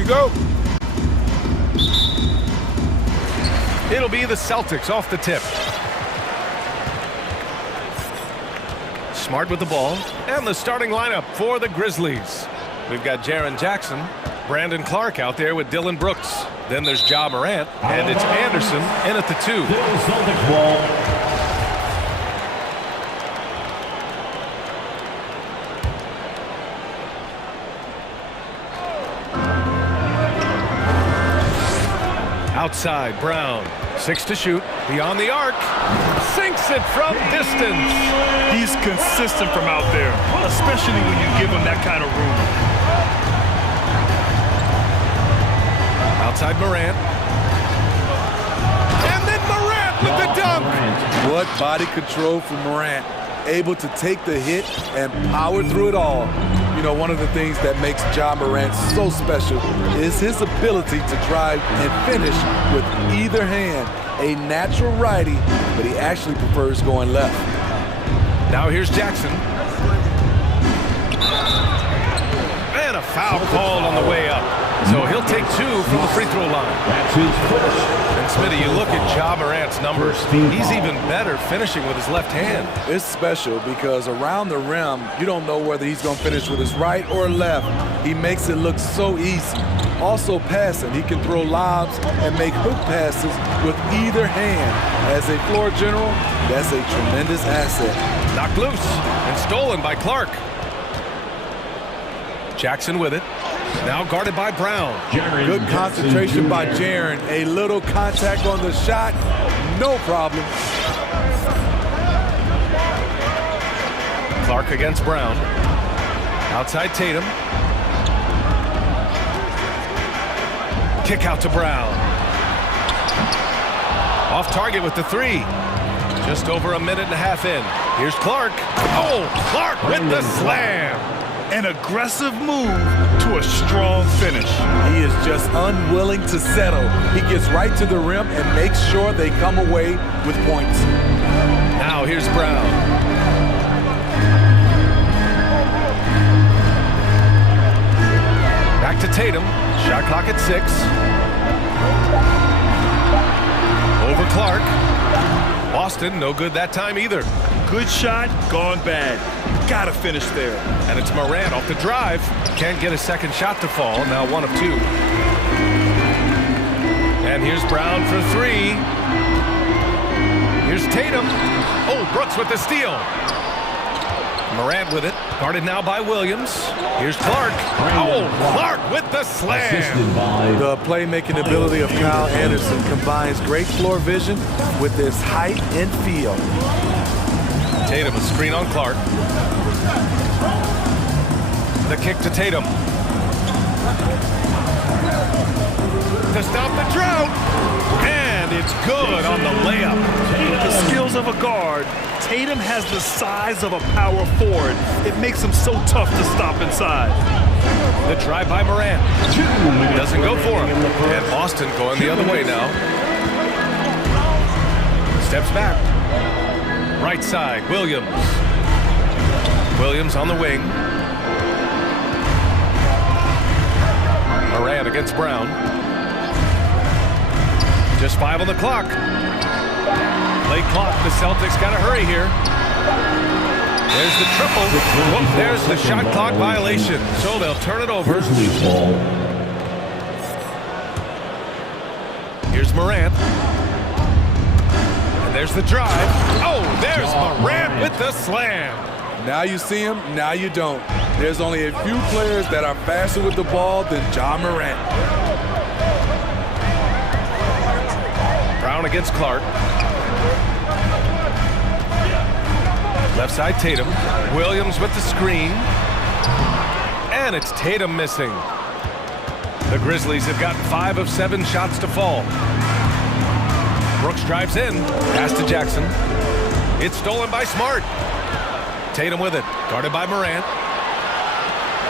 we go. It'll be the Celtics off the tip. Smart with the ball. And the starting lineup for the Grizzlies. We've got Jaren Jackson, Brandon Clark out there with Dylan Brooks. Then there's Ja Morant, and it's Anderson in at the 2. Celtics ball. Outside, Brown. 6 to shoot. Beyond the arc. Sinks it from distance. He's consistent from out there, especially when you give him that kind of room. Outside Morant. And then Morant with the dunk. What body control from Morant. Able to take the hit and power through it all. You know, one of the things that makes Ja Morant so special is his ability to drive and finish with either hand. A natural righty, but he actually prefers going left. Now here's Jackson. And a foul called on the way up. So he'll take 2 from the free throw line. That's his first. And Smitty, you look at Ja Morant's numbers. He's even better finishing with his left hand. It's special because around the rim, you don't know whether he's going to finish with his right or left. He makes it look so easy. Also passing, he can throw lobs and make hook passes with either hand. As a floor general, that's a tremendous asset. Knocked loose and stolen by Clark. Jackson with it. Now guarded by Brown. Good concentration by Jaren. A little contact on the shot, no problem. Clark against Brown. Outside Tatum. Kick out to Brown. Off target with the 3. Just over a minute and a half in. Here's Clark. Oh, Clark with the slam. An aggressive move to a strong finish. He is just unwilling to settle. He gets right to the rim and makes sure they come away with points. Now here's Brown. Back to Tatum. Shot clock at 6. Over Clark. Boston, no good that time either. Good shot, gone bad. Gotta finish there. And it's Morant off the drive. Can't get a second shot to fall. Now 1 of 2. And here's Brown for 3. Here's Tatum. Oh, Brooks with the steal. Morant with it. Guarded now by Williams. Here's Clark. Oh, Clark with the slam. The playmaking ability of Kyle Anderson combines great floor vision with his height and feel. Tatum, a screen on Clark. The kick to Tatum. To stop the drought. And it's good on the layup. The skills of a guard. Tatum has the size of a power forward. It makes him so tough to stop inside. The drive by Morant. Doesn't go for him. And Boston going the other way now. Steps back. Right side, Williams. Williams on the wing. Morant against Brown. Just 5 on the clock. Late clock, the Celtics got to hurry here. There's the triple. Whoop, there's the shot clock violation. So they'll turn it over. Here's Morant. And there's the drive. Oh, there's Morant with the slam. Now you see him, now you don't. There's only a few players that are faster with the ball than Ja Morant. Brown against Clark. Left side Tatum. Williams with the screen. And it's Tatum missing. The Grizzlies have gotten 5 of 7 shots to fall. Brooks drives in. Pass to Jackson. It's stolen by Smart. Tatum with it. Guarded by Morant.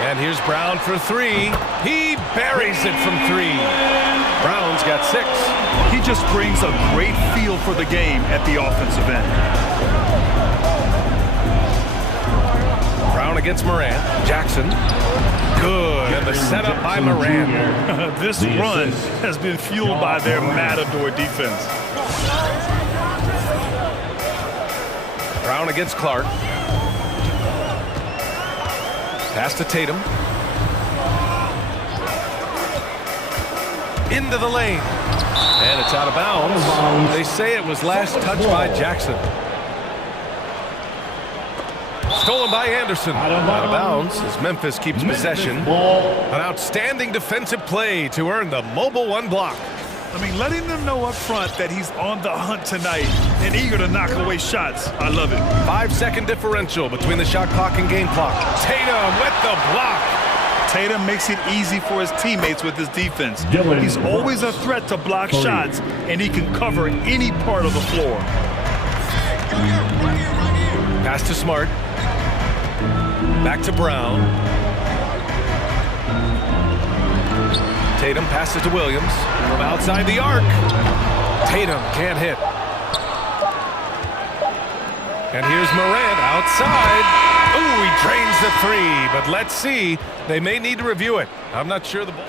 And here's Brown for 3. He buries it from 3. Brown's got 6. He just brings a great feel for the game at the offensive end. Brown against Morant. Jackson. good. And the setup by Morant. This run has been fueled by their matador defense. Brown against Clark. Pass to Tatum. Into the lane. And it's out of bounds. They say it was last touched by Jackson. Stolen by Anderson. Out of bounds as Memphis keeps possession. An outstanding defensive play to earn the mobile one block. I mean, letting them know up front that he's on the hunt tonight and eager to knock away shots. I love it. 5-second differential between the shot clock and game clock. Tatum with the block. Tatum makes it easy for his teammates with his defense. He's always a threat to block shots, and he can cover any part of the floor. Pass to Smart. Back to Brown. Tatum passes to Williams from outside the arc. Tatum can't hit. And here's Morant outside. Ooh, he drains the three, but let's see. They may need to review it. I'm not sure the ball.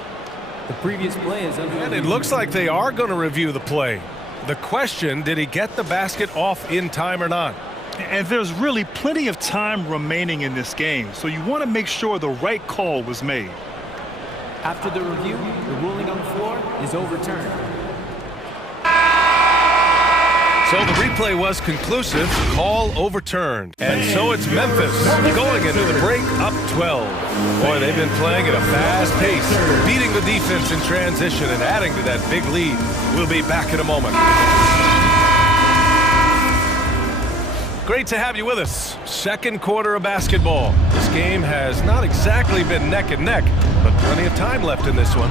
The previous play is under. And it looks like they are going to review the play. The question, did he get the basket off in time or not? And there's really plenty of time remaining in this game, so you want to make sure the right call was made. After the review, the ruling on the floor is overturned. So the replay was conclusive, call overturned. And so it's Memphis going into the break up 12. Boy, they've been playing at a fast pace, beating the defense in transition and adding to that big lead. We'll be back in a moment. Great to have you with us. Second quarter of basketball. This game has not exactly been neck and neck, but plenty of time left in this one.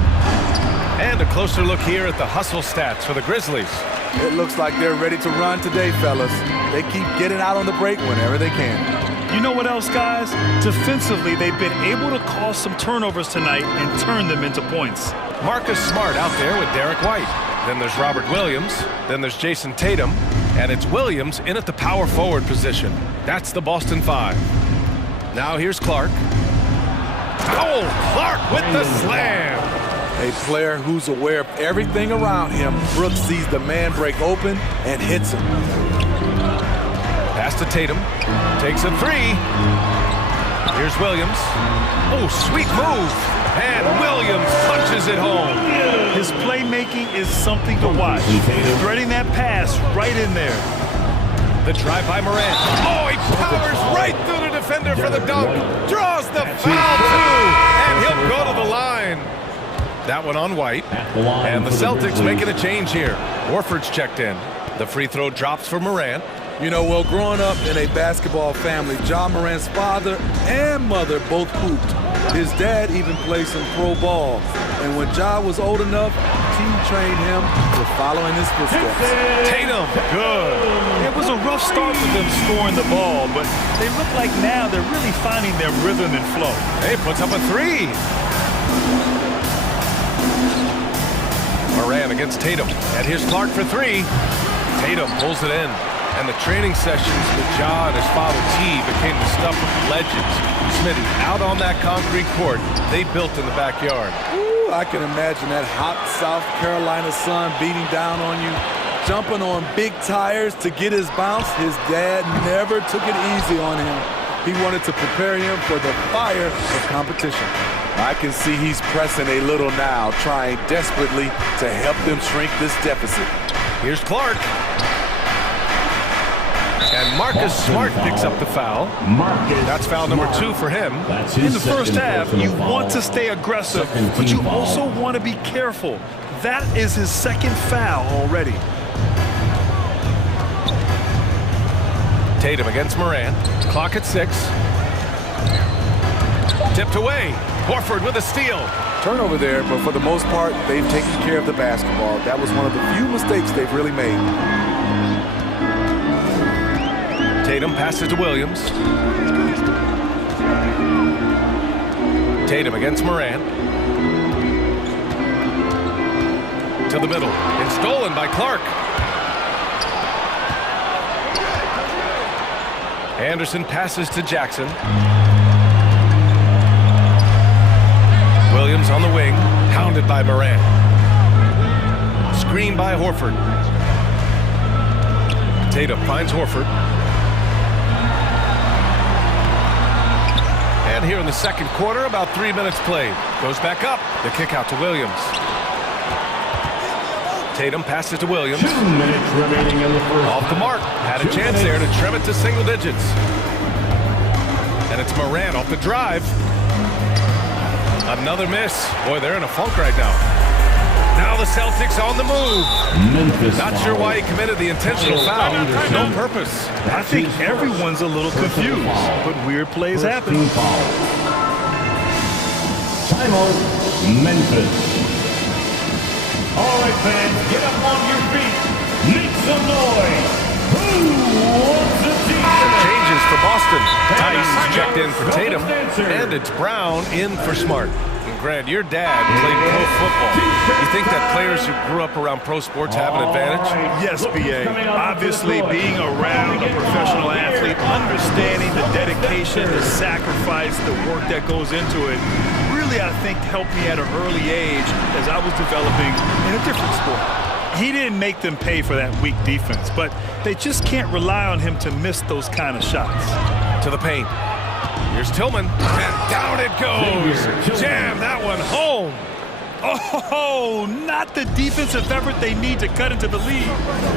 And a closer look here at the hustle stats for the Grizzlies. It looks like they're ready to run today, fellas. They keep getting out on the break whenever they can. You know what else, guys? Defensively, they've been able to cause some turnovers tonight and turn them into points. Marcus Smart out there with Derek White. Then there's Robert Williams. Then there's Jason Tatum. And it's Williams in at the power forward position. That's the Boston Five. Now here's Clark. Oh, Clark with the slam. A player who's aware of everything around him. Brooks sees the man break open and hits him. Pass to Tatum. Takes a three. Here's Williams. Oh, sweet move. And Williams punches it home. His playmaking is something to watch. Threading that pass right in there. The drive by Morant. Oh, he powers right through the defender for the dunk. Draws the foul, too. And he'll go to the line. That one on White. And the Celtics making a change here. Warford's checked in. The free throw drops for Morant. You know, well, growing up in a basketball family, Ja Morant's father and mother both hooped. His dad even played some pro ball. And when Ja was old enough, team trained him to follow in his footsteps. Tatum, good. It was a rough start with them scoring the ball, but they look like now they're really finding their rhythm and flow. He puts up a three. Morant against Tatum. And here's Clark for three. Tatum pulls it in. And the training sessions with Ja and his father T became the stuff of legends. Smitty, out on that concrete court they built in the backyard. Ooh, I can imagine that hot South Carolina sun beating down on you, jumping on big tires to get his bounce. His dad never took it easy on him. He wanted to prepare him for the fire of competition. I can see he's pressing a little now, trying desperately to help them shrink this deficit. Here's Clark. And Marcus Smart picks up the foul. That's foul number 2 for him. In the first half, you want to stay aggressive, but you also want to be careful. That is his second foul already. Tatum against Morant. Clock at 6. Tipped away. Horford with a steal. Turnover there, but for the most part, they've taken care of the basketball. That was one of the few mistakes they've really made. Tatum passes to Williams. Tatum against Morant. To the middle. And stolen by Clark. Anderson passes to Jackson. Williams on the wing, hounded by Morant. Screen by Horford. Tatum finds Horford. And here in the second quarter, about 3 minutes played. Goes back up. The kick out to Williams. Tatum passes to Williams. 2 minutes remaining in the first. Off the mark. Had a chance there to trim it to single digits. And it's Morant off the drive. Another miss. Boy, they're in a funk right now. Now the Celtics on the move. Memphis Not sure why he committed the intentional foul. No purpose. I think everyone's a little confused, but weird plays happen. Timeout, Memphis. All right, fans, get up on your feet. Make some noise. Who wants the team? Changes for Boston. Tice is checked in for Tatum. And it's Brown in for Smart. And Grant, your dad played pro football. You think that players who grew up around pro sports have an advantage? Yes, B.A. Obviously, being around a professional athlete, understanding the dedication, the sacrifice, the work that goes into it, really, I think, helped me at an early age as I was developing in a different sport. He didn't make them pay for that weak defense, but they just can't rely on him to miss those kind of shots. To the paint. Here's Tillman. And down it goes. Jam that one home. Oh, not the defensive effort they need to cut into the lead.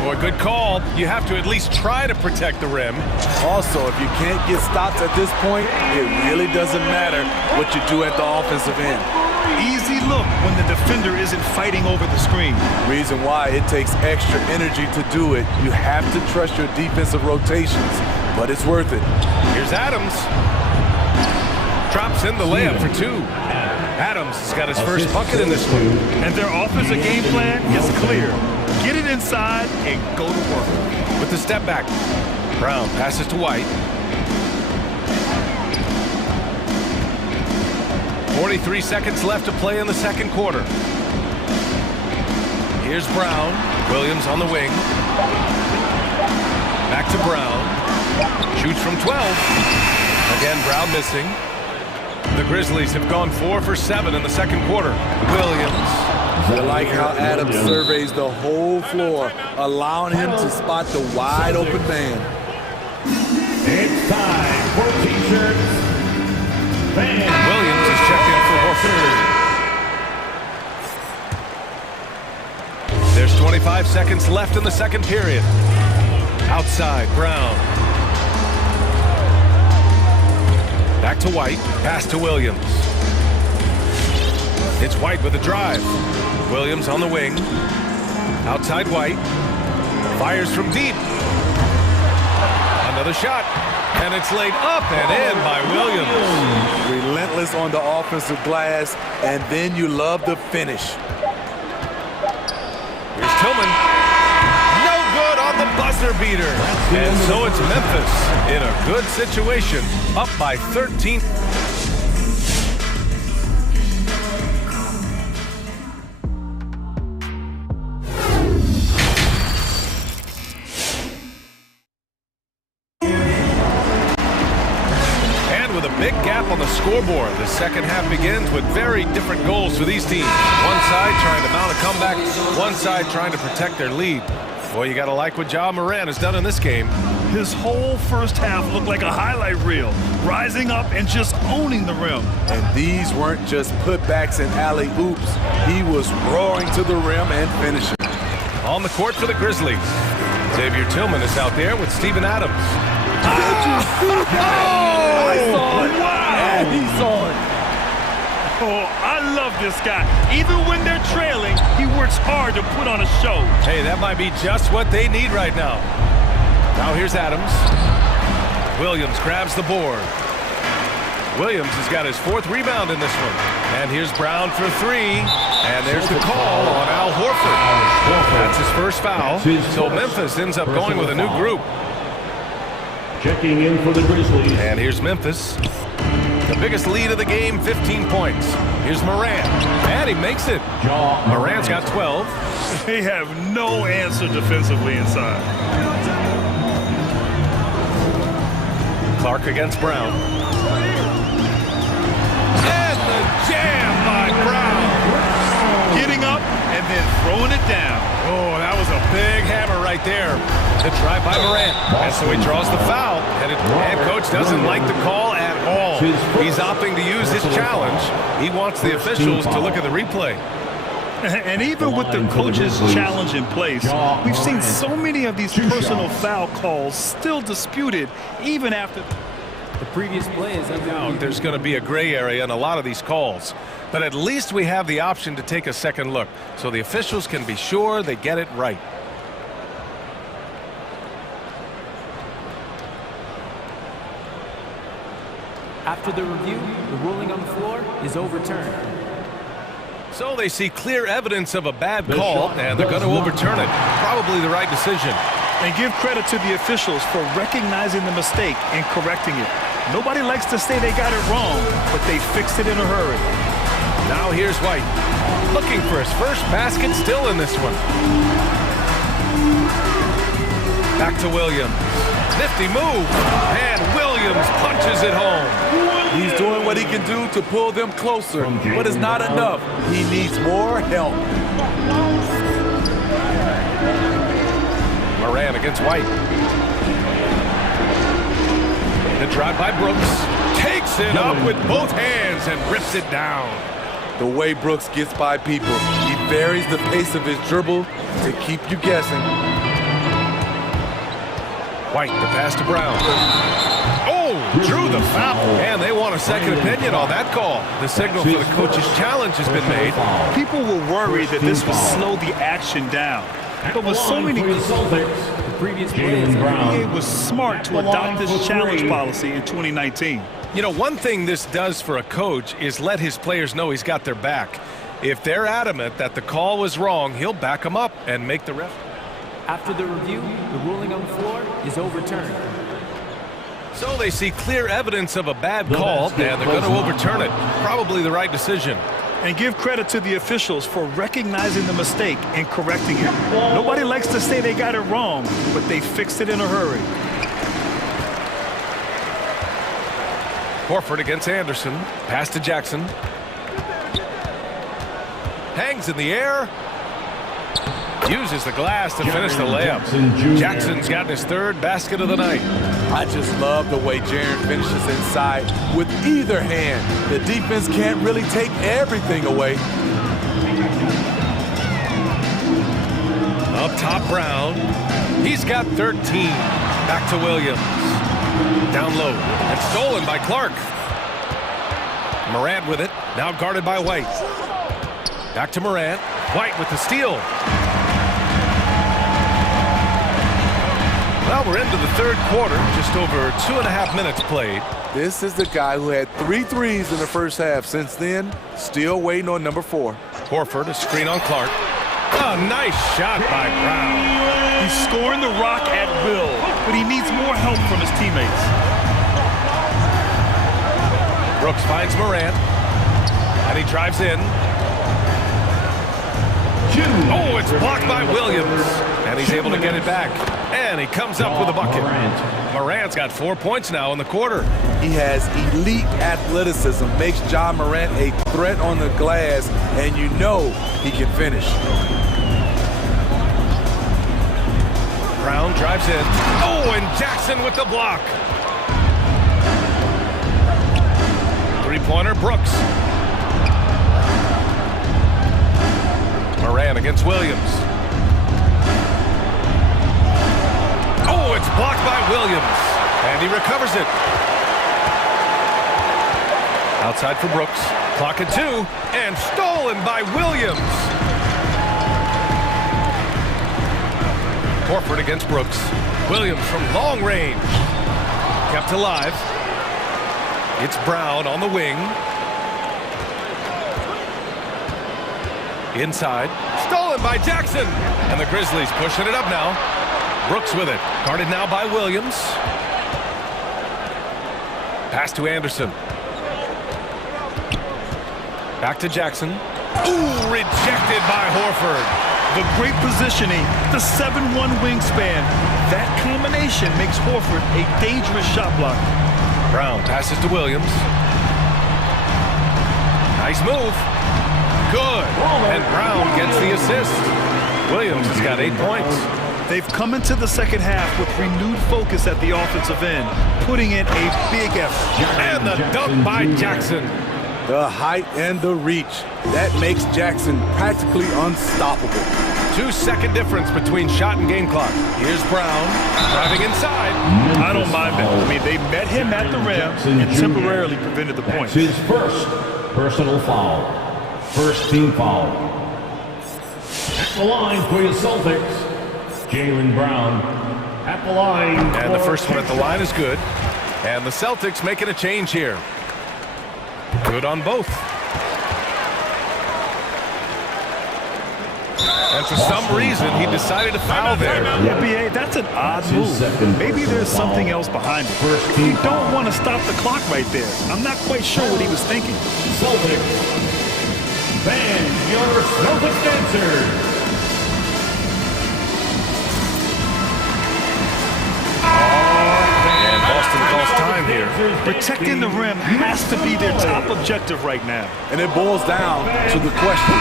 Boy, good call. You have to at least try to protect the rim. Also, if you can't get stops at this point, it really doesn't matter what you do at the offensive end. Easy look when the defender isn't fighting over the screen. Reason why it takes extra energy to do it. You have to trust your defensive rotations, but it's worth it. Here's Adams. Drops in the layup for two. Adams has got his first bucket in this one. And their offensive game plan is clear. Get it inside and go to work. With the step back. Brown passes to White. 43 seconds left to play in the second quarter. Here's Brown. Williams on the wing. Back to Brown. Shoots from 12. Again, Brown missing. The Grizzlies have gone 4 for 7 in the second quarter. Williams. I like how Adams surveys the whole floor, allowing him to spot the wide open man. It's time for T-shirts. Williams is checked in for Horford. There's 25 seconds left in the second period. Outside, Brown. Back to White. Pass to Williams. It's White with a drive. Williams on the wing. Outside White. Fires from deep. Another shot. And it's laid up and in by Williams. Relentless on the offensive glass, and then you love the finish. Here's Tillman. No good on the buzzer beater. And so it's Memphis in a good situation, up by 13. Big gap on the scoreboard. The second half begins with very different goals for these teams. One side trying to mount a comeback, one side trying to protect their lead. Boy, you got to like what Ja Morant has done in this game. His whole first half looked like a highlight reel, rising up and just owning the rim. And these weren't just putbacks and alley-oops. He was roaring to the rim and finishing. On the court for the Grizzlies. Xavier Tillman is out there with Steven Adams. Did you see that? I saw it. Wow. And he saw it. Oh, I love this guy. Even when they're trailing, he works hard to put on a show. Hey, that might be just what they need right now. Now here's Adams. Williams grabs the board. Williams has got his fourth rebound in this one. And here's Brown for three. And there's the call on Al Horford. That's his first foul. So Memphis ends up going with a new group. Checking in for the Grizzlies. And here's Memphis. The biggest lead of the game, 15 points. Here's Morant. And he makes it. Morant's got 12. They have no answer defensively inside. Clark against Brown. And the jam by Brown. throwing it down. Oh, that was a big hammer right there. The drive by Morant. And so he draws the foul. And coach doesn't like the call at all. He's opting to use his challenge. He wants the officials to look at the replay. And even with the coach's challenge in place, we've seen so many of these personal foul calls still disputed even after The previous play is under Now, review. there's going to be a gray area in a lot of these calls. But at least we have the option to take a second look, so the officials can be sure they get it right. After the review, the ruling on the floor is overturned. So they see clear evidence of a bad call, and they're going to overturn it. Probably the right decision. and give credit to the officials for recognizing the mistake and correcting it. Nobody likes to say they got it wrong, but they fixed it in a hurry. Now here's White, looking for his first basket, still in this one. Back to Williams. Nifty move, and Williams punches it home. He's doing what he can do to pull them closer, but it's not enough. He needs more help. Moran against White. The drive by Brooks. Takes it up with both hands and rips it down. The way Brooks gets by people, he varies the pace of his dribble to keep you guessing. White, the pass to Brown. Oh, drew the foul. And they want a second opinion on that call. The signal for the coach's challenge has been made. People were worried that this would slow the action down. But with so many The previous play is the under NBA was smart to adopt this challenge policy in 2019. You know, one thing this does for a coach is let his players know he's got their back. If they're adamant that the call was wrong, he'll back them up and make the ref. After the review, the ruling on the floor is overturned. So they see clear evidence of a bad call, and they're going to overturn it. Probably the right decision. And give credit to the officials for recognizing the mistake and correcting it. Nobody likes to say they got it wrong, but they fixed it in a hurry. Horford against Anderson. Pass to Jackson. Hangs in the air. Uses the glass to finish the layup. Jackson's gotten his third basket of the night. I just love the way Jaren finishes inside with either hand. The defense can't really take everything away. Up top, Brown. He's got 13. Back to Williams. Down low. And stolen by Clark. Morant with it. Now guarded by White. Back to Morant. White with the steal. Well, we're into the third quarter. Just over 2.5 minutes played. This is the guy who had 3 threes in the first half. Since then, still waiting on number 4. Horford, a screen on Clark. A nice shot by Brown. He's scoring the rock at will, but he needs more help from his teammates. Brooks finds Morant. And he drives in. Oh, it's blocked by Williams. And he's able to get it back. And he comes up with a bucket. Morant's got 4 points now in the quarter. He has elite athleticism, makes John Morant a threat on the glass, and you know he can finish. Brown drives in. Oh, and Jackson with the block. Three-pointer, Brooks. Moran against Williams. Oh, it's blocked by Williams. And he recovers it. Outside for Brooks. Clock at 2. And stolen by Williams. Horford against Brooks. Williams from long range. Kept alive. It's Brown on the wing. Inside. Stolen by Jackson. And the Grizzlies pushing it up now. Brooks with it. Guarded now by Williams. Pass to Anderson. Back to Jackson. Ooh, rejected by Horford. The great positioning, the 7'1" wingspan. That combination makes Horford a dangerous shot blocker. Brown passes to Williams. Nice move. good. And Brown gets the assist. Williams has got 8 points. They've come into the second half with renewed focus at the offensive end, putting in a big effort. And the dunk by Jackson. The height and the reach. That makes Jackson practically unstoppable. 2-second difference between shot and game clock. Here's Brown driving inside. I don't mind that. I mean, they met him at the rim and temporarily prevented the points. His first personal foul. First team foul. At the line for your Celtics, Jaylen Brown. At the line. And the first one at the line is good. And the Celtics making a change here. Good on both. And for some reason, he decided to foul there. Yeah, B.A., that's an odd move. Maybe there's something else behind it. You don't want to stop the clock right there. I'm not quite sure what he was thinking. Celtics. Ban your Celtics dancers. And Boston calls time here. Protecting the rim has to be their top objective right now. And it boils down to the question.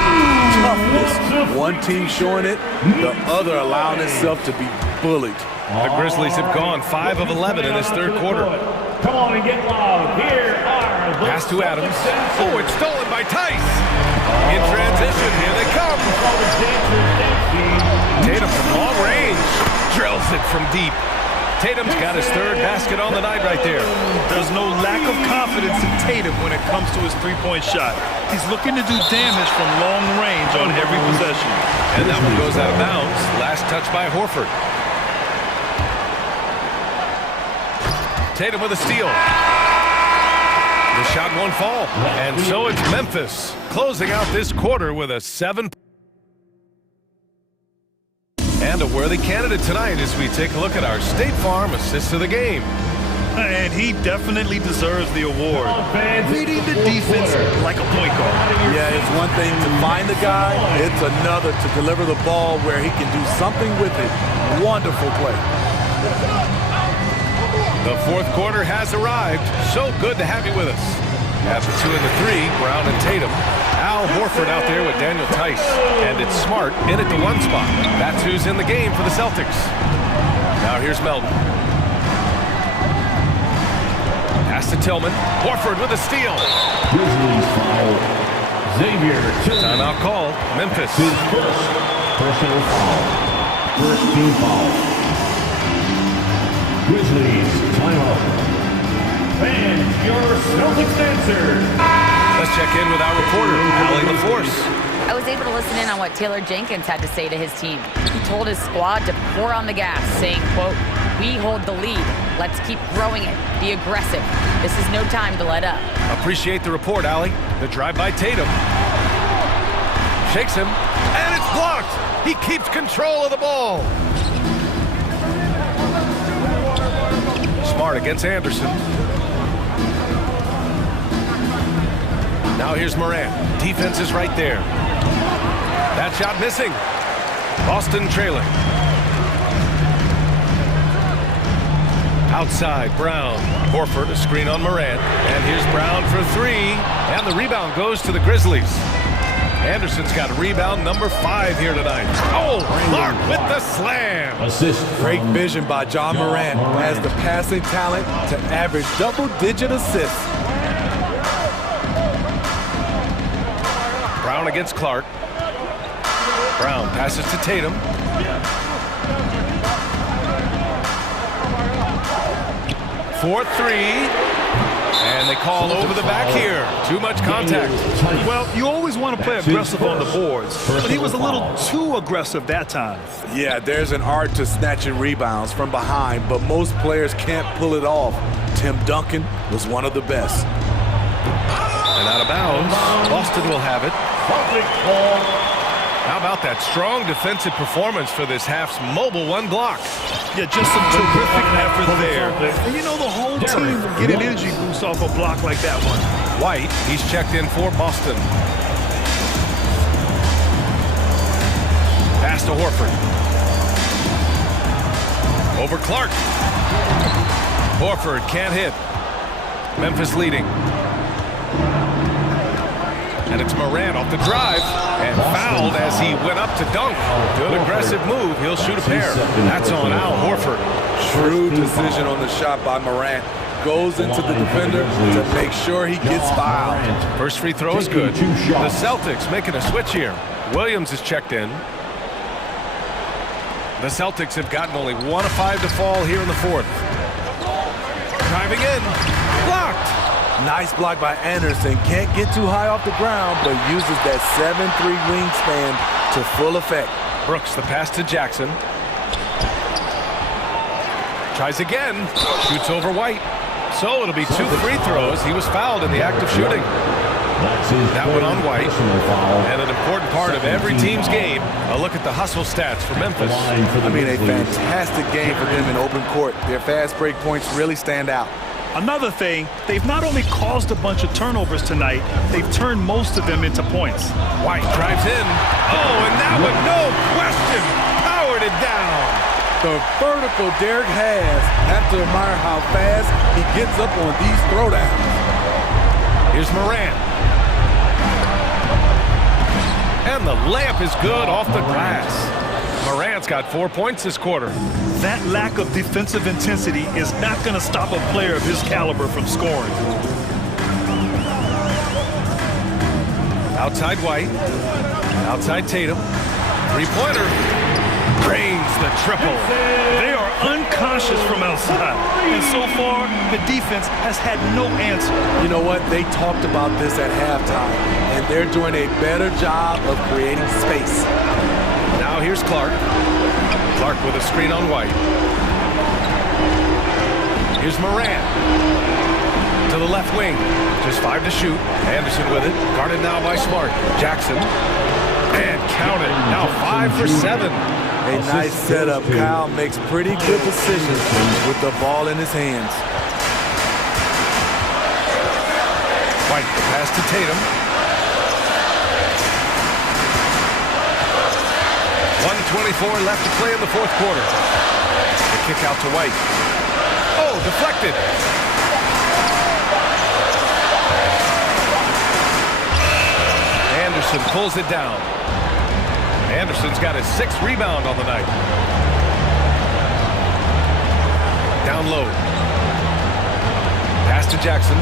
Toughness. One team showing it, the other allowing itself to be bullied. The Grizzlies have gone 5 of 11 in this third quarter. Come on and get loud. Here are the Pass to Adams. Oh, it's stolen by Tice. In transition, here they come. Tatum from long range. Drills it from deep. Tatum's got his third basket on the night right there. There's no lack of confidence in Tatum when it comes to his three-point shot. He's looking to do damage from long range on every possession. And that one goes out of bounds. Last touch by Horford. Tatum with a steal. The shot won't fall. And so it's Memphis closing out this quarter with a 7. And a worthy candidate tonight as we take a look at our State Farm assist of the game. And he definitely deserves the award. Reading the defense like a point guard. Yeah, it's one thing to find the guy. It's another to deliver the ball where he can do something with it. Wonderful play. The fourth quarter has arrived. So good to have you with us. At the 2 and the 3, Brown and Tatum. Al Horford out there with Daniel Tice. And it's Smart in at the 1 spot. That's who's in the game for the Celtics. Now here's Melton. Pass to Tillman. Horford with a steal. Grizzlies foul. Xavier Tillman. Timeout call. Memphis. His first personal foul. First team foul. Grizzlies timeout. Ban your Celtics dancer. Let's check in with our reporter, Allie LaForce. I was able to listen in on what Taylor Jenkins had to say to his team. He told his squad to pour on the gas, saying, quote, "We hold the lead. Let's keep growing it. Be aggressive. This is no time to let up." Appreciate the report, Allie. The drive by Tatum. Shakes him, and it's blocked. He keeps control of the ball. Smart against Anderson. Now here's Morant. Defense is right there. That shot missing. Boston trailing. Outside, Brown. Horford, a screen on Morant. And here's Brown for 3. And the rebound goes to the Grizzlies. Anderson's got rebound number 5 here tonight. Oh, Clark with the slam. Assist. Great vision by John Morant. Has the passing talent to average double-digit assists. Brown against Clark. Brown passes to Tatum. For 3. And they call over the back here. Too much contact. Well, you always want to play aggressive on the boards, but he was a little too aggressive that time. Yeah, there's an art to snatching rebounds from behind, but most players can't pull it off. Tim Duncan was one of the best. And out of bounds, Boston will have it. How about that strong defensive performance for this half's mobile 1 block? Yeah, just some terrific effort there. And you know the whole team will get an energy boost off a block like that one. White, he's checked in for Boston. Pass to Horford. Over Clark. Horford can't hit. Memphis leading. And it's Morant off the drive and fouled as he went up to dunk. Good aggressive move. He'll shoot a pair. That's on Al Horford. Shrewd decision on the shot by Morant. Goes into the defender to make sure he gets fouled. First free throw is good. The Celtics making a switch here. Williams is checked in. The Celtics have gotten only 1 of 5 to fall here in the fourth. Driving in. Blocked. Nice block by Anderson. Can't get too high off the ground, but uses that 7'3" wingspan to full effect. Brooks the pass to Jackson. Tries again. Shoots over White. So it'll be 2 free throws. He was fouled in the act of shooting. That one on White. And an important part of every team's game, a look at the hustle stats for Memphis. I mean, a fantastic game for them in open court. Their fast break points really stand out. Another thing, they've not only caused a bunch of turnovers tonight, they've turned most of them into points. White drives in. Oh, and that one, no question, powered it down. The vertical Derek has. Have to admire how fast he gets up on these throwdowns. Here's Morant. And the layup is good off the glass. Morant's got 4 points this quarter. That lack of defensive intensity is not going to stop a player of his caliber from scoring. Outside White. Outside Tatum. Three-pointer. Drains the triple. They are unconscious from outside. And so far, the defense has had no answer. You know what? They talked about this at halftime, and they're doing a better job of creating space. Now here's Clark. Clark with a screen on White. Here's Morant. To the left wing. Just 5 to shoot. Anderson with it. Guarded now by Smart. Jackson. And count it. Now 5 for 7. A nice setup. Kyle makes pretty good decisions with the ball in his hands. White, the pass to Tatum. 1:24 left to play in the fourth quarter. The kick out to White. Oh, deflected. Anderson pulls it down. Anderson's got his 6th rebound on the night. Down low. Pass to Jackson.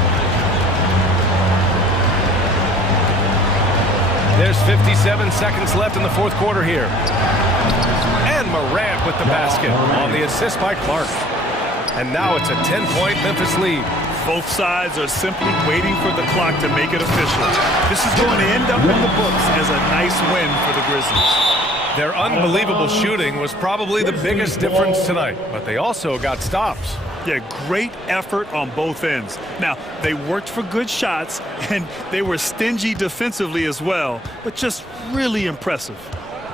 There's 57 seconds left in the fourth quarter here. And Morant with the basket on the assist by Clark. And now it's a 10-point Memphis lead. Both sides are simply waiting for the clock to make it official. This is going to end up on the books as a nice win for the Grizzlies. Their unbelievable shooting was probably the biggest difference tonight, but they also got stops. Yeah, great effort on both ends. Now, they worked for good shots, and they were stingy defensively as well, but just really impressive.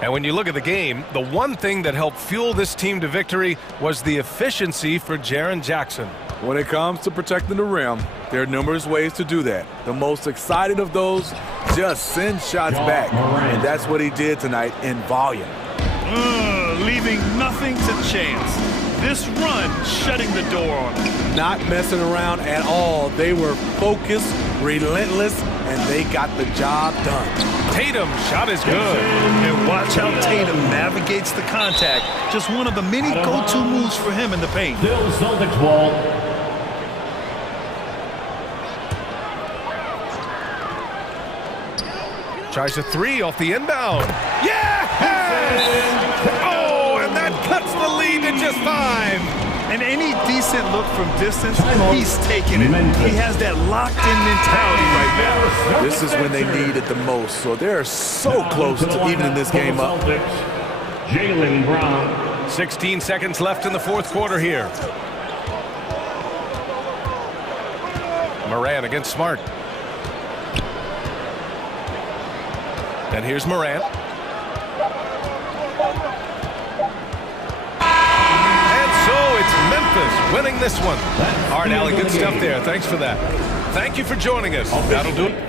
And when you look at the game, the one thing that helped fuel this team to victory was the efficiency for Jaren Jackson. When it comes to protecting the rim, there are numerous ways to do that. The most exciting of those, just send shots back. And that's what he did tonight in volume. Leaving nothing to chance. This run shutting the door on them. Not messing around at all. They were focused, relentless, and they got the job done. Tatum shot is good. And watch how Tatum navigates the contact. Just one of the many go-to moves for him in the paint. Still Celtics ball. Tries a 3 off the inbound. Yeah! Oh, and that cuts the lead to just 5. And any decent look from distance, he's taking it. He has that locked-in mentality right now. This is when they need it the most, so they're so close to evening this game up. Jaylen Brown. 16 seconds left in the fourth quarter here. Morant against Smart. And here's Morant. And so it's Memphis winning this one. All right, Allie, good stuff there. Thanks for that. Thank you for joining us. That'll do it.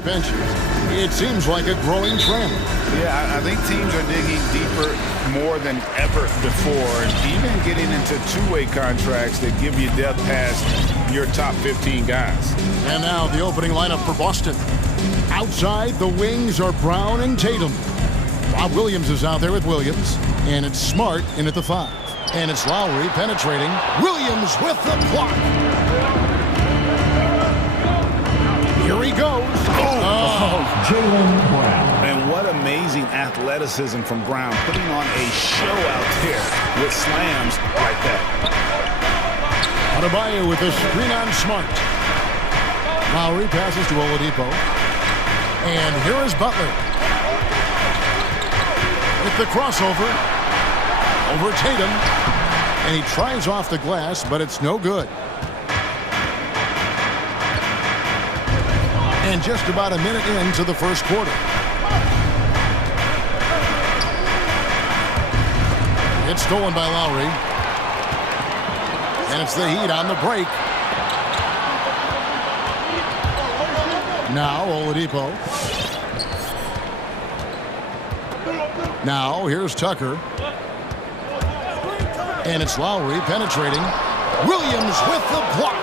benches. It seems like a growing trend. Yeah, I think teams are digging deeper more than ever before, and even getting into two-way contracts that give you depth past your top 15 guys. And now the opening lineup for Boston. Outside, the wings are Brown and Tatum. Bob Williams is out there with Williams, and it's Smart in at the 5. And it's Lowry penetrating. Williams with the block. Here he goes. Jaylen Brown. And what amazing athleticism from Brown, putting on a show out there with slams like that. Adebayo with a screen on Smart. Lowry passes to Oladipo. And here is Butler. With the crossover. Over Tatum. And he tries off the glass, but it's no good. And just about a minute into the first quarter. It's stolen by Lowry. And it's the Heat on the break. Now Oladipo. Now here's Tucker. And it's Lowry penetrating. Williams with the block.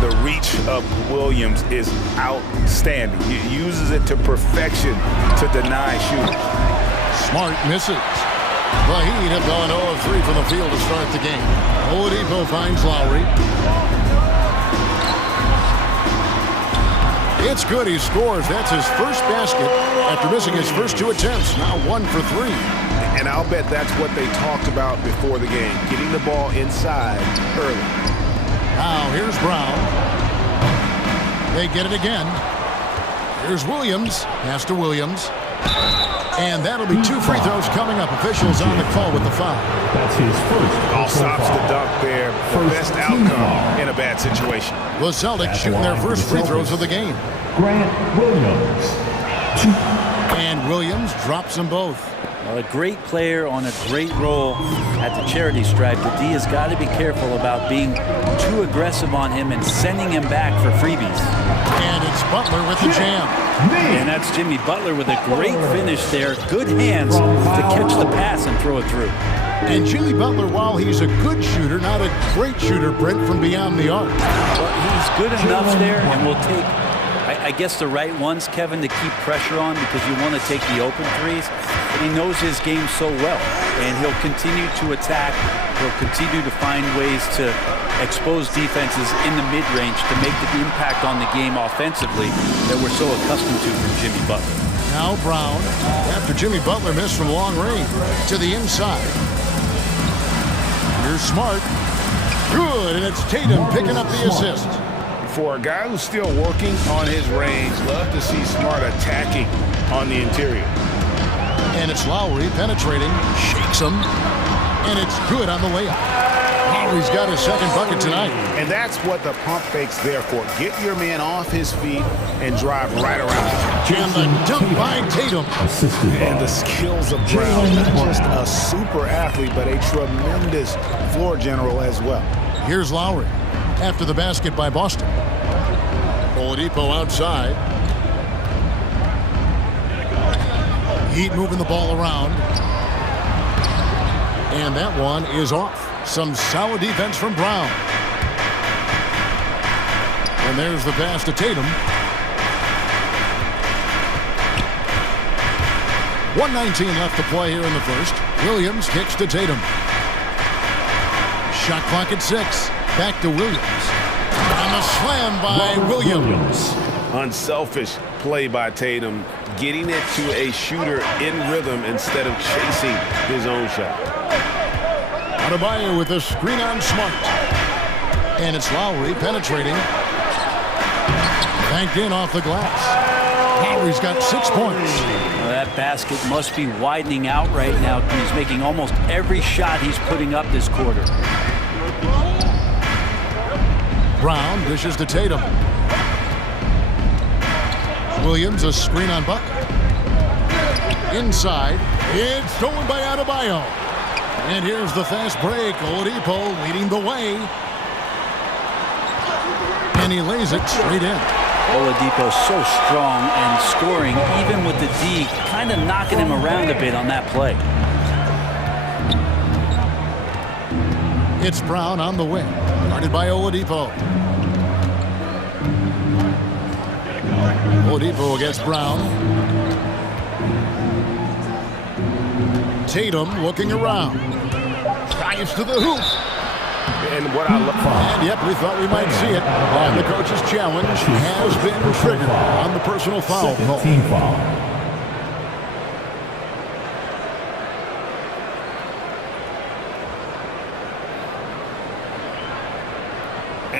The reach of Williams is outstanding. He uses it to perfection to deny shooters. Smart misses. The Heat have gone 0 of 3 from the field to start the game. Oladipo finds Lowry. It's good. He scores. That's his first basket after missing his first 2 attempts. Now 1 for 3. And I'll bet that's what they talked about before the game, getting the ball inside early. Now here's Brown. They get it again. Here's Williams. Pass to Williams. And that'll be 2 free throws coming up. Officials on the call with the foul. That's his first. All stops the dunk there. The best outcome in a bad situation. The Celtics shooting their first free throws of the game. Grant Williams. And Williams drops them both. Well, a great player on a great role at the charity stripe. The D has got to be careful about being too aggressive on him and sending him back for freebies. And it's Butler with the jam. And that's Jimmy Butler with a great finish there. Good hands to catch the pass and throw it through. And Jimmy Butler, while he's a good shooter, not a great shooter, Brent, from beyond the arc. But he's good enough there and will take, I guess, the right ones, Kevin, to keep pressure on because you want to take the open threes. But he knows his game so well, and he'll continue to attack. He'll continue to find ways to expose defenses in the mid-range to make the impact on the game offensively that we're so accustomed to from Jimmy Butler. Now Brown, after Jimmy Butler missed from long range, to the inside. Here's Smart. Good, and it's Tatum picking up the assist. For a guy who's still working on his range, love to see Smart attacking on the interior. And it's Lowry penetrating, shakes him, and it's good on the layup. Lowry's got his second bucket tonight. And that's what the pump fake's there for. Get your man off his feet and drive right around him. And the dunk by Tatum. And the skills of Brown, not just a super athlete, but a tremendous floor general as well. Here's Lowry after the basket by Boston. Oladipo outside. Heat moving the ball around. And that one is off. Some solid defense from Brown. And there's the pass to Tatum. 1:19 left to play here in the first. Williams kicks to Tatum. Shot clock at 6. Back to Williams. And a slam by Williams. Unselfish play by Tatum, getting it to a shooter in rhythm instead of chasing his own shot. Adebayo with a screen on Smart. And it's Lowry penetrating. Banked in off the glass. Lowry's got 6 points. Well, that basket must be widening out right now. He's making almost every shot he's putting up this quarter. Brown dishes to Tatum. Williams, a screen on Butler. Inside, it's stolen by Adebayo. And here's the fast break. Oladipo leading the way. And he lays it straight in. Oladipo's so strong and scoring, even with the D, kind of knocking him around a bit on that play. It's Brown on the wing, guarded by Oladipo. Oladipo against Brown. Tatum looking around. Drives to the hoop. And what I look for. And yep, we thought we might see it. And the coach's challenge has been triggered on the personal foul call. Team foul.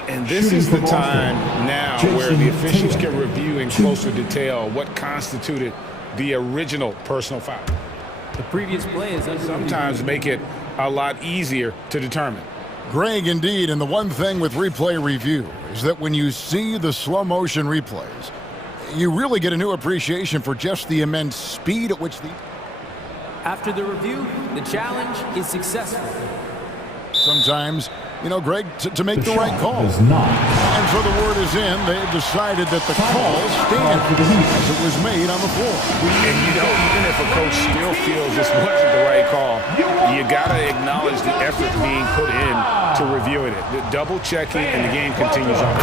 And this is the time now where the officials can review in closer detail what constituted the original personal foul. The previous play is Sometimes make it a lot easier to determine. Greg, indeed, and the one thing with replay review is that when you see the slow motion replays, you really get a new appreciation for just the immense speed at which the... After the review, the challenge is successful. Sometimes, you know, Greg, to make the right call. Is not. And so the word is in, they've decided that the call stands as it was made on the floor. And you know, even if a coach still feels this wasn't the right call, you got to acknowledge the effort being put in to reviewing it. The double checking, and the game continues on.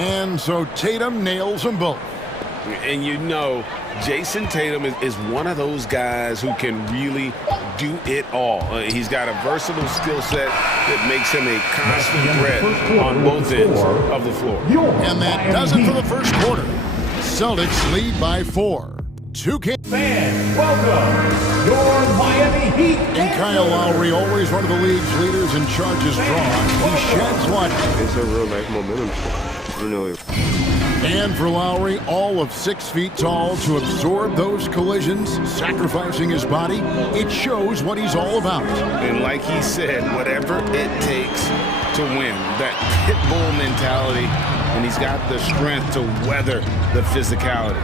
And so Tatum nails them both. And you know, Jason Tatum is one of those guys who can really do it all. He's got a versatile skill set that makes him a constant threat on both ends of the floor. And that does it for the first quarter. Celtics lead by 4. 2K. Fans, welcome your Miami Heat. And Kyle Lowry, always one of the league's leaders in charges drawn. He sheds one. It's a real nice momentum. You know. And for Lowry, all of 6 feet tall, to absorb those collisions, sacrificing his body, it shows what he's all about. And like he said, whatever it takes to win, that pit bull mentality, and he's got the strength to weather the physicality.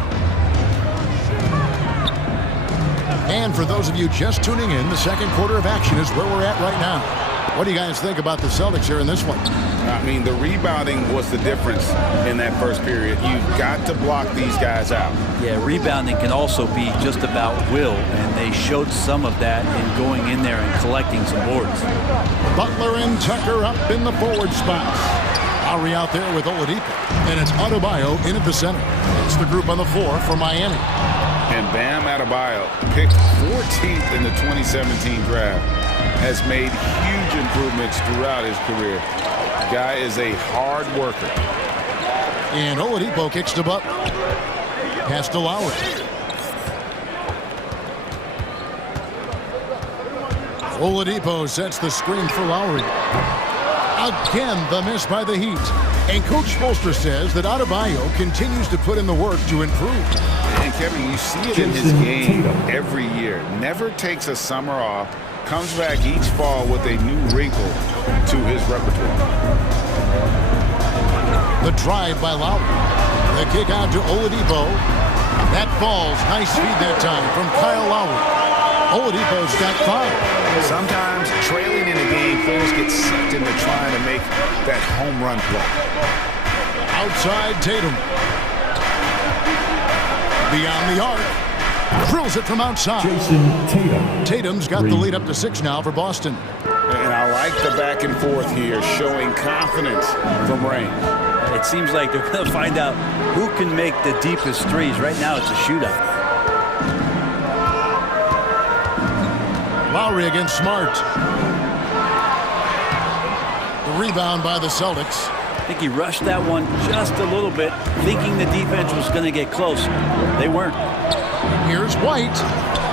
And for those of you just tuning in, the second quarter of action is where we're at right now. What do you guys think about the Celtics here in this one? I mean, the rebounding was the difference in that first period. You've got to block these guys out. Yeah, rebounding can also be just about will, and they showed some of that in going in there and collecting some boards. Butler and Tucker up in the forward spots. Lowry out there with Oladipo. And it's Adebayo in at the center. It's the group on the floor for Miami. And Bam Adebayo, picked 14th in the 2017 draft, has made huge improvements throughout his career. The guy is a hard worker. And Oladipo kicks to Butler. Pass to Lowry. Oladipo sets the screen for Lowry. Again, the miss by the Heat. And Coach Spoelstra says that Adebayo continues to put in the work to improve. And Kevin, you see it in his game every year. Never takes a summer off. Comes back each fall with a new wrinkle to his repertoire. The drive by Lowry. The kick out to Oladipo. That falls. Nice feed that time from Kyle Lowry. Oladipo's got 5. Sometimes trailing in a game, players get sucked into trying to make that home run play. Outside Tatum. Beyond the arc. Drills it from outside. Jason Tatum. Tatum's got the lead up to 6 now for Boston. And I like the back and forth here, showing confidence from range. It seems like they're going to find out who can make the deepest threes. Right now it's a shootout. Lowry against Smart. The rebound by the Celtics. I think he rushed that one just a little bit, thinking the defense was going to get close. They weren't. Here's White.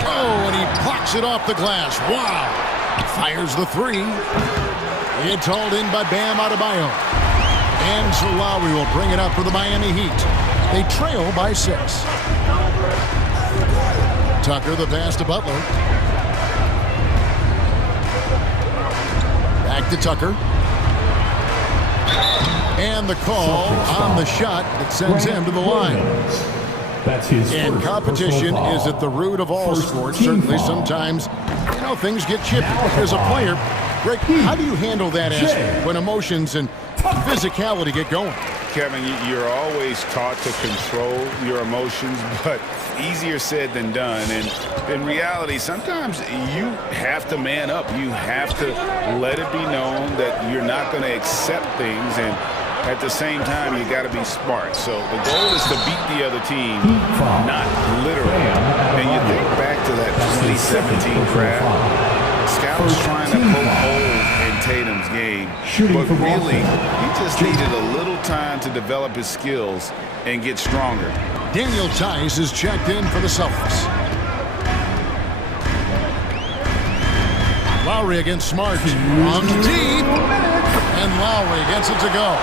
Oh, and he blocks it off the glass. Wow. Fires the 3. It's hauled in by Bam Adebayo. And so Lowry will bring it up for the Miami Heat. They trail by 6. Tucker the pass to Butler. Back to Tucker. And the call on the shot that sends him to the line. That's his and competition is at the root of all sports. Certainly sometimes, you know, things get chippy. As a player, Greg, how do you handle that aspect when emotions and physicality get going? Kevin, you're always taught to control your emotions, but easier said than done. And in reality, sometimes you have to man up. You have to let it be known that you're not going to accept things, and at the same time, you got to be smart. So the goal is to beat the other team, not literally. And you think back to that 2017 draft, scouts trying to poke holes in Tatum's game, but really, he just needed a little time to develop his skills and get stronger. Daniel Tice is checked in for the Celtics. Lowry against Smart. On deep. And Lowry gets it to go.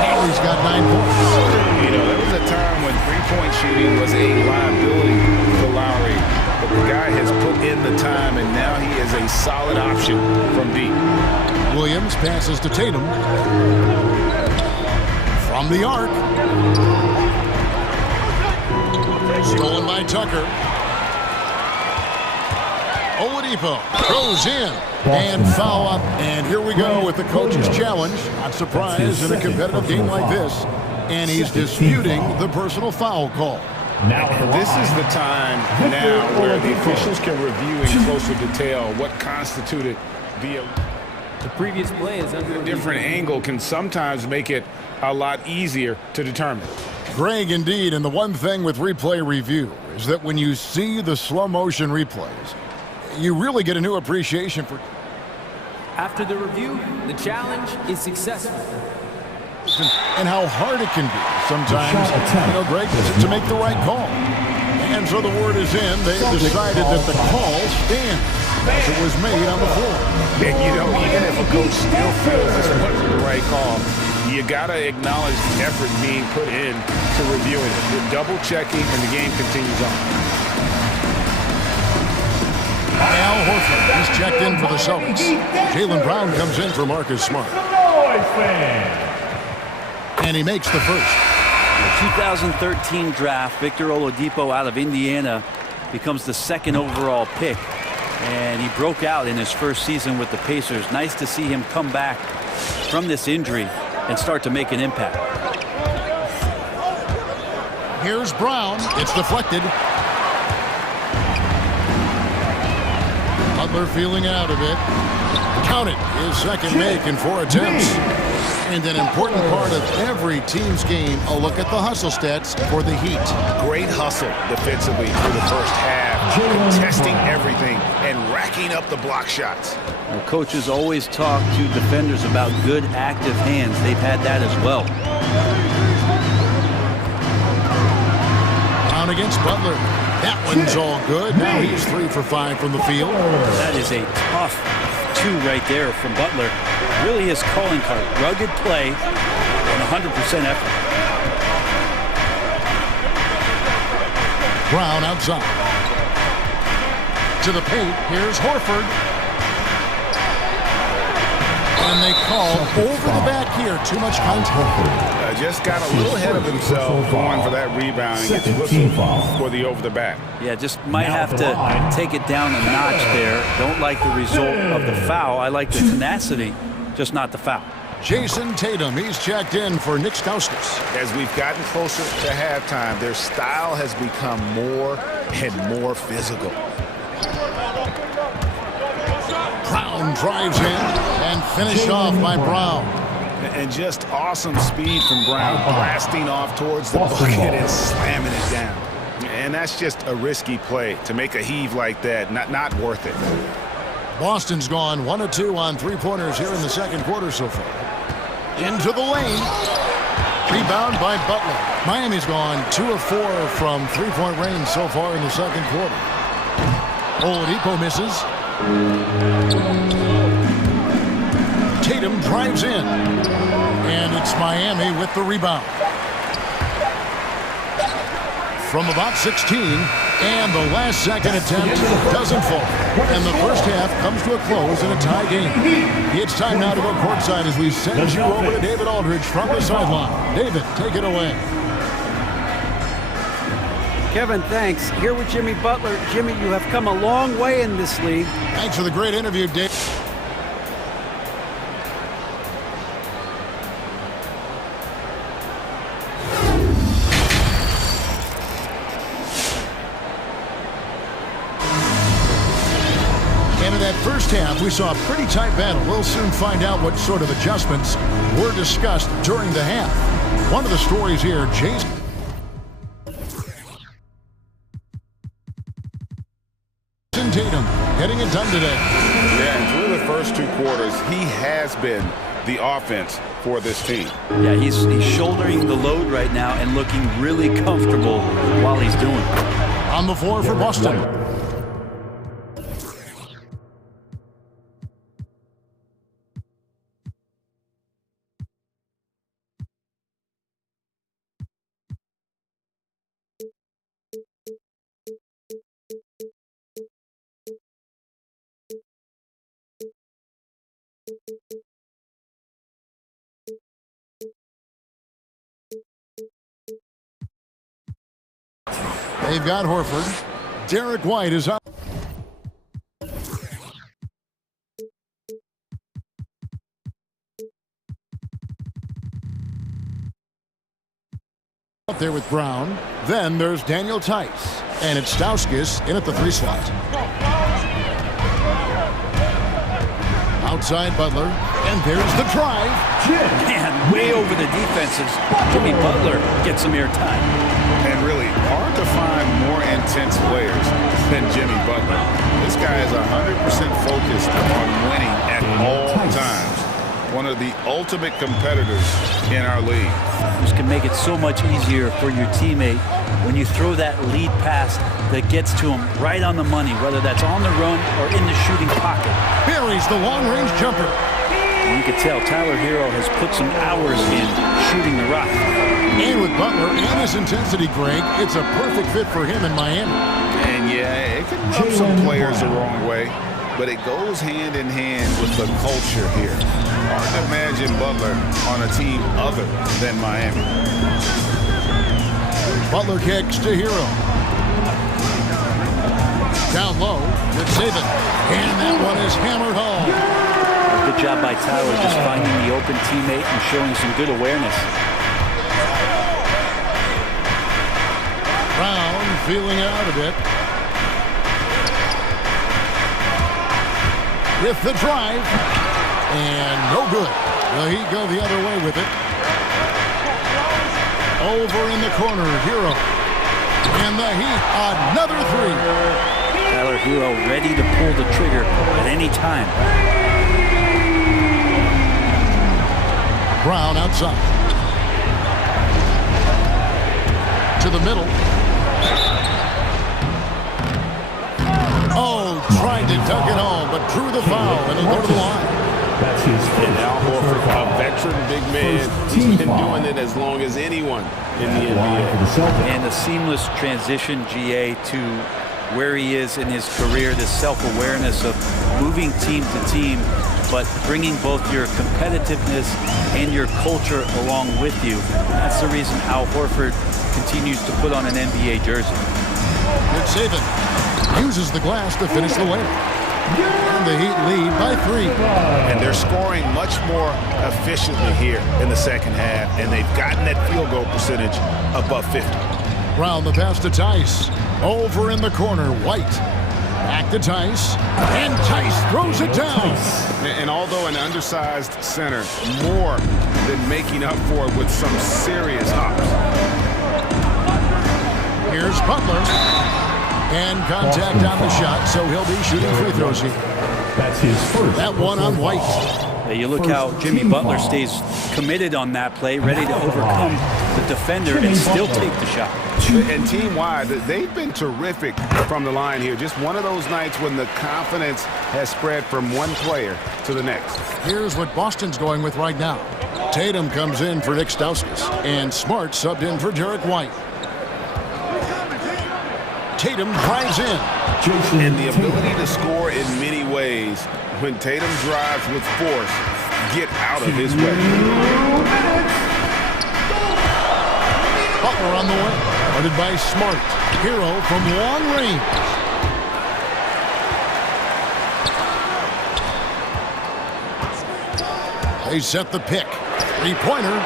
Lowry's got 9 points. You know, there was a time when three-point shooting was a liability for Lowry. But the guy has put in the time, and now he is a solid option from deep. Williams passes to Tatum. From the arc. Stolen by Tucker. Oladipo goes in and foul up. And here we go with the coach's challenge. Not surprised in a competitive game like this. And he's disputing the personal foul call. And this is the time now where the officials can review in closer detail what constituted The previous play is under a different angle can sometimes make it a lot easier to determine. Greg, indeed, and the one thing with replay review is that when you see the slow motion replays, you really get a new appreciation for. After the review, the challenge is successful. And how hard it can be sometimes, Greg, to make the right call. And so the word is in. They've decided that the call stands as it was made on the floor. And even if a coach still feels this wasn't the right call, you got to acknowledge the effort being put in to reviewing it. You're double-checking, and the game continues on. Al Horford is checked in for the Celtics. Jaylen Brown comes in for Marcus Smart. And he makes the first. The 2013 draft, Victor Oladipo out of Indiana becomes the second overall pick. And he broke out in his first season with the Pacers. Nice to see him come back from this injury and start to make an impact. Here's Brown. It's deflected. Butler feeling out of it. Count it. His second make in 4 attempts. And an important part of every team's game, a look at the hustle stats for the Heat. Great hustle defensively for the first half, contesting everything and racking up the block shots. Well, coaches always talk to defenders about good active hands. They've had that as well. Brown against Butler. That one's all good. Now he's 3 for 5 from the field. That is a tough 2 right there from Butler. Really his calling card. Rugged play and 100% effort. Brown outside. To the paint. Here's Horford. And they call over the back here. Too much contact. Just got a little ahead of himself going for that rebound and gets whistled for the over the back. Yeah, just might have to take it down a notch there. Don't like the result of the foul. I like the tenacity, just not the foul. Jason Tatum, he's checked in for Nick Stauskas. As we've gotten closer to halftime, their style has become more and more physical. Brown drives in and finished off by Brown. And just awesome speed from Brown, blasting off towards the bucket and slamming it down. And that's just a risky play. To make a heave like that, not worth it. Boston's gone 1 of 2 on 3-pointers here in the second quarter so far. Into the lane. Rebound by Butler. Miami's gone 2 of 4 from 3-point range so far in the second quarter. Oladipo misses. Tatum drives in. And it's Miami with the rebound. From about 16, and the last second attempt doesn't fall. And the first half comes to a close in a tie game. It's time now to go courtside as we send you over to David Aldridge from the sideline. David, take it away. Kevin, thanks. Here with Jimmy Butler. Jimmy, you have come a long way in this league. Thanks for the great interview, Dave. first half, we saw a pretty tight battle. We'll soon find out what sort of adjustments were discussed during the half. One of the stories here, Jason Tatum getting it done today. Yeah, and through the first 2 quarters, he has been the offense for this team. Yeah, he's shouldering the load right now and looking really comfortable while he's doing it. On the floor for Boston. They've got Horford. Derek White is up. Up there with Brown. Then there's Daniel Tice. And it's Stauskas in at the 3 slot. Outside Butler. And there's the drive. Man, way over the defenses. Jimmy Butler gets some airtime. And really hard to find more intense players than Jimmy Butler. This guy is 100% focused on winning at all times. One of the ultimate competitors in our league. This can make it so much easier for your teammate when you throw that lead pass that gets to him right on the money, whether that's on the run or in the shooting pocket. Buries the long-range jumper. You can tell Tyler Hero has put some hours in shooting the rock. And with Butler and his intensity, Greg, it's a perfect fit for him in Miami. And yeah, it can rub some players the wrong way, but it goes hand in hand with the culture here. Hard to imagine Butler on a team other than Miami. Butler kicks to Hero. Down low, it's Saban. And that one is hammered home. Good job by Tyler just finding the open teammate and showing some good awareness. Brown feeling it out a bit. With the drive. And no good. The Heat go the other way with it. Over in the corner, Hero. And the Heat, another 3. Tyler Hero ready to pull the trigger at any time. Brown outside. To the middle. Oh, tried to dunk it home, but drew the foul, and he'll go to the line. That's his first. And Al Horford, a veteran big man. He's been doing it as long as anyone in the NBA. And a seamless transition, GA, to where he is in his career, this self-awareness of moving team to team, but bringing both your competitiveness and your culture along with you. That's the reason Al Horford continues to put on an NBA jersey. Nick Saban uses the glass to finish the layup. And the Heat lead by 3. And they're scoring much more efficiently here in the second half, and they've gotten that field goal percentage above 50. Brown the pass to Tice. Over in the corner, White. Back to Tice. And Tice throws it down. And although an undersized center, more than making up for it with some serious hops. Here's Butler. And contact on the shot, so he'll be shooting free throws here. That's his first. That one on White. You look how Jimmy Butler stays committed on that play, ready to overcome the defender and still take the shot. And team-wide, they've been terrific from the line here. Just one of those nights when the confidence has spread from one player to the next. Here's what Boston's going with right now. Tatum comes in for Nick Stauskas, and Smart subbed in for Derek White. Tatum drives in. And the ability to score in many ways. When Tatum drives with force, get out of his way. Butler on the way. Guarded by Smart. Hero from long range. They set the pick. 3-pointer.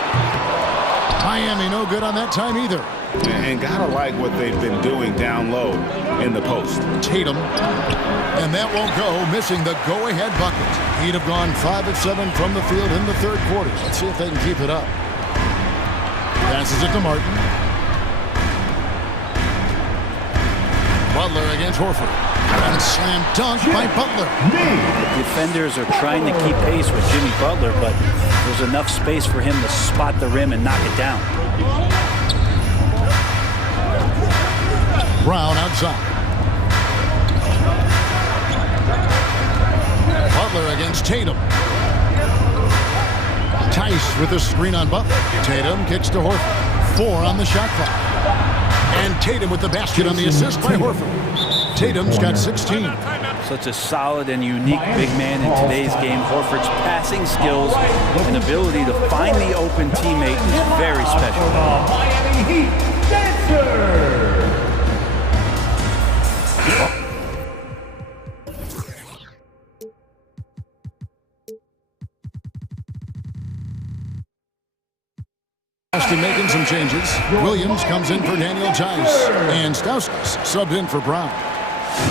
Miami no good on that time either. And gotta like what they've been doing down low in the post. Tatum, and that won't go, missing the go-ahead bucket. He'd have gone 5 of 7 from the field in the third quarter. Let's see if they can keep it up. Passes it to Martin. Butler against Horford. And slam dunk by Butler. The defenders are trying to keep pace with Jimmy Butler, but there's enough space for him to spot the rim and knock it down. Brown outside. Butler against Tatum. Tice with the screen on Butler. Tatum kicks to Horford. 4 on the shot clock. And Tatum with the basket on the assist by Horford. Tatum's got 16. Such a solid and unique big man in today's game. Horford's passing skills and ability to find the open teammate is very special. Miami Heat dancer. Austin making some changes. Williams comes in for Daniel Tice. And Stauskas subbed in for Brown.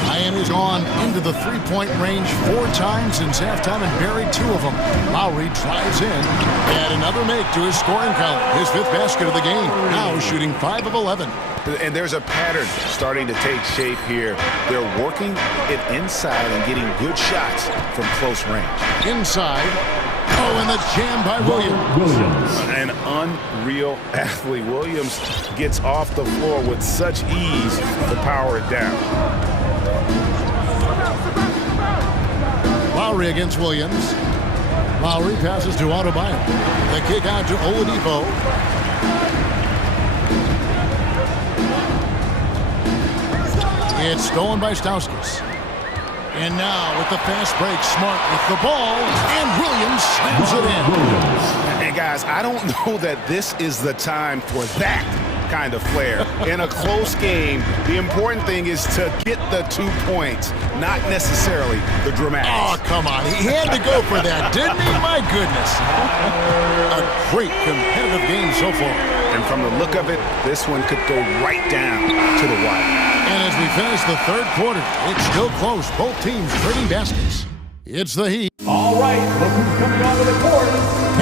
Miami's gone into the three-point range 4 times since halftime and buried 2 of them. Lowry drives in. Add another make to his scoring column. His 5th basket of the game. Now shooting 5 of 11. And there's a pattern starting to take shape here. They're working it inside and getting good shots from close range. Inside. Oh, and the jam by Williams. An unreal athlete. Williams gets off the floor with such ease to power it down. Lowry against Williams. Lowry passes to Adebayo. The kick out to Oladipo. It's stolen by Stauskas. And now with the fast break, Smart with the ball, and Williams slams it in. And guys, I don't know that this is the time for that kind of flair. In a close game, the important thing is to get the 2 points, not necessarily the dramatics. Oh, come on. He had to go for that, didn't he? My goodness. A great competitive game so far. And from the look of it, this one could go right down to the wire. And as we finish the third quarter, it's still close. Both teams trading baskets. It's the Heat. All right, look who's coming onto the court.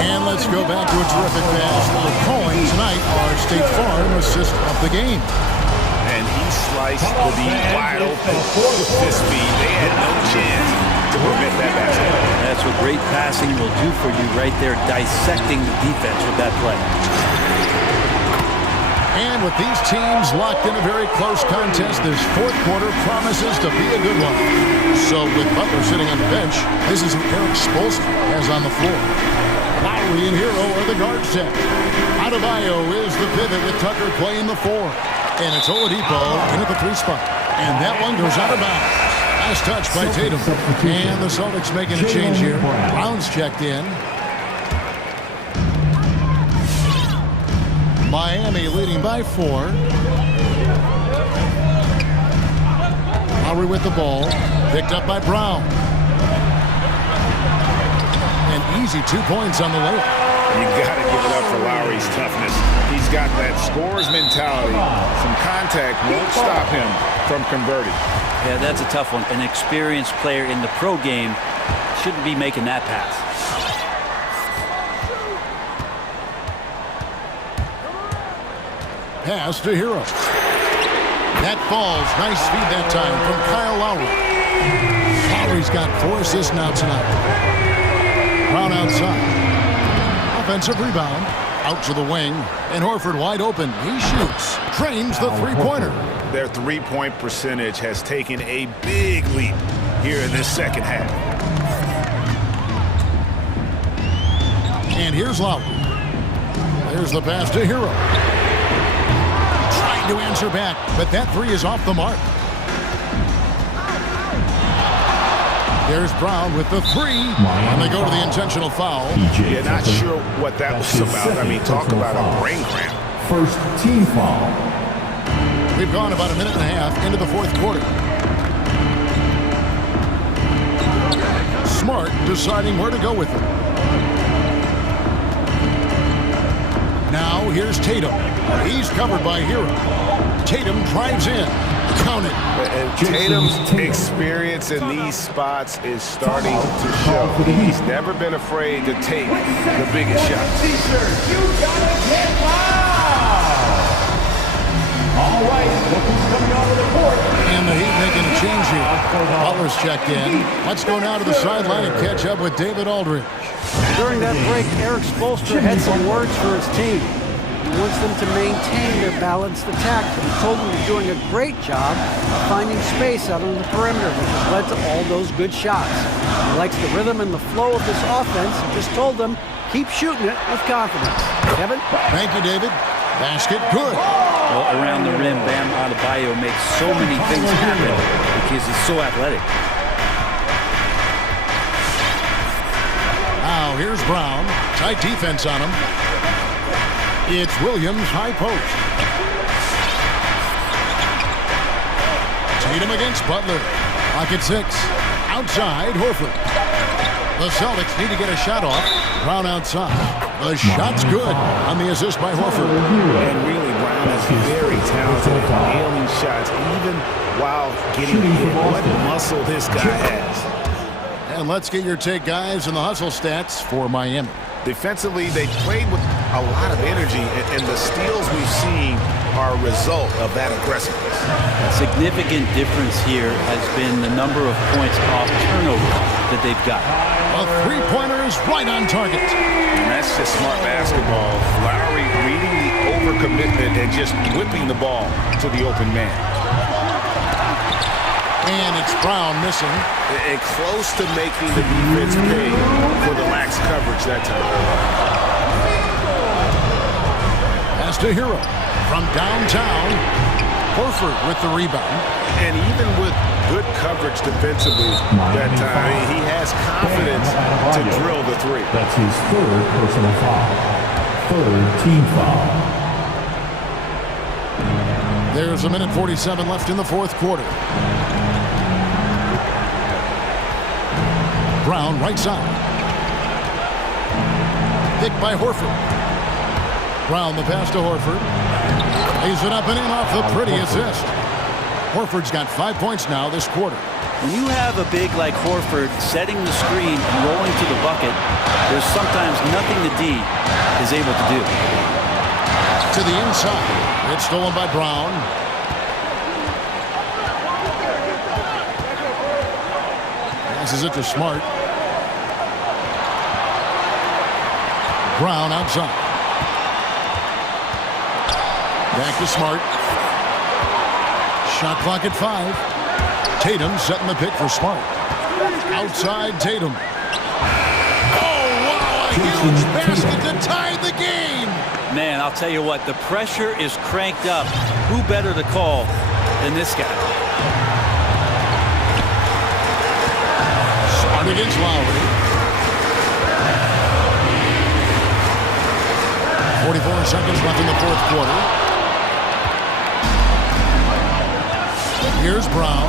And let's go back to a terrific pass for Cohen tonight, our State Farm assist of the game. And he sliced the D wide open with his speed. They had no chance to prevent that basket. That's what great passing will do for you right there, dissecting the defense with that play. And with these teams locked in a very close contest, this fourth quarter promises to be a good one. So with Butler sitting on the bench, this is who Eric Spoelstra has on the floor. Lowry and Hero are the guard set. Adebayo is the pivot with Tucker playing the 4. And it's Oladipo in at the 3 spot. And that one goes out of bounds. Last touch by Tatum. And the Celtics making a change here. Brown's checked in. Miami leading by 4. Lowry with the ball. Picked up by Brown. An easy 2 points on the layup. You got to give it up for Lowry's toughness. He's got that scorer's mentality. Some contact won't stop him from converting. Yeah, that's a tough one. An experienced player in the pro game shouldn't be making that pass. Pass to Hero. That falls. Nice feed that time from Kyle Lowry. Lowry's got 4 assists now tonight. Brown outside. Offensive rebound. Out to the wing. And Horford wide open. He shoots. Drains the three-pointer. Their three-point percentage has taken a big leap here in this second half. And here's Lowry. There's the pass to Hero. To answer back, but that 3 is off the mark. There's Brown with the 3, and they go to the intentional foul. Yeah, not sure what that was about. I mean, talk about a brain cramp. First team foul. We've gone about a minute and a half into the fourth quarter. Smart deciding where to go with it. Now here's Tatum. He's covered by Hero. Tatum drives in. Count it. And Tatum's experience in these spots is starting to show. He's never been afraid to take the biggest shots. All right, look who's coming onto the court. And the Heat making a change here. Butler's checked in. Let's go now to the sideline and catch up with David Aldridge. During that break, Eric Spoelstra had some words for his team. He wants them to maintain their balanced attack, and he told them they're doing a great job of finding space out on the perimeter, which has led to all those good shots. He likes the rhythm and the flow of this offense, and just told them, keep shooting it with confidence. Kevin? Thank you, David. Basket, good. Well, around the rim, Bam Adebayo makes so many things happen because he's so athletic. Now here's Brown. Tight defense on him. It's Williams, high post. Tatum against Butler. Clock at 6. Outside, Horford. The Celtics need to get a shot off. Brown outside. The shot's good on the assist by Horford. And really, Brown is very talented at nailing shots, even while getting hit. What muscle this guy has. And let's get your take, guys, on the hustle stats for Miami. Defensively, they played with a lot of energy, and the steals we've seen are a result of that aggressiveness. A significant difference here has been the number of points off turnover that they've got. A three-pointer is right on target. And that's just smart basketball. Lowry reading the overcommitment and just whipping the ball to the open man. And it's Brown missing. And close to making the defense pay for the lax coverage that time. Pass to Hero from downtown. Horford with the rebound. And even with good coverage defensively that time, he has confidence to drill the three. That's his third personal foul. Third team foul. There's a minute 47 left in the fourth quarter. Brown right side. Picked by Horford. Brown the pass to Horford. Lays it up and in off the pretty assist. Horford's got 5 points now this quarter. When you have a big like Horford setting the screen and rolling to the bucket, there's sometimes nothing the D is able to do. To the inside. It's stolen by Brown. Passes it to Smart. Brown outside. Back to Smart. Shot clock at 5. Tatum setting the pick for Smart. Outside Tatum. Oh, wow, a huge basket to tie the game. Man, I'll tell you what, the pressure is cranked up. Who better to call than this guy? Smart against Lowry. 44 seconds left in the fourth quarter. Here's Brown.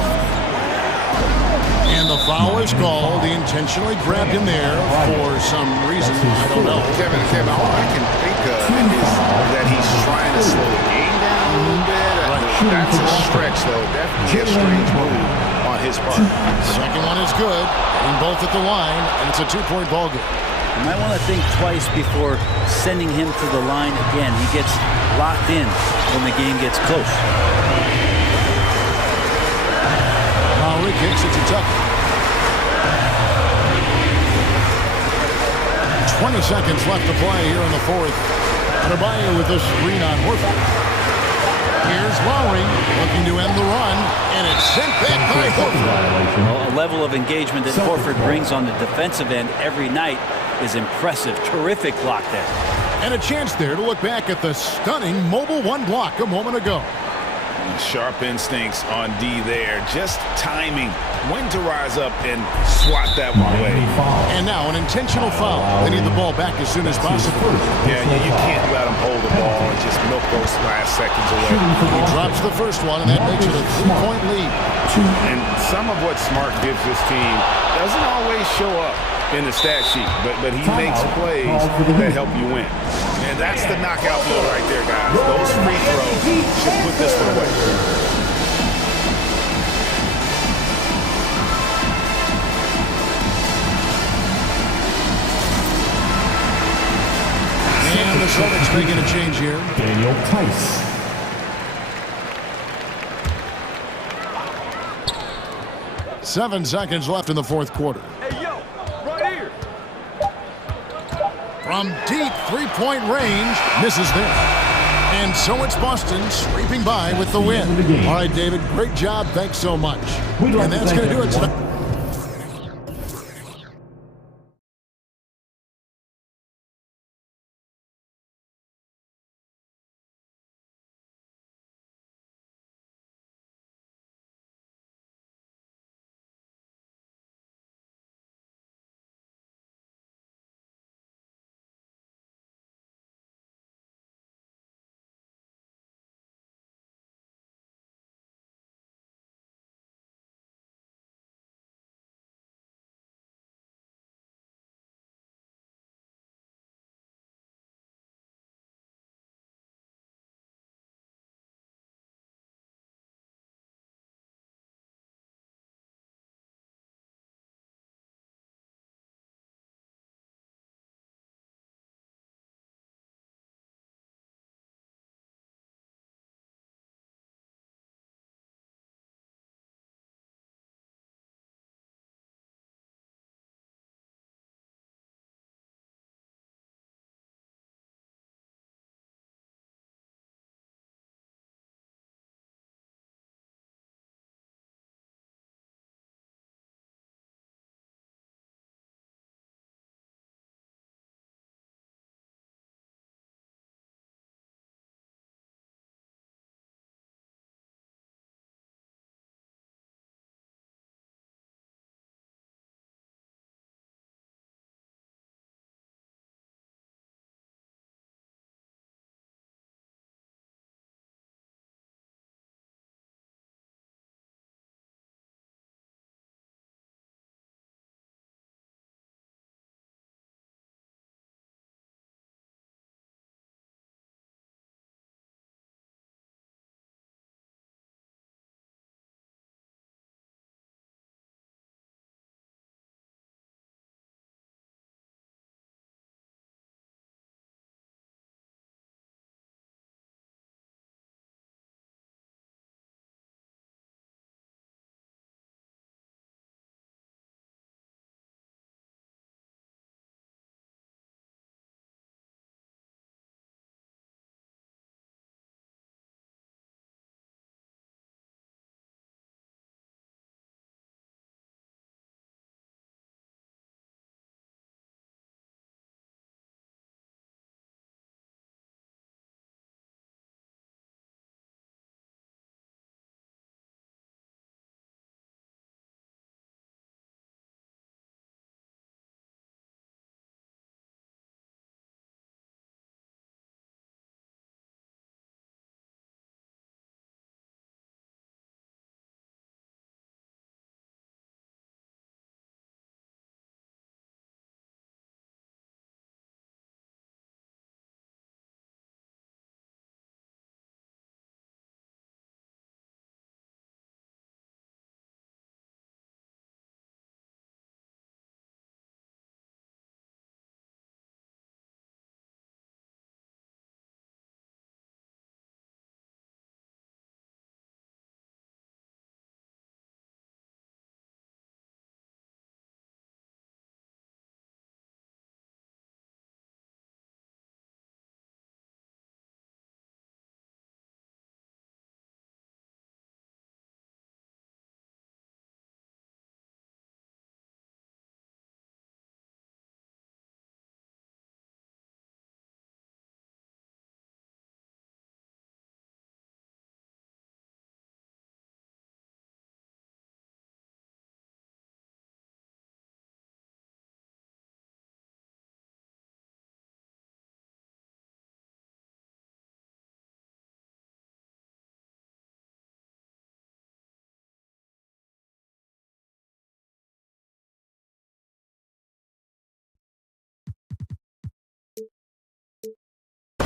And the foul is called. He intentionally grabbed him there for some reason. I don't know. Kevin, all I can think of is that he's trying to slow the game down a little bit. That's a stretch, though. Definitely a strange move on his part. Second one is good. Getting both at the line, and it's a two-point ball game. You might want to think twice before sending him to the line again. He gets locked in when the game gets close. Lowry kicks it to Tucker. 20 seconds left to play here in the fourth. Adebayo with this screen on Horford. Here's Lowry looking to end the run, and it's sent back by Horford. Well, a level of engagement that Horford brings on the defensive end every night is impressive. Terrific block there. And a chance there to look back at the stunning mobile one block a moment ago. Sharp instincts on D there. Just timing when to rise up and swat that one away. And now an intentional foul. They need the ball back as soon as possible. Yeah, you can't let them hold the ball and just milk those last seconds away. He drops the first one, and that makes it a 3-point lead. And some of what Smart gives this team doesn't always show up in the stat sheet, but he makes plays that help you win. And that's the knockout blow right there, guys. Those free throws should put this one away. And the Celtics making a change here. Daniel Tice. Seven seconds left in the fourth quarter. Hey, yo, right here. From deep three-point range, misses there. And so it's Boston sweeping by with the win. All right, David, great job. Thanks so much. And that's going to do it tonight.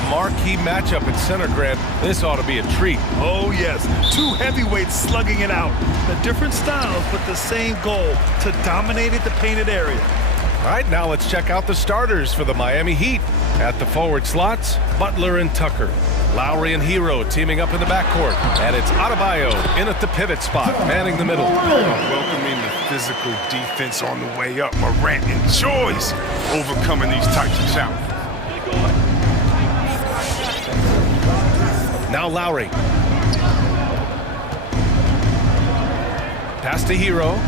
marquee matchup at center, Grant. This ought to be a treat. Oh, yes. Two heavyweights slugging it out. The different styles, but the same goal, to dominate the painted area. All right, now let's check out the starters for the Miami Heat. At the forward slots, Butler and Tucker. Lowry and Hero teaming up in the backcourt. And it's Adebayo in at the pivot spot, manning the middle. Welcoming the physical defense on the way up. Morant enjoys overcoming these types of challenges. Now Lowry. Pass to Hero.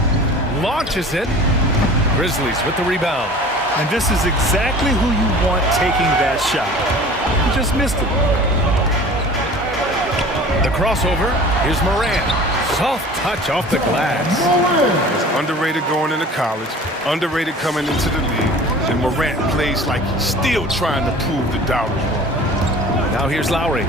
Launches it. Grizzlies with the rebound. And this is exactly who you want taking that shot. You just missed it. The crossover. Here's Morant. Soft touch off the glass. He's underrated going into college, underrated coming into the league, and Morant plays like he's still trying to prove the doubters wrong. Now here's Lowry.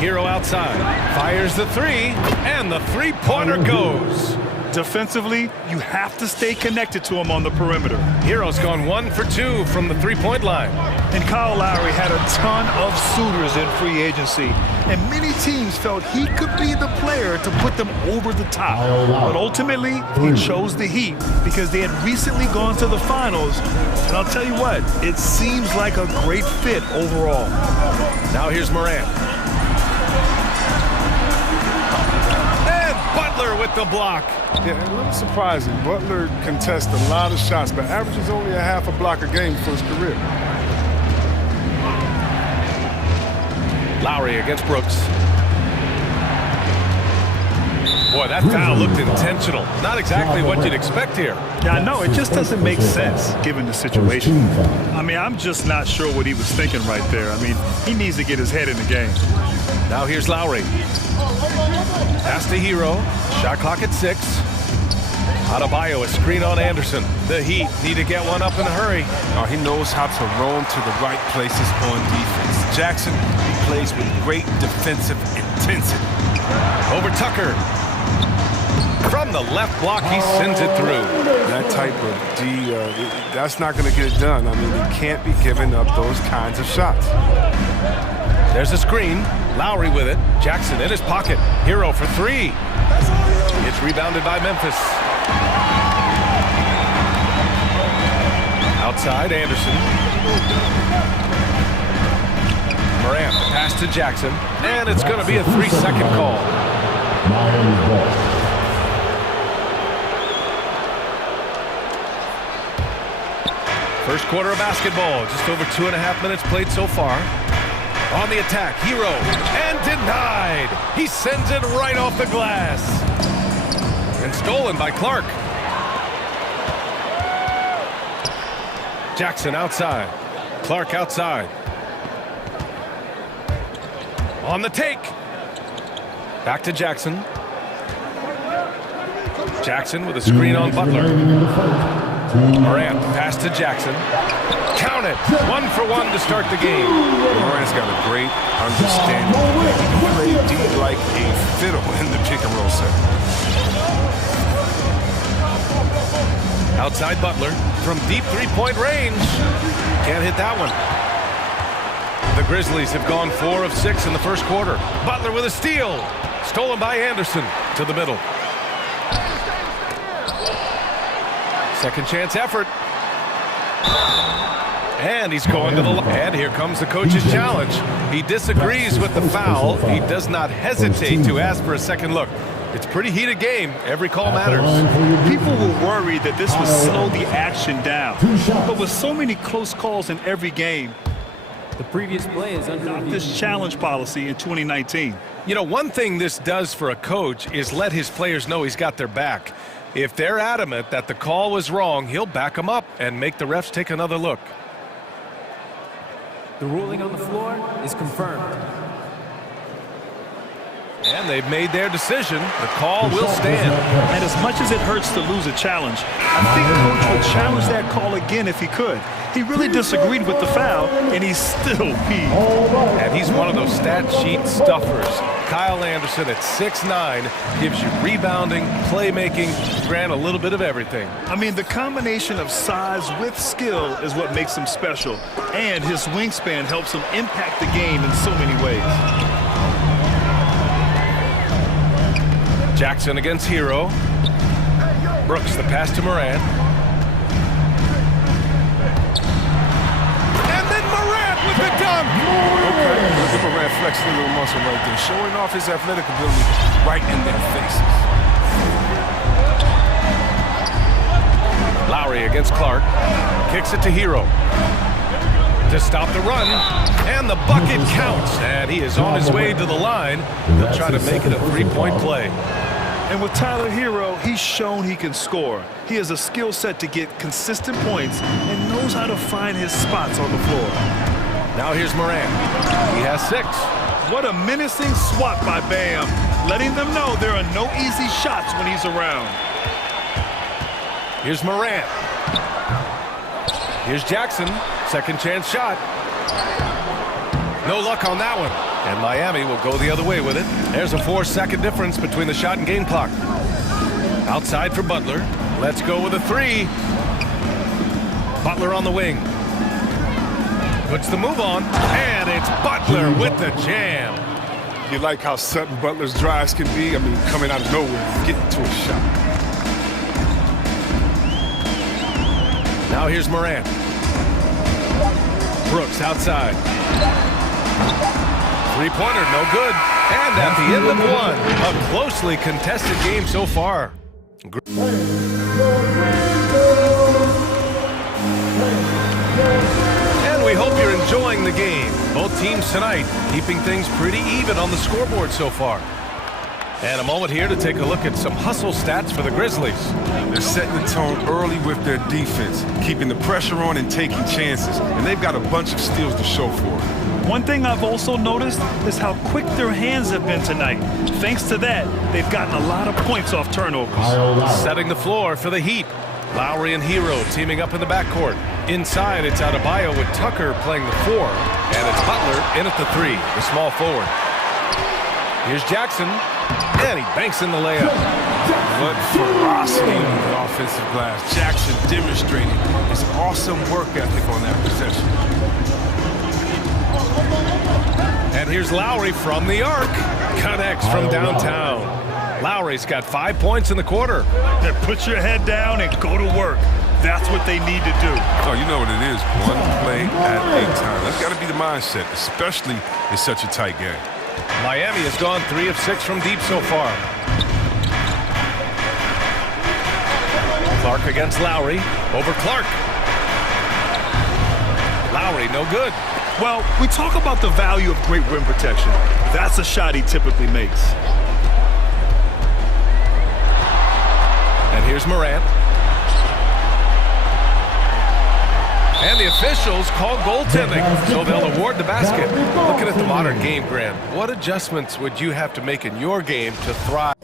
Hero outside. Fires the three, and the three-pointer goes. Defensively, you have to stay connected to him on the perimeter. Hero's gone 1 for 2 from the three-point line. And Kyle Lowry had a ton of suitors in free agency, and many teams felt he could be the player to put them over the top. But ultimately, he chose the Heat because they had recently gone to the finals. And I'll tell you what, it seems like a great fit overall. Now here's Morant. And Butler with the block. Yeah, a little surprising. Butler contests a lot of shots, but averages only a half a block a game for his career. Lowry against Brooks. Boy, that foul looked intentional. Not exactly what you'd expect here. Yeah, I know. It just doesn't make sense given the situation. I mean, I'm just not sure what he was thinking right there. I mean, he needs to get his head in the game. Now here's Lowry. Pass to Hero. Shot clock at 6. Adebayo, a screen on Anderson. The Heat need to get one up in a hurry. Oh, he knows how to roam to the right places on defense. Jackson, he plays with great defensive intensity. Over Tucker. From the left block, he sends it through. That type of D, that's not going to get it done. I mean, he can't be giving up those kinds of shots. There's a screen. Lowry with it. Jackson in his pocket. Hero for 3. It's rebounded by Memphis. Outside, Anderson. Morant, pass to Jackson. And it's going to be a 3-second call. First quarter of basketball. Just over 2.5 minutes played so far. On the attack, Hero, and denied. He sends it right off the glass. And stolen by Clark. Jackson outside. Clark outside. On the take. Back to Jackson. Jackson with a screen on Butler. Morant, pass to Jackson. Count it. 1 for 1 to start the game. Morant's got a great understanding. He can play deep like a fiddle in the pick and roll set. Outside Butler from deep three-point range. Can't hit that one. The Grizzlies have gone 4 of 6 in the first quarter. Butler with a steal. Stolen by Anderson to the middle. Second chance effort. And he's going to the line. And here comes the coach's challenge. He disagrees with the foul. He does not hesitate to ask for a second look. It's a pretty heated game. Every call matters. People were worried that this would slow the action down. But with so many close calls in every game, the previous play is under this challenge policy in 2019. You know, one thing this does for a coach is let his players know he's got their back. If they're adamant that the call was wrong, he'll back them up and make the refs take another look. The ruling on the floor is confirmed. And they've made their decision. The call will stand. And as much as it hurts to lose a challenge, I think Coach would challenge that call again if he could. He really disagreed with the foul, and he's still peeved. And he's one of those stat sheet stuffers. Kyle Anderson at 6'9" gives you rebounding, playmaking, grant a little bit of everything. I mean, the combination of size with skill is what makes him special, and his wingspan helps him impact the game in so many ways. Jackson against Hero. Brooks the pass to Morant. And then Morant with the dunk! Okay, look at Morant flexing a little muscle right there, showing off his athletic ability right in their faces. Lowry against Clark. Kicks it to Hero. To stop the run, and the bucket counts, and he is on his way to the line. He'll try to make it a three-point play. And with Tyler Hero, he's shown he can score. He has a skill set to get consistent points and knows how to find his spots on the floor. Now here's Morant. He has 6. What a menacing swat by Bam, letting them know there are no easy shots when he's around. Here's Morant. Here's Jackson. Second chance shot. No luck on that one. And Miami will go the other way with it. There's a 4-second difference between the shot and game clock. Outside for Butler. Let's go with a 3. Butler on the wing. Puts the move on. And it's Butler with the jam. You like how sudden Butler's drives can be? I mean, coming out of nowhere, getting to a shot. Now here's Morant. Brooks outside. Three-pointer, no good. And at the end of one, a closely contested game so far. And we hope you're enjoying the game. Both teams tonight keeping things pretty even on the scoreboard so far. And a moment here to take a look at some hustle stats for the Grizzlies. They're setting the tone early with their defense, keeping the pressure on and taking chances. And they've got a bunch of steals to show for it. One thing I've also noticed is how quick their hands have been tonight. Thanks to that, they've gotten a lot of points off turnovers. Setting the floor for the Heat. Lowry and Hero teaming up in the backcourt. Inside, it's Adebayo with Tucker playing the 4. And it's Butler in at the 3, the small forward. Here's Jackson. And he banks in the layup. What ferocity on the offensive glass. Jackson demonstrating his awesome work ethic on that possession. And here's Lowry from the arc. Connects from downtown. Lowry's got 5 points in the quarter. Then put your head down and go to work. That's what they need to do. Oh, you know what it is. One play at a time. That's got to be the mindset, especially in such a tight game. Miami has gone 3 of 6 from deep so far. Clark against Lowry. Over Clark. Lowry, no good. Well, we talk about the value of great rim protection. That's a shot he typically makes. And here's Morant. And the officials call goaltending, so they'll award the basket. Looking at the modern game, Grant, what adjustments would you have to make in your game to thrive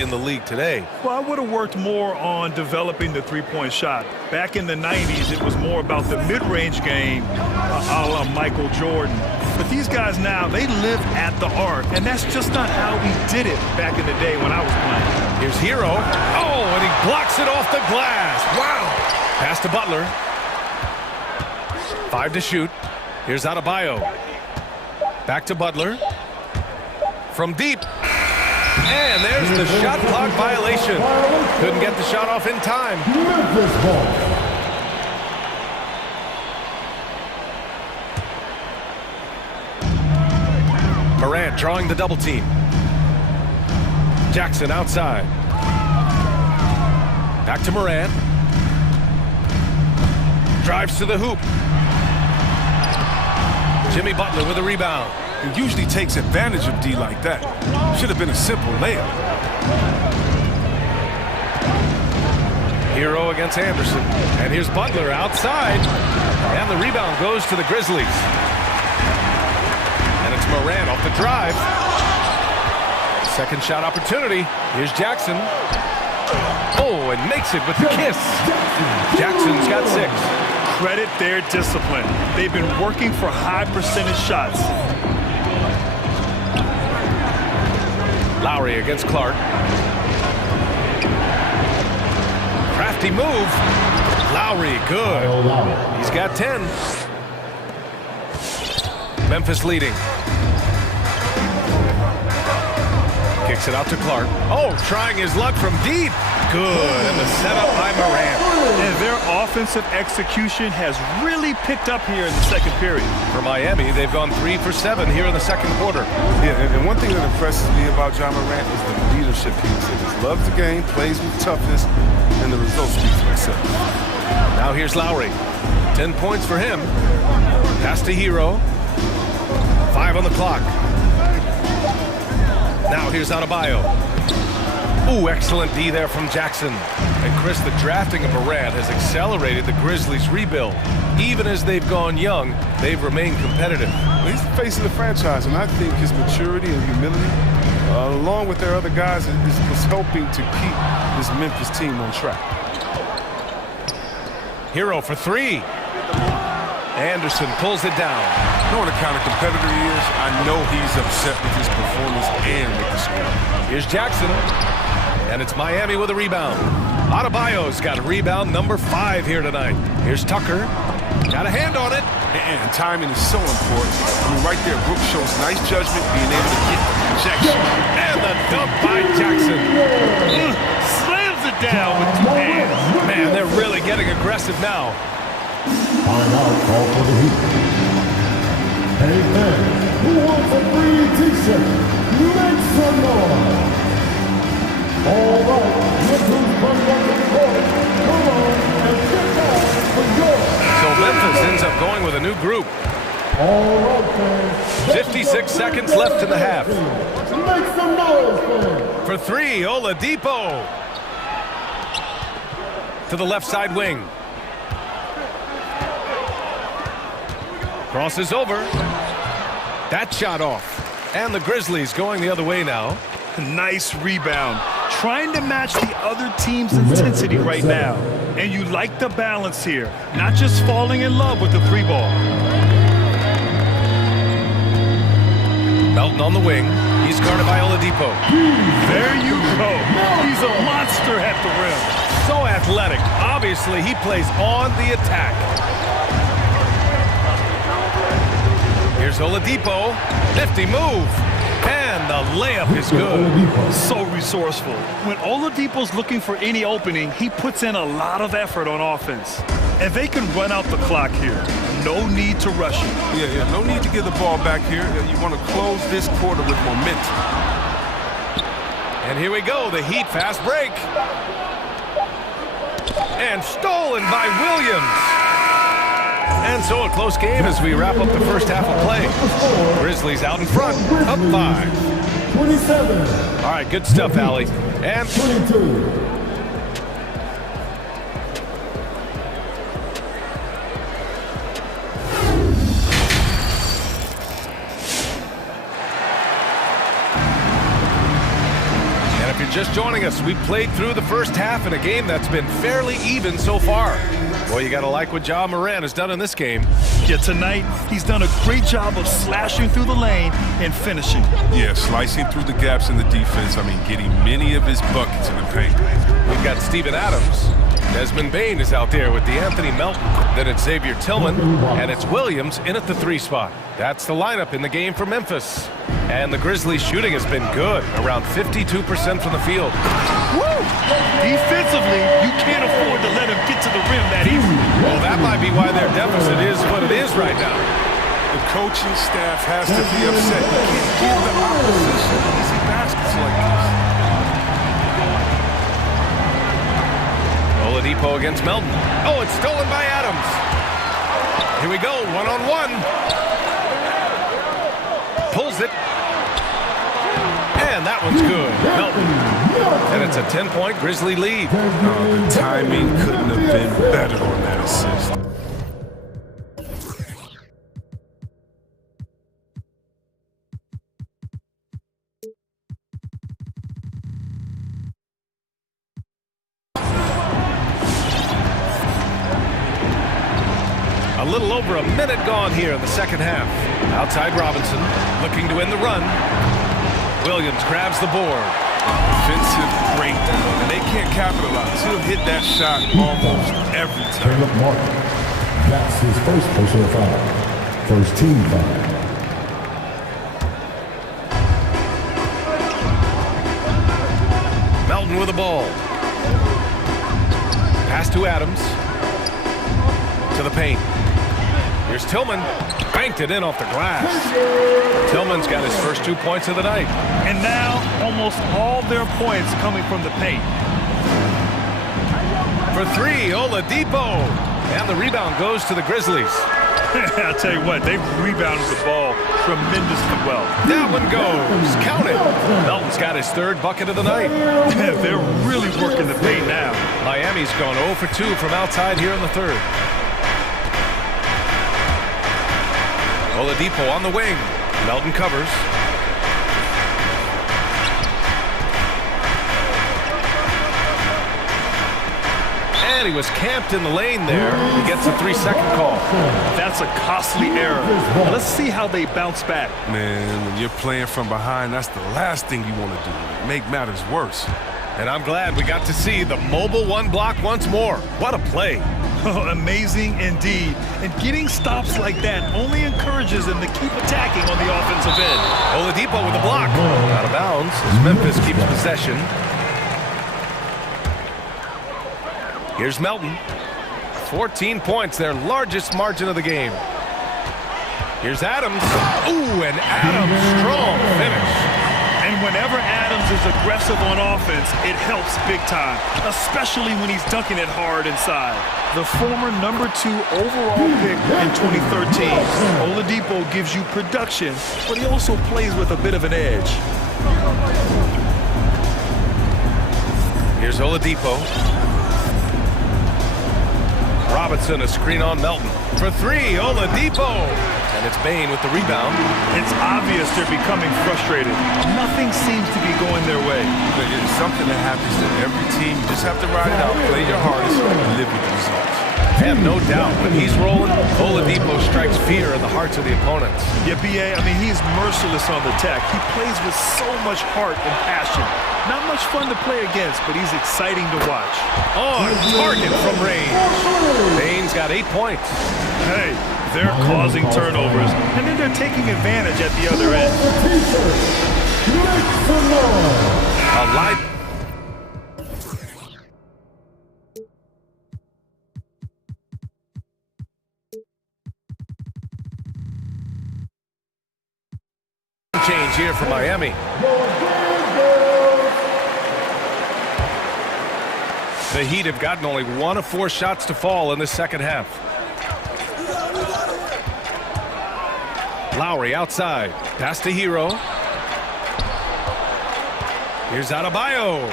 in the league today? Well, I would have worked more on developing the three-point shot. Back in the 90s, it was more about the mid-range game, a la Michael Jordan. But these guys now, they live at the arc, and that's just not how we did it back in the day when I was playing. Here's Hero. Oh, and he blocks it off the glass. Wow. Pass to Butler. 5 to shoot. Here's Adebayo. Back to Butler. From deep. And there's the shot clock violation. Couldn't get the shot off in time. Morant drawing the double team. Jackson outside. Back to Morant. Drives to the hoop. Jimmy Butler with a rebound. He usually takes advantage of D like that. Should have been a simple layup. Hero against Anderson. And here's Butler outside. And the rebound goes to the Grizzlies. And it's Morant off the drive. Second shot opportunity. Here's Jackson. Oh, and makes it with the kiss. Jackson's got 6. Credit their discipline. They've been working for high percentage shots. Lowry against Clark. Crafty move. Lowry, good. He's got 10. Memphis leading. Kicks it out to Clark. Oh, trying his luck from deep. Good, and the setup by Morant. And their offensive execution has really picked up here in the second period. For Miami, they've gone 3 for 7 here in the second quarter. Yeah, and one thing that impresses me about John Morant is the leadership he exhibits. Loves the game, plays with toughness, and the results speak for themselves. Now here's Lowry. 10 points for him. Pass to Hero. 5 on the clock. Now here's Adebayo. Ooh, excellent D there from Jackson. And Chris, the drafting of Morant has accelerated the Grizzlies' rebuild. Even as they've gone young, they've remained competitive. He's facing the franchise, and I think his maturity and humility, along with their other guys, is helping to keep this Memphis team on track. Hero for 3. Anderson pulls it down. Knowing the kind of competitor he is, I know he's upset with his performance and with the score. Here's Jackson. And it's Miami with a rebound. Adebayo's got rebound number 5 here tonight. Here's Tucker. Got a hand on it. And timing is so important. I mean, right there, Brooks shows nice judgment, being able to get Jackson. And the dunk by Jackson. Slams it down with 2 hands. Man, they're really getting aggressive now. Timeout call for the Heat. Hey fans, who wants a free t-shirt? Make some noise. All right, look who's coming up to the court. Come on and get out for yours. So Memphis ends up going with a new group. All right, fans. 56 seconds left in the half. Make some noise, fans. For 3, Oladipo. To the left side wing. Crosses over. That shot off. And the Grizzlies going the other way now. Nice rebound. Trying to match the other team's intensity right now. And you like the balance here. Not just falling in love with the 3-ball. Melton on the wing. He's guarded by Oladipo. There you go. He's a monster at the rim. So athletic. Obviously, he plays on the attack. Here's Oladipo. Nifty move. And the layup is good. So resourceful. When Oladipo's looking for any opening, he puts in a lot of effort on offense. And they can run out the clock here. No need to rush it. Yeah, no need to get the ball back here. You want to close this quarter with momentum. And here we go, the Heat fast break. And stolen by Williams. And so a close game as we wrap up the first half of play. Grizzlies out in front, up 5. 27. All right, good stuff, Allie. And 22. just joining us, we played through the first half in a game that's been fairly even so far. Boy, you got to like what John Morant has done in this game. Yeah, tonight, he's done a great job of slashing through the lane and finishing. Yeah, slicing through the gaps in the defense. I mean, getting many of his buckets in the paint. We've got Steven Adams. Desmond Bane is out there with DeAnthony Melton. Then it's Xavier Tillman, and it's Williams in at the 3 spot. That's the lineup in the game for Memphis. And the Grizzlies' shooting has been good, around 52% from the field. Woo! Defensively, you can't afford to let him get to the rim that easy. Well, that might be why their deficit is what it is right now. The coaching staff has to be upset. You can't give the opposition easy baskets like this. Oladipo against Melton. Oh, it's stolen by Adams. Here we go, one-on-one. Pulls it. And that one's good. Melton. And it's a 10-point Grizzly lead. Oh, the timing couldn't have been better on that assist. little over a minute gone here in the second half. Outside Robinson, looking to win the run. Williams grabs the board. Defensive breakdown, and they can't capitalize. He'll hit that shot almost every time. Caleb Martin. That's his first personal foul. First team foul. Melton with the ball. Pass to Adams. To the paint. Here's Tillman. Banked it in off the glass. Tillman's got his first 2 points of the night. And now, almost all their points coming from the paint. For three, Oladipo. And the rebound goes to the Grizzlies. I'll tell you what, they've rebounded the ball tremendously well. That one goes. Count it. Melton's got his third bucket of the night. They're really working the paint now. Miami's gone 0 for 2 from outside here in the third. Oladipo on the wing. Melton covers. And he was camped in the lane there. He gets a 3-second call. That's a costly error. Let's see how they bounce back. Man, when you're playing from behind, that's the last thing you want to do. Make matters worse. And I'm glad we got to see the mobile one block once more. What a play. Amazing indeed. And getting stops like that only encourages them to keep attacking on the offensive end. Oladipo with the block. Out of bounds as Memphis keeps possession. Here's Melton. 14 points, their largest margin of the game. Here's Adams. Ooh, and Adams, strong finish. And whenever Adams is aggressive on offense, it helps big time, especially when he's dunking it hard inside. The former #2 overall pick in 2013, Oladipo gives you production, but he also plays with a bit of an edge. Here's Oladipo. Robinson, a screen on Melton. For three, Oladipo. And it's Bane with the rebound. It's obvious they're becoming frustrated. Nothing seems to be going their way. It's something that happens to every team. You just have to ride it out, play your hardest, and live with the results. I have no doubt when he's rolling, Oladipo strikes fear in the hearts of the opponents. Yeah, B.A., I mean, he's merciless on the tech. He plays with so much heart and passion. Not much fun to play against, but he's exciting to watch. On target from range. Bane's got 8 points. Hey, they're causing turnovers, and then they're taking advantage at the other end. A light. Change here for Miami. The Heat have gotten only 1 of 4 shots to fall in the second half. Lowry outside. Pass to Hero. Here's Adebayo.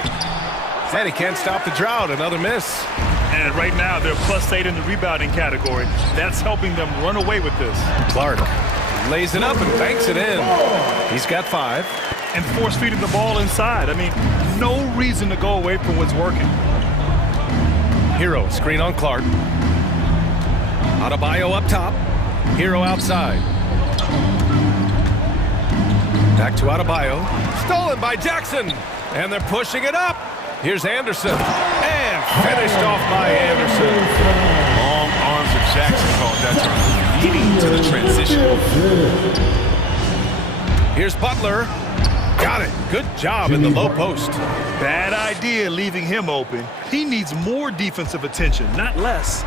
And he can't stop the drought. Another miss. And right now they're +8 in the rebounding category. That's helping them run away with this. Clark lays it up and banks it in. He's got 5. And force-feeding the ball inside. I mean, no reason to go away from what's working. Hero, screen on Clark. Adebayo up top. Hero outside. Back to Adebayo. Stolen by Jackson. And they're pushing it up. Here's Anderson. And finished off by Anderson. Long arms of Jackson called that turn, leading to the transition. Here's Butler. Got it. Good job in the low post. Bad idea leaving him open. He needs more defensive attention, not less.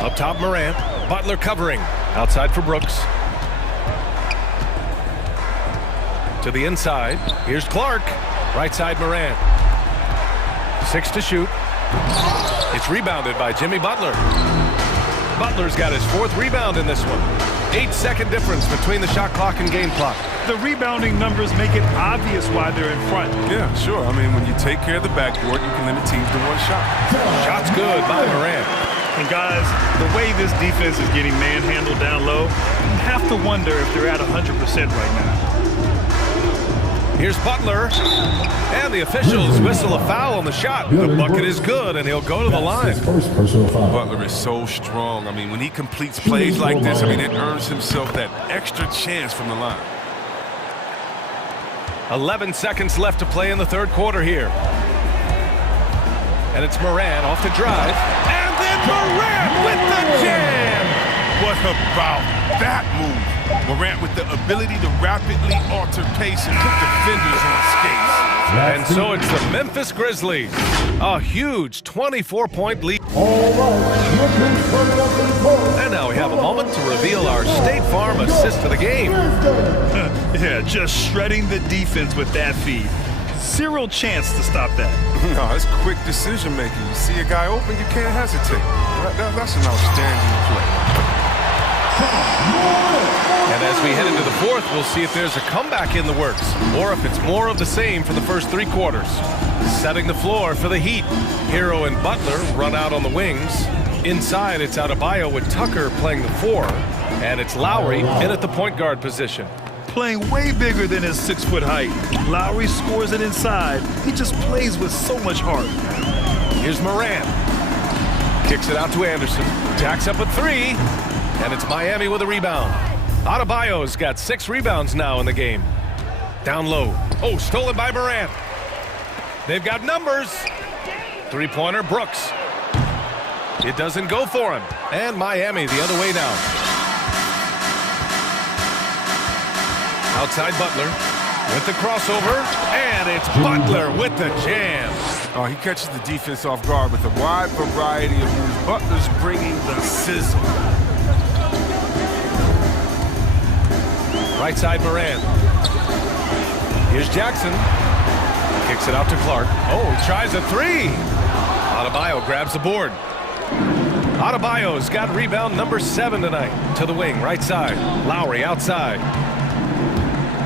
Up top, Morant. Butler covering. Outside for Brooks. To the inside. Here's Clark. Right side, Morant. 6 to shoot. It's rebounded by Jimmy Butler. Butler's got his 4th rebound in this one. 8-second difference between the shot clock and game clock. The rebounding numbers make it obvious why they're in front. Yeah, sure. I mean, when you take care of the backboard, you can limit teams to 1 shot. Shot's good by Morant. And guys, the way this defense is getting manhandled down low, you have to wonder if they're at 100% right now. Here's Butler. And the officials whistle a foul on the shot. The bucket is good, and he'll go to the line. Butler is so strong. I mean, when he completes plays like this, I mean, it earns himself that extra chance from the line. 11 seconds left to play in the third quarter here. And it's Moran off to drive. And then Moran with the jam! What about that move? Morant with the ability to rapidly alter pace and put defenders on skates. And so it's the Memphis Grizzlies. A huge 24-point lead. And now we have a moment to reveal our State Farm assist to the game. Yeah, just shredding the defense with that feed. Zero chance to stop that. No, it's quick decision making. You see a guy open, you can't hesitate. That's an outstanding play. And as we head into the fourth, we'll see if there's a comeback in the works, or if it's more of the same for the first three quarters. Setting the floor for the Heat. Hero and Butler run out on the wings. Inside, it's Adebayo with Tucker playing the 4, and it's Lowry in at the point guard position. Playing way bigger than his 6-foot height. Lowry scores it inside. He just plays with so much heart. Here's Moran. Kicks it out to Anderson. Tacks up a 3. And it's Miami with a rebound. Adebayo's got 6 rebounds now in the game. Down low. Oh, stolen by Moran. They've got numbers. Three-pointer, Brooks. It doesn't go for him. And Miami the other way now. Outside Butler with the crossover. And it's Butler with the jam. Oh, he catches the defense off guard with a wide variety of moves. Butler's bringing the sizzle. Right side Moran. Here's Jackson. Kicks it out to Clark. Oh, he tries a 3. Adebayo grabs the board. Adebayo's got rebound number 7 tonight. To the wing, right side. Lowry outside.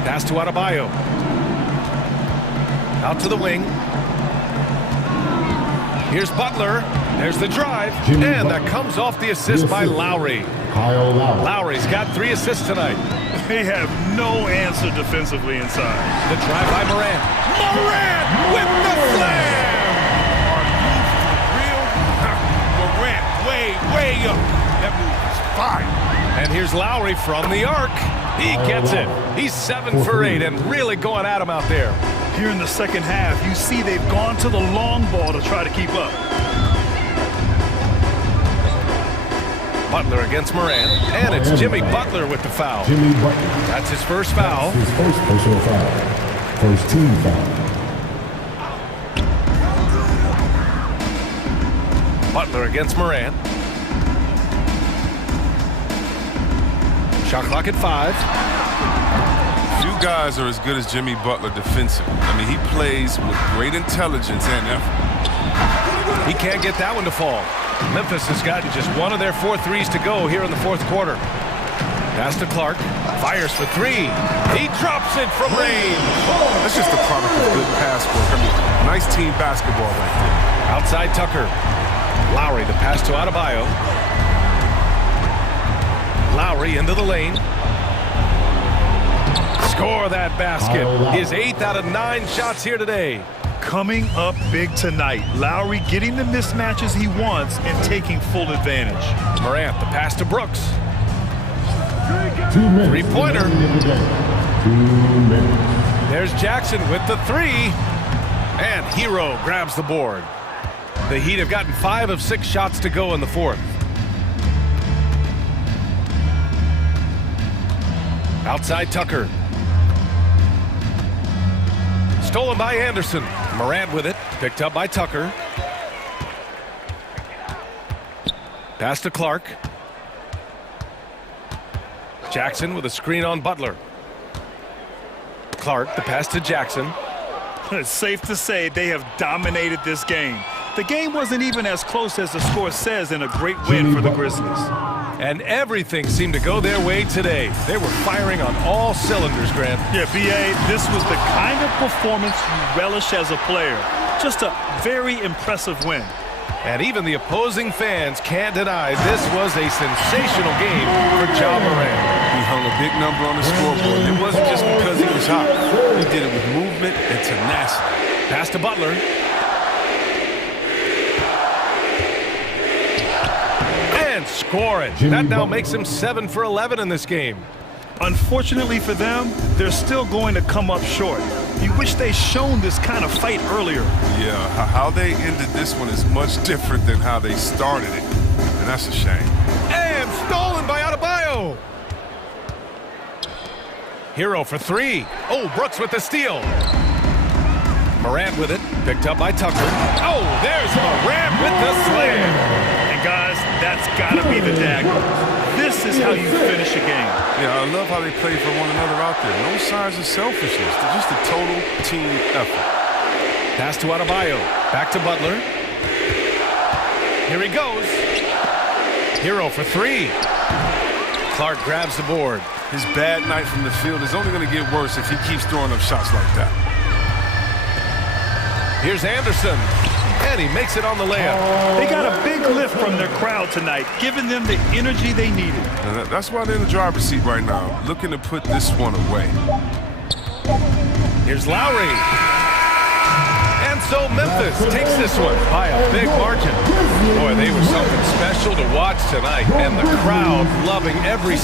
Pass to Adebayo. Out to the wing. Here's Butler. There's the drive. And that comes off the assist by Lowry. Lowry's got 3 assists tonight. They have no answer defensively inside. The drive by Moran. Moran with the slam! Are you real? Morant way up. That move is fire. And here's Lowry from the arc. He gets it. He's 7 for 8 and really going at him out there. Here in the second half, you see they've gone to the long ball to try to keep up. Butler against Moran, and it's Jimmy Butler with the foul. Jimmy Butler. That's his first foul. His first personal foul. First team foul. Butler against Moran. Shot clock at 5. Few guys are as good as Jimmy Butler defensively. I mean, he plays with great intelligence and effort. He can't get that one to fall. Memphis has gotten just 1 of their 4 threes to go here in the fourth quarter. Pass to Clark. Fires for 3. He drops it from range. That's just a product of good pass work. I mean, nice team basketball right there. Outside Tucker. Lowry, the pass to Adebayo. Lowry into the lane. Score that basket. His 8th out of 9 shots here today. Coming up big tonight. Lowry getting the mismatches he wants and taking full advantage. Morant, the pass to Brooks. 2 minutes. Three-pointer. 2 minutes. There's Jackson with the 3. And Hero grabs the board. The Heat have gotten 5 of 6 shots to go in the fourth. Outside Tucker. Stolen by Anderson. Morant with it. Picked up by Tucker. Pass to Clark. Jackson with a screen on Butler. Clark, the pass to Jackson. It's safe to say they have dominated this game. The game wasn't even as close as the score says in a great win for the Grizzlies. And everything seemed to go their way today. They were firing on all cylinders, Grant. Yeah, B.A., this was the kind of performance you relish as a player. Just a very impressive win. And even the opposing fans can't deny this was a sensational game for Ja Morant. He hung a big number on the scoreboard. It wasn't just because he was shot. He did it with movement and tenacity. Pass to Butler. And score it. That now makes him 7 for 11 in this game. Unfortunately for them, they're still going to come up short. You wish they'd shown this kind of fight earlier. Yeah, how they ended this one is much different than how they started it. And that's a shame. And stolen by Adebayo. Hero for 3. Oh, Brooks with the steal. Morant with it, picked up by Tucker. Oh, there's Morant with the slam. And guys, that's gotta be the dagger. This is how you finish a game. Yeah, I love how they play for one another out there. No signs of selfishness. They're just a total team effort. Pass to Adebayo. Back to Butler. Here he goes. Hero for 3. Clark grabs the board. His bad night from the field is only going to get worse if he keeps throwing up shots like that. Here's Anderson. And he makes it on the layup. They got a big lift from their crowd tonight, giving them the energy they needed. And that's why they're in the driver's seat right now, looking to put this one away. Here's Lowry. And so Memphis takes this one by a big margin. Boy, they were something special to watch tonight, and the crowd loving every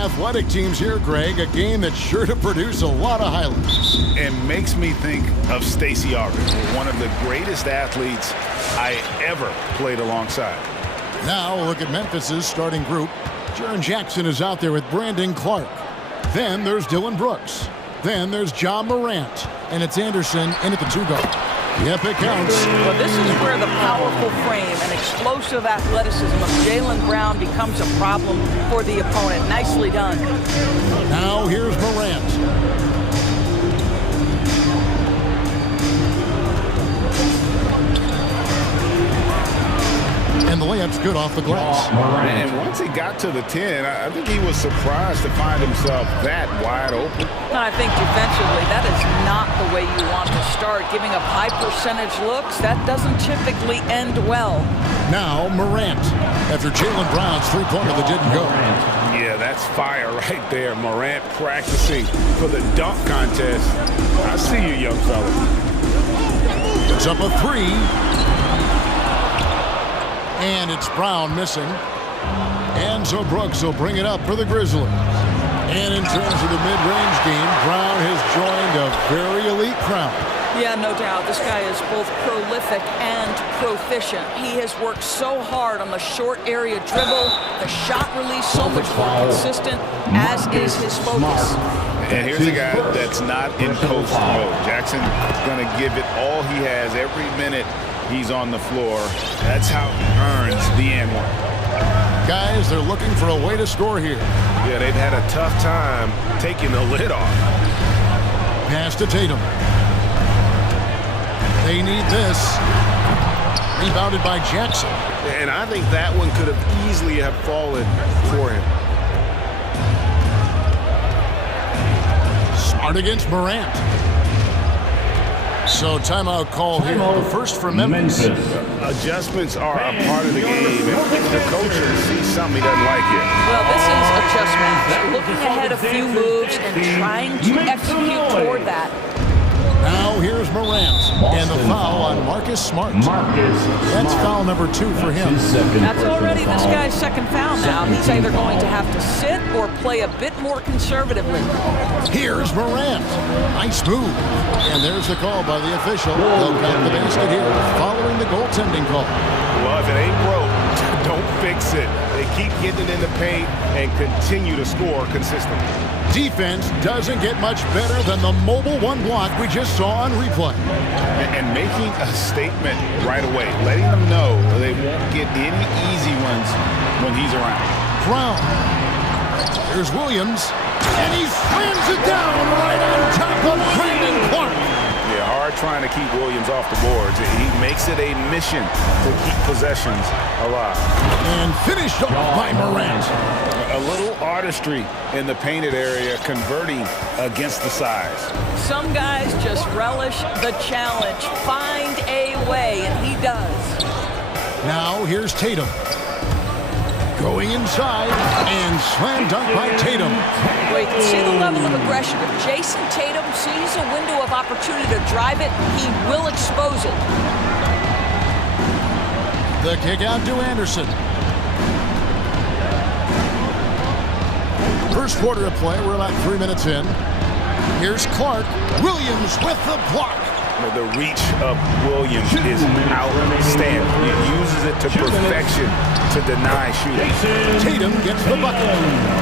athletic teams here, Greg. A game that's sure to produce a lot of highlights. It makes me think of Stacey August, one of the greatest athletes I ever played alongside. Now a look at Memphis's starting group. Jaren Jackson is out there with Brandon Clark. Then there's Dylan Brooks. Then there's John Morant. And it's Anderson in at the 2-guard. Yep, it counts. Well, this is where the powerful frame and explosive athleticism of Jaylen Brown becomes a problem for the opponent. Nicely done. Now here's Morant. And the layup's good off the glass. And once he got to the 10, I think he was surprised to find himself that wide open. I think defensively, that is not the way you want to start. Giving up high percentage looks, that doesn't typically end well. Now Morant, after Jaylen Brown's three-pointer that didn't go. Yeah, that's fire right there. Morant practicing for the dunk contest. I see you, young fella. It's up a 3. And it's Brown missing. And so Brooks will bring it up for the Grizzlies. And in terms of the mid-range game, Brown has joined a very elite crowd. Yeah, no doubt. This guy is both prolific and proficient. He has worked so hard on the short area dribble, the shot release so much more consistent, as is his focus. And here's a guy that's not in coast mode. Jackson's going to give it all he has every minute he's on the floor. That's how he earns the and one. Guys, they're looking for a way to score here. Yeah, they've had a tough time taking the lid off. Pass to Tatum. They need this. Rebounded by Jackson. And I think that one could have easily have fallen for him. Smart against Morant. So timeout call here. The first for Memphis. Adjustments are a part of the game. If the coach sees something he doesn't like here. Well, this is adjustment. Looking ahead a few moves and trying to execute toward that. Now here's Morant. And the foul on Marcus Smart. That's foul number 2 for him. That's already this guy's second foul now. He's either going to have to sit or play a bit more conservatively. Here's Morant. Nice move. And there's the call by the official. They'll count the basket here following the goaltending call. Well, if it ain't broke, don't fix it. They keep getting it in the paint and continue to score consistently. Defense doesn't get much better than the mobile one block we just saw on replay. And making a statement right away, letting them know they won't get any easy ones when he's around. Brown. Here's Williams. And he slams it down right on top of Brandon Clark. Yeah, hard trying to keep Williams off the boards. He makes it a mission to keep possessions alive. And finished off by Morant. A little artistry in the painted area, converting against the size. Some guys just relish the challenge. Find a way, and he does. Now here's Tatum. Going inside and slam dunk by Tatum. Wait, see the level of aggression. If Jason Tatum sees a window of opportunity to drive it, he will expose it. The kick out to Anderson. First quarter of play, we're about 3 minutes in. Here's Clark. Williams with the block. The reach of Williams is outstanding. He uses it to perfection to deny shooting. Tatum gets the bucket.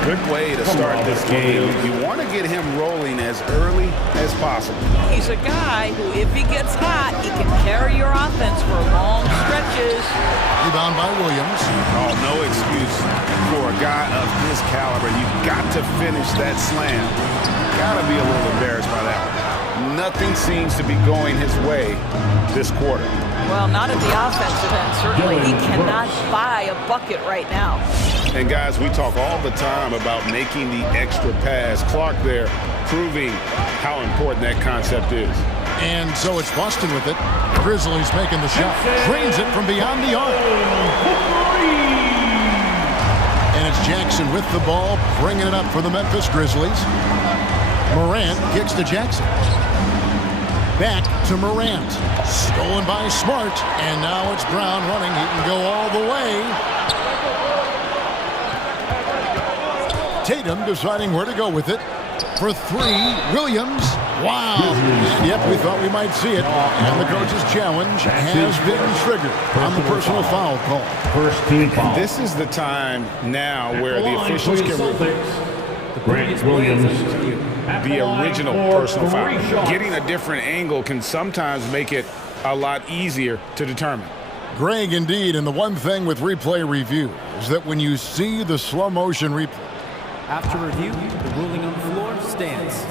Good way to start this game. You want to get him rolling as early as possible. He's a guy who, if he gets hot, he can carry your offense for long stretches. Rebound by Williams. Oh, no excuse for a guy of his caliber. You've got to finish that slam. Got to be a little embarrassed by that one. Nothing seems to be going his way this quarter. Well, not at the offensive end. Certainly, he cannot buy a bucket right now. And guys, we talk all the time about making the extra pass. Clark there proving how important that concept is. And so it's Boston with it. Grizzlies making the shot. Drains it from beyond the arc. And it's Jackson with the ball, bringing it up for the Memphis Grizzlies. Morant kicks to Jackson. Back to Morant. Stolen by Smart. And now it's Brown running. He can go all the way. Tatum deciding where to go with it. For three, Williams. Wow. And yep, we thought we might see it. And the coach's challenge has been triggered on the personal foul call. First team foul. This is the time now where the officials can Grant Williams. the original personal foul. Getting a different angle can sometimes make it a lot easier to determine. Greg, indeed, and the one thing with replay review is that when you see the slow motion replay, After review, the ruling on the floor stands.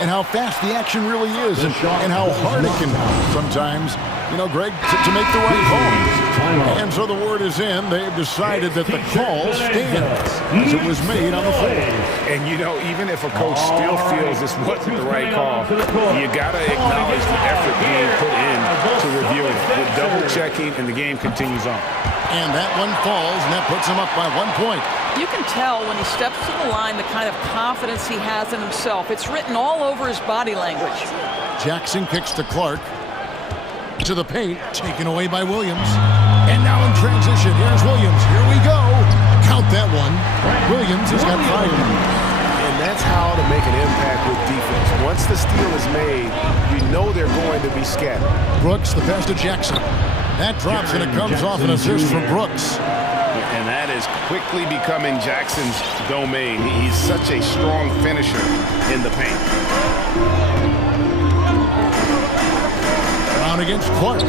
and how fast the action really is, and how hard it can be sometimes, you know, Greg, to make the right call. And so the word is in. They've decided that the call stands as it was made on the floor. And, you know, even if a coach still feels this wasn't the right call, you got to acknowledge the effort being put in to reviewing it. With double-checking, and the game continues on. And that one falls, and that puts him up by 1 point. You can tell when he steps to the line the kind of confidence he has in himself. It's written all over his body language. Jackson kicks to Clark. To the paint, taken away by Williams. And now in transition, here's Williams. Here we go. Count that one. Williams has got 5 points. And that's how to make an impact with defense. Once the steal is made, you know they're going to be scattered. Brooks, the pass to Jackson. That drops, and it comes off an assist from Brooks. And that is quickly becoming Jackson's domain. He's such a strong finisher in the paint. Brown against Clark.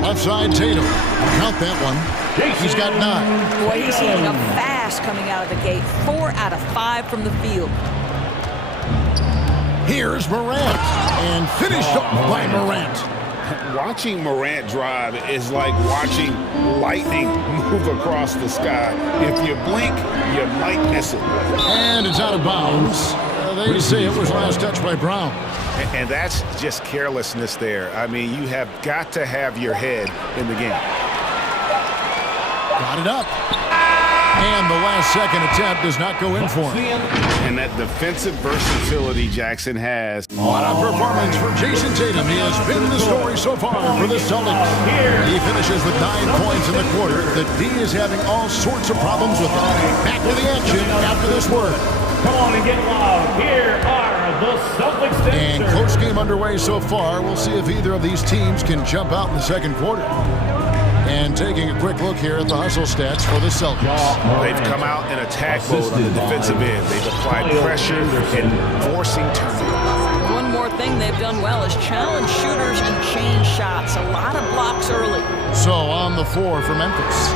Left side, Tatum. Count that one. He's got 9. Boy, he's heating up fast coming out of the gate. 4 out of 5 from the field. Here's Morant. And finished off by Morant. Watching Morant drive is like watching lightning move across the sky. If you blink, you might miss it. And it's out of bounds. They say it was last touched by Brown. And that's just carelessness there. I mean, you have got to have your head in the game. Got it up. And the last second attempt does not go in for him. And that defensive versatility Jackson has. What a performance for Jason Tatum. He has been the story so far for the Celtics. He finishes with 9 points in the quarter. The D is having all sorts of problems with him. Back to the action after this word. Come on and get loud. Here are the Celtics. And close game underway so far. We'll see if either of these teams can jump out in the second quarter. And taking a quick look here at the hustle stats for the Celtics. They've come out in attack mode on the defensive end. They've applied pressure and forcing turnovers. One more thing they've done well is challenge shooters and change shots. A lot of blocks early. So on the floor for Memphis.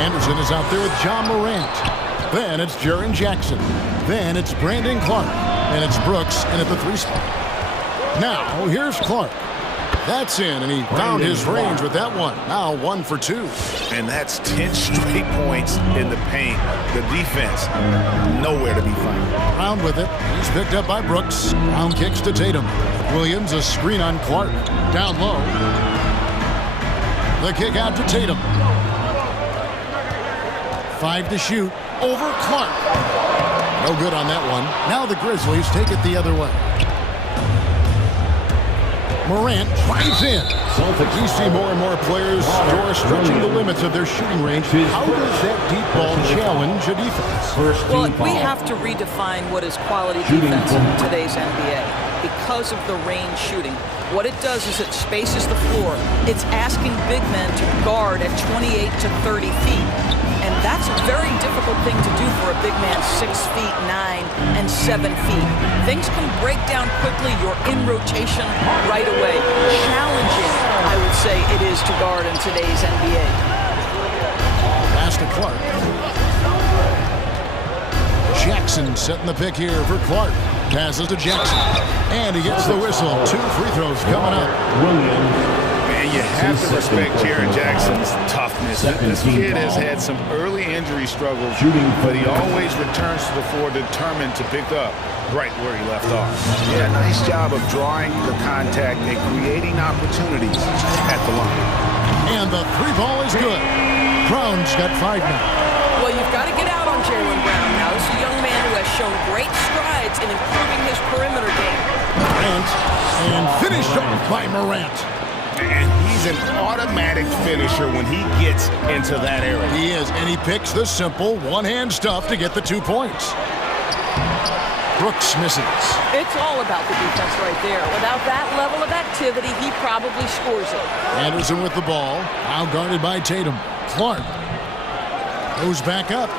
Anderson is out there with John Morant. Then it's Jaren Jackson. Then it's Brandon Clark. And it's Brooks in at the 3 spot. Now, here's Clark. That's in, and he found his range with that one. Now 1 for 2. And that's 10 straight points in the paint. The defense, nowhere to be found. Brown with it. He's picked up by Brooks. Brown kicks to Tatum. Williams, a screen on Clark. Down low. The kick out to Tatum. 5 to shoot. Over Clark. No good on that one. Now the Grizzlies take it the other way. Morant drives in. We see more and more players who are stretching the limits of their shooting range. How does that deep ball challenge a defense? Well, we have to redefine what is quality defense in today's NBA because of the range shooting. What it does is it spaces the floor. It's asking big men to guard at 28 to 30 feet. And that's a very difficult thing to do for a big man 6 feet 9 and 7 feet. Things can break down quickly. You're in rotation right away. Challenging, I would say, it is to guard in today's NBA. Pass to Clark. Jackson setting the pick here for Clark. Passes to Jackson. And he gets the whistle. 2 free throws coming up. And you have to respect Jaren Jackson's toughness. This kid has had some early injury struggles, but he always returns to the floor determined to pick up right where he left off. Yeah, nice job of drawing the contact and creating opportunities at the line. And the 3 ball is good. Brown's got 5 now. Well, you've got to get out on Jaylen Brown now. This is a young man who has shown great strides in improving his perimeter game. Morant, and finished off by Morant. And he's an automatic finisher when he gets into that area. He is, and he picks the simple one-hand stuff to get the 2 points. Brooks misses. It's all about the defense right there. Without that level of activity, he probably scores it. Anderson with the ball, now guarded by Tatum. Clark goes back up.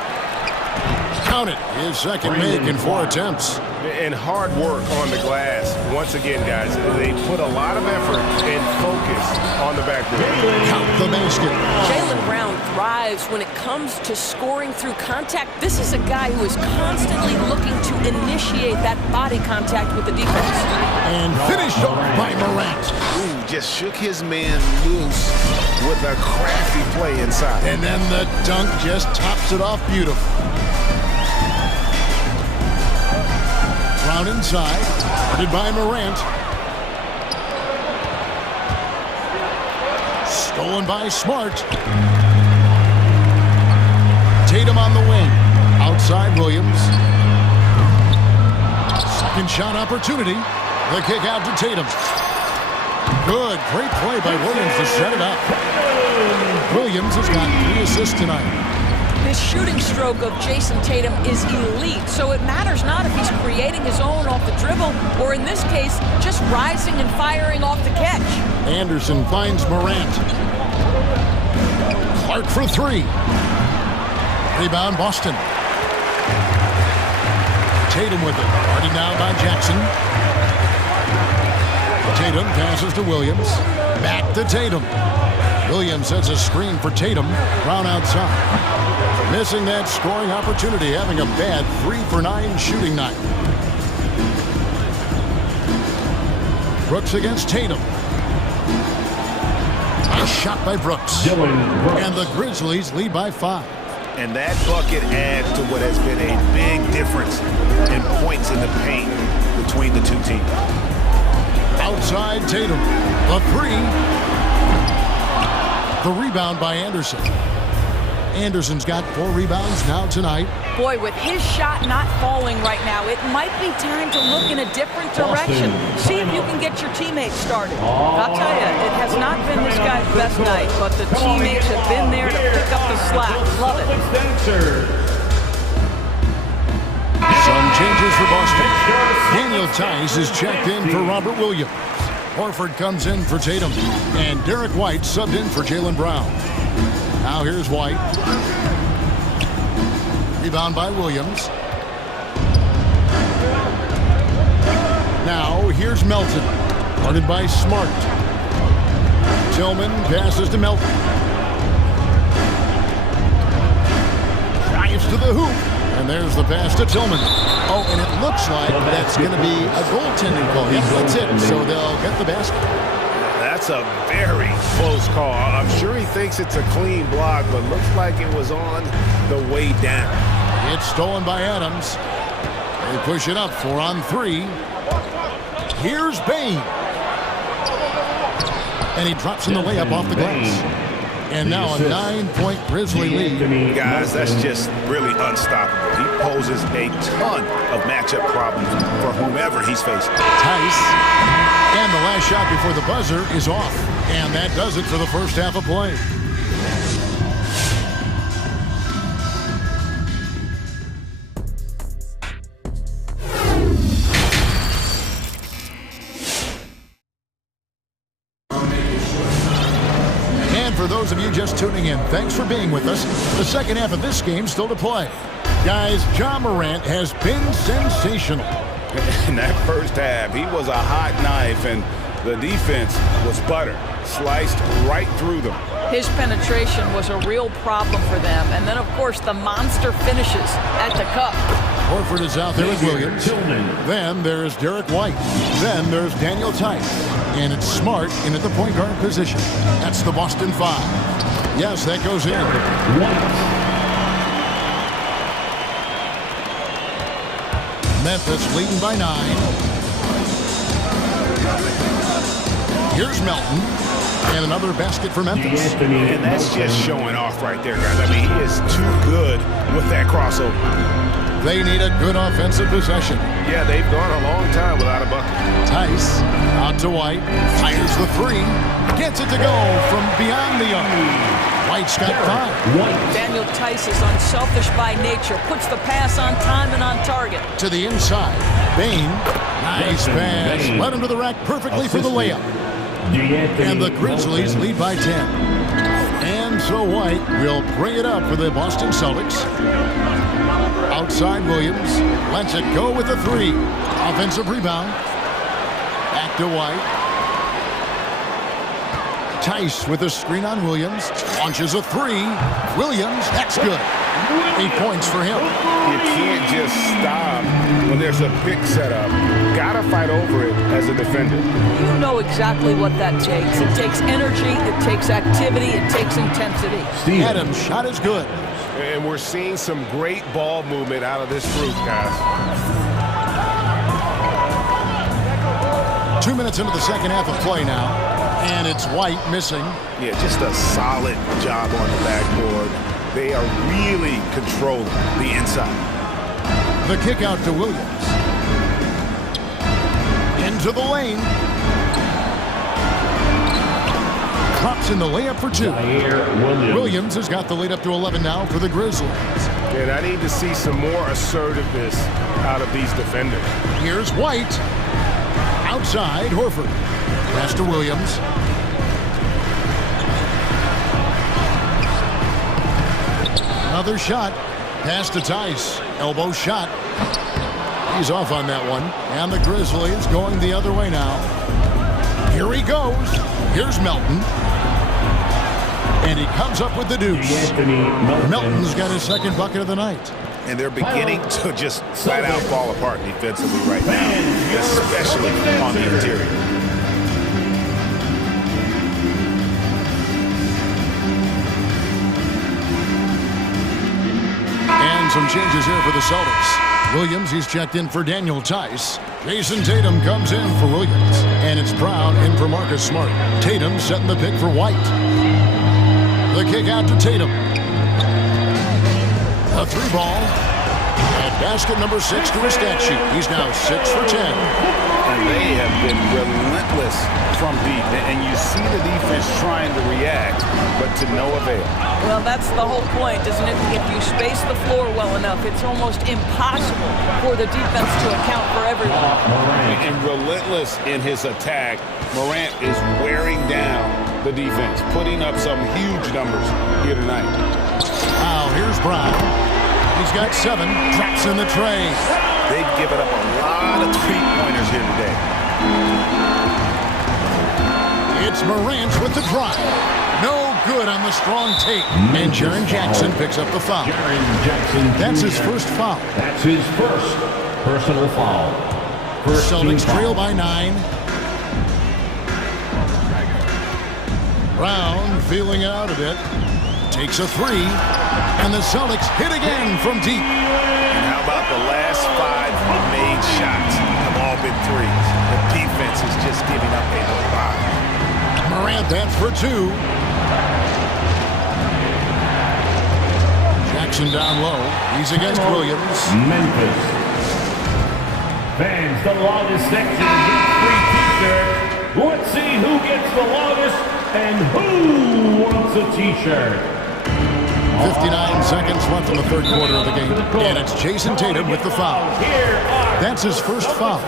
Count it, his second make in 4 attempts. And hard work on the glass. Once again, guys, they put a lot of effort and focus on the backboard. Count the basket. Jaylen Brown thrives when it comes to scoring through contact. This is a guy who is constantly looking to initiate that body contact with the defense. And finished off by Morant. Ooh, just shook his man loose with a crafty play inside. And then the dunk just tops it off beautiful. Brown inside, guarded by Morant. Stolen by Smart. Tatum on the wing. Outside Williams. Second shot opportunity. The kick out to Tatum. Good, great play by Williams to set it up. Williams has got 3 assists tonight. The shooting stroke of Jason Tatum is elite, so it matters not if he's creating his own off the dribble or, in this case, just rising and firing off the catch. Anderson finds Morant. Clark for 3. Rebound Boston. Tatum with it. Guarded now by Jackson. Tatum passes to Williams. Back to Tatum. Williams sets a screen for Tatum. Brown outside. Missing that scoring opportunity, having a bad 3 for 9 shooting night. Brooks against Tatum. A shot by Brooks. And the Grizzlies lead by 5. And that bucket adds to what has been a big difference in points in the paint between the two teams. Outside Tatum. The 3. The rebound by Anderson. Anderson's got 4 rebounds now tonight. Boy, with his shot not falling right now, it might be time to look in a different direction. See if you can get your teammates started. I'll tell you, it has not been this guy's best night, but the teammates have been there to pick up the slack. Love it. Some changes for Boston. Daniel Tice is checked in for Robert Williams. Horford comes in for Tatum. And Derek White subbed in for Jaylen Brown. Now here's White. Rebound by Williams. Now here's Melton. Guarded by Smart. Tillman passes to Melton. Drives to the hoop. And there's the pass to Tillman. Oh, and it looks like that's going to be a goaltending call. Yeah, that's it. So they'll get the basket. That's a very close call. I'm sure he thinks it's a clean block, but looks like it was on the way down. It's stolen by Adams. They push it up 4 on 3. Here's Bain. And he drops in the layup off the glass. And now a 9-point Grizzly lead. Guys, that's just really unstoppable. He poses a ton of matchup problems for whomever he's facing. Tice. And the last shot before the buzzer is off. And that does it for the first half of play. For those of you just tuning in, thanks for being with us. The second half of this game still to play. Guys, Ja Morant has been sensational. In that first half, he was a hot knife, and the defense was butter, sliced right through them. His penetration was a real problem for them. And then, of course, the monster finishes at the cup. Horford is out there with Williams. Then there's Derek White. Then there's Daniel Tice. And it's Smart in at the point guard position. That's the Boston 5. Yes, that goes in. Memphis leading by 9. Here's Melton. And another basket for Memphis. And that's just showing off right there, guys. I mean, he is too good with that crossover. They need a good offensive possession. Yeah, they've gone a long time without a bucket. Tice out to White. Fires the three. Gets it to go from beyond the arc. White's got 5. Daniel Tice is unselfish by nature. Puts the pass on time and on target. To the inside. Bain. Nice pass. Led him to the rack perfectly for the layup. And the Grizzlies lead by 10. And so White will bring it up for the Boston Celtics. Outside Williams. Lets it go with the 3. Offensive rebound. Back to White. Tice with a screen on Williams. Launches a 3. Williams, that's good. 8 points for him. You can't just stop when there's a pick set up. Gotta fight over it as a defender. You know exactly what that takes. It takes energy, it takes activity, it takes intensity. Adams' shot is good. And we're seeing some great ball movement out of this group, guys. 2 minutes into the second half of play now. And it's White missing. Yeah, just a solid job on the backboard. They are really controlling the inside. The kick out to Williams. Into the lane. Drops in the layup for 2. Williams has got the lead up to 11 now for the Grizzlies. And I need to see some more assertiveness out of these defenders. Here's White. Outside, Horford. Pass to Williams. Another shot. Pass to Tice. Elbow shot. He's off on that one. And the Grizzlies going the other way now. Here he goes. Here's Melton. And he comes up with the deuce. Melton's got his second bucket of the night. And they're beginning to just flat out fall apart defensively right now, especially on the interior. And some changes here for the Celtics. Williams, he's checked in for Daniel Tice. Jason Tatum comes in for Williams. And it's Brown in for Marcus Smart. Tatum setting the pick for White. The kick out to Tatum. A 3-ball. And basket number 6 to his stat sheet. He's now 6 for 10. And they have been relentless from deep. And you see the defense trying to react, but to no avail. Well, that's the whole point, isn't it? If you space the floor well enough, it's almost impossible for the defense to account for everyone. And relentless in his attack, Morant is wearing down the defense, putting up some huge numbers here tonight. Now, here's Brown. He's got 7, drops in the tray. They've given up a lot of three-pointers here today. It's Morant with the drive. No good on the strong take. And Jaren Jackson picks up the foul. That's his first foul. That's his first personal foul. Celtics trail by 9. Brown feeling it out a bit. Takes a 3. And the Celtics hit again from deep. And how about the last 5 made shots have all been threes? The defense is just giving up a lot. Morant, that's for 2. Jackson down low. He's against Williams. Memphis. Fans, the longest section gets free t-shirt. Let's see who gets the longest and who wants a t-shirt. 59 seconds left in the third quarter of the game. And it's Jason Tatum with the foul. That's his first foul.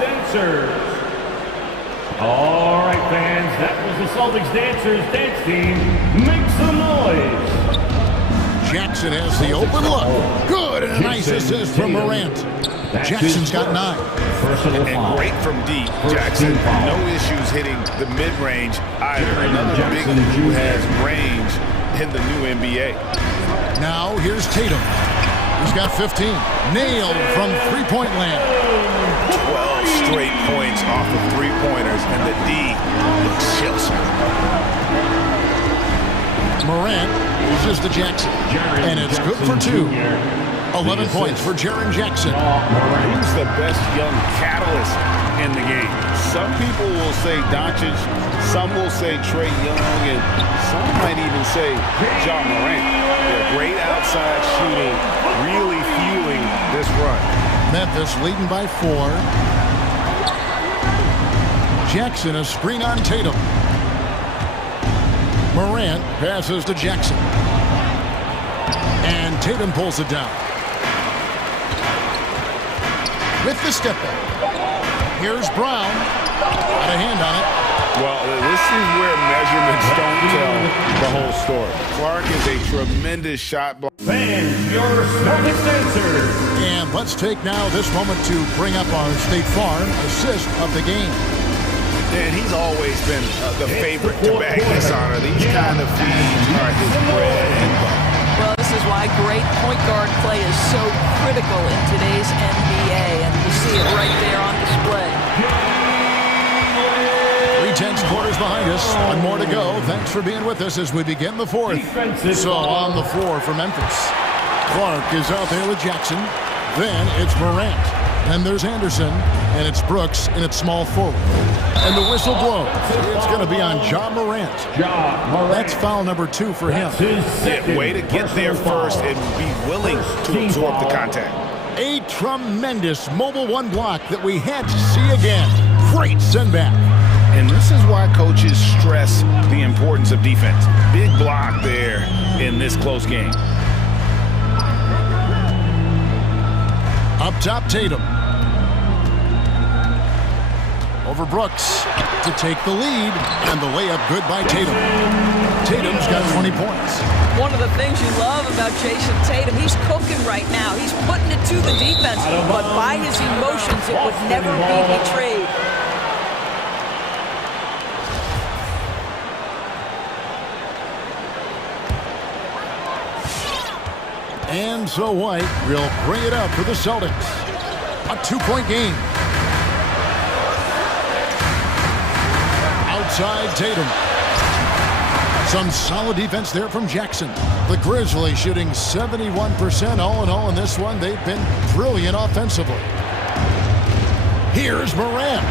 All right, fans, that was the Celtics Dancers dance team. Make some noise. Jackson has the open look. Good, and a nice assist from Morant. Jackson's got 9. And great from deep. Jackson, no issues hitting the mid-range either. Another big one who has range in the new NBA. Now here's Tatum. He's got 15. Nailed from three-point land. 12 straight points off of three-pointers, and the D looks shell-shocked. Morant loses to Jackson, and it's good for 2. 11 points for Jaren Jackson. Who's the best young catalyst in the game? Some people will say Doncic, some will say Trae Young, and some might even say Ja Morant. They're great outside shooting, really fueling this run. Memphis leading by 4. Jackson, a screen on Tatum. Morant passes to Jackson. And Tatum pulls it down. With the step back. Here's Brown. Got a hand on it. Well, this is where measurements don't tell the whole story. Clark is a tremendous shot blocker. Fans, your Celtics answer. And let's take now this moment to bring up our State Farm assist of the game. And he's always been the favorite to bag this honor. These kind of feeds are his bread and butter. Well, this is why great point guard play is so critical in today's NBA, and you see it right there on display. 3/10 quarters behind us. One more to go. Thanks for being with us as we begin the fourth. So on the floor for Memphis. Clark is out there with Jackson. Then it's Morant. Then there's Anderson. And it's Brooks in its small forward. And the whistle blows. It's going to be on Ja Morant. That's foul number 2 for him. Yeah, way to get there first and be willing to absorb the contact. A tremendous mobile 1 block that we had to see again. Great send back. And this is why coaches stress the importance of defense. Big block there in this close game. Up top, Tatum. Over Brooks to take the lead, and the layup good by Tatum. Tatum's got 20 points. One of the things you love about Jason Tatum, he's cooking right now. He's putting it to the defense, but by his emotions, it would never be betrayed. And so White will bring it up for the Celtics. A 2-point game. Outside Tatum. Some solid defense there from Jackson. The Grizzlies shooting 71% all in all in this one. They've been brilliant offensively. Here's Morant.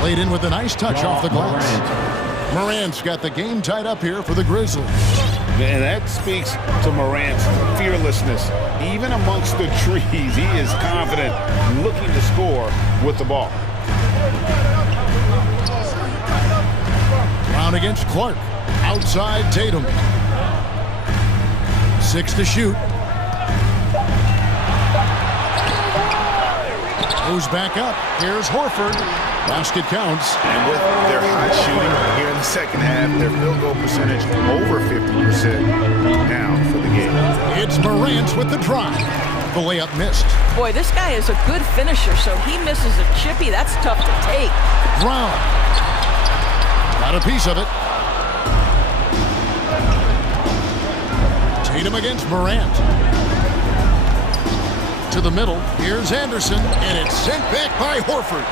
Played in with a nice touch off the glass. Morant's got the game tied up here for the Grizzlies. And that speaks to Morant's fearlessness. Even amongst the trees, he is confident, looking to score with the ball. Brown against Clark. Outside Tatum. 6 to shoot. Goes back up. Here's Horford. Basket counts. And with their hot shooting here in the second half, their field goal percentage over 50% now for the game. It's Morant with the drive. The layup missed. Boy, this guy is a good finisher, so he misses a chippy. That's tough to take. Brown. Got a piece of it. Tatum against Morant. To the middle. Here's Anderson, and it's sent back by Horford.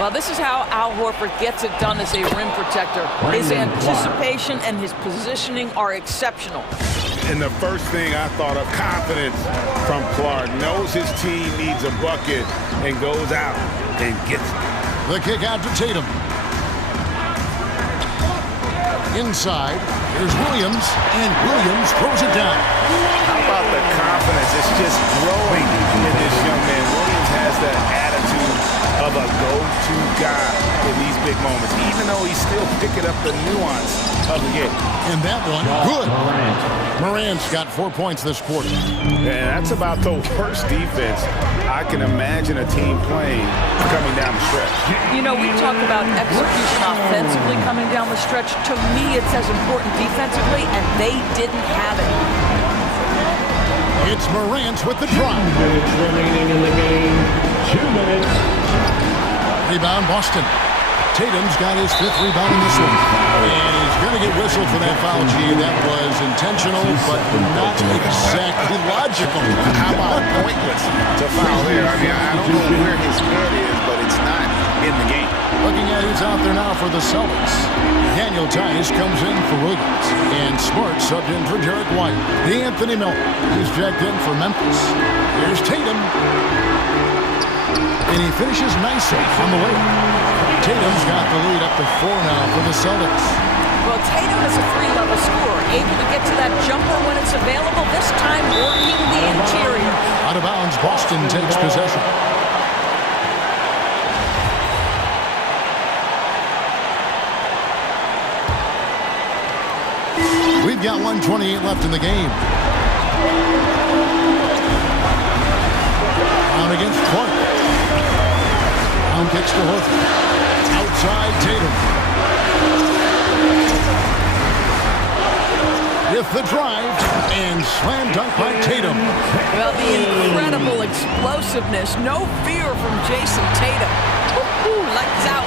Well, this is how Al Horford gets it done as a rim protector. His anticipation and his positioning are exceptional. And the first thing I thought of, confidence from Clark. Knows his team needs a bucket and goes out and gets it. The kick out to Tatum. Inside, here's Williams, and Williams throws it down. How about the confidence? It's just growing in this young man. Williams has that attitude of a go-to guy in these big moments, even though he's still picking up the nuance of the game. And that one, good. Morant's got 4 points this quarter. And that's about the worst defense I can imagine a team playing coming down the stretch. You know, we talk about execution offensively coming down the stretch. To me, it's as important defensively, and they didn't have it. It's Morant with the drive. 2 minutes remaining in the game. 2 minutes. Rebound, Boston. Tatum's got his 5th rebound in this one. And he's going to get whistled for that foul, G. That was intentional, but not exactly logical. How about pointless to foul there? I mean, I don't know where his head is, but it's not in the game. Looking at who's out there now for the Celtics. Daniel Tice comes in for Williams. And Smart subbed in for Jarek White. Anthony Miller, he's checked in for Memphis. Here's Tatum. And he finishes nicely on the way. Tatum's got the lead up to 4 now for the Celtics. Well, Tatum is a three-level scorer, able to get to that jumper when it's available, this time working the interior. Out of bounds, Boston takes possession. We've got 1:28 left in the game. Brown against Clark. Brown kicks to Horford. Outside Tatum. With the drive and slam dunk by Tatum. Well, the incredible explosiveness, no fear from Jason Tatum. Woo-hoo, lights out.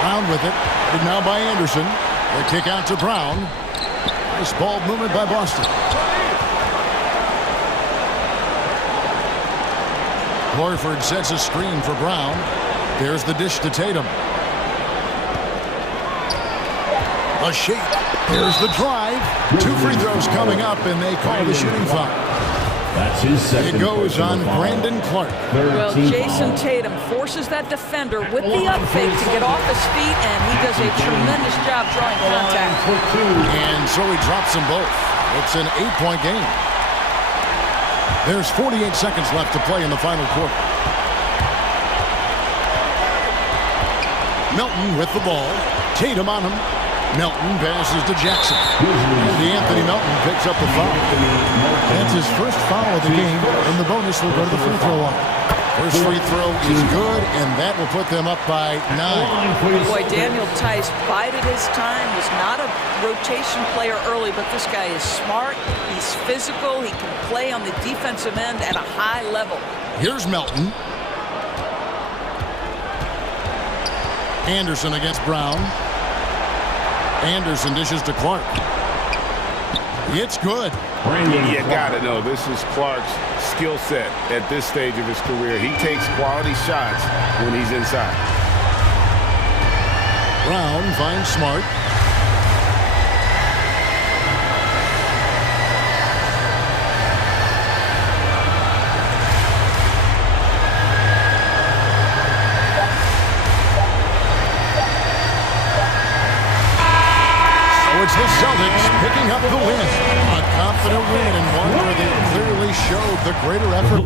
Brown with it. And now by Anderson. The kick out to Brown. Nice ball movement by Boston. Horford sets a screen for Brown. There's the dish to Tatum. A shake. There's the drive. 2 free throws coming up, and they call the shooting foul. That's his second. It goes on Brandon Clark. Well, Jason Tatum forces that defender with the up fake to get off his feet, and he does a tremendous job drawing contact. And so he drops them both. It's an 8-point game. There's 48 seconds left to play in the final quarter. Melton with the ball. Tatum on him. Melton passes to Jackson. And Anthony Melton picks up the foul. That's his first foul of the game, and the bonus will go to the free throw line. First free throw is good, and that will put them up by 9. Boy, Daniel Tice bided his time, was not a rotation player early, but this guy is smart, he's physical, he can play on the defensive end at a high level. Here's Melton. Anderson against Brown. Anderson dishes to Clark. It's good. You gotta know, this is Clark's skill set at this stage of his career. He takes quality shots when he's inside. Brown finds Smart. It's the Celtics picking up the win. A confident win and one where they clearly showed the greater effort.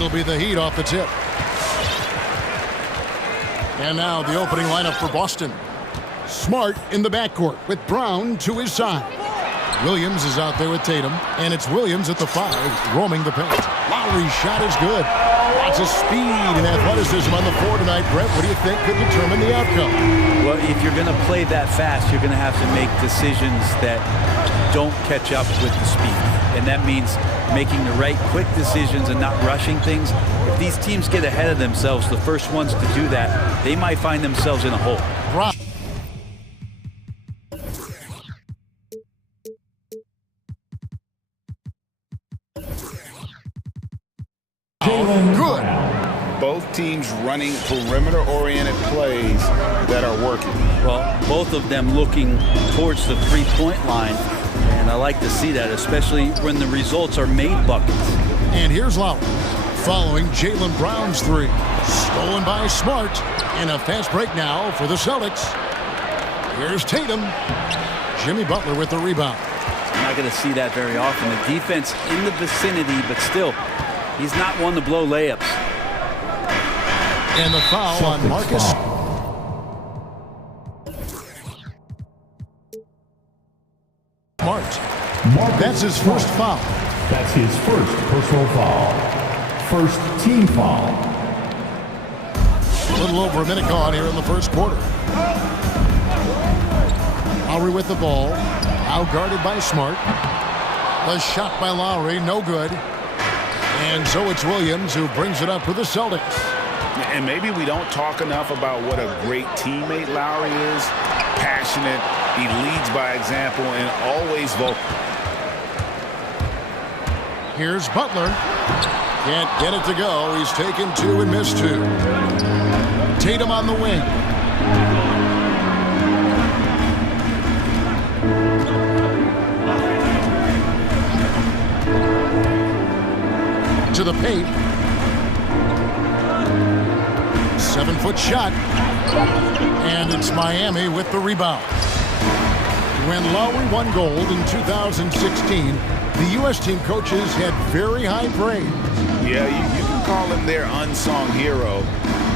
It'll be the Heat off the tip. And now the opening lineup for Boston. Smart in the backcourt with Brown to his side. Williams is out there with Tatum, and it's Williams at the 5, roaming the paint. Lowry's shot is good. Lots of speed and athleticism on the floor tonight. Brett, what do you think could determine the outcome? Well, if you're going to play that fast, you're going to have to make decisions that don't catch up with the speed. And that means making the right quick decisions and not rushing things. If these teams get ahead of themselves, the first ones to do that, they might find themselves in a hole. Right. Good. Both teams running perimeter-oriented plays that are working. Well, both of them looking towards the three-point line, and I like to see that, especially when the results are made buckets. And here's Lowry, following Jaylen Brown's 3. Stolen by Smart, and a fast break now for the Celtics. Here's Tatum. Jimmy Butler with the rebound. You're not going to see that very often. The defense in the vicinity, but still, he's not one to blow layups. And the foul on Marcus. Smart. That's his first foul. That's his first personal foul. First team foul. A little over a minute gone here in the first quarter. Lowry with the ball. Out guarded by Smart. The shot by Lowry, no good. And so it's Williams who brings it up for the Celtics. And maybe we don't talk enough about what a great teammate Lowry is. Passionate, he leads by example, and always vocal. Here's Butler. Can't get it to go. He's taken 2 and missed 2. Tatum on the wing. To the paint. 7-foot shot. And it's Miami with the rebound. When Lowry won gold in 2016, the U.S. team coaches had very high praise. Yeah, you can call him their unsung hero.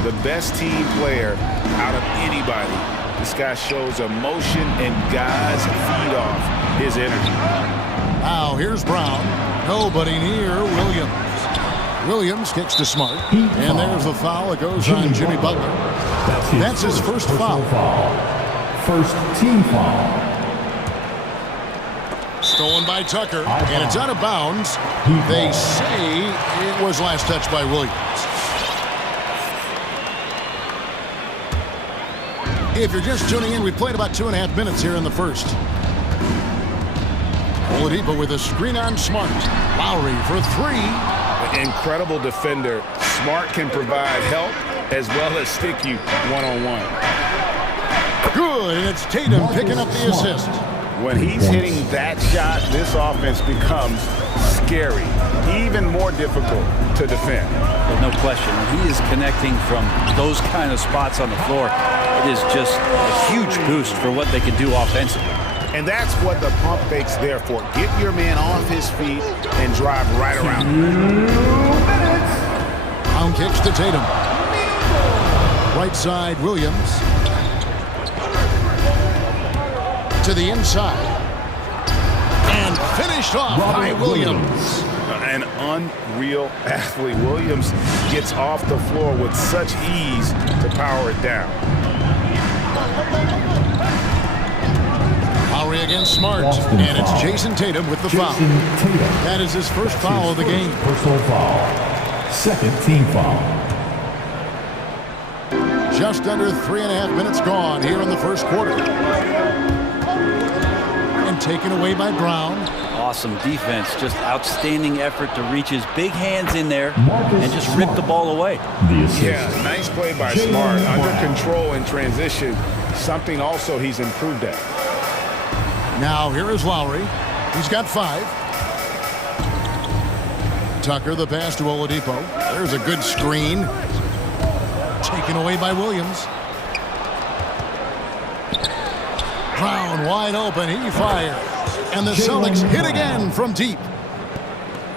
The best team player out of anybody. This guy shows emotion, and guys feed off his energy. Now here's Brown. Nobody near Williams. Williams kicks to Smart. And there's the foul. It goes on Jimmy Butler. That's his first foul. First team foul. Stolen by Tucker, and it's out of bounds. They say it was last touched by Williams. If you're just tuning in, we played about 2.5 minutes here in the first. Oladipo with a screen on Smart. Lowry for 3. An incredible defender. Smart can provide help as well as stick you one-on-one. Good, and it's Tatum picking up the assist. When he's hitting that shot, this offense becomes scary, even more difficult to defend. There's no question. When he is connecting from those kind of spots on the floor, it is just a huge boost for what they can do offensively. And that's what the pump fake's there for. Get your man off his feet and drive right around him. Brown kicks to Tatum. Right side, Williams. To the inside. And finished off by Williams. An unreal athlete. Williams gets off the floor with such ease to power it down. Lowry against Smart. And it's Jason Tatum with the foul. That is his first foul of the game. Personal foul. Second team foul. Just under 3.5 minutes gone here in the first quarter. And taken away by Brown. Awesome defense, just outstanding effort to reach his big hands in there and just rip the ball away. Yeah, nice play by Smart. Under control in transition, something also he's improved at. Now here is Lowry. He's got 5. Tucker, the pass to Oladipo. There's a good screen. Taken away by Williams. Brown wide open. He fires. And the Celtics hit again from deep.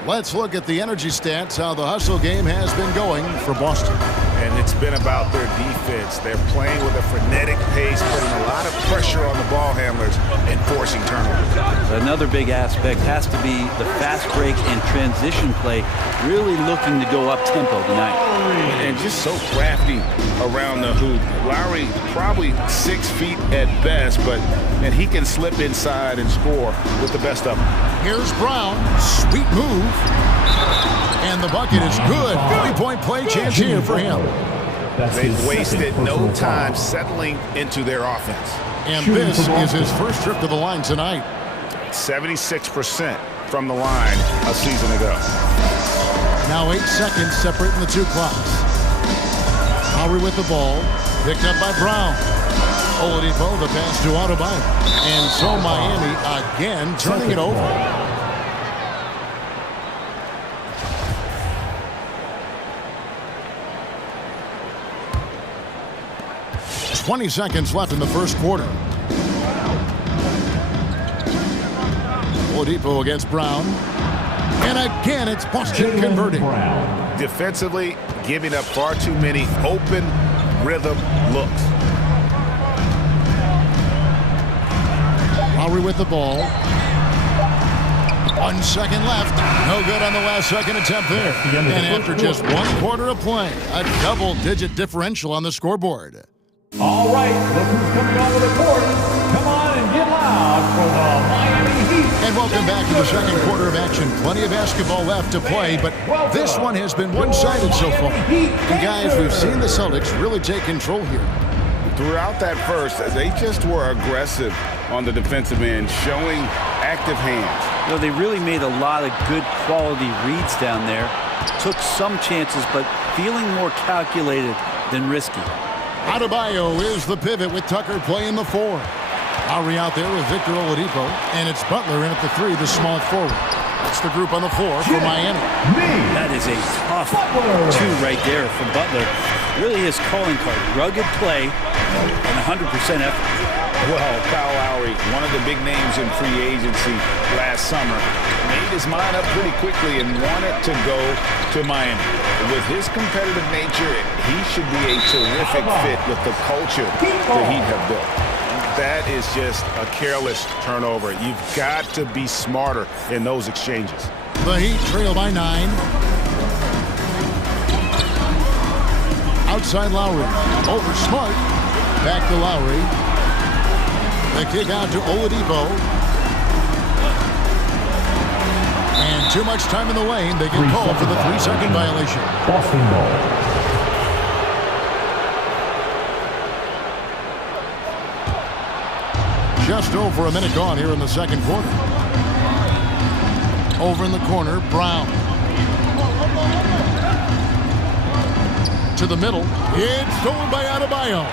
Let's look at the energy stats, how the hustle game has been going for Boston. And it's been about their defense. They're playing with a frenetic pace, putting a lot of pressure on the ball handlers and forcing turnovers. Another big aspect has to be the fast break and transition play, really looking to go up-tempo tonight. And just so crafty around the hoop. Lowry probably 6 feet at best, and he can slip inside and score with the best of them. Here's Brown. Sweet move. And the bucket is good. 3-point play chance here for him. They've wasted no time settling into their offense. And this is his first trip to the line tonight. 76% from the line a season ago. Now 8 seconds separating the two clocks. Lowry with the ball. Picked up by Brown. Oladipo, the pass to Adebayo. And so Miami again turning it over. 20 seconds left in the first quarter. Oladipo against Brown. And again, it's Boston converting. Defensively, giving up far too many open rhythm looks. Lowry with the ball. 1 second left. No good on the last second attempt there. And after just 1 quarter of play, a double-digit differential on the scoreboard. All right, look who's coming onto the court. Come on and get loud for the Miami Heat. And welcome back to the second quarter of action. Plenty of basketball left to play, but this one has been one-sided so far. And guys, we've seen the Celtics really take control here. Throughout that first, they just were aggressive on the defensive end, showing active hands. You know, they really made a lot of good quality reads down there. Took some chances, but feeling more calculated than risky. Adebayo is the pivot with Tucker playing the 4. Lowry out there with Victor Oladipo, and it's Butler in at the 3, the small forward. That's the group on the floor for Miami. That is a tough 2 right there from Butler. Really his calling card. Rugged play and 100% effort. Well, Kyle Lowry, one of the big names in free agency last summer, made his mind up pretty quickly and wanted to go to Miami. With his competitive nature, he should be a terrific fit with the culture the Heat have built. That is just a careless turnover. You've got to be smarter in those exchanges. The Heat trail by 9. Outside Lowry. Over Smart. Back to Lowry. The kick out to Oladipo. And too much time in the lane. They get called for the 3-second violation. Boston ball. Just over a minute gone here in the second quarter. Over in the corner, Brown. To the middle. It's stolen by Adebayo.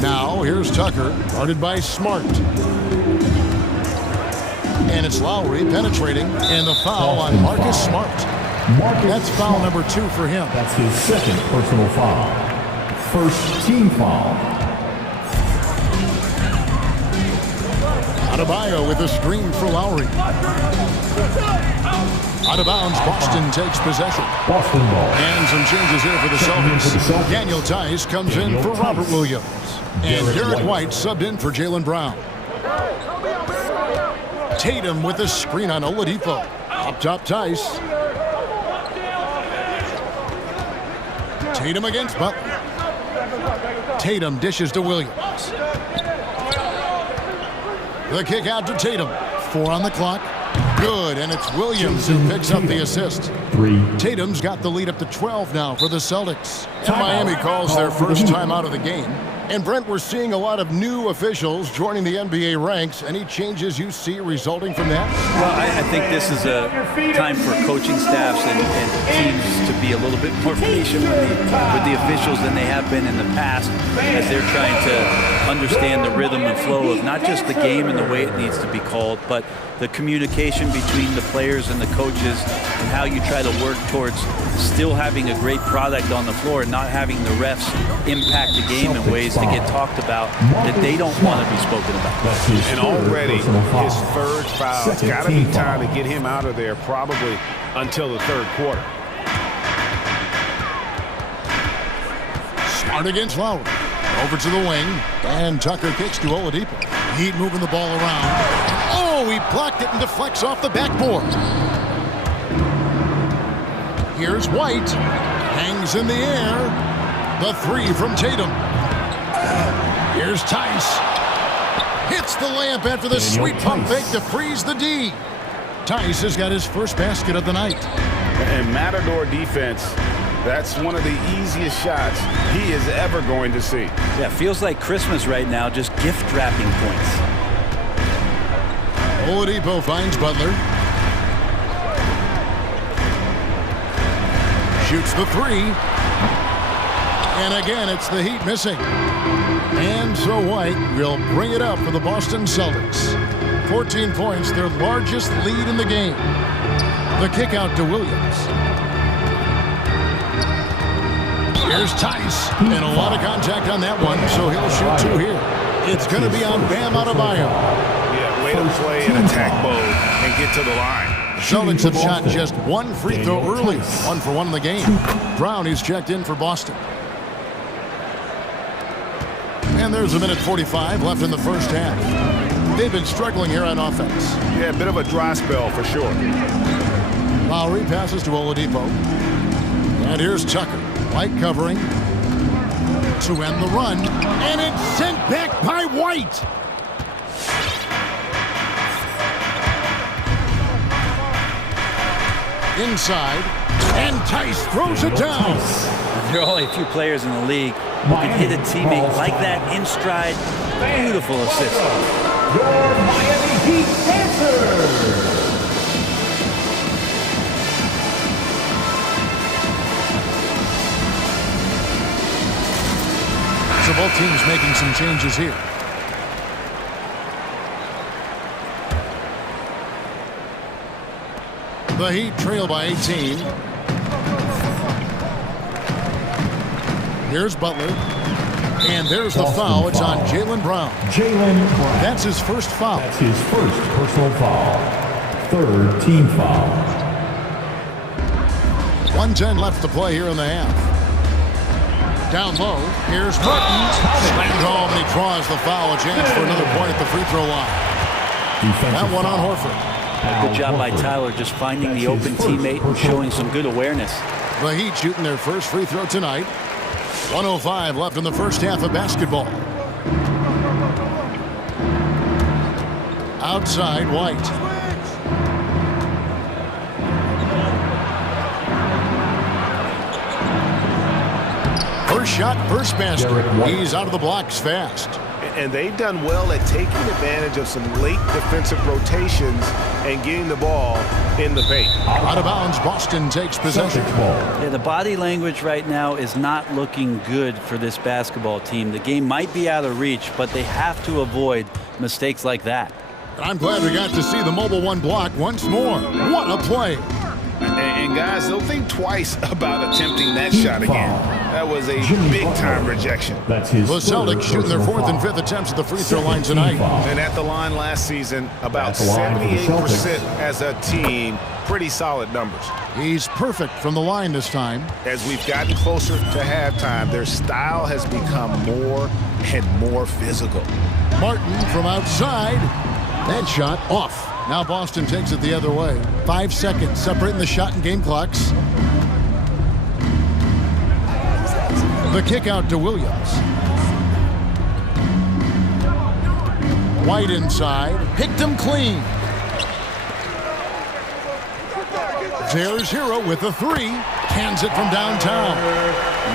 Now, here's Tucker, guarded by Smart. And it's Lowry penetrating, and the foul on Marcus Smart. That's foul number 2 for him. That's his second personal foul. First team foul. Adebayo with a screen for Lowry. Out of bounds, Boston takes possession. Boston ball. And some changes here for the Celtics. Daniel Tice comes in for Robert Williams. And Derek White subbed in for Jaylen Brown. Tatum with a screen on Oladipo. Up top, Tice. Tatum against Butler. Tatum dishes to Williams. The kick out to Tatum. 4 on the clock. Good, and it's Williams who picks up the assist. 3. Tatum's got the lead up to 12 now for the Celtics. Miami calls their first time out of the game. And Brent, we're seeing a lot of new officials joining the NBA ranks. Any changes you see resulting from that? Well, I think this is a time for coaching staffs and teams to be a little bit more patient with the officials than they have been in the past, as they're trying to understand the rhythm and flow of not just the game and the way it needs to be called, but the communication between the players and the coaches and how you try to work towards still having a great product on the floor and not having the refs impact the game in ways that get talked about that they don't want to be spoken about. And already his third foul. It's got to be time to get him out of there probably until the third quarter. Smart against Lowry. Over to the wing, and Tucker kicks to Oladipo. Heat moving the ball around. Oh, he blocked it and deflects off the backboard. Here's White. Hangs in the air. The three from Tatum. Here's Tice. Hits the layup after the sweet pump fake to freeze the D. Tice has got his first basket of the night. And Matador defense, that's one of the easiest shots he is ever going to see. Yeah, feels like Christmas right now, just gift wrapping points. Oladipo finds Butler. Shoots the three. And again, it's the Heat missing. And so White will bring it up for the Boston Celtics. 14 points, their largest lead in the game. The kick out to Williams. Here's Tice, and a lot of contact on that one, so he'll shoot two here. It's going to be on Bam Adebayo. Yeah, way to play in attack mode and get to the line. Celtics have shot just one free throw early, 1 for 1 in the game. Brown, who's checked in for Boston. And there's a minute 45 left in the first half. They've been struggling here on offense. Yeah, a bit of a dry spell for sure. Lowry passes to Oladipo. And here's Tucker. White covering to end the run. And it's sent back by White. Inside. And Tice throws it down. There are only a few players in the league who can hit a teammate like that in stride. Beautiful assist. Your Miami Heat answer. So both teams making some changes here. The Heat trail by 18. Here's Butler. And there's the foul. It's on Jaylen Brown. That's his first foul. That's his first personal foul. Third team foul. 1:10 left to play here in the half. Down low. Here's Martin. Slammed home, and he draws the foul. A chance for another point at the free throw line. That one on Horford. Good job by Tyler just finding the open teammate and showing some good awareness. The Heat shooting their first free throw tonight. 1:05 left in the first half of basketball. Outside, White. First shot, first basket. He's out of the blocks fast. And they've done well at taking advantage of some late defensive rotations and getting the ball in the paint. Out of bounds, Boston takes possession. Yeah, the body language right now is not looking good for this basketball team. The game might be out of reach, but they have to avoid mistakes like that. I'm glad we got to see the mobile one block once more. What a play. And guys, don't think twice about attempting that shot again. That was a big-time rejection. The Celtics shooting their 4th and 5th attempts at the free throw line tonight. And at the line last season, about 78% as a team. Pretty solid numbers. He's perfect from the line this time. As we've gotten closer to halftime, their style has become more and more physical. Martin from outside. That shot off. Now Boston takes it the other way. 5 seconds separating the shot and game clocks. The kick out to Williams. White inside. Picked him clean. There's Hero with a three. Cans it from downtown.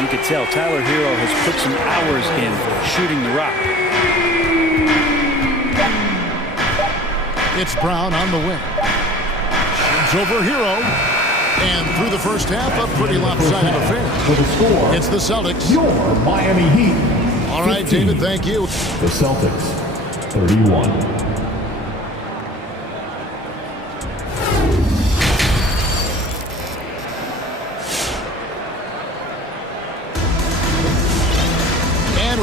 You can tell Tyler Hero has put some hours in shooting the rock. It's Brown on the wing. Shoots over Hero. And through the first half, a pretty lopsided affair. With a score, it's the Celtics. Your Miami Heat. All right, 15. David, thank you. The Celtics, 31.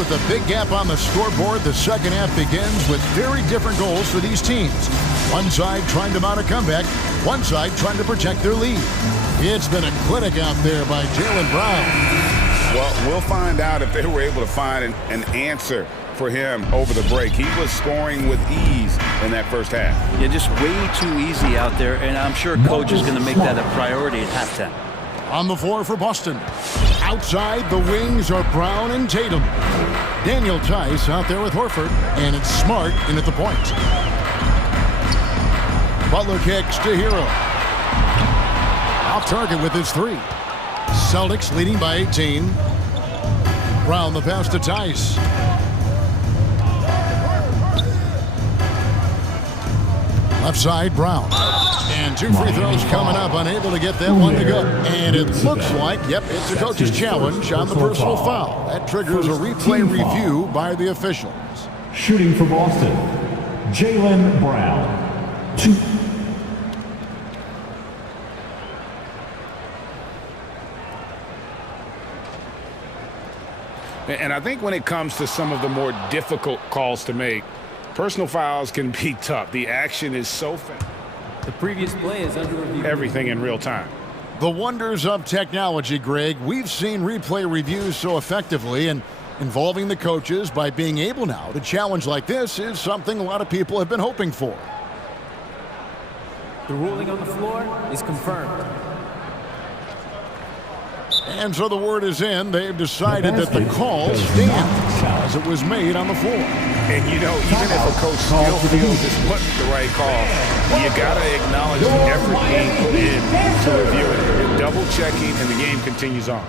with a big gap on the scoreboard, the second half begins with very different goals for these teams. One side trying to mount a comeback, one side trying to protect their lead. It's been a clinic out there by Jaylen Brown. Well, we'll find out if they were able to find an answer for him over the break. He was scoring with ease in that first half. Yeah, just way too easy out there, and I'm sure coach is going to make that a priority at halftime. On the floor for Boston. Outside, the wings are Brown and Tatum. Daniel Tice out there with Horford, and it's Smart in at the point. Butler kicks to Hero. Off target with his three. Celtics leading by 18. Brown the pass to Tice. Left side, Brown. And two free throws coming up, unable to get that one to go. And it looks like, yep, it's a coach's challenge on the personal foul. That triggers a replay review by the officials. Shooting for Boston, Jaylen Brown. 2. And I think when it comes to some of the more difficult calls to make, personal fouls can be tough. The action is so fast. The previous play is under review. Everything in real time. The wonders of technology, Greg. We've seen replay reviews so effectively, and involving the coaches by being able now to challenge like this is something a lot of people have been hoping for. The ruling on the floor is confirmed. And so the word is in. They've decided that the call stands as it was made on the floor. And, you know, even if a coach still feels this wasn't the right call, you got to acknowledge the effort being put in to review it. You're double-checking, and the game continues on.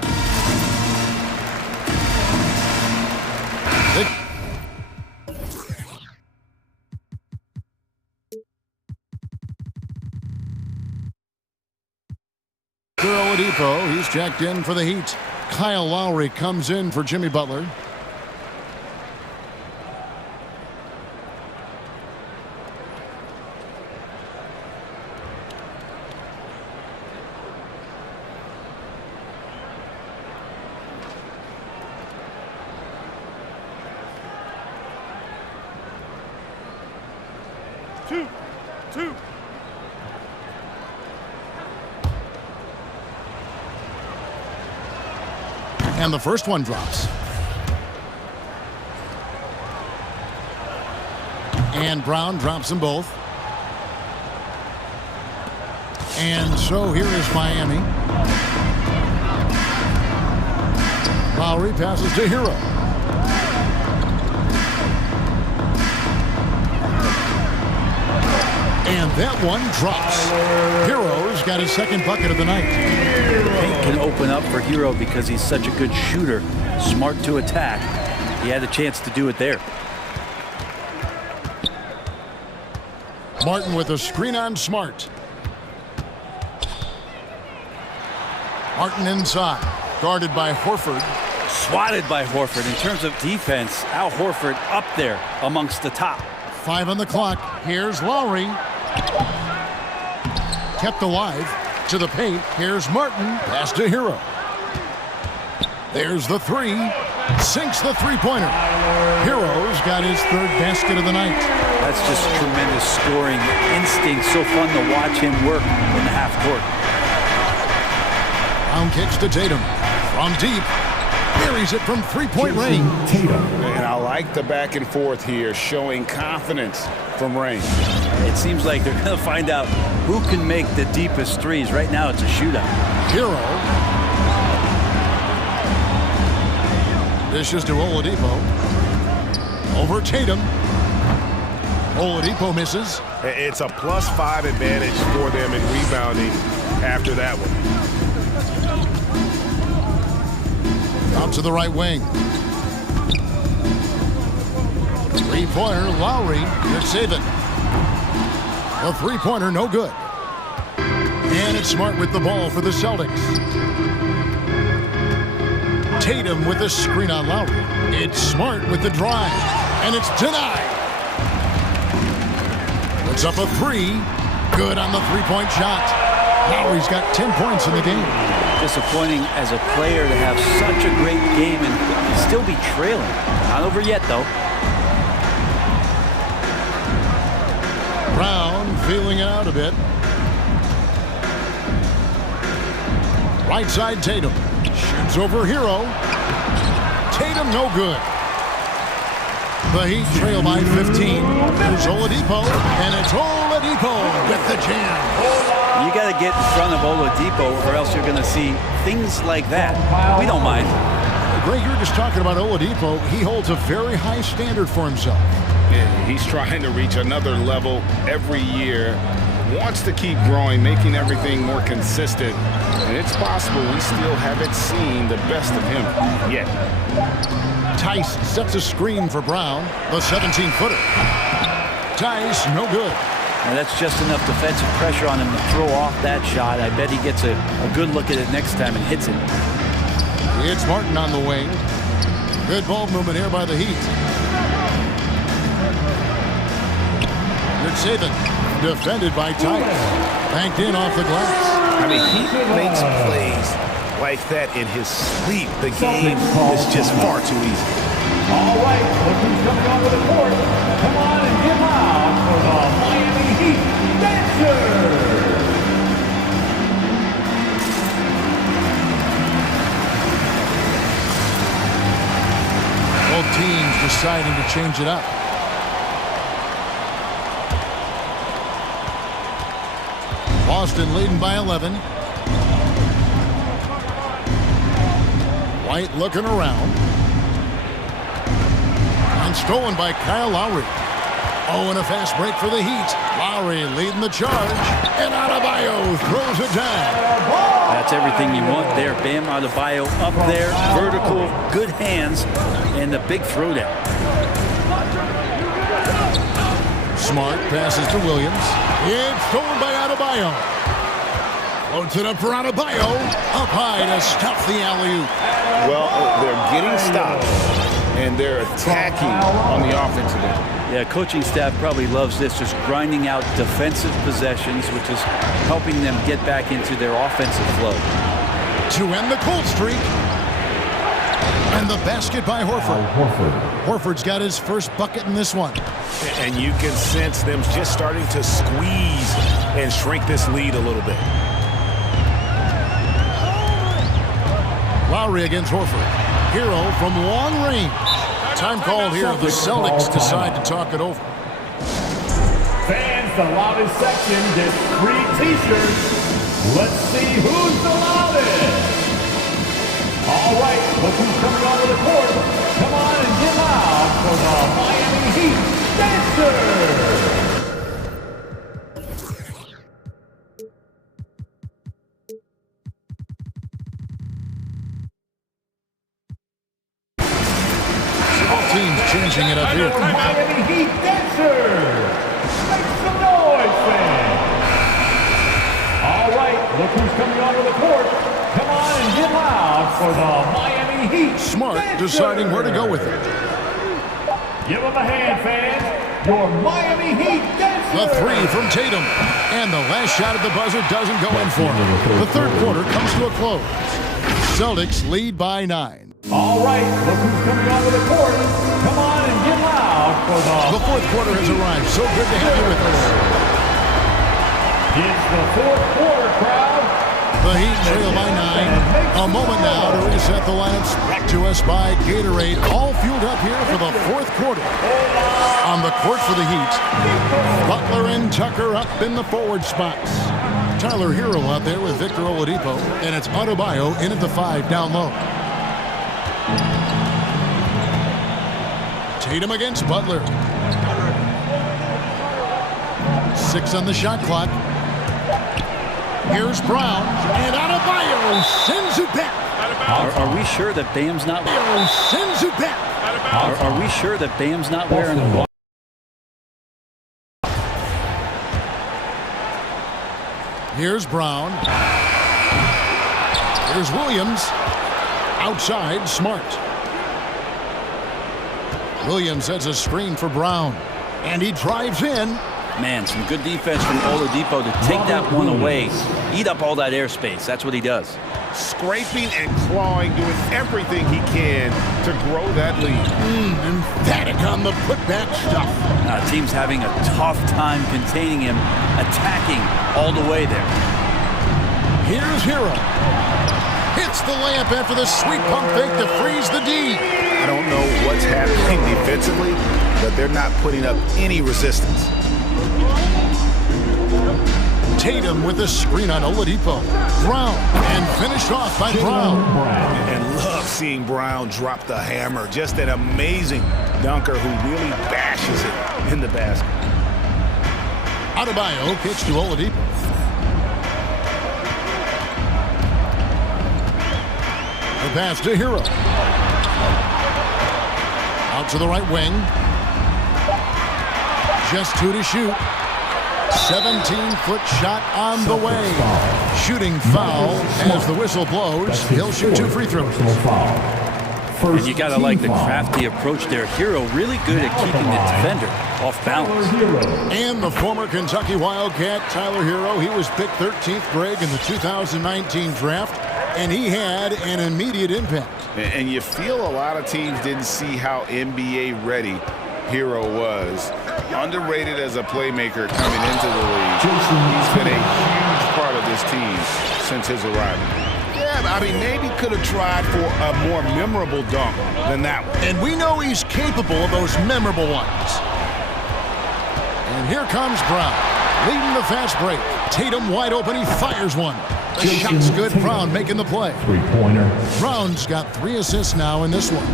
Oladipo, he's checked in for the Heat. Kyle Lowry comes in for Jimmy Butler. Two. And the first one drops. And Brown drops them both. And so here is Miami. Lowry passes to Hero. And that one drops. Hero's got his second bucket of the night. Paint can open up for Hero because he's such a good shooter. Smart to attack. He had a chance to do it there. Martin with a screen on Smart. Martin inside. Guarded by Horford. Swatted by Horford. In terms of defense, Al Horford up there amongst the top. 5 on the clock. Here's Lowry. Kept alive to the paint. Here's Martin. Pass to Hero. There's the three. Sinks the three-pointer. Hero's got his third basket of the night. That's just tremendous scoring instinct. So fun to watch him work in the half court. Brown kicks to Tatum. From deep. Buries it from three-point range. And I like the back and forth here, showing confidence from range. It seems like they're going to find out who can make the deepest threes. Right now, it's a shootout. Hero. Dishes to Oladipo. Over Tatum. Oladipo misses. It's a +5 advantage for them in rebounding after that one. Out to the right wing. Three-pointer, Lowry to save it. A three-pointer, no good. And it's Smart with the ball for the Celtics. Tatum with the screen on Lowry. It's Smart with the drive. And it's denied. Puts up a three. Good on the three-point shot. Lowry's got 10 points in the game. Disappointing as a player to have such a great game and still be trailing. Not over yet, though. Brown feeling it out a bit. Right side Tatum. Shoots over Hero. Tatum no good. The Heat trail by 15. There's Oladipo, and it's Oladipo with the jam. You got to get in front of Oladipo or else you're going to see things like that. We don't mind. Greg, you're just talking about Oladipo. He holds a very high standard for himself. Yeah, he's trying to reach another level every year. Wants to keep growing, making everything more consistent. And it's possible we still haven't seen the best of him yet. Tice sets a screen for Brown, the 17-footer. Tice, no good. Now that's just enough defensive pressure on him to throw off that shot. I bet he gets a good look at it next time and hits it. It's Martin on the wing. Good ball movement here by the Heat. Good saving. Defended by Tice. Banked in off the glass. I mean, he makes plays like that in his sleep. The game is just far too easy. All right, look who's coming onto the court. Come on and get loud for the Miami Heat Dancers. Both teams deciding to change it up. Boston leading by 11. White looking around. And stolen by Kyle Lowry. Oh, and a fast break for the Heat. Lowry leading the charge. And Adebayo throws it down. That's everything you want there. Bam Adebayo up there. Vertical, good hands, and the big throwdown. Smart passes to Williams. It's stolen by Adebayo. Floats it up for Adebayo. Up high to stuff the alley-oop. Well, they're getting stops, and they're attacking on the offensive end. Yeah, coaching staff probably loves this, just grinding out defensive possessions, which is helping them get back into their offensive flow. To end the cold streak. And the basket by Horford. Horford's got his first bucket in this one. And you can sense them just starting to squeeze and shrink this lead a little bit. Lowry against Horford. Hero from long range. Time called here. The Celtics decide to talk it over. Fans, the loudest section gets free t-shirts. Let's see who's the loudest. All right, look who's coming onto the court. Come on and get loud for the Miami Heat Dancers. Teams changing it up here. Miami Heat Dancers. Make some noise, fans. All right, look who's coming onto the court. Come on and get loud for the Miami Heat. Smart Dancers. deciding where to go with it. Give them a hand, fans. Your Miami Heat Dancers. The three from Tatum. And the last shot at the buzzer doesn't go in for him. The third quarter comes to a close. Celtics lead by 9. All right, look who's coming onto the court. Come on and get loud for The fourth quarter has arrived. So good to have you with us. It's the fourth quarter, crowd. The Heat trail by 9. A moment now to reset the lineups. Brought to us by Gatorade. All fueled up here for the fourth quarter. On the court for the Heat, Butler and Tucker up in the forward spots. Tyler Hero out there with Victor Oladipo. And it's Adebayo in at the 5 down low. Tatum against Butler. 6 on the shot clock. Here's Brown, and Adebayo sends it back. Are we sure that Bam's not? Sends it back. Are we sure that Bam's not wearing a watch? Here's Brown. Here's Williams. Outside, Smart. Williams sets a screen for Brown. And he drives in. Man, some good defense from Oladipo to take that one away. Eat up all that airspace. That's what he does. Scraping and clawing, doing everything he can to grow that lead. Emphatic on the putback stuff. Team's having a tough time containing him, attacking all the way there. Here's Hero. Hits the layup after the sweet pump fake to freeze the D. I don't know what's happening defensively, but they're not putting up any resistance. Tatum with a screen on Oladipo. Brown, and finished off by Brown. And love seeing Brown drop the hammer. Just an amazing dunker who really bashes it in the basket. Adebayo kicks to Oladipo. The pass to Hero. Out to the right wing. Just 2 to shoot. 17-foot shot on the way. Shooting foul as the whistle blows. He'll shoot 2 free throws. And you got to like the crafty approach there. Hero really good at keeping the defender off balance. And the former Kentucky Wildcat, Tyler Hero, he was picked 13th, Greg, in the 2019 draft, and he had an immediate impact. And you feel a lot of teams didn't see how NBA ready Hero was. Underrated as a playmaker coming into the league. He's been a huge part of this team since his arrival. Yeah, I mean, maybe could have tried for a more memorable dunk than that one. And we know he's capable of those memorable ones. And here comes Brown, leading the fast break. Tatum wide open, he fires one. The shot's good, Brown making the play. Three-pointer. Brown's got 3 assists now in this one.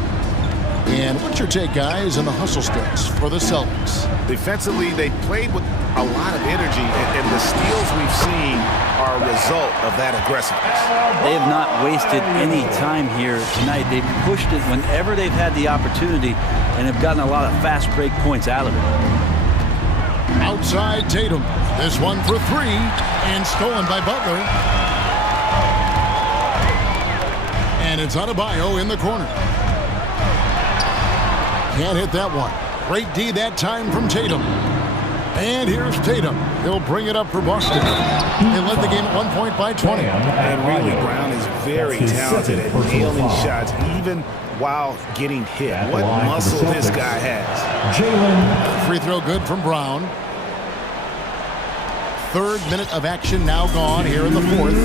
And what's your take, guys, on the hustle stats for the Celtics? Defensively, they played with a lot of energy, and the steals we've seen are a result of that aggressiveness. They have not wasted any time here tonight. They've pushed it whenever they've had the opportunity and have gotten a lot of fast break points out of it. Outside Tatum. This one for 3 and stolen by Butler. And it's Adebayo in the corner. Can't hit that one. Great D that time from Tatum. And here's Tatum. He'll bring it up for Boston. They led the game at 1 point by 20. And really, Brown is very talented at nailing shots, even while getting hit. What muscle this guy has. Free throw good from Brown. 3rd minute of action now gone here in the 4th.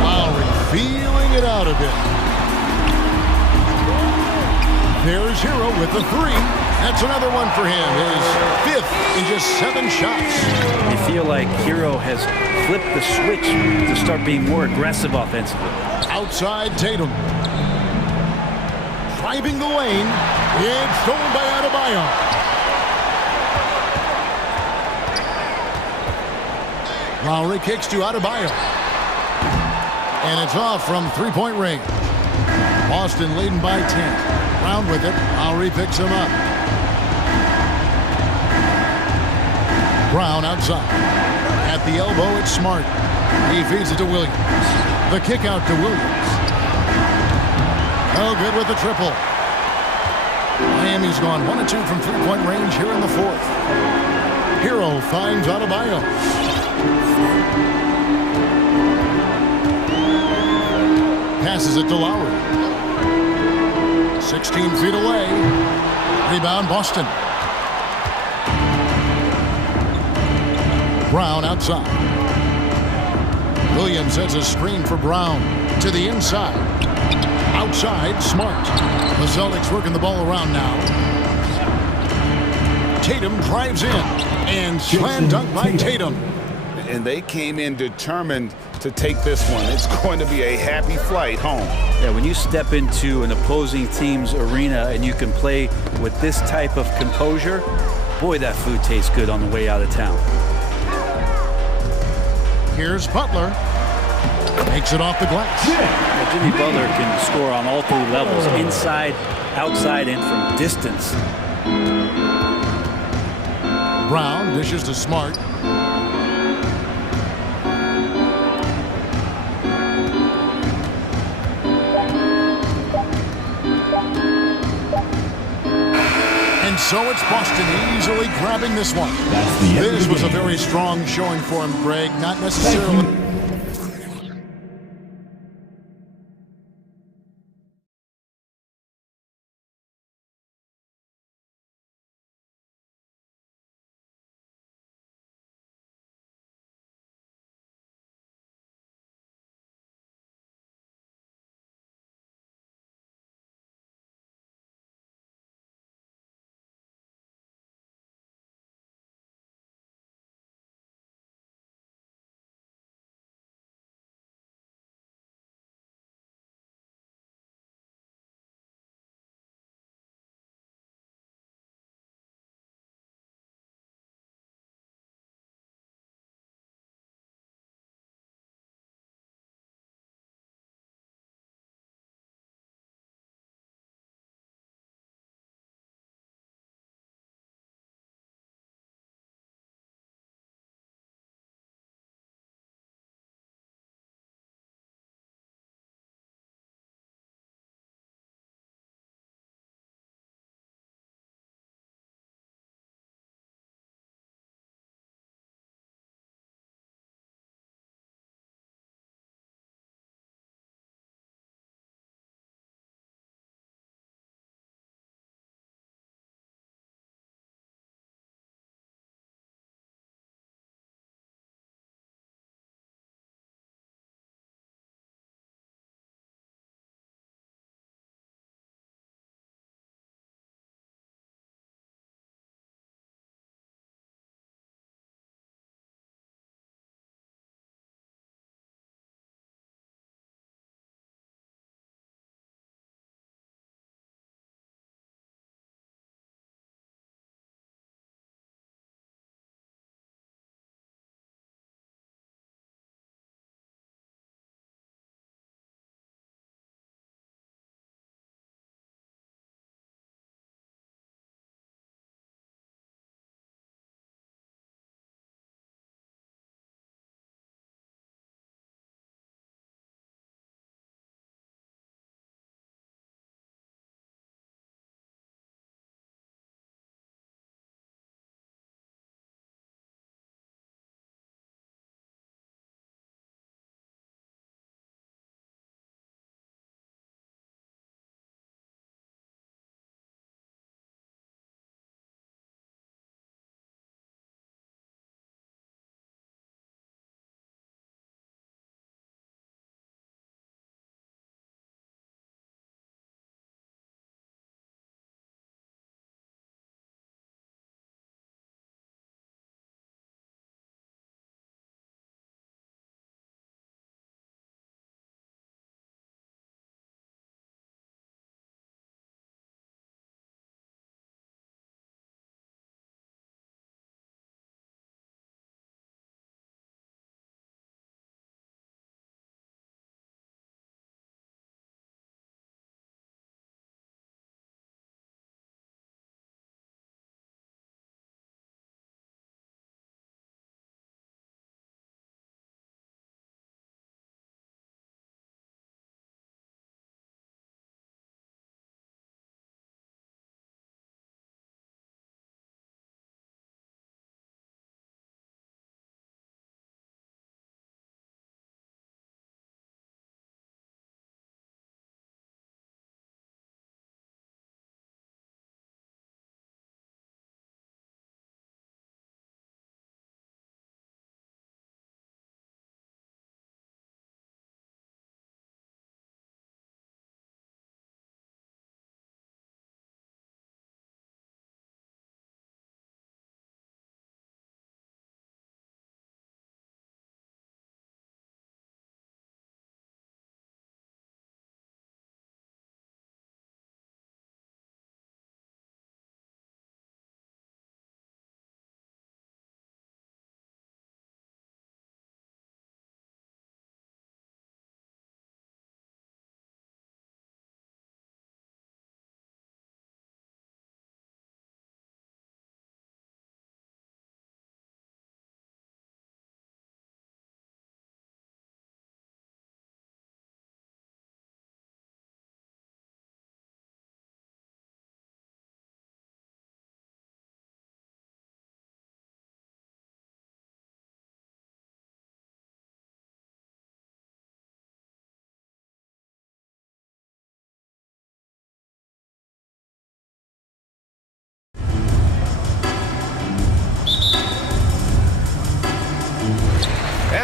Lowry feeling it out a bit. There's Hero with the 3. That's another one for him. His 5th in just 7 shots. You feel like Hero has flipped the switch to start being more aggressive offensively. Outside Tatum. Driving the lane. It's stolen by Adebayo. Lowry kicks to Adebayo. And it's off from 3-point range. Boston leading by 10. Brown with it. Lowry picks him up. Brown outside. At the elbow, it's Smart. He feeds it to Williams. The kick out to Williams. Oh, good with the triple. Miami's gone 1 of 2 from 3-point range here in the 4th. Hero finds Adebayo. Passes it to Lowry. 16 feet away. Rebound, Boston. Brown outside. Williams sets a screen for Brown. To the inside. Outside, Smart. The Celtics working the ball around now. Tatum drives in. And slam dunk by Tatum. And they came in determined to take this one. It's going to be a happy flight home. Yeah, when you step into an opposing team's arena and you can play with this type of composure, boy, that food tastes good on the way out of town. Here's Butler. Makes it off the glass. Well, Jimmy Butler can score on all 3 levels, inside, outside, and from distance. Brown dishes to Smart. So it's Boston easily grabbing this one. the end of This the was a game. very strong showing for him, Greg. Not necessarily...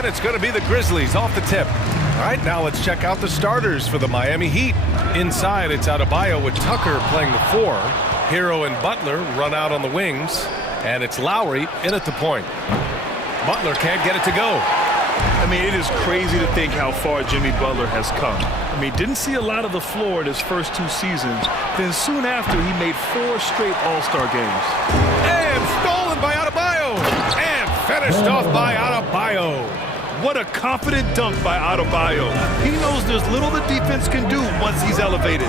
And it's going to be the Grizzlies off the tip. All right, now let's check out the starters for the Miami Heat. Inside, it's Adebayo with Tucker playing the 4. Hero and Butler run out on the wings. And it's Lowry in at the point. Butler can't get it to go. I mean, it is crazy to think how far Jimmy Butler has come. I mean, didn't see a lot of the floor in his first 2 seasons. Then soon after, he made 4 straight All-Star games. And stolen by Adebayo. And finished off by Adebayo. What a confident dunk by Adebayo. He knows there's little the defense can do once he's elevated.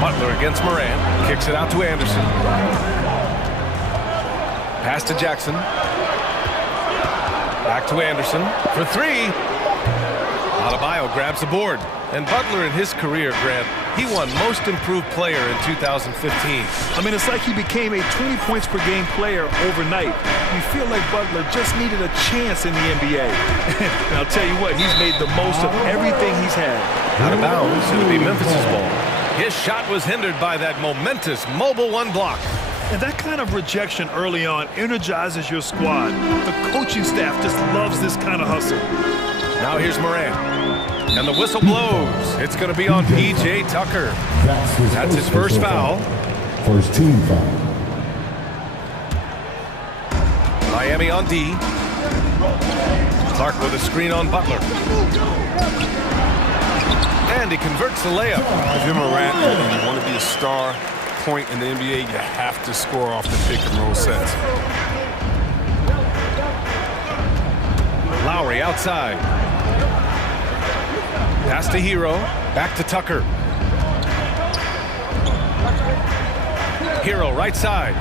Butler against Morant. Kicks it out to Anderson. Pass to Jackson. Back to Anderson for 3. Adebayo grabs the board. And Butler in his career, Grant, he won Most Improved Player in 2015. I mean, it's like he became a 20 points per game player overnight. You feel like Butler just needed a chance in the NBA. And I'll tell you what, he's made the most of everything he's had. Out of bounds, it'll be Memphis's ball. His shot was hindered by that momentous mobile 1 block. And that kind of rejection early on energizes your squad. The coaching staff just loves this kind of hustle. Now here's Morant. And the whistle blows. It's going to be on P.J. Tucker. That's his first foul. First team foul. Miami on D. Clark with a screen on Butler. And he converts the layup. If you're Morant and you want to be a star point in the NBA, you have to score off the pick and roll sets. Lowry outside. Pass to Hero. Back to Tucker. Hero right side.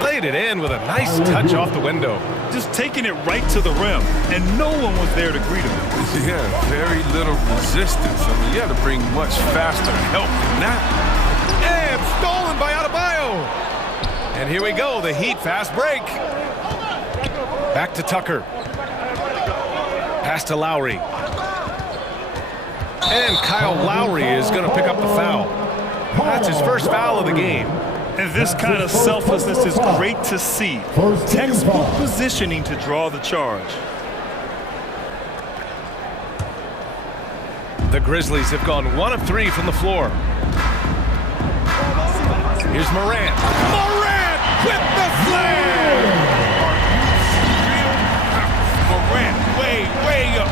Laid it in with a nice touch off the window. Just taking it right to the rim, and no one was there to greet him. Yeah, very little resistance. I mean, you got to bring much faster help than that. And stolen by Adebayo. And here we go, the Heat fast break. Back to Tucker. Pass to Lowry. And Kyle Lowry is going to pick up the foul. That's his first foul of the game. And this kind of selflessness is great to see. Textbook positioning to draw the charge. The Grizzlies have gone 1 of 3 from the floor. Here's Morant. Morant with the slam! Morant way up.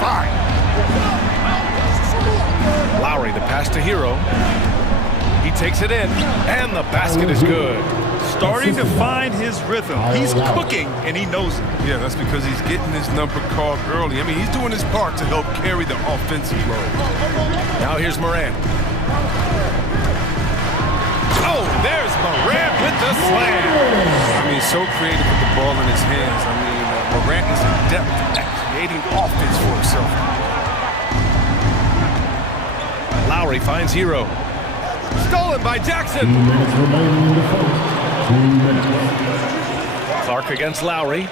Fine. Lowry, the pass to Hero. He takes it in, and the basket is good. Starting to find his rhythm. He's cooking, and he knows it. Yeah, that's because he's getting his number called early. I mean, he's doing his part to help carry the offensive load. Now here's Morant. Oh, there's Morant with the slam. I mean, so creative with the ball in his hands. I mean, Morant is adept at creating offense for himself. Lowry finds Hero. Stolen by Jackson. 2 minutes remaining in the first. 2 minutes. Clark against Lowry.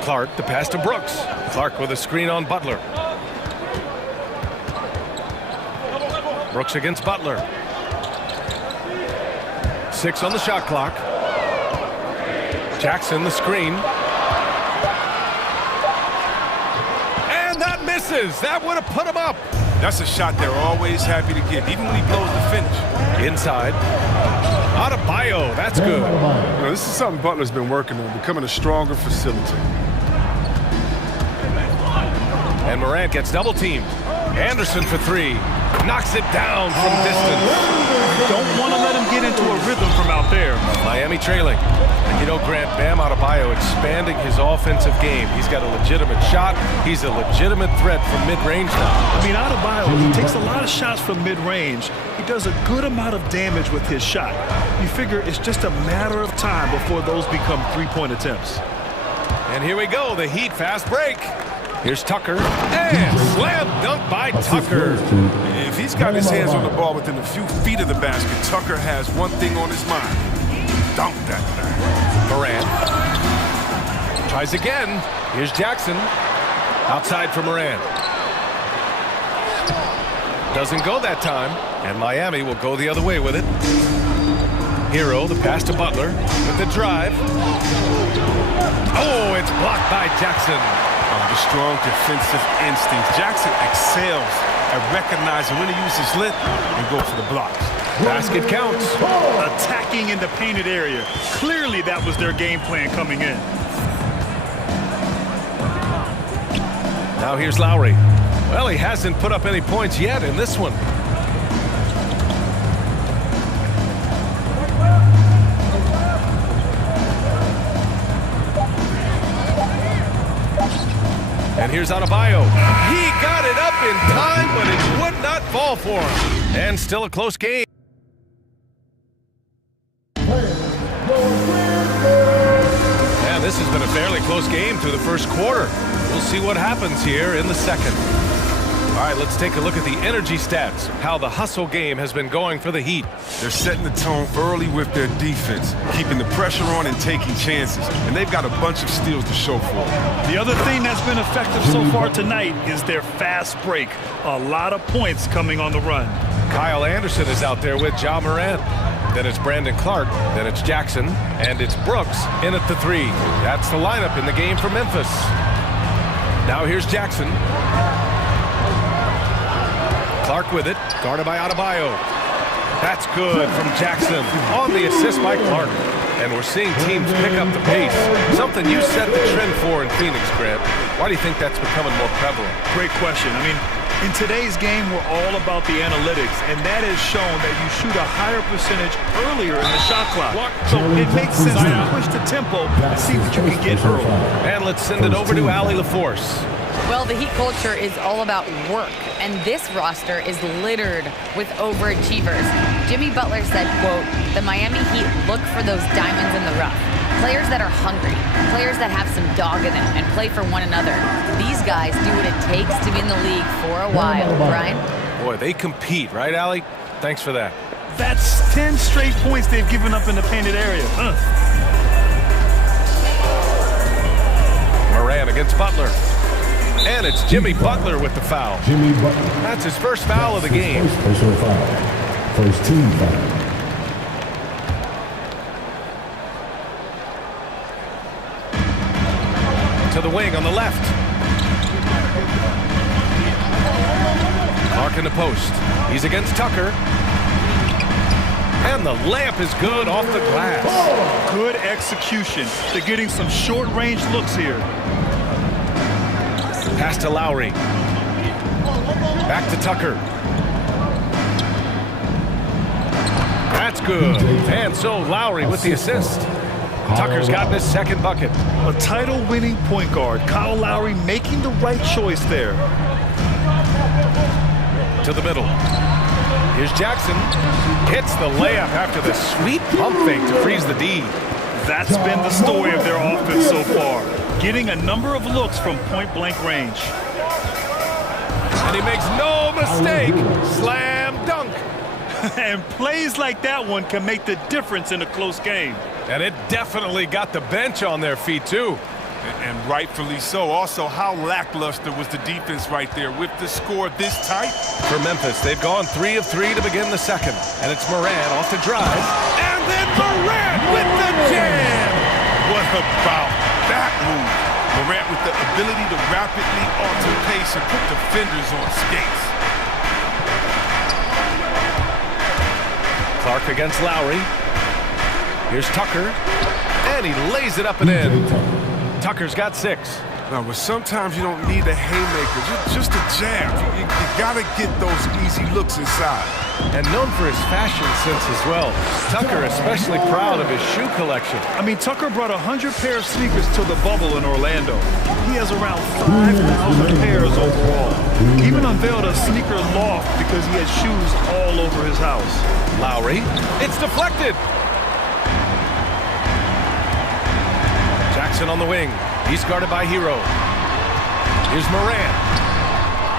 Clark, the pass to Brooks. Clark with a screen on Butler. Brooks against Butler. 6 on the shot clock. Jackson, the screen. And that misses. That would have put him up. That's a shot they're always happy to get, even when he blows the finish. Inside. Adebayo, that's good. You know, this is something Butler's been working on, becoming a stronger facilitator. And Morant gets double teamed. Anderson for 3. Knocks it down from distance. Don't want to let him get into a rhythm from out there. Miami trailing. And you know, Grant, Bam Adebayo expanding his offensive game. He's got a legitimate shot. He's a legitimate threat from mid-range now. I mean, Adebayo, he takes a lot of shots from mid-range. He does a good amount of damage with his shot. You figure it's just a matter of time before those become three-point attempts. And here we go, the Heat fast break. Here's Tucker, and slam dunk by Tucker. If he's got his hands on the ball within a few feet of the basket, Tucker has one thing on his mind. Dunk that thing. Morant tries again. Here's Jackson. Outside for Morant. doesn't go that time, and Miami will go the other way with it. Hero, the pass to Butler with the drive. Oh, it's blocked by Jackson. The strong defensive instincts. Jackson excels at recognizing when to use his lip and go for the blocks. Basket counts. Attacking in the painted area. Clearly that was their game plan coming in. Now here's Lowry. Well, he hasn't put up any points yet in this one. And here's Adebayo. He got it up in time, but it would not fall for him. And still a close game. And this has been a fairly close game through the first quarter. We'll see what happens here in the second. All right, let's take a look at the energy stats, how the hustle game has been going for the Heat. They're setting the tone early with their defense, keeping the pressure on and taking chances. And they've got a bunch of steals to show for it. The other thing that's been effective so far tonight is their fast break. A lot of points coming on the run. Kyle Anderson is out there with Ja Morant. Then it's Brandon Clark, then it's Jackson, and it's Brooks in at the 3. That's the lineup in the game for Memphis. Now here's Jackson. Clark with it, guarded by Adebayo. That's good from Jackson on the assist by Clark. And we're seeing teams pick up the pace. Something you set the trend for in Phoenix, Grant. Why do you think that's becoming more prevalent? Great question. I mean, in today's game, we're all about the analytics, and that has shown that you shoot a higher percentage earlier in the shot clock. So it makes sense to push the tempo and see what you can get early. And let's send it over to Allie LaForce. Well, the Heat culture is all about work, and this roster is littered with overachievers. Jimmy Butler said, quote, "The Miami Heat look for those diamonds in the rough. Players that are hungry, players that have some dog in them and play for one another. These guys do what it takes to be in the league for a while." Brian? Boy, they compete, right, Allie? Thanks for that. That's 10 straight points they've given up in the painted area. Moran against Butler. And it's Jimmy Butler with the foul. Jimmy Butler. That's his first foul of the game. First personal foul. First team foul. To the wing on the left. Clark in the post. He's against Tucker. And the layup is good off the glass. Good execution. They're getting some short-range looks here. Pass to Lowry. Back to Tucker. That's good. And so Lowry with the assist. Tucker's got his second bucket. A title-winning point guard, Kyle Lowry, making the right choice there. To the middle. Here's Jackson. Hits the layup after the sweet pump fake to freeze the D. That's been the story of their offense so far. Getting a number of looks from point-blank range. And he makes no mistake. Slam dunk. And plays like that one can make the difference in a close game. And it definitely got the bench on their feet, too. And rightfully so. Also, how lackluster was the defense right there with the score this tight? For Memphis, they've gone 3 of 3 to begin the second. And it's Moran off the drive. And then Moran with the jam. What about that move? Morant with the ability to rapidly alter pace and put defenders on skates. Clark against Lowry. Here's Tucker. And he lays it up and in. Tucker's got 6. Now, but sometimes you don't need a haymaker, just a jab. You got to get those easy looks inside. And known for his fashion sense as well. Tucker especially proud of his shoe collection. I mean, Tucker brought 100 pair of sneakers to the bubble in Orlando. He has around 5,000 pairs overall. He even unveiled a sneaker loft because he has shoes all over his house. Lowry, it's deflected. Jackson on the wing. He's guarded by Hero. Here's Moran.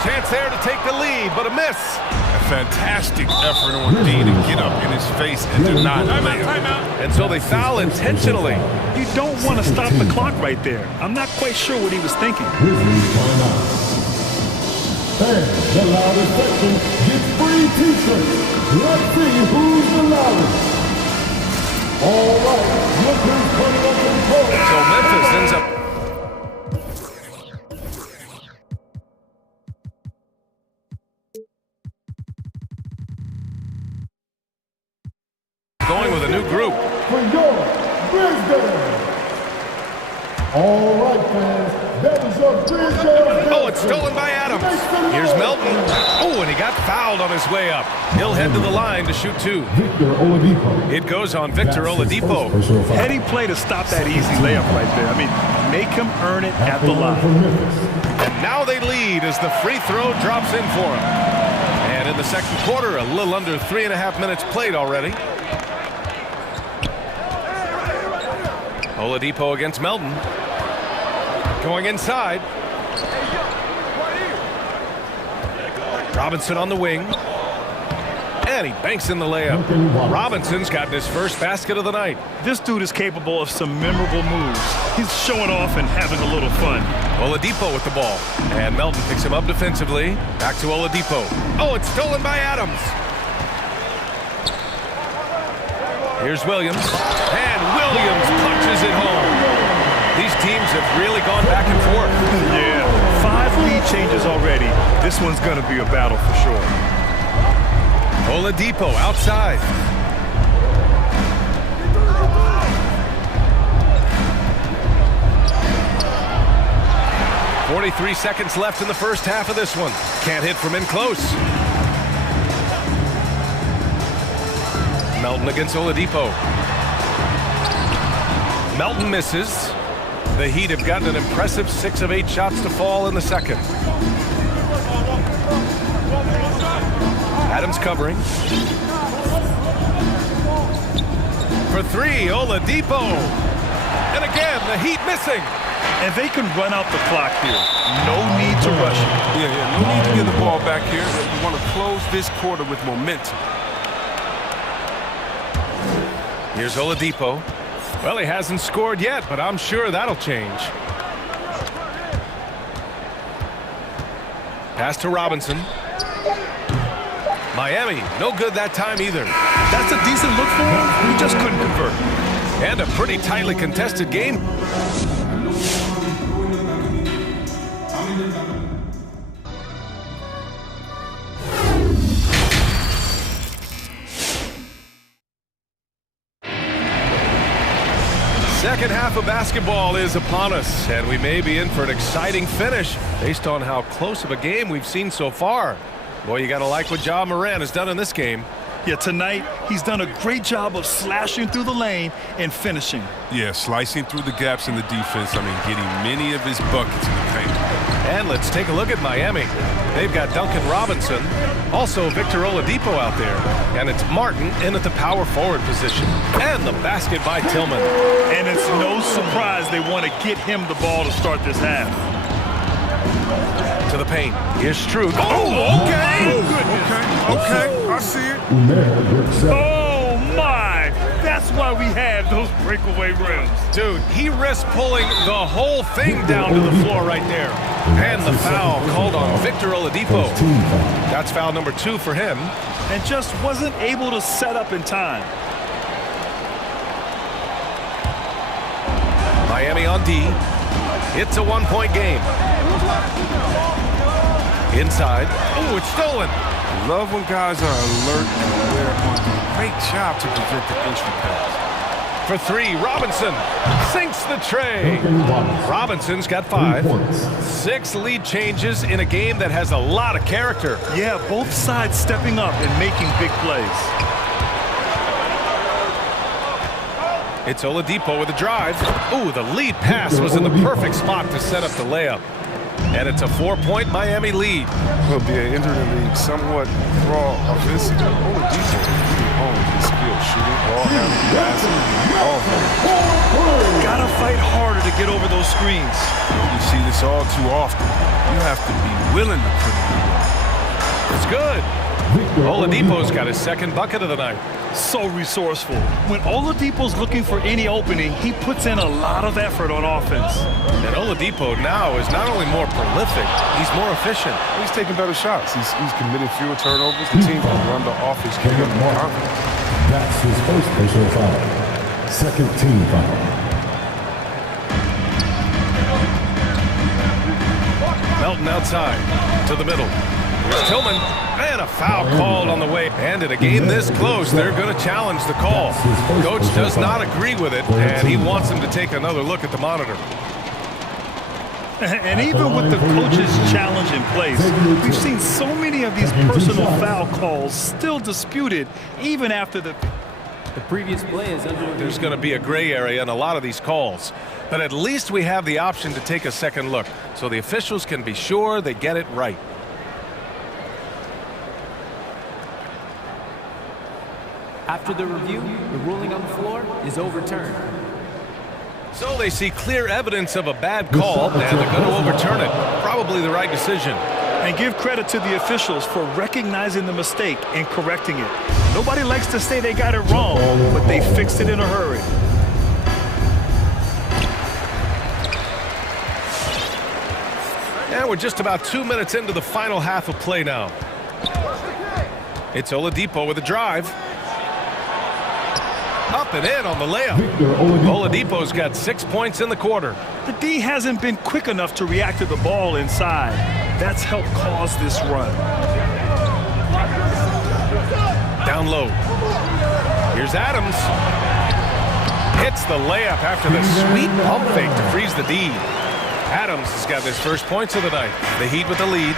Chance there to take the lead, but a miss. A fantastic effort on D to get up in his face and deny the layup. And so they foul intentionally. You don't want to stop the clock right there. I'm not quite sure what he was thinking. And the loudest section gets new group. For your Brisbane. All right, fans. That is your Brisbane. Oh, it's stolen by Adams. Here's Melton. Oh, and he got fouled on his way up. He'll head to the line to shoot two. Victor Oladipo. It goes on Victor Oladipo. Heady play to stop that easy layup right there. I mean, make him earn it at the line. And now they lead as the free throw drops in for him. And in the second quarter, a little under 3.5 minutes played already. Oladipo against Melton. Going inside. Robinson on the wing. And he banks in the layup. Robinson's gotten his first basket of the night. This dude is capable of some memorable moves. He's showing off and having a little fun. Oladipo with the ball. And Melton picks him up defensively. Back to Oladipo. Oh, it's stolen by Adams. Here's Williams. And Williams punches it home. These teams have really gone back and forth. Yeah, 5 lead changes already. This one's going to be a battle for sure. Oladipo outside. .43 seconds left in the first half of this one. Can't hit from in close. Melton against Oladipo. Melton misses. The Heat have gotten an impressive 6 of 8 shots to fall in the second. Adams covering. For 3, Oladipo. And again, the Heat missing. And they can run out the clock here. No need to rush it. Yeah, no need to get the ball back here. You want to close this quarter with momentum. Here's Oladipo. Well, he hasn't scored yet, but I'm sure that'll change. Pass to Robinson. Miami, no good that time either. That's a decent look for him. He just couldn't convert. And a pretty tightly contested game. Second half of basketball is upon us, and we may be in for an exciting finish based on how close of a game we've seen so far. Boy, you got to like what Ja Morant has done in this game. Yeah, tonight, he's done a great job of slashing through the lane and finishing. Yeah, slicing through the gaps in the defense. I mean, getting many of his buckets in the paint. And let's take a look at Miami. They've got Duncan Robinson, also Victor Oladipo out there. And it's Martin in at the power forward position. And the basket by Tillman. And it's no surprise they want to get him the ball to start this half. To the paint. Here's Strud. Oh, okay. Okay, I see it. Oh, my. That's why we have those breakaway rims. Dude, he risked pulling the whole thing down to the floor right there. And the foul called on Victor Oladipo. That's foul number 2 for him. And just wasn't able to set up in time. Miami on D. It's a 1-point game. Inside. Oh, it's stolen. Love when guys are alert and aware on a great job to prevent the entry pass. For 3, Robinson sinks the tray. Robinson's got 5. 6 lead changes in a game that has a lot of character. Yeah, both sides stepping up and making big plays. It's Oladipo with a drive. Ooh, the lead pass was in the perfect spot to set up the layup. And it's a 4-point Miami lead. Will be an entering the league somewhat raw offensive. Oladipo really owns his skill shooting, ball handling, passing, all that. Gotta fight harder to get over those screens. You see this all too often. You have to be willing to put it in. It's good. Oladipo's got his second bucket of the night. So resourceful. When Oladipo's looking for any opening, he puts in a lot of effort on offense. And Oladipo now is not only more prolific, he's more efficient. He's taking better shots. He's committing fewer turnovers. The team can run the offense, can get more confidence. That's his first personal foul. Second team foul. Melton outside to the middle. Here's Tillman, and a foul called on the way. And in a game this close, they're going to challenge the call. Coach does not agree with it, and he wants him to take another look at the monitor. And even with the coach's challenge in place, we've seen so many of these personal foul calls still disputed even after the previous play is under. There's going to be a gray area in a lot of these calls, but at least we have the option to take a second look, so the officials can be sure they get it right. After the review, the ruling on the floor is overturned. So they see clear evidence of a bad call, and they're going to overturn it. Probably the right decision. And give credit to the officials for recognizing the mistake and correcting it. Nobody likes to say they got it wrong, but they fixed it in a hurry. And we're just about 2 minutes into the final half of play now. It's Oladipo with a drive. Up and in on the layup. Oladipo's got 6 points in the quarter. The D hasn't been quick enough to react to the ball inside. That's helped cause this run. Down low. Here's Adams. Hits the layup after the sweet pump fake to freeze the D. Adams has got his first points of the night. The Heat with the lead.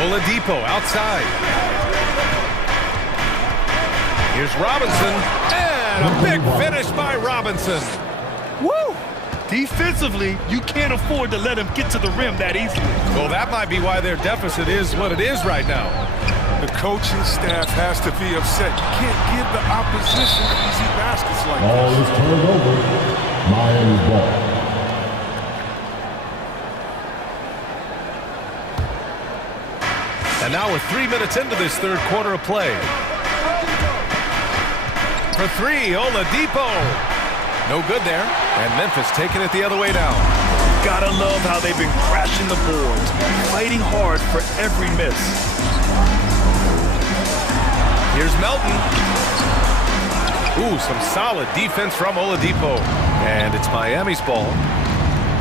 Oladipo outside. Here's Robinson, and a big finish by Robinson. Woo! Defensively, you can't afford to let him get to the rim that easily. Well, that might be why their deficit is what it is right now. The coaching staff has to be upset. You can't give the opposition easy baskets like Ball this. is turned over. Miami's ball. And now we're 3 minutes into this third quarter of play. For three, Oladipo. No good there. And Memphis taking it the other way down. Gotta love how they've been crashing the boards, fighting hard for every miss. Here's Melton. Ooh, some solid defense from Oladipo. And it's Miami's ball.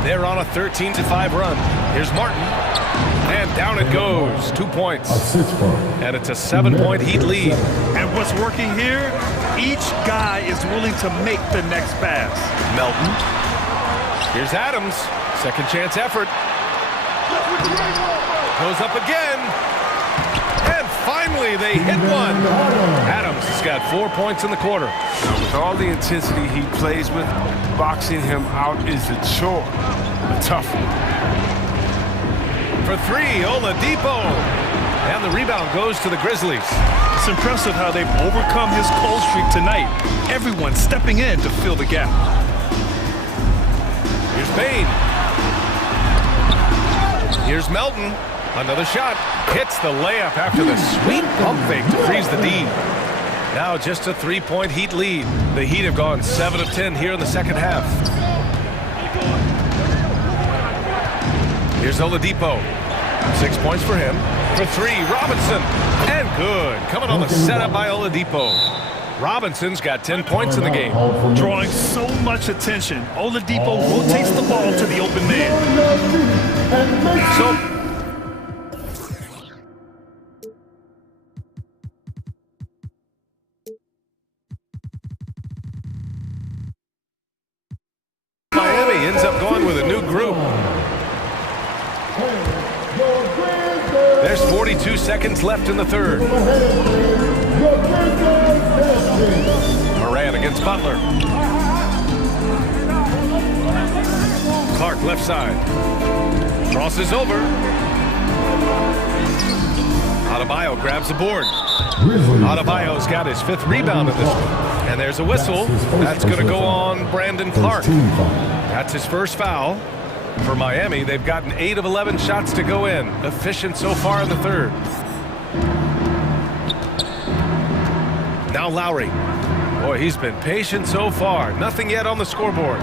They're on a 13-5 run. Here's Martin. And down it goes. 2 points. And it's a 7-point Heat lead. And what's working here? Each guy is willing to make the next pass. Melton. Here's Adams. Second chance effort. Goes up again. And finally they hit one. Adams has got 4 points in the quarter. Now, with all the intensity he plays with, boxing him out is a chore. A tough one. For three, Oladipo. And the rebound goes to the Grizzlies. It's impressive how they've overcome his cold streak tonight. Everyone stepping in to fill the gap. Here's Payne. Here's Melton. Another shot. Hits the layup after the sweet pump fake to freeze the D. Now just a 3-point Heat lead. The Heat have gone 7 of 10 here in the second half. Here's Oladipo. 6 points for him. For three, Robinson. And good. Coming on the setup by Oladipo. Robinson's got 10 points in the game. Drawing so much attention, Oladipo rotates the ball to the open man. So Miami ends up going with a new group. There's 42 seconds left in the third. Moran against Butler. Clark left side. Crosses over. Adebayo grabs the board. Adebayo's got his 5th rebound in this one. And there's a whistle. That's going to go on Brandon Clark. That's his first foul. For Miami, they've gotten 8 of 11 shots to go in. Efficient so far in the third. Now Lowry. Boy, he's been patient so far. Nothing yet on the scoreboard.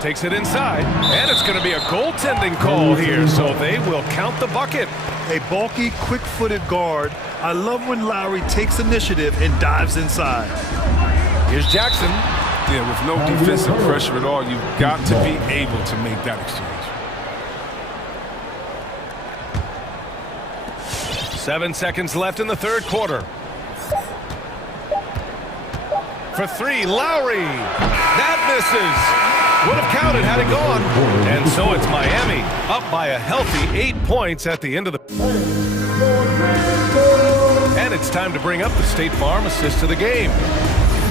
Takes it inside, and it's going to be a goaltending call here, so they will count the bucket. A bulky, quick-footed guard. I love when Lowry takes initiative and dives inside. Here's Jackson. Yeah, with no defensive pressure at all, you've got to be able to make that exchange. 7 seconds left in the third quarter. For three, Lowry. That misses. Would have counted had it gone. And so it's Miami, up by a healthy 8 points at the end of the... And it's time to bring up the State Farm assist of the game.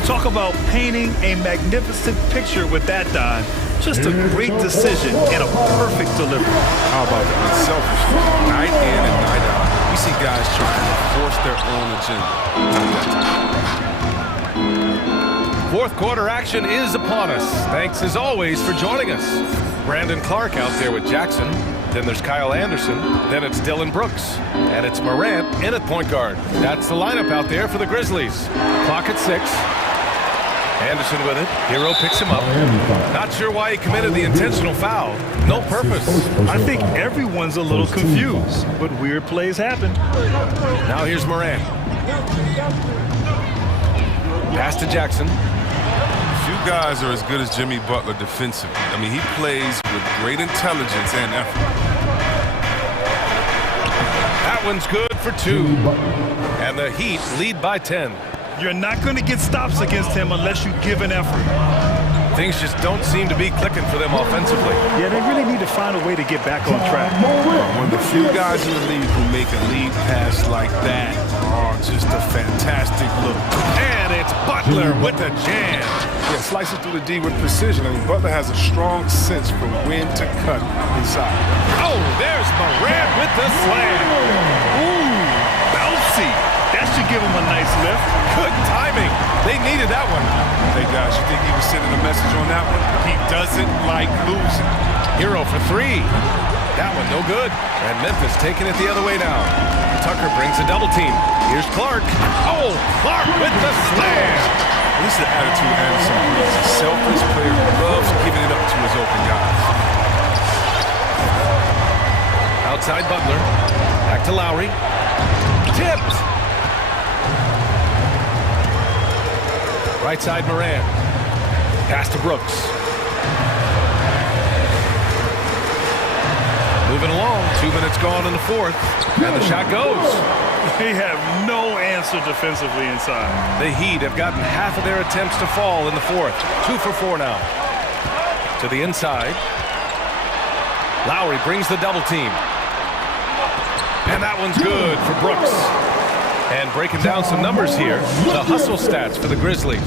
Talk about painting a magnificent picture with that, Don. Just a great decision and a perfect delivery. How about the unselfishness? Night in and night out. We see guys trying to force their own agenda. Fourth quarter action is upon us. Thanks as always for joining us. Brandon Clark out there with Jackson. Then there's Kyle Anderson. Then it's Dylan Brooks. And it's Morant in at point guard. That's the lineup out there for the Grizzlies. Clock at 6. Anderson with it. Hero picks him up. Not sure why he committed the intentional foul. No purpose. I think everyone's a little confused, but weird plays happen. Now here's Morant. Pass to Jackson. Few guys are as good as Jimmy Butler defensively. I mean, he plays with great intelligence and effort. That one's good for 2. And the Heat lead by 10. You're not going to get stops against him unless you give an effort. Things just don't seem to be clicking for them offensively. Yeah, they really need to find a way to get back on track. One of the few guys in the league who make a lead pass like that are just a fantastic look. And it's Butler with the jam. Yeah, slices through the D with precision. I mean, Butler has a strong sense for when to cut inside. Oh, there's Morant with the slam. Ooh, bouncy. That should give him a nice lift. Good timing. They needed that one. Hey, guys, you think he was sending a message on that one? He doesn't like losing. Hero for 3. That one no good. And Memphis taking it the other way now. Tucker brings a double team. Here's Clark. Oh, Clark with the slam. This is the attitude Anderson brings. A selfless player who loves giving it up to his open guys. Outside Butler. Back to Lowry. Tipped. Right side Morant. Pass to Brooks. Moving along. 2 minutes gone in the fourth. And the shot goes. They have no answer defensively inside. The Heat have gotten half of their attempts to fall in the fourth. 2 for 4 now. To the inside. Lowry brings the double team. And that one's good for Brooks. And breaking down some numbers here, the hustle stats for the Grizzlies.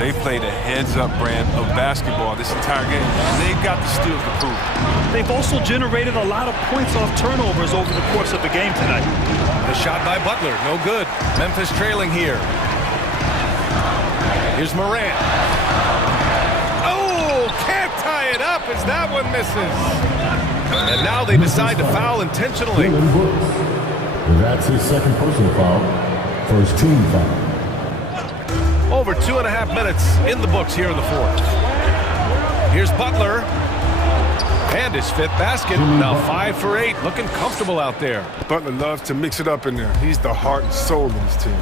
They played a heads-up brand of basketball this entire game. They've got the steals to prove it. They've also generated a lot of points off turnovers over the course of the game tonight. The shot by Butler, no good. Memphis trailing here. Here's Morant. Oh, can't tie it up as that one misses. And now they decide to foul intentionally. That's his second personal foul. First team foul. Over 2.5 minutes in the books here in the fourth. Here's Butler. And his 5th basket. Now 5 for 8. Looking comfortable out there. Butler loves to mix it up in there. He's the heart and soul of his team.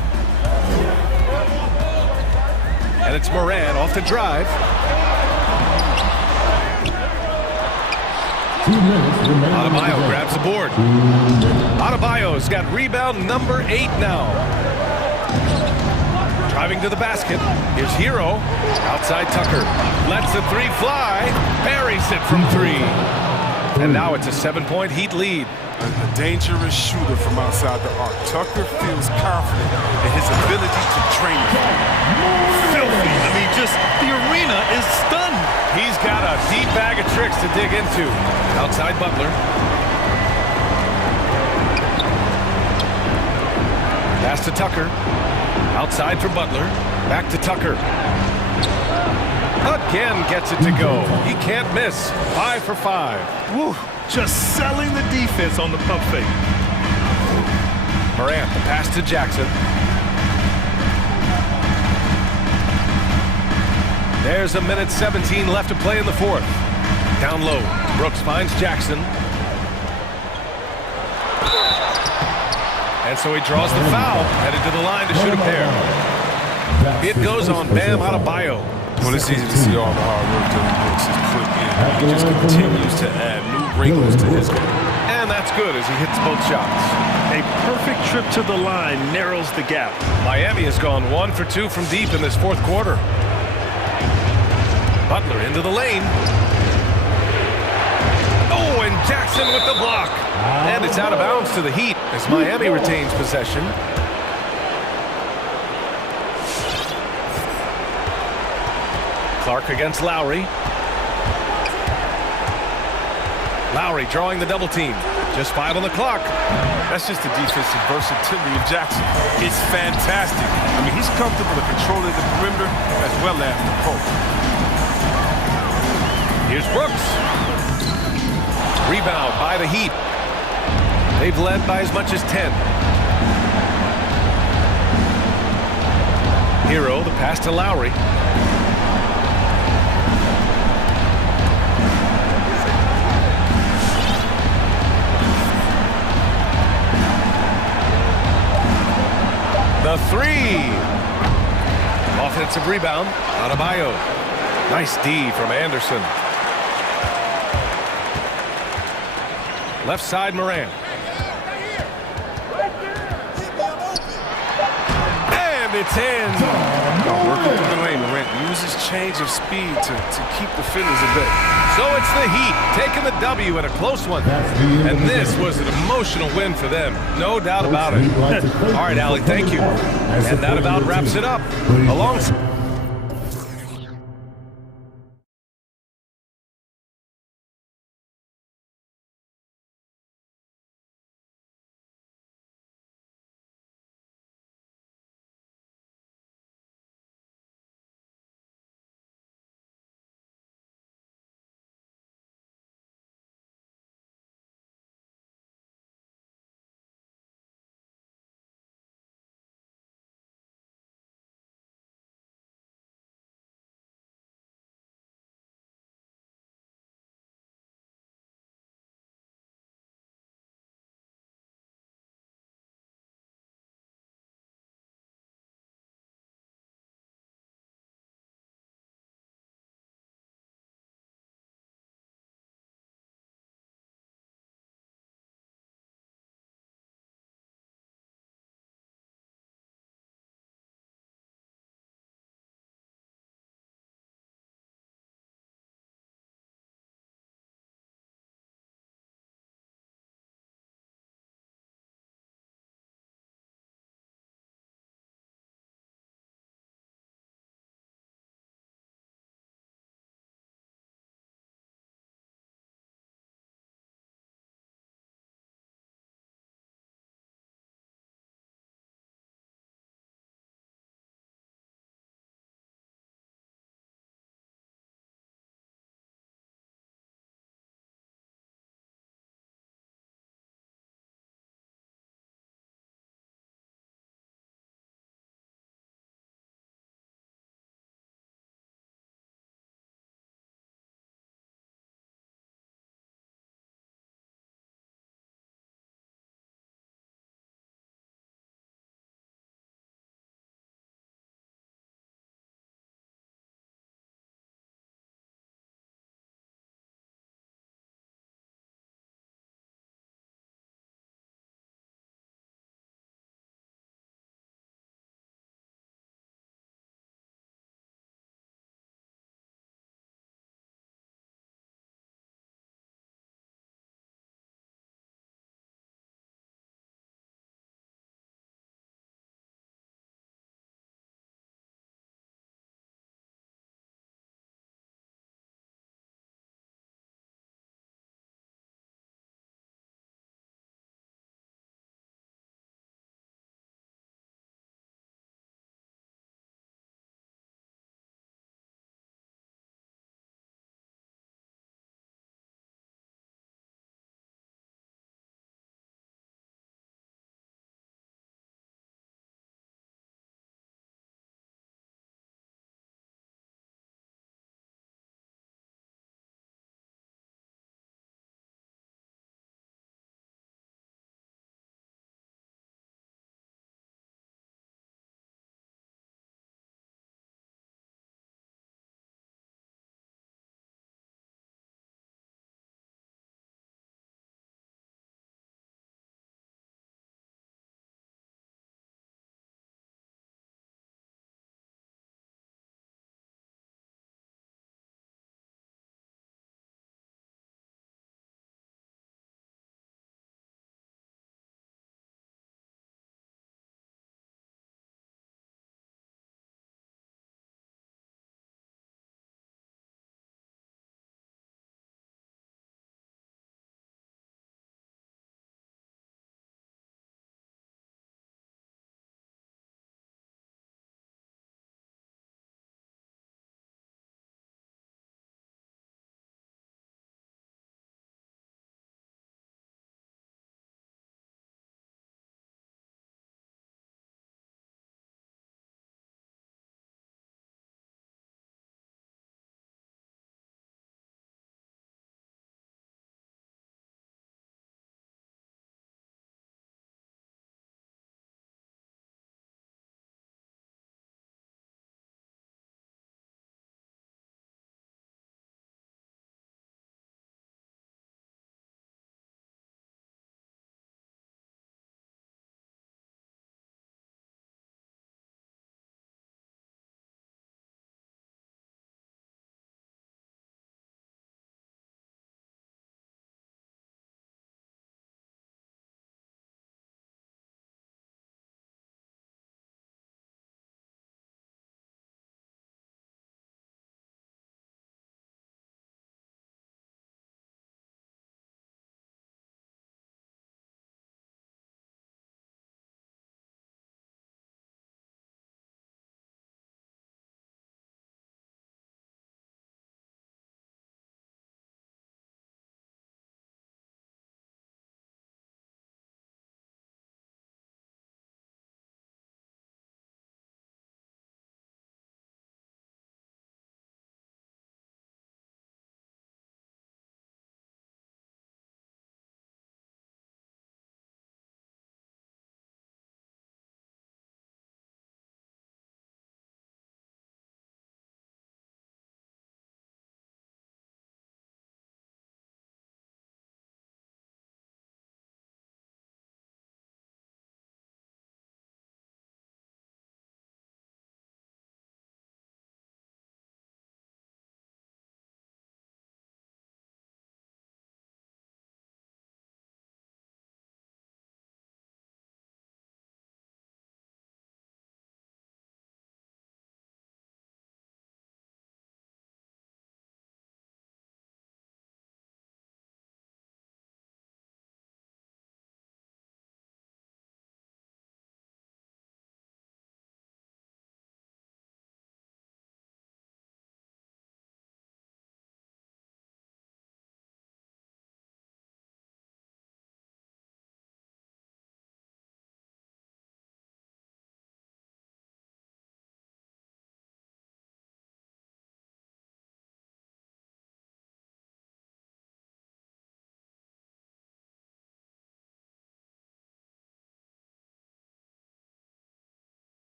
And it's Morant off the drive. 2 minutes remaining. Adebayo grabs the board. Adebayo's got rebound number 8 now. Driving to the basket. Here's Hero. Outside Tucker. Lets the 3 fly. Buries it from 3. And now it's a 7-point Heat lead. A dangerous shooter from outside the arc. Tucker feels confident in his ability to drain it. Filthy. I mean, just the arena is stunned. He's got a deep bag of tricks to dig into. Outside Butler. Pass to Tucker. Outside for Butler. Back to Tucker. Again gets it to go. He can't miss. 5 for 5. Woo. Just selling the defense on the pump fake. Morant, the pass to Jackson. There's a minute 17 left to play in the fourth. Down low. Brooks finds Jackson. And so he draws the foul, headed to the line to shoot a pair. It goes on Bam Adebayo. Well, it's easy to see all the hard work that Brooks has put in. He just continues to add new wrinkles to his game. And that's good as he hits both shots. A perfect trip to the line narrows the gap. Miami has gone 1 for 2 from deep in this fourth quarter. Butler into the lane. Oh, and Jackson with the block. And it's out of bounds to the Heat as Miami retains possession. Clark against Lowry. Lowry drawing the double team. Just 5 on the clock. That's just the defensive versatility of Jackson. It's fantastic. I mean, he's comfortable with controlling the perimeter as well as the post. Here's Brooks. Rebound by the Heat. They've led by as much as 10. Hero, the pass to Lowry. The three. Offensive rebound. Adebayo. Nice D from Anderson. Left side, Morant. And it's in. Working through the lane, Morant uses change of speed to keep the finish a bit. So it's the Heat taking the W in a close one. And this was an emotional win for them. No doubt about it. All right, Allie, thank you. And that about wraps it up. Alongside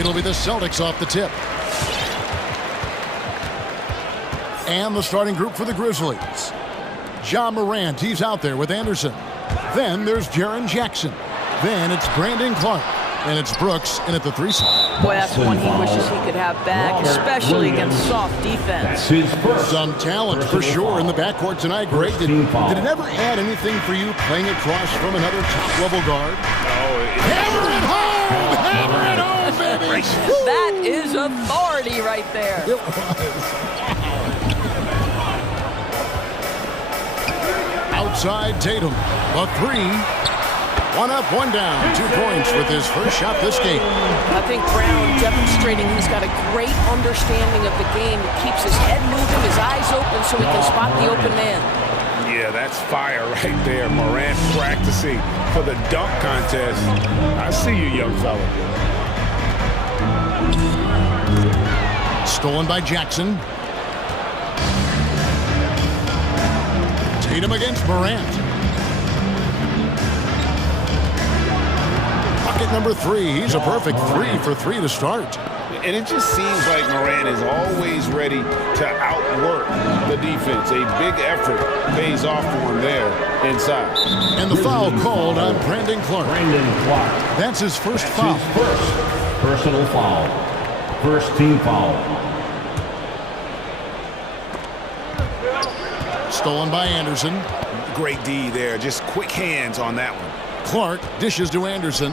It'll be the Celtics off the tip. And the starting group for the Grizzlies. Ja Morant, he's out there with Anderson. Then there's Jaren Jackson. Then it's Brandon Clark. And it's Brooks in at the 3 spot. Boy, that's one he wishes he could have back, especially against soft defense. Some talent for sure in the backcourt tonight, Greg. Did it ever add anything for you playing across from another top-level guard? Hammer it home! Hammer it home, baby! That is authority right there. It was. Outside Tatum, the 3. 1 up, 1 down. 2 points with his first shot this game. I think Brown demonstrating he's got a great understanding of the game. He keeps his head moving, his eyes open so he can spot the open man. Yeah, that's fire right there. Morant practicing for the dunk contest. I see you, young fella. Stolen by Jackson. Tatum against Morant. Bucket number 3. He's a perfect 3 for 3 to start. And it just seems like Morant is always ready to outwork the defense. A big effort pays off for him there inside. And the foul called on Brandon Clark. That's his first foul. His first personal foul. First team foul. Stolen by Anderson. Great D there. Just quick hands on that one. Clark dishes to Anderson.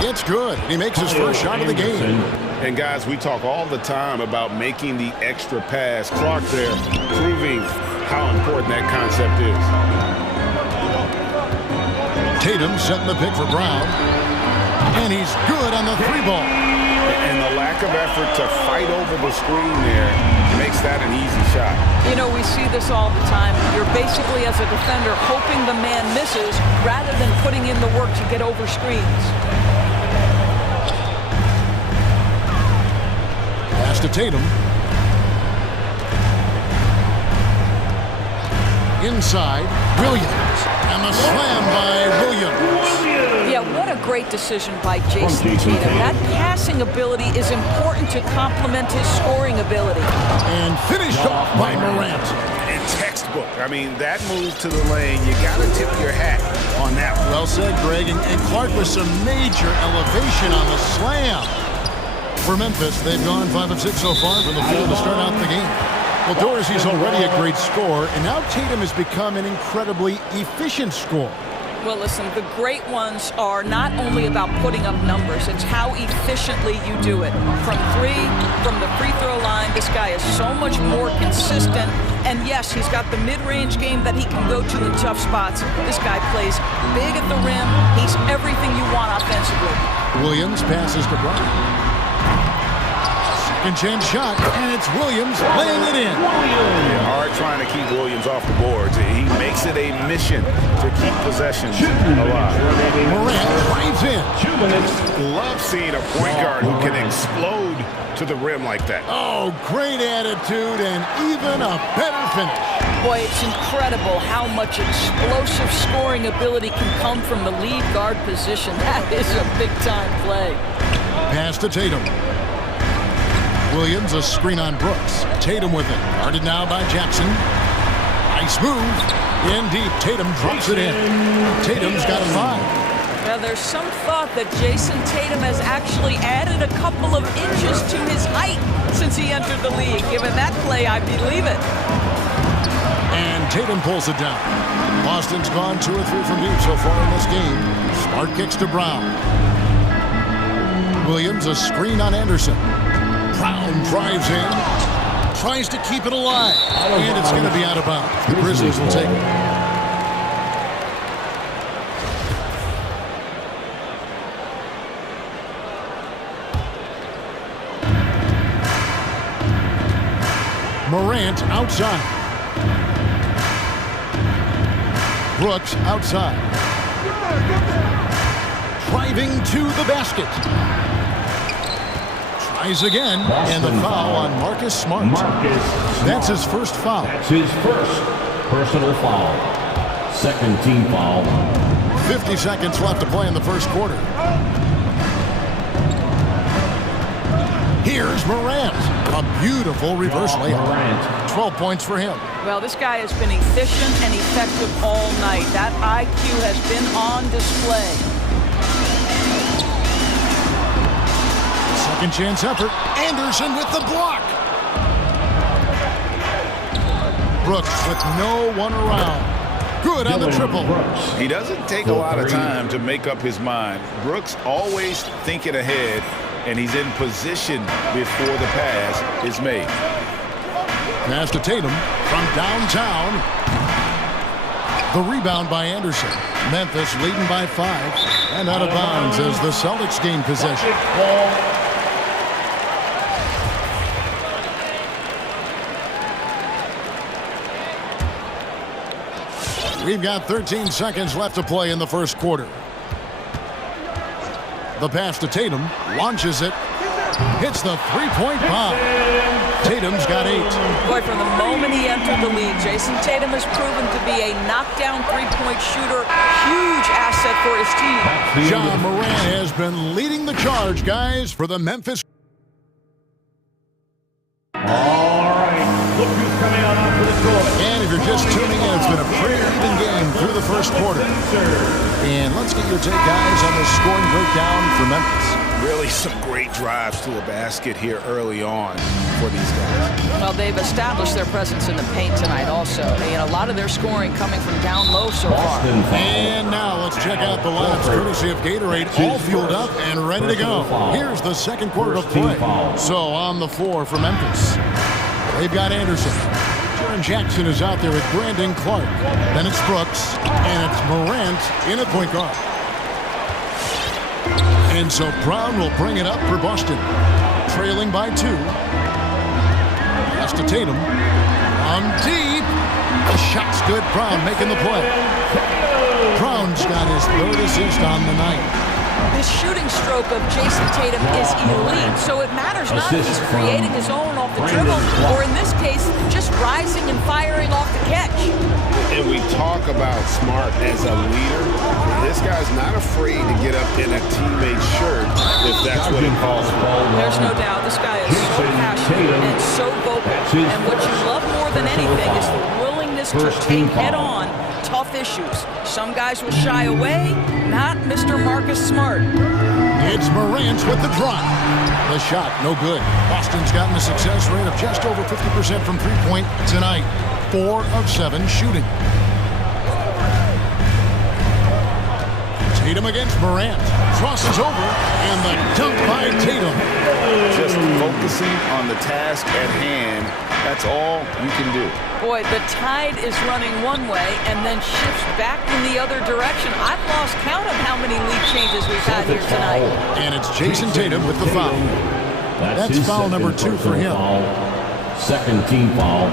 It's good. He makes his first shot of the game. And guys, we talk all the time about making the extra pass. Clark there proving how important that concept is. Tatum setting the pick for Brown. And he's good on the 3 ball. And the lack of effort to fight over the screen there makes that an easy shot. You know, we see this all the time. You're basically, as a defender, hoping the man misses rather than putting in the work to get over screens. Pass to Tatum. Inside, Williams. And the slam by Williams. Yeah, what a great decision by Jason Tatum. That passing ability is important to complement his scoring ability. And finished off by Morant. And textbook. I mean, that move to the lane, you got to tip your hat on that one. Well said, Greg. And Clark with some major elevation on the slam. For Memphis, they've gone 5 of 6 so far from the field to start out the game. Well, Dorsey's already a great scorer, and now Tatum has become an incredibly efficient scorer. Well, listen, the great ones are not only about putting up numbers, it's how efficiently you do it. From 3, from the free throw line, this guy is so much more consistent. And yes, he's got the mid-range game that he can go to in tough spots. This guy plays big at the rim. He's everything you want offensively. Williams passes to Brown. Second chance shot, and it's Williams laying it in. Yeah, hard trying to keep Williams off the boards. He makes it a mission to keep possessions alive. Morant drives in. 2 minutes. Love seeing a point guard who can explode to the rim like that. Oh, great attitude and even a better finish. Boy, it's incredible how much explosive scoring ability can come from the lead guard position. That is a big-time play. Pass to Tatum. Williams, a screen on Brooks. Tatum with it. Guarded now by Jackson. Nice move. In deep. Tatum drops it in. Tatum's got a 5. Now, there's some thought that Jason Tatum has actually added a couple of inches to his height since he entered the league. Given that play, I believe it. And Tatum pulls it down. Boston's gone 2 or 3 from deep so far in this game. Smart kicks to Brown. Williams, a screen on Anderson. Brown drives in, tries to keep it alive, and it's going to be out of bounds. The Grizzlies will take it. Morant outside. Brooks outside. Driving to the basket. Tries again, and the foul on Marcus Smart. That's his first foul. That's his first personal foul. Second team foul. 50 seconds left to play in the first quarter. Here's Morant. A beautiful reverse layup. 12 points for him. Well, this guy has been efficient and effective all night. That IQ has been on display. Second chance effort. Anderson with the block. Brooks with no one around. Good on the triple. He doesn't take a lot of time to make up his mind. Brooks always thinking ahead, and he's in position before the pass is made. Pass to Tatum from downtown. The rebound by Anderson. Memphis leading by 5 and out of bounds as the Celtics gain possession. We've got 13 seconds left to play in the first quarter. The pass to Tatum, launches it, hits the three-point bomb. Tatum's got 8. Boy, from the moment he entered the league, Jason Tatum has proven to be a knockdown three-point shooter. Huge asset for his team. John Morant has been leading the charge, guys, for the Memphis. All right, look who's coming out onto the court. And if you're just tuning in, it's been a pretty even game through the first quarter. And let's get your take, guys, on the scoring breakdown for Memphis. Really some great drives to the basket here early on for these guys. Well, they've established their presence in the paint tonight also. And a lot of their scoring coming from down low so far. And now let's check out the lineups courtesy of Gatorade, all fueled up and ready to go. Here's the second quarter of play. So on the floor for Memphis, they've got Anderson. Jaren Jackson is out there with Brandon Clark. Then it's Brooks, and it's Morant in at point guard. And so Brown will bring it up for Boston, trailing by 2. Pass to Tatum. On deep. The shot's good. Brown making the play. Brown's got his 3rd assist on the night. This shooting stroke of Jason Tatum is elite, so it matters not if he's creating his own off the dribble, or in this case, just rising and firing off the catch. And we talk about Smart as a leader. This guy's not afraid to get up in a teammate's shirt if that's what it calls for. There's no doubt this guy is so passionate and so vocal. And what you love more than anything is the willingness to take head-on tough issues. Some guys will shy away, not Mr. Marcus Smart. It's Morant with the drop. The shot, no good. Boston's gotten a success rate of just over 50% from three-point tonight. 4 of 7 shooting. Tatum against Morant. Crosses over, and the dunk by Tatum. Just focusing on the task at hand, that's all you can do. Boy, the tide is running one way and then shifts back in the other direction. I've lost count of how many lead changes we've had here tonight. And it's Jason Tatum with the foul. That's foul number 2 for him. Second team foul.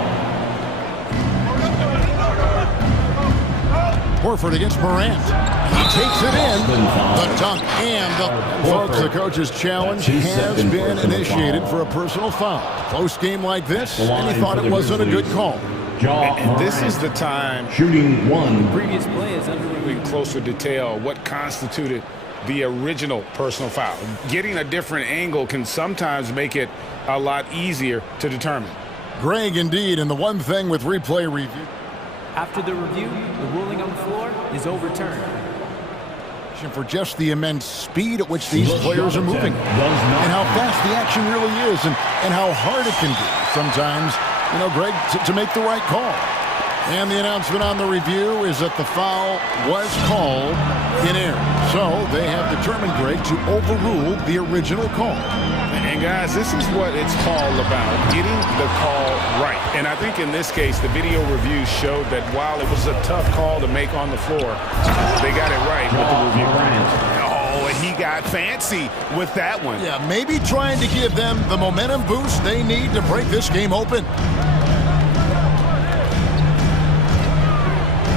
Horford against Morant. He takes it in. The dunk and the... Folks, the coach's challenge has been initiated for a personal foul. Close game like this, and he thought it wasn't a good call. And this is the time shooting 1. Previous play is under in closer detail what constituted the original personal foul. Getting a different angle can sometimes make it a lot easier to determine. Greg, indeed, and the one thing with replay review. After the review, the ruling on the floor is overturned. For just the immense speed at which these players are moving, and how fast the action really is, and how hard it can be sometimes, you know, Greg, to make the right call. And the announcement on the review is that the foul was called in error. So they have determined, Greg, to overrule the original call. And guys, this is what it's all about, getting the call right. And I think in this case, the video review showed that while it was a tough call to make on the floor, they got it right with the review. Oh, and he got fancy with that one. Yeah, maybe trying to give them the momentum boost they need to break this game open.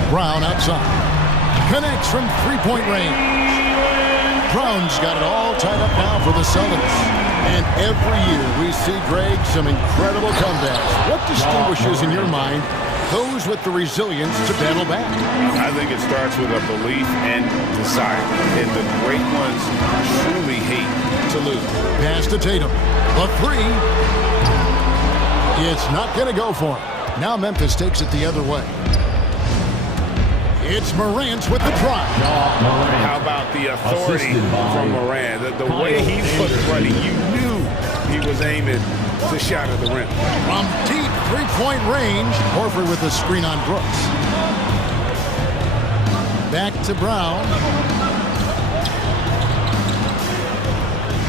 Brown outside. Connects from three-point range. Brown's got it all tied up now for the Celtics. And every year we see, Greg, some incredible comebacks. What distinguishes in your mind those with the resilience to battle back. I think it starts with a belief and desire. And the great ones truly hate to lose. Pass to Tatum. A three. It's not going to go for him. Now Memphis takes it the other way. It's Morant with the try. How about the authority from Morant? The way he was running, you knew he was aiming to shot at the rim. From deep three-point range, Horford with the screen on Brooks. Back to Brown.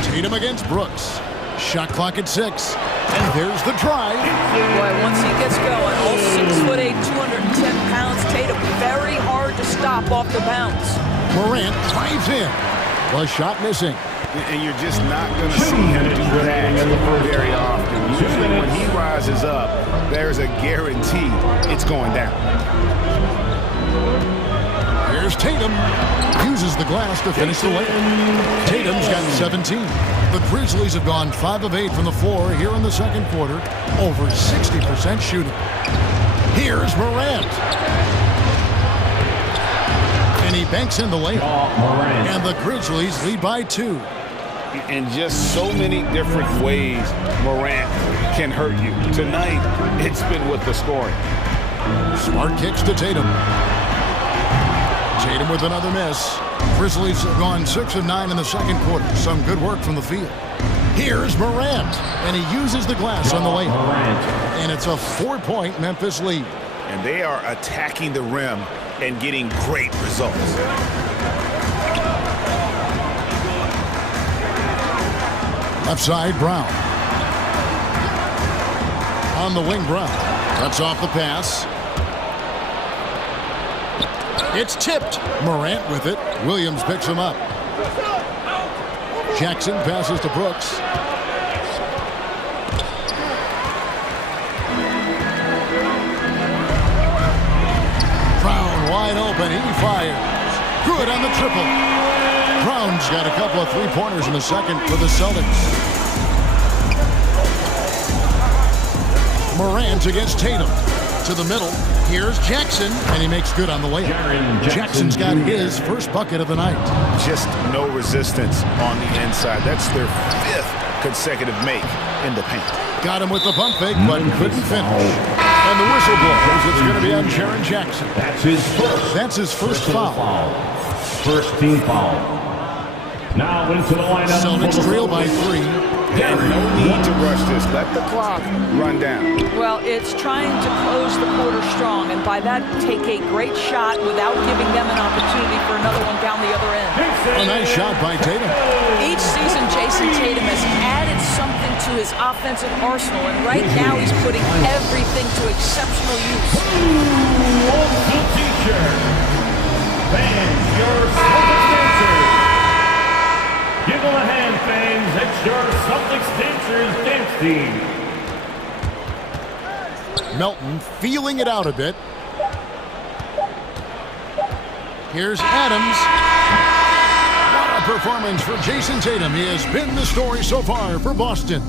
Tatum against Brooks. Shot clock at 6. And there's the drive. Boy, once he gets going, all 6'8", 210 pounds, Tatum very hard to stop off the bounce. Morant drives in. The shot missing. And you're just not going to see him do that very often. Usually when he rises up, there's a guarantee it's going down. Here's Tatum. Uses the glass to finish the layup. Tatum's got 17. The Grizzlies have gone 5 of 8 from the floor here in the second quarter. Over 60% shooting. Here's Morant. And he banks in the layup. And the Grizzlies lead by 2. In just so many different ways, Morant can hurt you. Tonight, it's been with the scoring. Smart kicks to Tatum. Tatum with another miss. Grizzlies have gone 6 of 9 in the second quarter. Some good work from the field. Here's Morant, and he uses the glass on the layup. And it's a 4-point Memphis lead. And they are attacking the rim and getting great results. Left side, Brown. On the wing, Brown. Cuts off the pass. It's tipped. Morant with it. Williams picks him up. Jackson passes to Brooks. Brown wide open. He fires. Good on the triple. Brown's got a couple of three-pointers in the second for the Celtics. Morant against Tatum. To the middle. Here's Jackson, and he makes good on the layup. Jackson's got his first bucket of the night. Just no resistance on the inside. That's their 5th consecutive make in the paint. Got him with the pump fake, but couldn't finish. And the whistle blows. It's going to be on Jaren Jackson. That's his first foul. First team foul. Now into the lineup. Celtics trail by 3. And no need to rush this. Let the clock run down. Well, it's trying to close the quarter strong, and by that, take a great shot without giving them an opportunity for another one down the other end. A nice shot by Tatum. Each season, Jason Tatum has added something to his offensive arsenal, and right now he's putting everything to exceptional use. Awesome teacher. Fans, your Celtics dancers. Give them a hand, fans. It's your Celtics dancers dance team. Melton feeling it out a bit. Here's Adams. What a performance for Jason Tatum. He has been the story so far for Boston.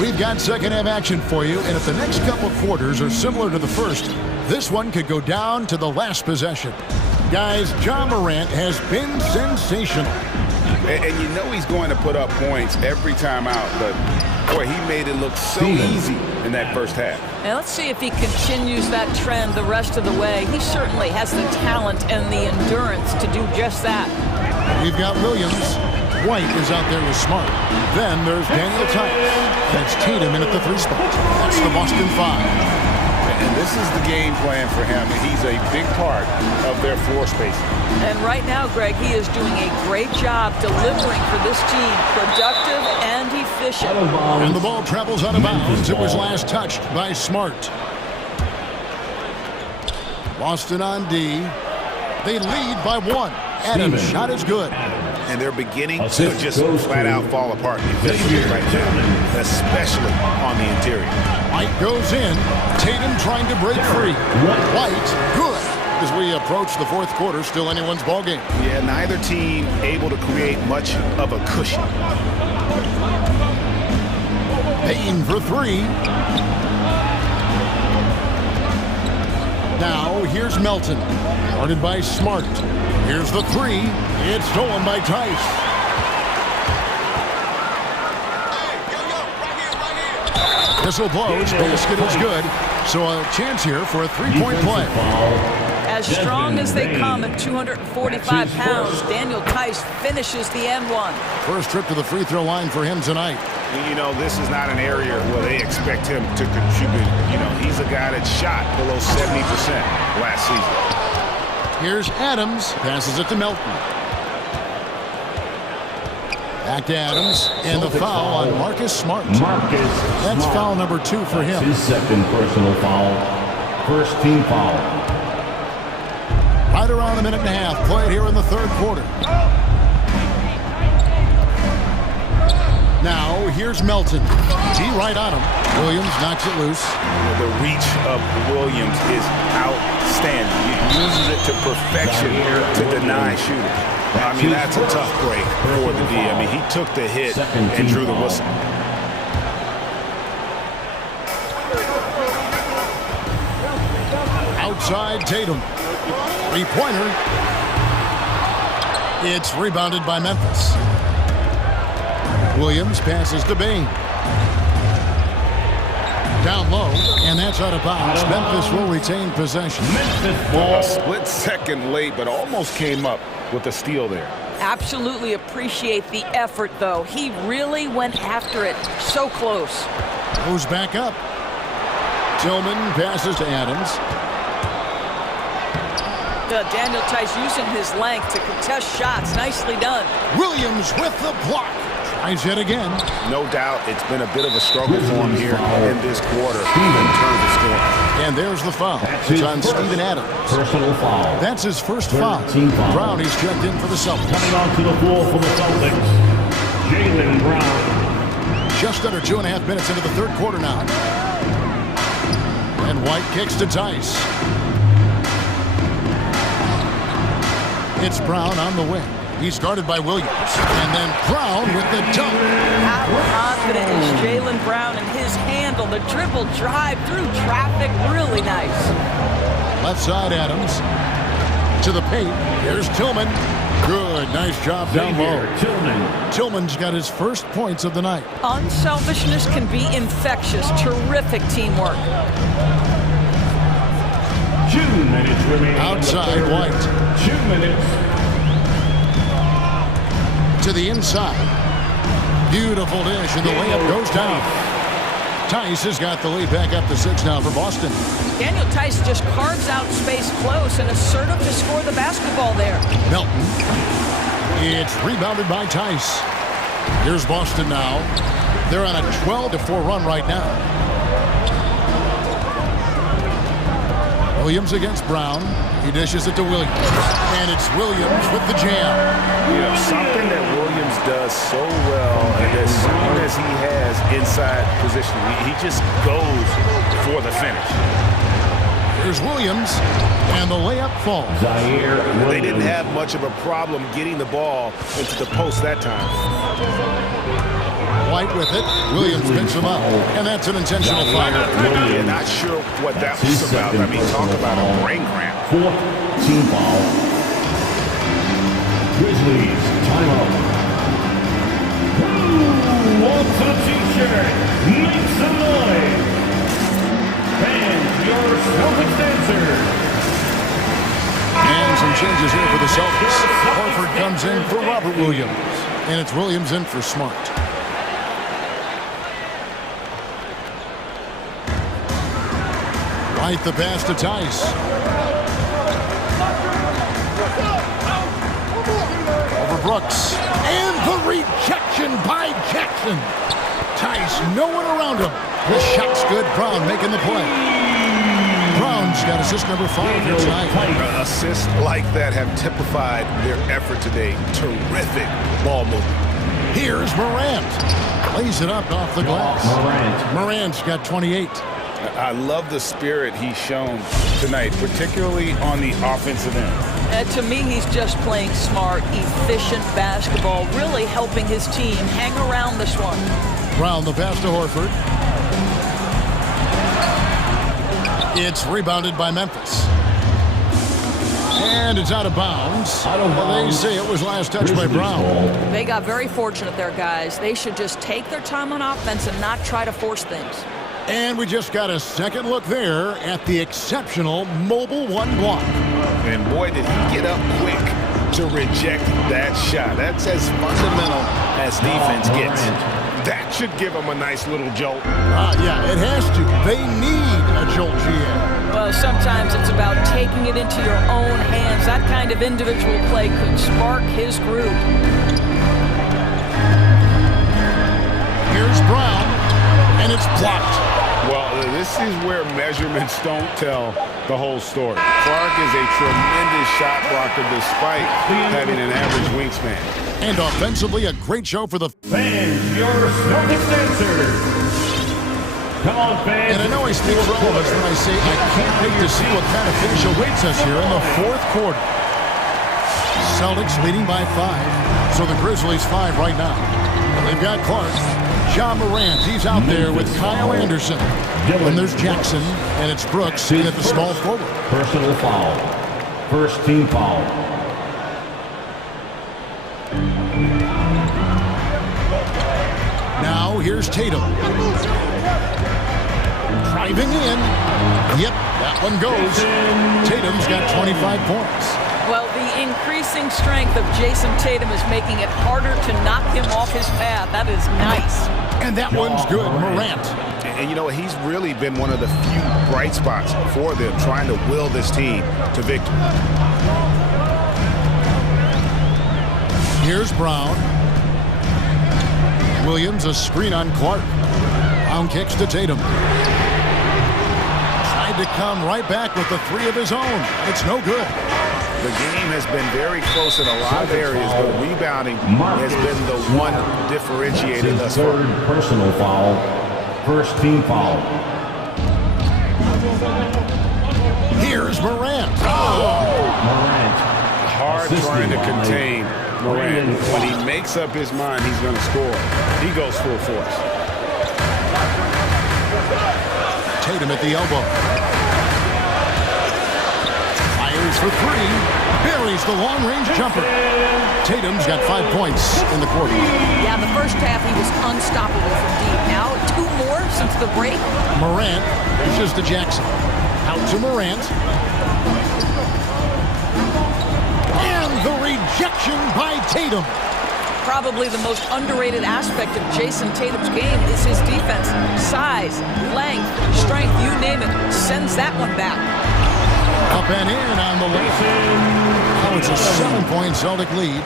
We've got second half action for you, and if the next couple quarters are similar to the first, this one could go down to the last possession. Guys, Ja Morant has been sensational. And you know he's going to put up points every time out, but boy, he made it look so easy in that first half. And let's see if he continues that trend the rest of the way. He certainly has the talent and the endurance to do just that. We've got Williams. White is out there with Smart. Then there's Daniel Tice. That's Tatum in at the 3 spot. That's the Boston 5. And this is the game plan for him, and he's a big part of their floor spacing. And right now, Greg, he is doing a great job delivering for this team, productive and efficient. And the ball travels out of bounds. It was last touched by Smart. Boston on D. They lead by 1. Adams' shot is good. and they're beginning to just flat out fall apart defensively right now, especially on the interior. White goes in. Tatum trying to break free. White, good. As we approach the fourth quarter, still anyone's ball game. Yeah, neither team able to create much of a cushion. Payne for three. Now, here's Melton. Guarded by Smart. Here's the three. It's stolen by Tice. Whistle blows. Basket is good. So a chance here for a three-point play. As strong as they come at 245 pounds, Daniel Tice finishes the N1. First trip to the free throw line for him tonight. You know, this is not an area where they expect him to contribute. You know, he's a guy that shot below 70% last season. Here's Adams. Passes it to Melton. Back to Adams. And the foul on Marcus Smart. That's foul number 2 for him. His second personal foul. First team foul. Right around a minute and a half played here in the third quarter. Now, here's Melton. He right on him. Williams knocks it loose. The reach of Williams is outstanding. He uses it to perfection to deny shooters. I mean, that's a tough break for the D. I mean, he took the hit and drew the whistle. Outside Tatum. Three-pointer. It's rebounded by Memphis. Williams passes to Bain. Down low, and that's out of bounds. Memphis will retain possession. A split second late, but almost came up with a steal there. Absolutely appreciate the effort, though. He really went after it. So close. Goes back up. Tillman passes to Adams. Daniel Tice using his length to contest shots. Nicely done. Williams with the block. Tries yet again. No doubt it's been a bit of a struggle for him here in this quarter in terms of scoring. And there's the foul. It's on Steven Adams. Personal foul. That's his first foul. Brown, he's checked in for the Celtics. Coming onto the floor for the Celtics, Jaylen Brown. Just under 2.5 minutes into the third quarter now. And White kicks to Tice. It's Brown on the wing. He's guarded by Williams. And then Brown with the dunk. How confident is Jaylen Brown in his handle? The dribble drive through traffic, really nice. Left side Adams. To the paint. Here's Tillman. Good, nice job down low. Tillman's got his first points of the night. Unselfishness can be infectious. Terrific teamwork. 2 minutes remaining. Outside White. 2 minutes. To the inside. Beautiful dish, and the layup goes down. Tice has got the lead back up to 6 now for Boston. Daniel Tice just carves out space close and assertive to score the basketball there. Melton. It's rebounded by Tice. Here's Boston now. They're on a 12-4 run right now. Williams against Brown. He dishes it to Williams. And it's Williams with the jam. You know, something that Williams does so well, and as soon as he has inside position, he just goes for the finish. Here's Williams, and the layup falls. They didn't have much of a problem getting the ball into the post that time. White with it. Williams picks him up, and that's an intentional foul. Yeah, not sure what that was about. I mean, talk about a brain cramp. 4th team foul. Grizzlies, timeout. Who wants a t-shirt? Make some noise. And your Celtics dancer. And some changes here for the Celtics. Horford comes in for Robert Williams, and it's Williams in for Smart. White the pass to Tice. Over Brooks. And the rejection by Jackson. Tice, no one around him. The shot's good. Brown making the play. Brown's got assist number 5 here tonight. Assists like that have typified their effort today. Terrific ball movement. Here's Morant. Plays it up off the glass. Morant's got 28. I love the spirit he's shown tonight, particularly on the offensive end. To me, he's just playing smart, efficient basketball, really helping his team hang around this one. Brown, the pass to Horford. It's rebounded by Memphis. And it's out of bounds. They say it was last touched by Brown. They got very fortunate there, guys. They should just take their time on offense and not try to force things. And we just got a second look there at the exceptional mobile 1 block. And boy, did he get up quick to reject that shot. That's as fundamental as defense gets. That should give them a nice little jolt. Yeah, it has to. They need a jolt, GM. Well, sometimes it's about taking it into your own hands. That kind of individual play could spark his groove. Here's Brown, and it's blocked. Well, this is where measurements don't tell the whole story. Clark is a tremendous shot blocker despite having an average wingspan. And offensively, a great show for the fans. Your Celtics dancers. Come on, fans. And I know I speak for all of us when I say I can't wait to see what kind of finish awaits us here in the 4th quarter. Celtics leading by 5, so the Grizzlies 5 right now. They've got Clark. John Morant, he's out there with Kyle Anderson. And there's Jackson, and it's Brooks in at the small forward. Personal foul. First team foul. Now here's Tatum. Driving in. Yep, that one goes. Tatum's got 25 points. Well, the increasing strength of Jason Tatum is making it harder to knock him off his path. That is nice. And that one's good, Morant. And you know, he's really been one of the few bright spots for them, trying to will this team to victory. Here's Brown. Williams, a screen on Clark. Brown kicks to Tatum. Tried to come right back with the 3 of his own. It's no good. The game has been very close in a lot of areas, but rebounding has been the one differentiator thus far. Third personal foul. First team foul. Here's Morant. Morant. Hard trying to contain Morant. When he makes up his mind he's going to score, he goes full force. Tatum at the elbow. Fires for 3. Buries the long-range jumper. Tatum's got 5 points in the quarter. Yeah, the first half he was unstoppable from deep. Now 2 more since the break. Morant pushes to Jackson. Out to Morant. And the rejection by Tatum. Probably the most underrated aspect of Jason Tatum's game is his defense. Size, length, strength, you name it, sends that one back. Up and in on the left. Now it's a 7-point Celtic lead.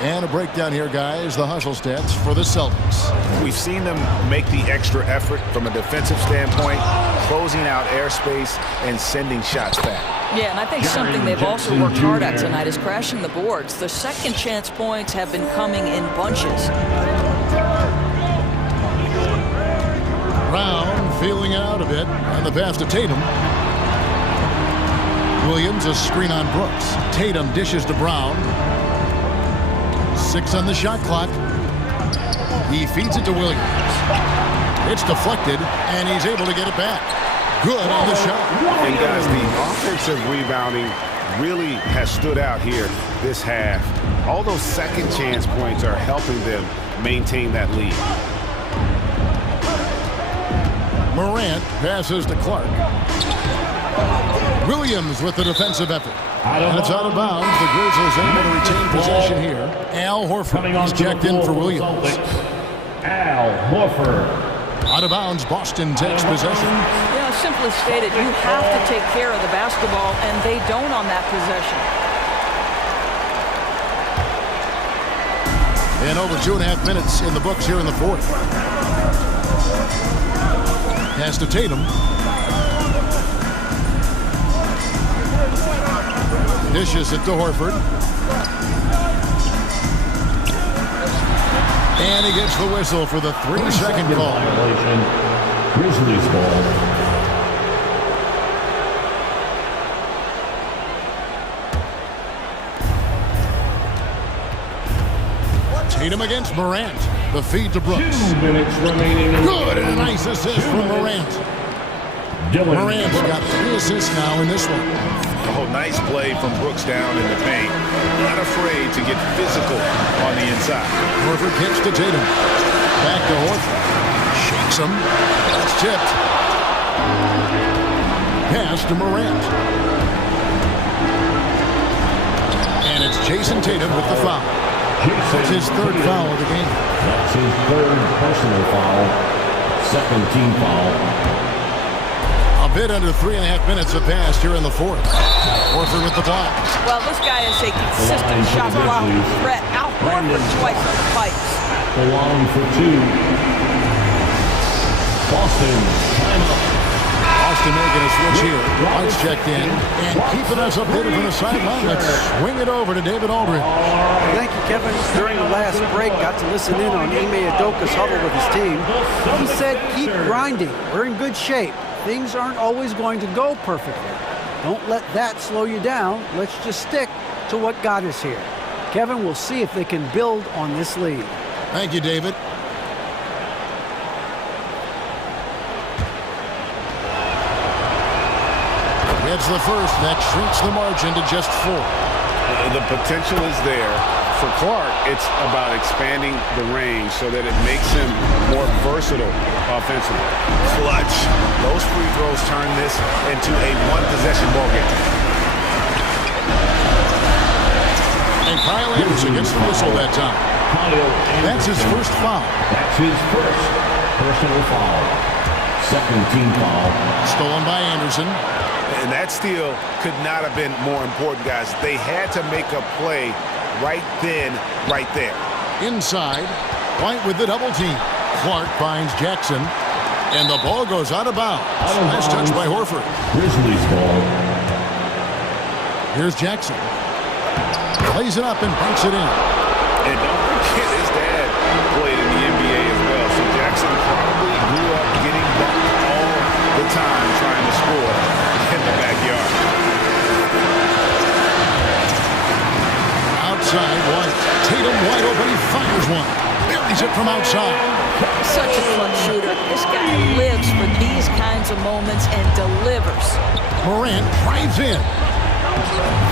And a breakdown here, guys, the hustle stats for the Celtics. We've seen them make the extra effort from a defensive standpoint, closing out airspace and sending shots back. Yeah, and I think something they've also worked hard at tonight is crashing the boards. The second chance points have been coming in bunches. Brown feeling out a bit on the pass to Tatum. Williams, a screen on Brooks. Tatum dishes to Brown. 6 on the shot clock. He feeds it to Williams. It's deflected, and he's able to get it back. Good on the shot. And guys, the offensive rebounding really has stood out here this half. All those second chance points are helping them maintain that lead. Morant passes to Clark. Williams with the defensive effort. And it's out of bounds. The Grizzlies able to retain possession here. Al Horford is checked in for Williams. Al Horford. Out of bounds, Boston takes possession. Yeah, simply stated, you have to take care of the basketball, and they don't on that possession. And over 2.5 minutes in the books here in the 4th. Pass to Tatum. Dishes it to Horford. And he gets the whistle for the 3-second call. Violation. Grizzlies ball. Tatum against Morant. The feed to Brooks. 2 minutes remaining. Good, and a nice assist from Morant. Morant's got 3 assists now in this one. Oh, nice play from Brooks down in the paint. Not afraid to get physical on the inside. Horford kicks to Tatum. Back to Horford. Shakes him. That's tipped. Pass to Morant. And it's Jason Tatum with the foul. That's his 3rd foul of the game. That's his 3rd personal foul. 2nd team foul. A bit under 3.5 minutes have passed here in the 4th. Horford with the block. Well, this guy is a consistent shot blocking threat. Out Horford twice on the pipes. Along for 2. Boston, timeout. Boston making a switch here. White's checked in. And keeping us updated from the sideline. Let's swing it over to David Aldridge. Thank you, Kevin. During the last break, got to listen in on Ime Udoka's huddle with his team. He said, keep grinding. We're in good shape. Things aren't always going to go perfectly. Don't let that slow you down. Let's just stick to what got us here. Kevin, we'll see if they can build on this lead. Thank you, David. Gets the first. That shrinks the margin to just 4. The potential is there. For Clark, it's about expanding the range so that it makes him more versatile offensively. Clutch. Those free throws turn this into a one-possession ball game. And Kyle Anderson gets the whistle that time. That's his first foul. That's his 1st personal foul. 2nd team foul. Stolen by Anderson. And that steal could not have been more important, guys. They had to make a play right then, right there. Inside, White with the double team. Clark finds Jackson, and the ball goes out of bounds. Nice touch by Horford. Grizzlies ball. Here's Jackson. Plays it up and banks it in. And don't forget his dad played in the NBA as well. So Jackson probably grew up getting bumped all the time trying to score in the backyard. Outside, White. Tatum wide open. He fires one. Buries it from outside. Such a clutch shooter. This guy lives for these kinds of moments and delivers. Morant drives in.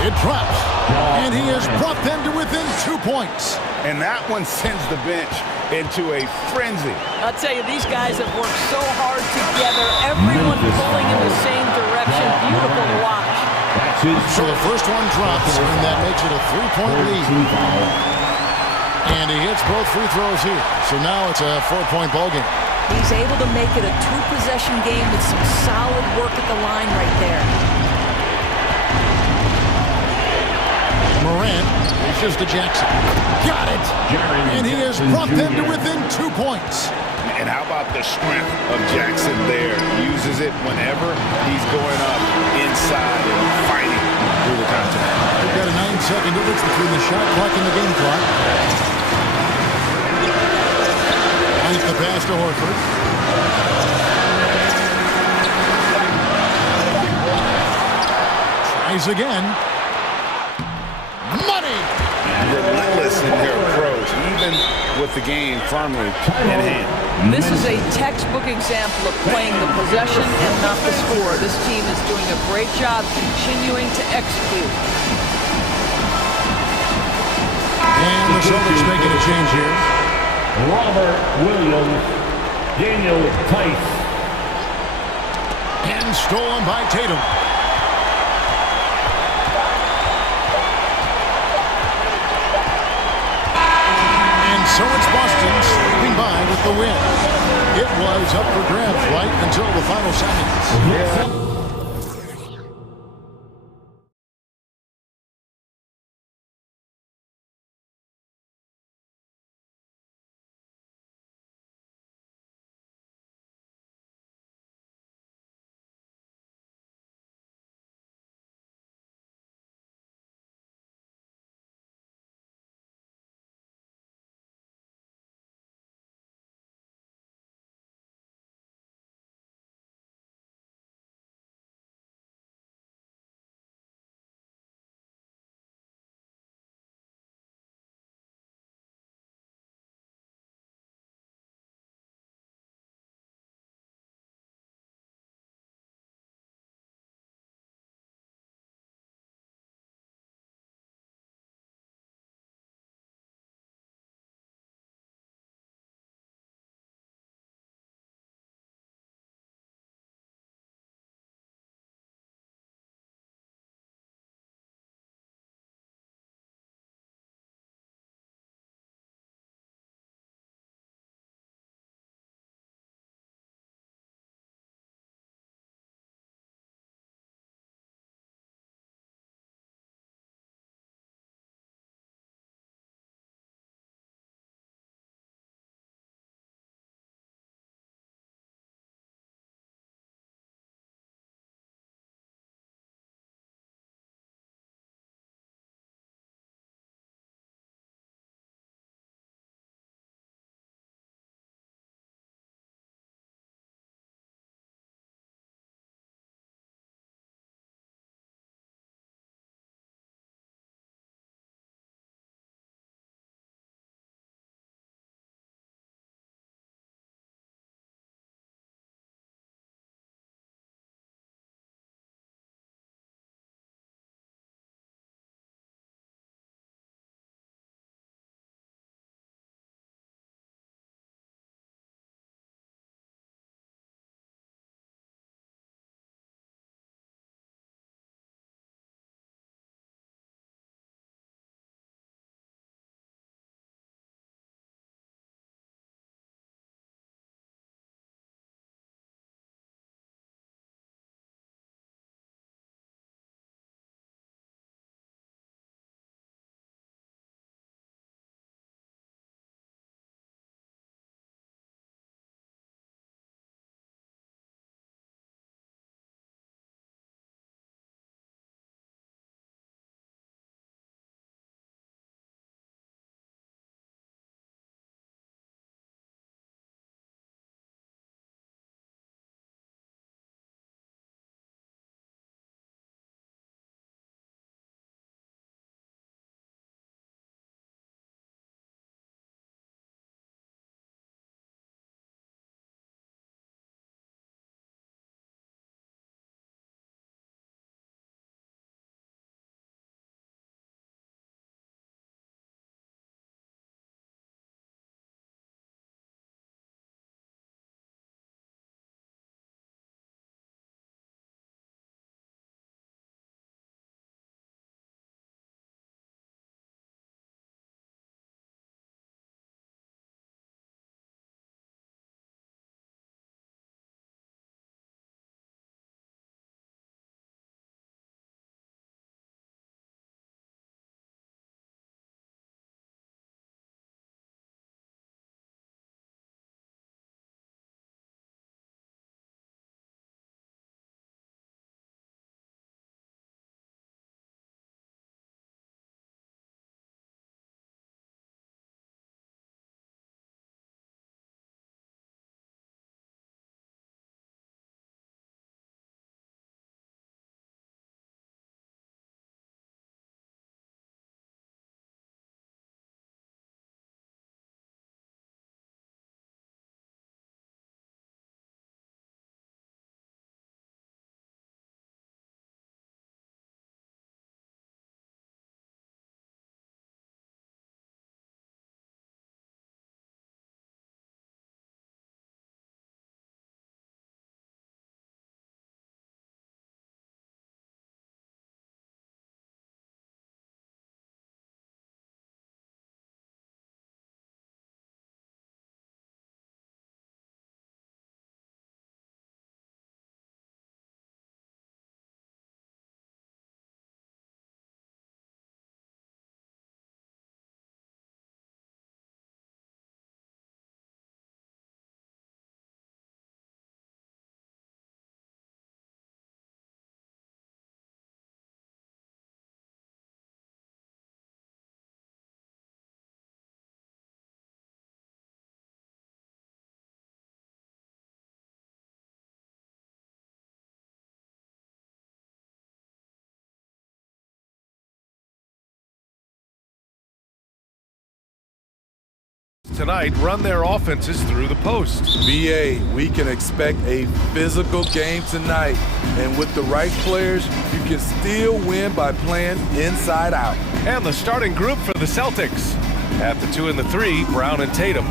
It drops. And he has brought them to within 2 points. And that one sends the bench into a frenzy. I'll tell you, these guys have worked so hard together. Everyone pulling in the same direction. Beautiful to watch. So the first one drops, and that makes it a 3-point lead. And he hits both free throws here. So now it's a 4-point ball game. He's able to make it a 2-possession game with some solid work at the line right there. Morant reaches to Jackson. Got it! And he has brought them to within 2 points. And how about the strength of Jackson there? Uses it whenever he's going up inside and fighting through the contact. We've got a 9-second difference between the shot clock and the game clock. Finds the pass to Horford. Tries again. Money! Relentless in their approach, even with the game firmly in hand. This is a textbook example of playing the possession and not the score. This team is doing a great job continuing to execute. And the Celtics making a change here. Robert Williams, Daniel Tice. And stolen by Tatum. So it's Boston sweeping by with the win. It was up for grabs right until the final seconds. tonight run their offenses through the post. BA, we can expect a physical game tonight. And with the right players, you can still win by playing inside out. And the starting group for the Celtics. At the 2 and the 3, Brown and Tatum.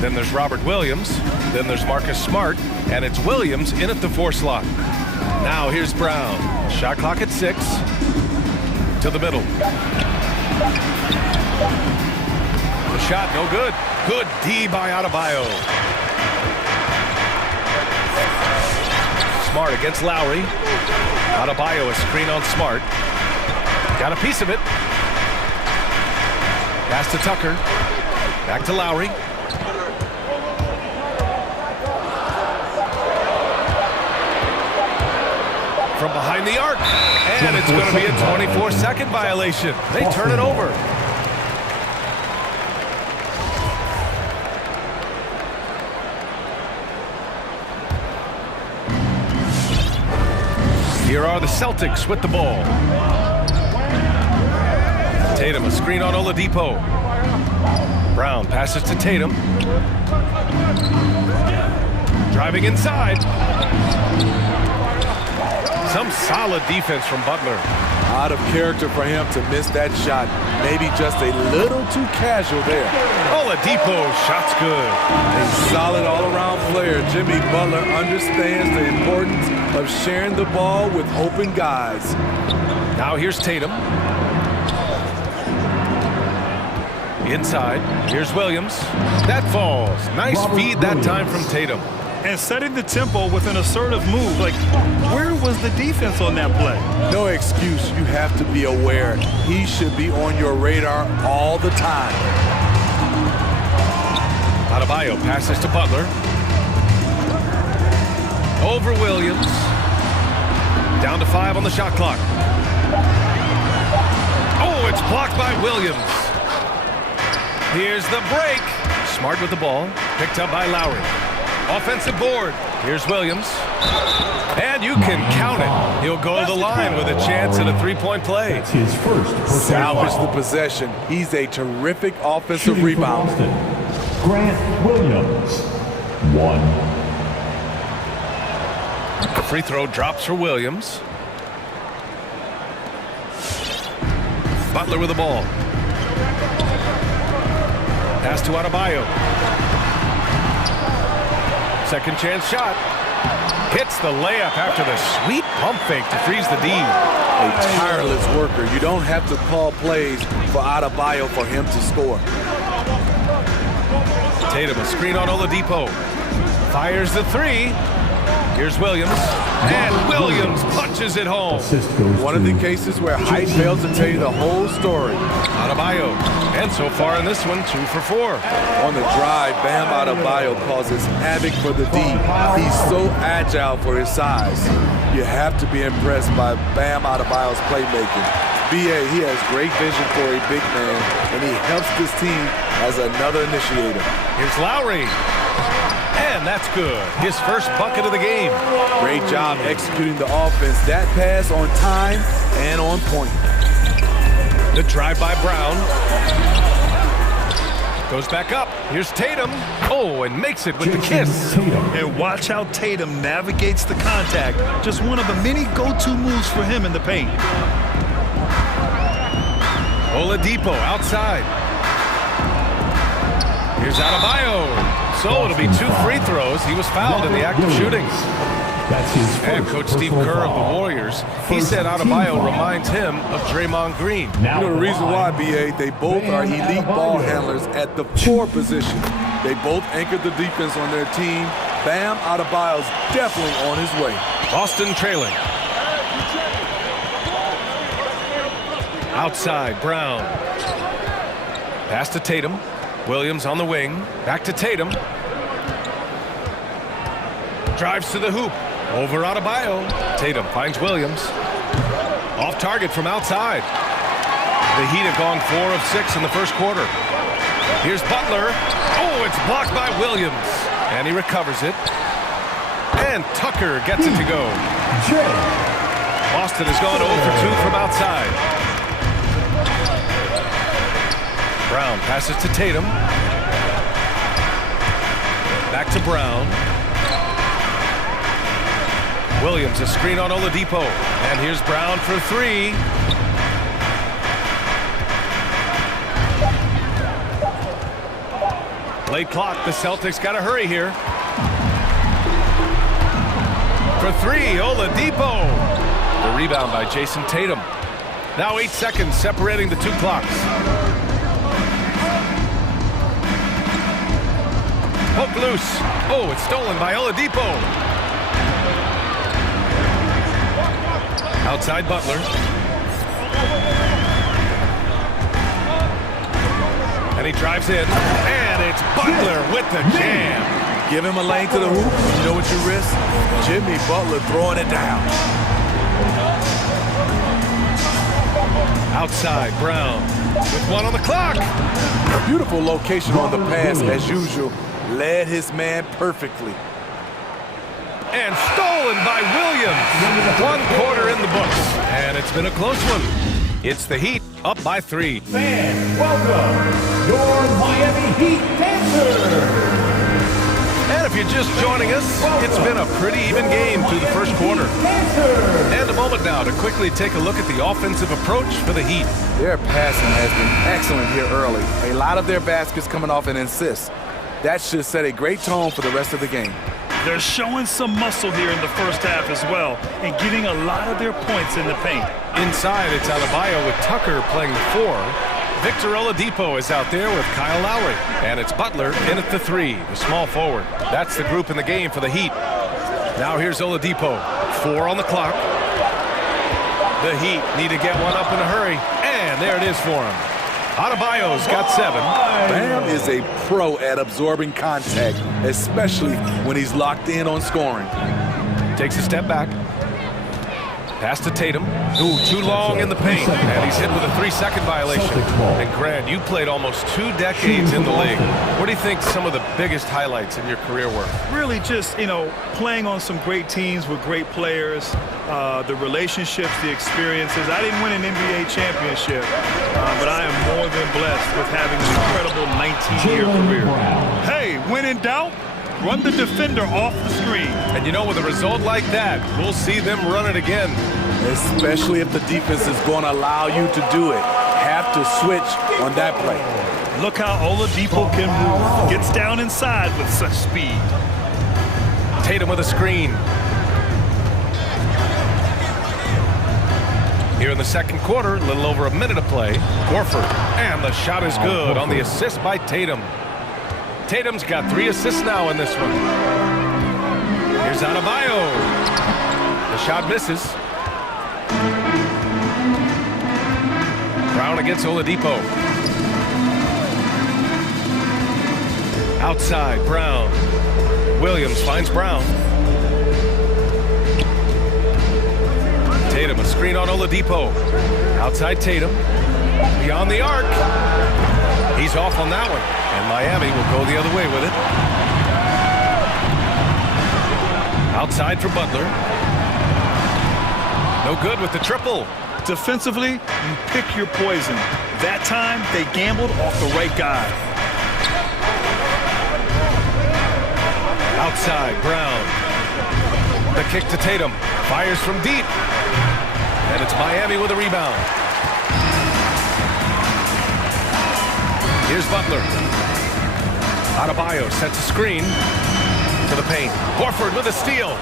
Then there's Robert Williams. Then there's Marcus Smart. And it's Williams in at the 4 slot. Now here's Brown. Shot clock at 6. To the middle. The shot, no good. Good D by Adebayo. Smart against Lowry. Adebayo, a screen on Smart. Got a piece of it. Pass to Tucker. Back to Lowry. From behind the arc. And it's going to be a 24-second violation. They turn it over. Here are the Celtics with the ball. Tatum, a screen on Oladipo. Brown passes to Tatum. Driving inside. Some solid defense from Butler. Out of character for him to miss that shot. Maybe just a little too casual there. Oladipo, shot's good. A solid all-around player. Jimmy Butler understands the importance of sharing the ball with open guys. Now here's Tatum. Inside, here's Williams. That falls. Nice feed that time from Tatum. And setting the tempo with an assertive move. Like, where was the defense on that play? No excuse. You have to be aware. He should be on your radar all the time. Adebayo passes to Butler. Over Williams. Down to 5 on the shot clock. Oh, it's blocked by Williams. Here's the break. Smart with the ball. Picked up by Lowry. Offensive board. Here's Williams. And you can count it. He'll go to the line with a chance at a three-point play. That's his first. Salvage the possession. He's a terrific offensive rebounder. Grant Williams. 1. Free throw drops for Williams. Butler with the ball. Pass to Adebayo. Second chance shot. Hits the layup after the sweet pump fake to freeze the D. A tireless worker. You don't have to call plays for Adebayo for him to score. Tatum, a screen on Oladipo. Fires the 3. Here's Williams. And Williams punches it home. One of the cases where height fails to tell you the whole story. Adebayo. And so far in this one, 2 for 4. On the drive, Bam Adebayo causes havoc for the D. He's so agile for his size. You have to be impressed by Bam Adebayo's playmaking. BA, he has great vision for a big man, and he helps this team as another initiator. Here's Lowry. And that's good. His first bucket of the game. Great job executing the offense. That pass on time and on point. The drive by Brown. Goes back up. Here's Tatum. Oh, and makes it with the kiss. And watch how Tatum navigates the contact. Just one of the many go-to moves for him in the paint. Oladipo outside. Here's Adebayo. So it'll be 2 free throws. He was fouled in the act of shooting. And Coach Steve Kerr of the Warriors, he said Adebayo reminds him of Draymond Green. You know the reason why, BA, they both are elite ball handlers at the 4 position. They both anchored the defense on their team. Bam Adebayo's definitely on his way. Boston trailing. Outside, Brown. Pass to Tatum. Williams on the wing. Back to Tatum. Drives to the hoop. Over Adebayo. Tatum finds Williams. Off target from outside. The Heat have gone 4 of 6 in the first quarter. Here's Butler. Oh, it's blocked by Williams. And he recovers it. And Tucker gets it to go. Boston has gone 0 for 2 from outside. Brown passes to Tatum. Back to Brown. Williams, a screen on Oladipo. And here's Brown for three. Late clock, the Celtics got to hurry here. For three, Oladipo. The rebound by Jason Tatum. Now 8 seconds separating the two clocks. Hook loose. Oh, it's stolen by Oladipo. Outside Butler. And he drives in. And it's Butler with the jam. Give him a lane to the hoop. You know what you risk? Jimmy Butler throwing it down. Outside, Brown with one on the clock. A beautiful location on the pass, as usual. Led his man perfectly. And stolen by Williams. 1 quarter in the books. And it's been a close one. It's the Heat up by 3. Fans, welcome your Miami Heat dancers. And if you're just joining us, it's been a pretty even game through the first quarter. And a moment now to quickly take a look at the offensive approach for the Heat. Their passing has been excellent here early. A lot of their baskets coming off an assist. That should set a great tone for the rest of the game. They're showing some muscle here in the first half as well and getting a lot of their points in the paint. Inside, it's Adebayo with Tucker playing the 4. Victor Oladipo is out there with Kyle Lowry. And it's Butler in at the 3, the small forward. That's the group in the game for the Heat. Now here's Oladipo. 4 on the clock. The Heat need to get one up in a hurry. And there it is for him. Adebayo's got 7. Bam is a pro at absorbing contact, especially when he's locked in on scoring. Takes a step back. Pass to Tatum. Ooh, too long in the paint. And he's hit with a 3-second violation. And Grant, you played almost 2 decades in the league. What do you think some of the biggest highlights in your career were? Really just, playing on some great teams with great players, the relationships, the experiences. I didn't win an NBA championship, but I am more than blessed with having an incredible 19-year career. Hey, when in doubt, run the defender off the screen. And with a result like that, we'll see them run it again. Especially if the defense is going to allow you to do it. Have to switch on that play. Look how Oladipo can move. Gets down inside with such speed. Tatum with a screen. Here in the second quarter, a little over a minute to play. Horford, and the shot is good on the assist by Tatum. Tatum's got 3 assists now in this one. Here's Adebayo. The shot misses. Brown against Oladipo. Outside, Brown. Williams finds Brown. Tatum, a screen on Oladipo. Outside Tatum. Beyond the arc. He's off on that one. And Miami will go the other way with it. Outside for Butler. No good with the triple. Defensively, you pick your poison. That time, they gambled off the right guy. Outside, Brown. The kick to Tatum. Fires from deep. And it's Miami with a rebound. Here's Butler. Adebayo sets a screen to the paint. Horford with a steal.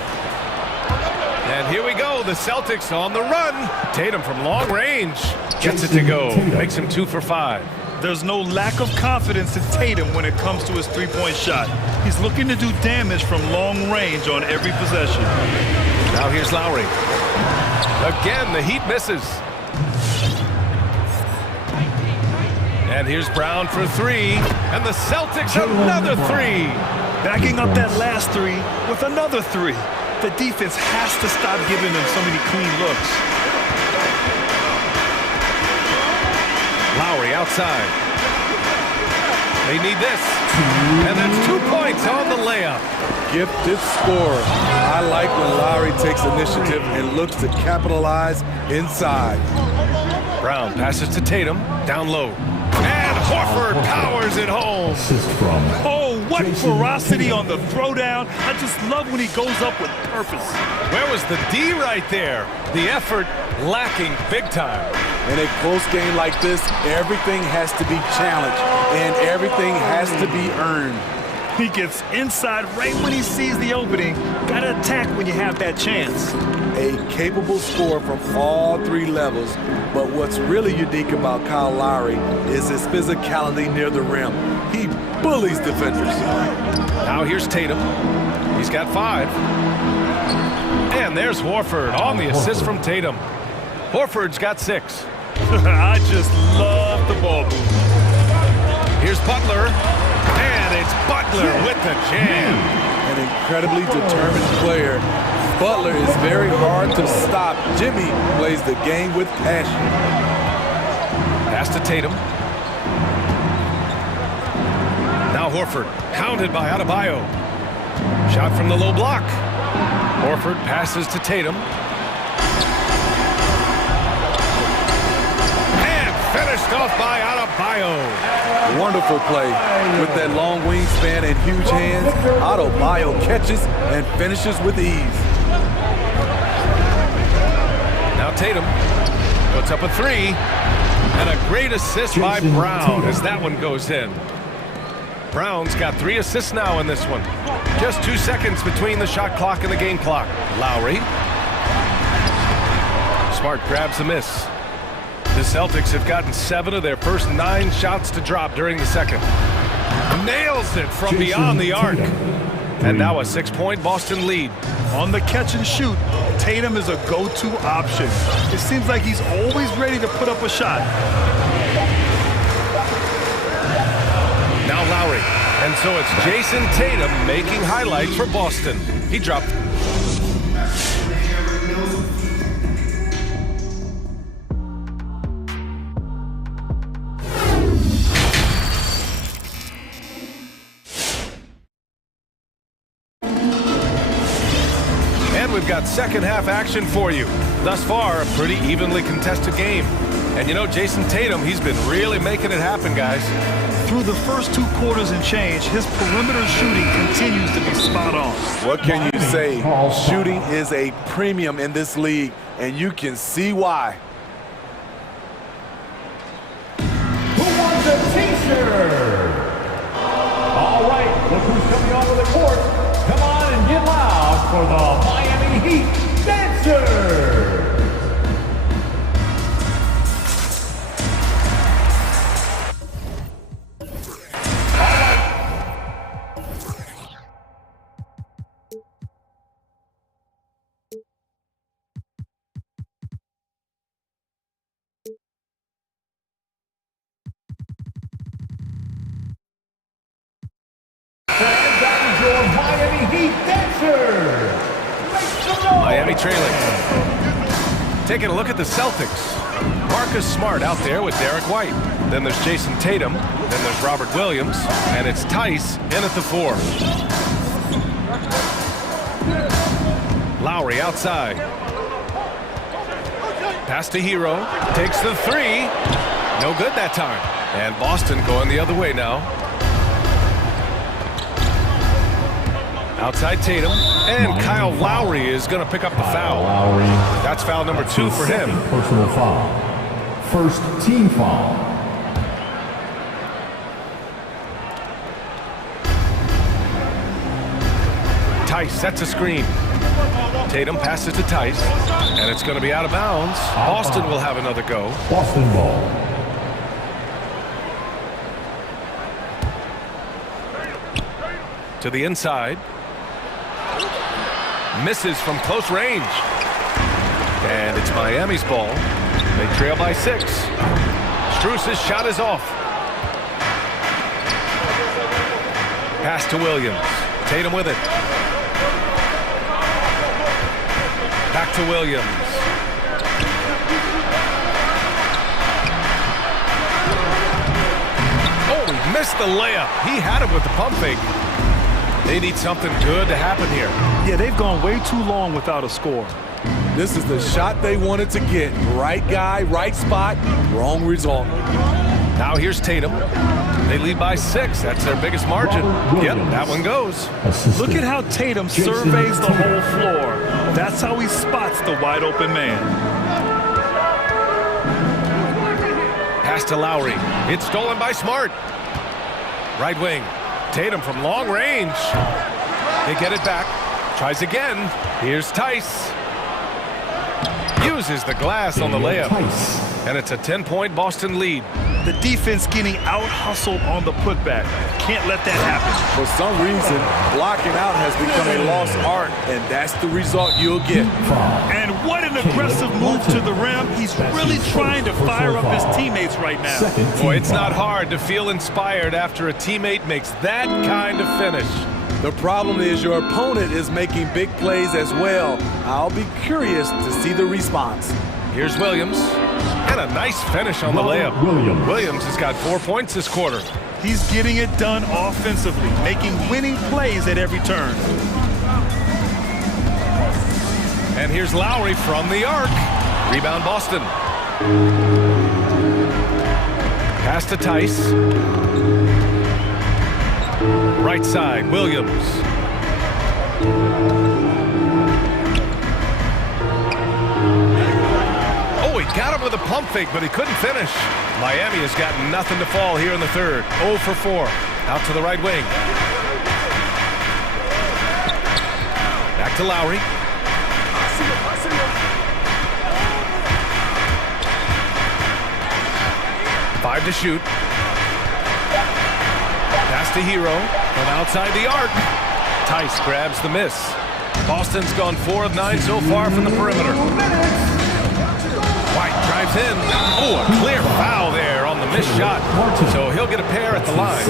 And here we go, the Celtics on the run. Tatum from long range gets it to go. Makes him 2 for 5. There's no lack of confidence in Tatum when it comes to his three-point shot. He's looking to do damage from long range on every possession. Now here's Lowry. Again, the Heat misses. And here's Brown for 3. And the Celtics another 3. Backing up that last 3 with another 3. The defense has to stop giving them so many clean looks. Lowry outside. They need this. And that's 2 points on the layup. Gifted scorer. I like when Lowry takes initiative and looks to capitalize inside. Brown passes to Tatum, down low. And Horford powers it home. Oh, what ferocity on the throwdown. I just love when he goes up with purpose. Where was the D right there? The effort lacking big time. In a close game like this, everything has to be challenged and everything has to be earned. He gets inside right when he sees the opening. Gotta attack when you have that chance. A capable scorer from all three levels, but what's really unique about Kyle Lowry is his physicality near the rim. He bullies defenders. Now here's Tatum. He's got 5. And there's Horford on the assist from Tatum. Horford's got 6. I just love the ball movement. Here's Butler. And it's Butler with the jam. An incredibly determined player. Butler is very hard to stop. Jimmy plays the game with passion. Pass to Tatum. Now Horford, hounded by Adebayo. Shot from the low block. Horford passes to Tatum. And finished off by Adebayo. Wonderful play. With that long wingspan and huge hands, Adebayo catches and finishes with ease. Now Tatum puts up a 3. And a great assist by Brown as that one goes in. Brown's got 3 assists now in this one. Just 2 seconds between the shot clock and the game clock. Lowry. Smart grabs a miss. The Celtics have gotten 7 of their first 9 shots to drop during the second. Nails it from beyond the arc. And now a 6-point Boston lead. On the catch and shoot, Tatum is a go-to option. It seems like he's always ready to put up a shot. Now Lowry. And so it's Jason Tatum making highlights for Boston. He dropped. We've got second half action for you. Thus far, a pretty evenly contested game. And you know, Jason Tatum, he's been really making it happen, guys. Through the first 2 quarters and change, his perimeter shooting continues to be spot on. What can you say? Shooting is a premium in this league, and you can see why. Who wants a t-shirt? All right, look who's coming onto the court. Come on and get loud for the Miami Heat Dancer! And that is your Miami Heat Dancer! Miami trailing. Taking a look at the Celtics. Marcus Smart out there with Derek White. Then there's Jason Tatum. Then there's Robert Williams. And it's Tice in at the 4. Lowry outside. Pass to Hero. Takes the 3. No good that time. And Boston going the other way now. Outside Tatum, and Kyle Lowry is going to pick up the foul. Lowry. That's foul number 2 for him. Personal foul. First team foul. Tice sets a screen. Tatum passes to Tice, and it's going to be out of bounds. Boston will have another go. Boston ball. To the inside. Misses from close range. And it's Miami's ball. They trail by 6. Strus's shot is off. Pass to Williams. Tatum with it. Back to Williams. Oh, he missed the layup. He had it with the pump fake. They need something good to happen here. Yeah, they've gone way too long without a score. This is the shot they wanted to get. Right guy, right spot, wrong result. Now here's Tatum. They lead by 6. That's their biggest margin. Yep, that one goes. Look at how Tatum surveys the whole floor. That's how he spots the wide open man. Pass to Lowry. It's stolen by Smart. Right wing. Tatum from long range. They get it back. Tries again. Here's Tice. Uses the glass on the layup. And it's a 10-point Boston lead. The defense getting out-hustled on the putback. Can't let that happen. For some reason, blocking out has become a lost art, and that's the result you'll get. And what an aggressive move to the rim. He's really trying to fire up his teammates right now. Boy, it's not hard to feel inspired after a teammate makes that kind of finish. The problem is your opponent is making big plays as well. I'll be curious to see the response. Here's Williams. And a nice finish on the layup. Williams has got 4 points this quarter. He's getting it done offensively, making winning plays at every turn. And here's Lowry from the arc. Rebound Boston. Pass to Tice. Right side, Williams. Oh, he got him with a pump fake, but he couldn't finish. Miami has got nothing to fall here in the third. 0 for 4. Out to the right wing. Back to Lowry. Five to shoot. Pass to Hero from outside the arc. Tice grabs the miss. Boston's gone 4 of 9 so far from the perimeter. White drives in. Oh, a clear foul there on the missed shot. So he'll get a pair at the line.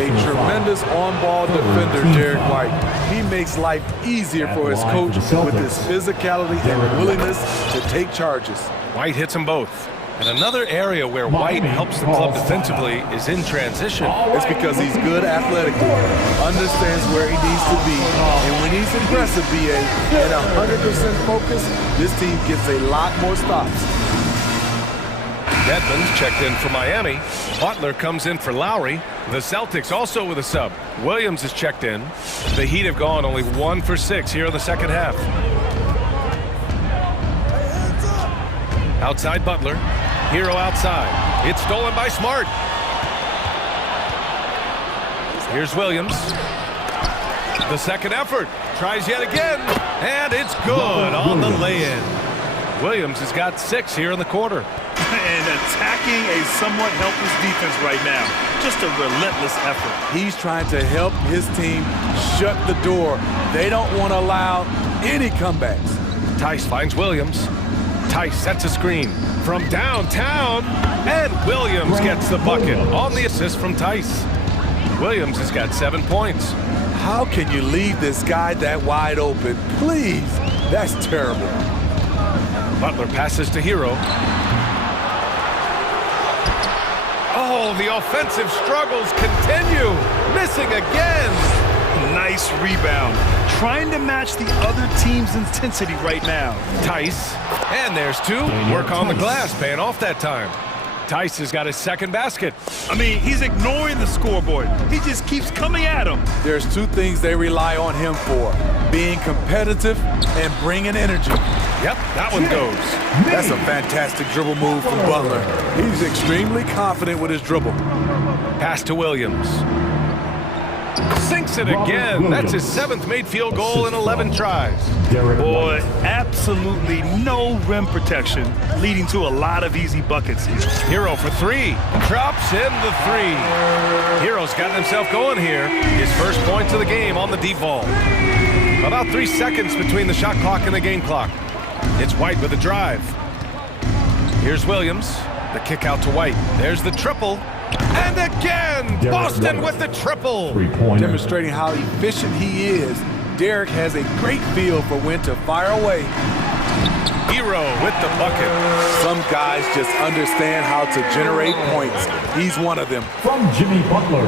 A tremendous on-ball defender, Derek White. He makes life easier for his coach with his physicality and willingness to take charges. White hits them both. And another area where White helps the club defensively is in transition. It's because he's good athletically, understands where he needs to be, and when he's aggressive, BA, and 100% focused, this team gets a lot more stops. Edmonds checked in for Miami. Butler comes in for Lowry. The Celtics also with a sub. Williams is checked in. The Heat have gone only 1 for 6 here in the second half. Outside Butler. Hero outside. It's stolen by Smart. Here's Williams. The second effort. Tries yet again. And it's good on the lay-in. Williams has got 6 here in the quarter. And attacking a somewhat helpless defense right now. Just a relentless effort. He's trying to help his team shut the door. They don't want to allow any comebacks. Tice finds Williams. Tice sets a screen from downtown, and Williams gets the bucket on the assist from Tice. Williams has got 7 points. How can you leave this guy that wide open? Please, that's terrible. Butler passes to Hero. Oh, the offensive struggles continue. Missing again. Nice rebound. Trying to match the other team's intensity right now. Tice. And there's 2. Work on the glass, paying off that time. Tice has got his second basket. I mean, he's ignoring the scoreboard. He just keeps coming at him. There's 2 things they rely on him for. Being competitive and bringing energy. Yep, that one goes. That's a fantastic dribble move from Butler. He's extremely confident with his dribble. Pass to Williams. Sinks it again. That's his 7th made field goal in 11 tries. Boy, absolutely no rim protection, leading to a lot of easy buckets. Hero for 3. Drops in the 3. Hero's gotten himself going here. His first points of the game on the deep ball. About 3 seconds between the shot clock and the game clock. It's White with a drive. Here's Williams. The kick out to White. There's the triple. And again, Boston with the triple. Demonstrating how efficient he is, Derek has a great feel for when to fire away. Hero with the bucket. Some guys just understand how to generate points. He's one of them. From Jimmy Butler.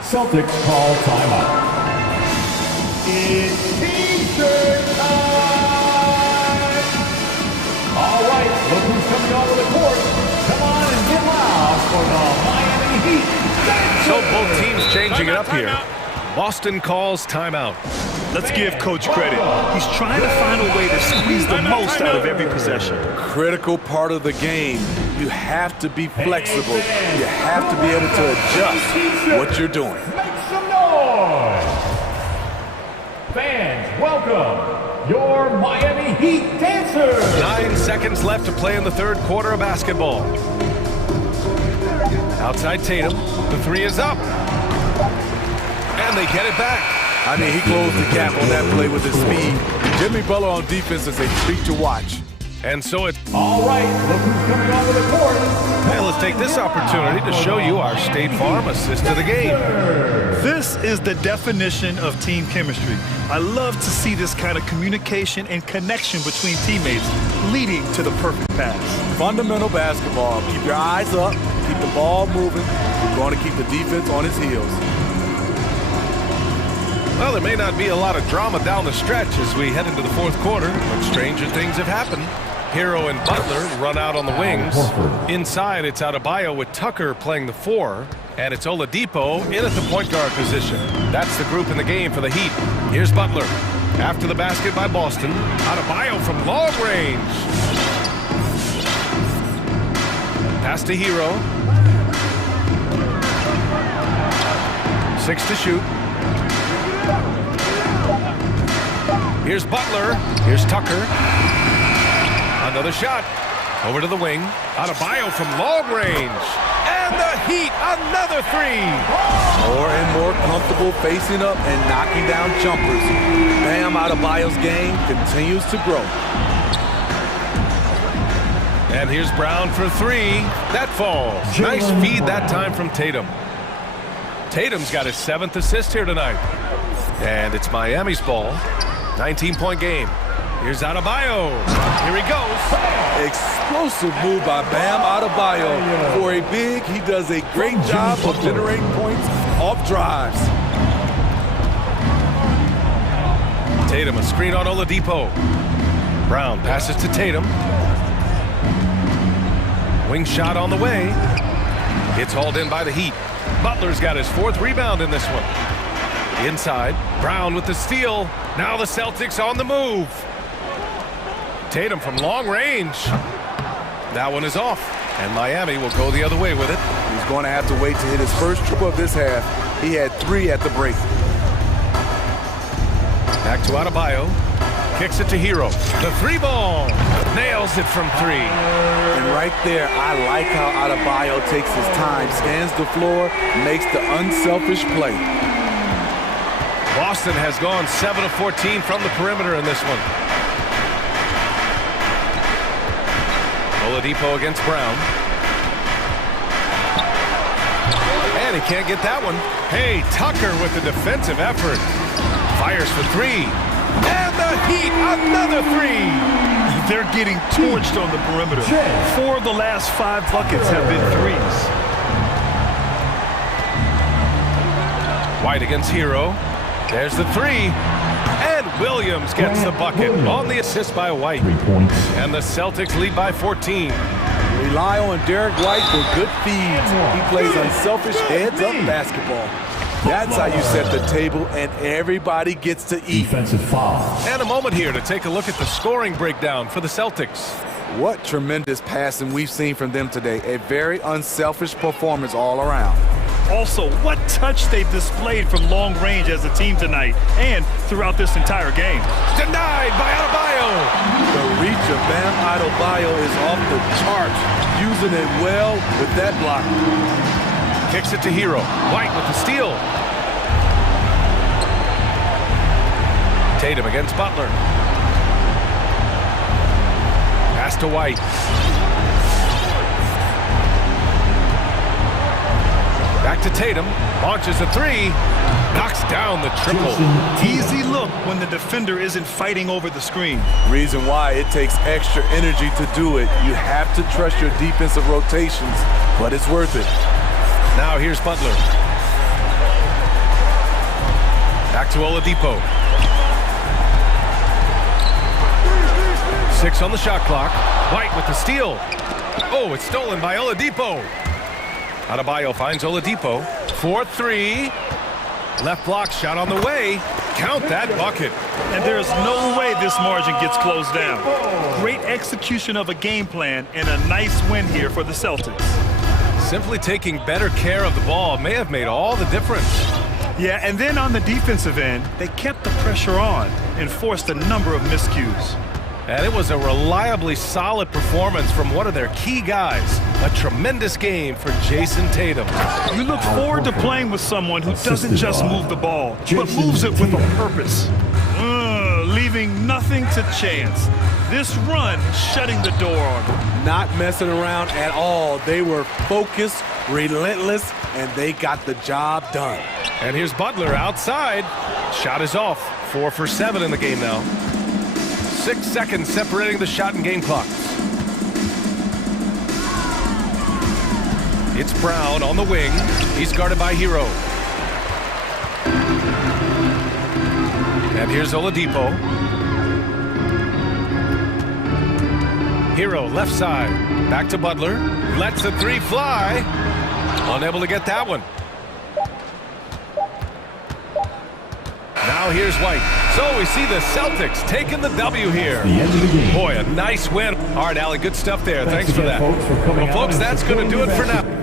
Celtics call timeout. It's T-shirt time! All right, look who's coming onto the court. Come on and get loud for the So both teams changing it up here. Boston calls timeout. Let's give Coach credit. He's trying to find a way to squeeze the most out of every possession. Critical part of the game. You have to be flexible. You have to be able to adjust what you're doing. Make some noise! Fans, welcome your Miami Heat dancers! 9 seconds left to play in the third quarter of basketball. Outside Tatum, the three is up. And they get it back. I mean, he closed the gap on that play with his speed. Jimmy Butler on defense is a treat to watch. And so it's... All right, look who's coming onto the court. And let's take this opportunity to show you our State Farm assist to the game. This is the definition of team chemistry. I love to see this kind of communication and connection between teammates leading to the perfect pass. Fundamental basketball. Keep your eyes up. Keep the ball moving. You're going to keep the defense on its heels. Well, there may not be a lot of drama down the stretch as we head into the fourth quarter, but stranger things have happened. Hero and Butler run out on the wings. Inside, it's Adebayo with Tucker playing the 4, and it's Oladipo in at the point guard position. That's the group in the game for the Heat. Here's Butler. After the basket by Boston, Adebayo from long range. Pass to Hero. 6 to shoot. Here's Butler. Here's Tucker. Another shot. Over to the wing. Adebayo from long range. And the Heat, another 3. More and more comfortable facing up and knocking down jumpers. Bam Adebayo's game continues to grow. And here's Brown for 3. That falls. Nice feed that time from Tatum. Tatum's got his 7th assist here tonight. And it's Miami's ball. 19-point game. Here's Adebayo. Here he goes. Explosive move by Bam Adebayo. For a big, he does a great job of generating points off drives. Tatum, a screen on Oladipo. Brown passes to Tatum. Wing shot on the way. It's hauled in by the Heat. Butler's got his 4th rebound in this one. Inside, Brown with the steal. Now the Celtics on the move. Tatum from long range. That one is off, and Miami will go the other way with it. He's going to have to wait to hit his first triple of this half. He had 3 at the break. Back to Adebayo. Kicks it to Hero. The 3-ball. Nails it from 3. And right there, I like how Adebayo takes his time, scans the floor, makes the unselfish play. Boston has gone 7 of 14 from the perimeter in this one. Oladipo against Brown. And he can't get that one. Hey, Tucker with the defensive effort. Fires for 3. And the Heat, another 3. They're getting torched on the perimeter. 4 of the last 5 buckets have been 3s. White against Hero. There's the 3. And Williams gets the bucket on the assist by White. 3 points. And the Celtics lead by 14. Rely on Derek White for good feeds. He plays unselfish heads-up basketball. That's how you set the table, and everybody gets to eat. Defensive foul. And a moment here to take a look at the scoring breakdown for the Celtics. What tremendous passing we've seen from them today. A very unselfish performance all around. Also, what touch they've displayed from long range as a team tonight and throughout this entire game. Denied by Adebayo. The reach of Bam Adebayo is off the charts, using it well with that block. Kicks it to Hero. White with the steal. Tatum against Butler. Pass to White. Back to Tatum. Launches a 3. Knocks down the triple. Easy look when the defender isn't fighting over the screen. Reason why it takes extra energy to do it. You have to trust your defensive rotations, but it's worth it. Now here's Butler. Back to Oladipo. 6 on the shot clock. White with the steal. Oh, it's stolen by Oladipo. Adebayo finds Oladipo. 4-3. Left block shot on the way. Count that bucket. And there's no way this margin gets closed down. Great execution of a game plan and a nice win here for the Celtics. Simply taking better care of the ball may have made all the difference. Yeah, and then on the defensive end, they kept the pressure on and forced a number of miscues. And it was a reliably solid performance from one of their key guys. A tremendous game for Jason Tatum. You look forward to playing with someone who doesn't just move the ball, but moves it with a purpose. Leaving nothing to chance. This run shutting the door on them. Not messing around at all. They were focused, relentless, and they got the job done. And here's Butler outside. Shot is off. 4 for 7 in the game now. 6 seconds separating the shot and game clocks. It's Brown on the wing. He's guarded by Hero. And here's Oladipo. Hero left side. Back to Butler. Lets the three fly. Unable to get that one. Now here's White. So we see the Celtics taking the W here. Boy, a nice win. All right, Allie, good stuff there. Thanks for that. Well, folks, that's going to do it for now.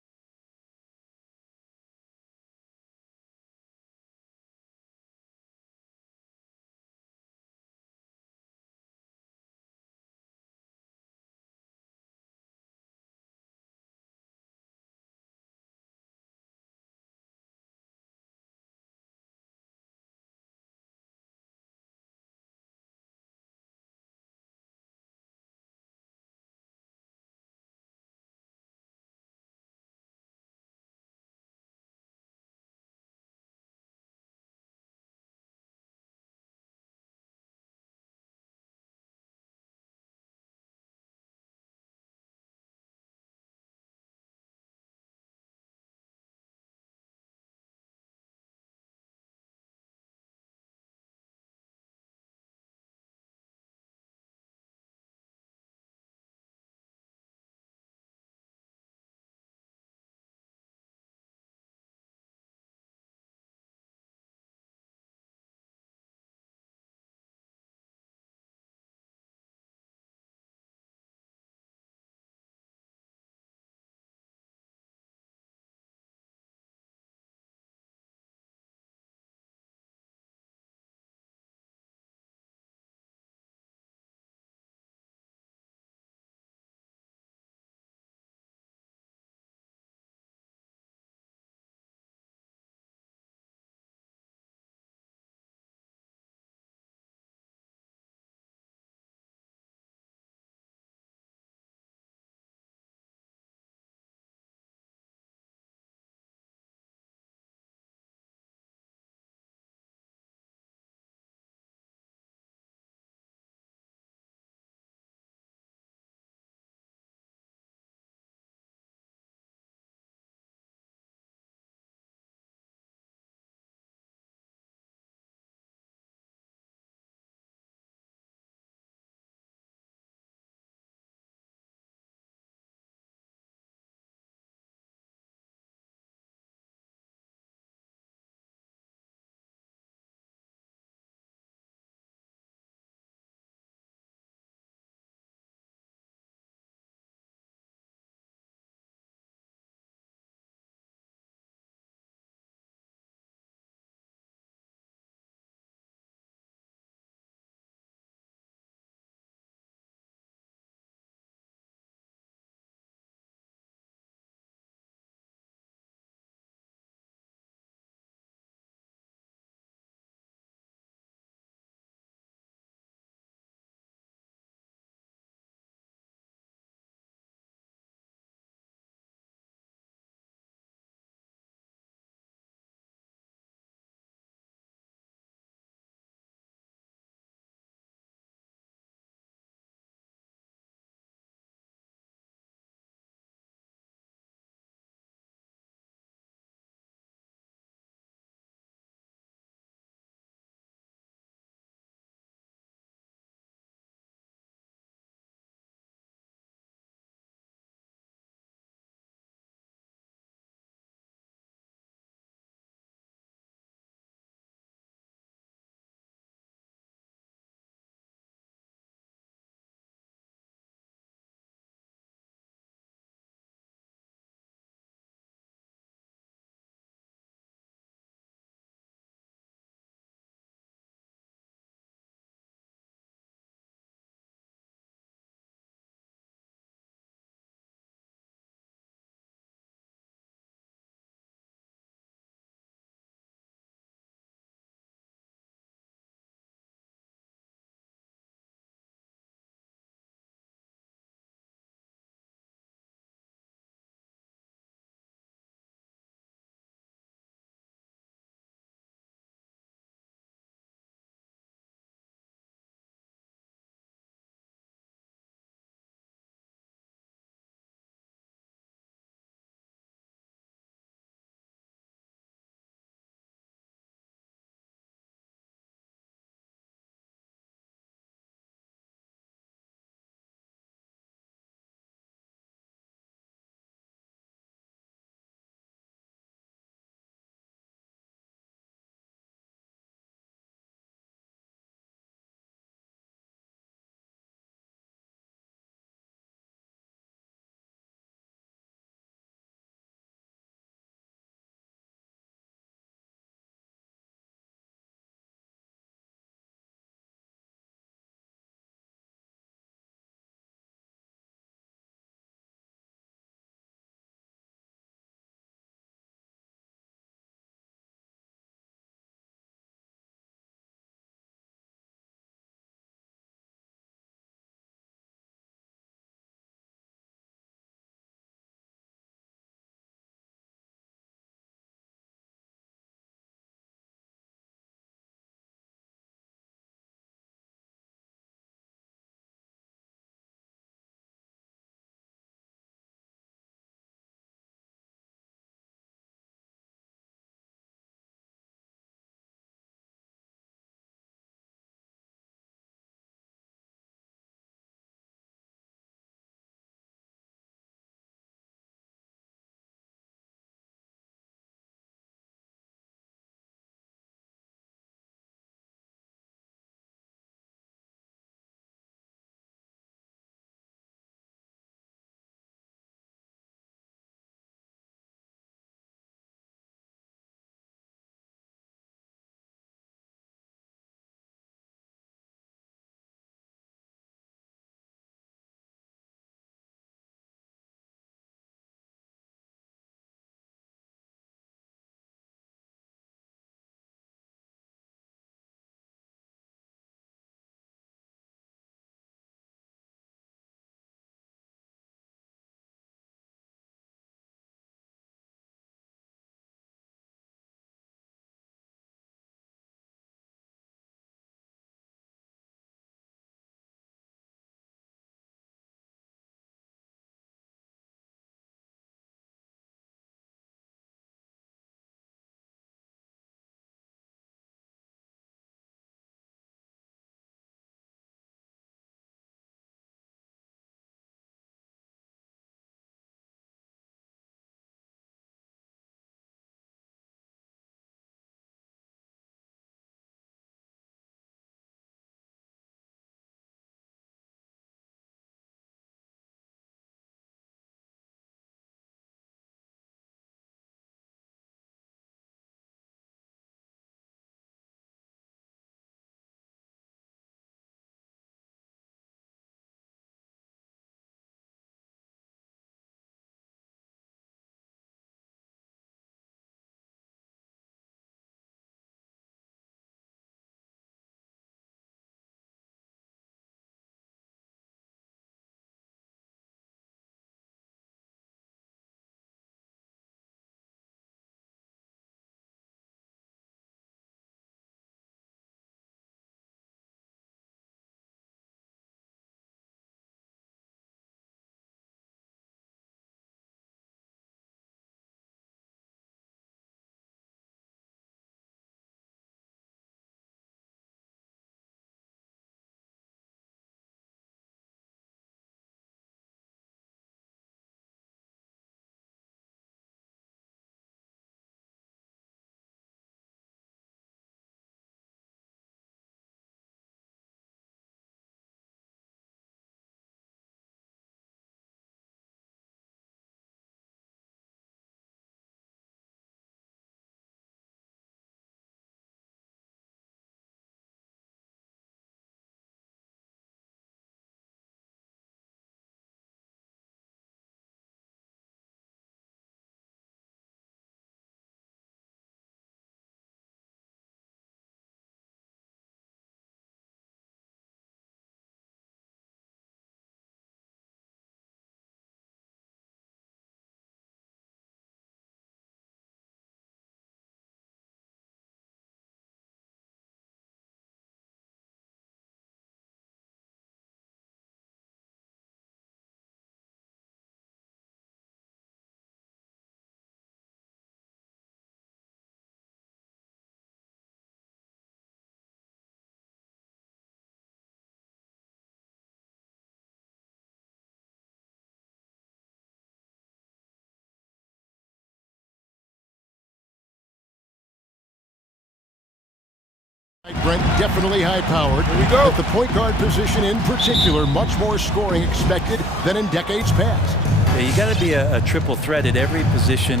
Brent, definitely high-powered. Here we go. At the point guard position in particular, much more scoring expected than in decades past. Yeah, you got to be a triple threat at every position,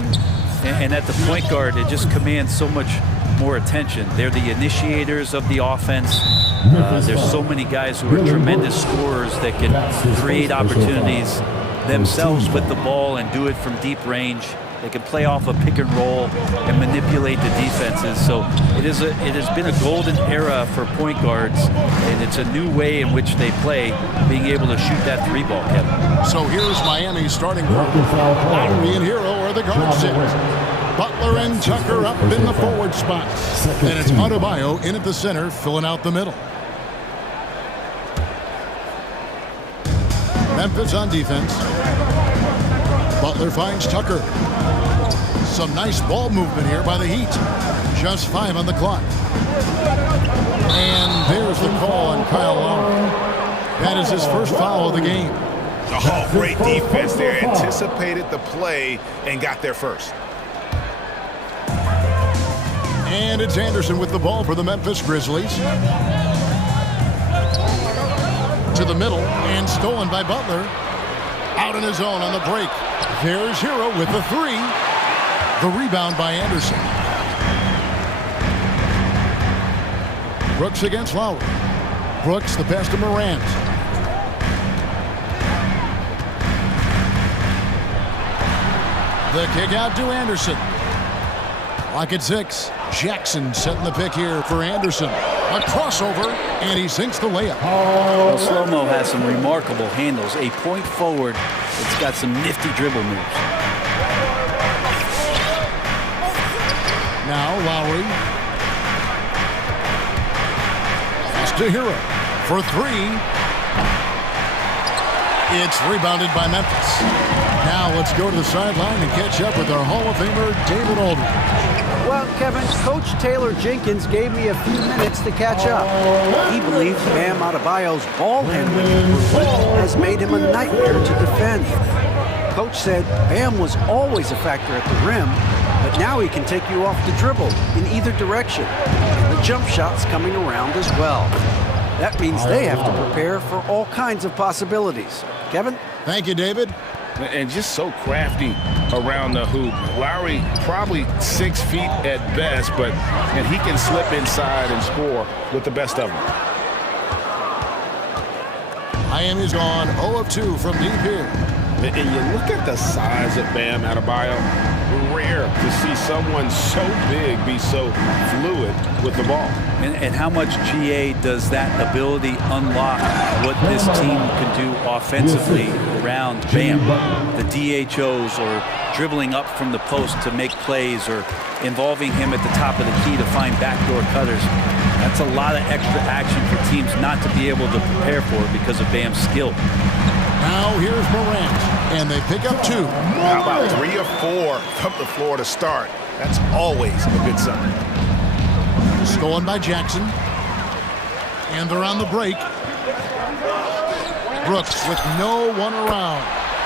and at the point guard, it just commands so much more attention. They're the initiators of the offense. There's so many guys who are tremendous scorers that can create opportunities themselves with the ball and do it from deep range. They can play off a pick and roll and manipulate the defenses. So it has been a golden era for point guards, and it's a new way in which they play, being able to shoot that three ball, Kevin. So here's Miami's starting group. Lowry and Hero are the guard sets. Butler and Tucker up in the forward spots. And it's Adebayo in at the center, filling out the middle. Memphis on defense. Butler finds Tucker. Some nice ball movement here by the Heat. Just 5 on the clock. And there's the call on Kyle Lowry. That is his first foul of the game. Oh, great defense there. Anticipated the play and got there first. And it's Anderson with the ball for the Memphis Grizzlies. To the middle and stolen by Butler. Out on his own on the break. There's Hero with the three. The rebound by Anderson. Brooks against Lowry. Brooks the pass to Morant. The kick out to Anderson. Lock at 6. Jackson setting the pick here for Anderson. A crossover, and he sinks the layup. Well, Slow-Mo has some remarkable handles. A point forward, it's got some nifty dribble moves. Now Lowry. Pass to Hero for 3. It's rebounded by Memphis. Now let's go to the sideline and catch up with our Hall of Famer, David Aldridge. Well, Kevin, Coach Taylor Jenkins gave me a few minutes to catch up. He believes Bam Adebayo's ball handling has made him a nightmare to defend. Coach said Bam was always a factor at the rim, but now he can take you off the dribble in either direction. And the jump shot's coming around as well. That means they have to prepare for all kinds of possibilities. Kevin? Thank you, David. And just so crafty around the hoop. Lowry probably 6 feet at best, and he can slip inside and score with the best of them. Miami's gone 0 of 2 from deep here. And you look at the size of Bam Adebayo. Rare to see someone so big be so fluid with the ball. And how much GA does that ability unlock what this team can do offensively around Bam? The DHOs or dribbling up from the post to make plays or involving him at the top of the key to find backdoor cutters. That's a lot of extra action for teams not to be able to prepare for because of Bam's skill. Now here's Morant, and they pick up 2. How about 3 or 4 from the floor to start? That's always a good sign. Stolen by Jackson. And they're on the break. Brooks with no one around.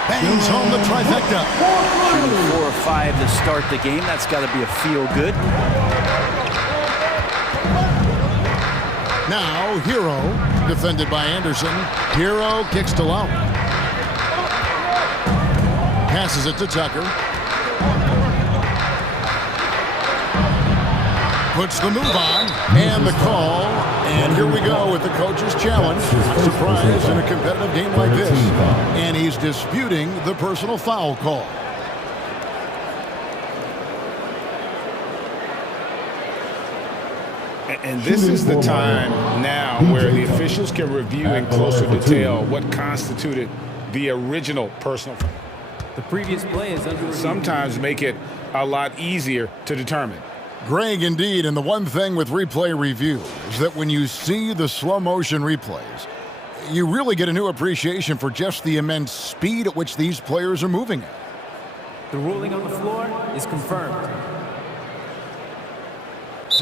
Bangs home the trifecta. Shooting 4 or 5 to start the game. That's got to be a feel-good. Now Hero, defended by Anderson. Hero kicks to Lowry. Passes it to Tucker. Puts the move on, and the call. And here we go with the coach's challenge. Surprise in a competitive game like this. And he's disputing the personal foul call. And this is the time now where the officials can review in closer detail what constituted the original personal foul. The previous play is under review. Sometimes make it a lot easier to determine. Greg, indeed, and the one thing with replay review is that when you see the slow motion replays, you really get a new appreciation for just the immense speed at which these players are moving at. The ruling on the floor is confirmed.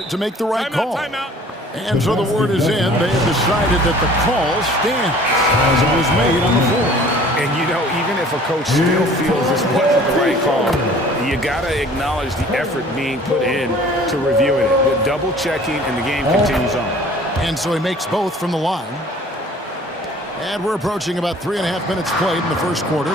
To make the right call. And so the word is in. They have decided that the call stands as it was made on the floor. And, you know, even if a coach still feels this wasn't the right call, you got to acknowledge the effort being put in to reviewing it. The double checking, and the game continues on. And so he makes both from the line. And we're approaching about 3.5 minutes played in the first quarter.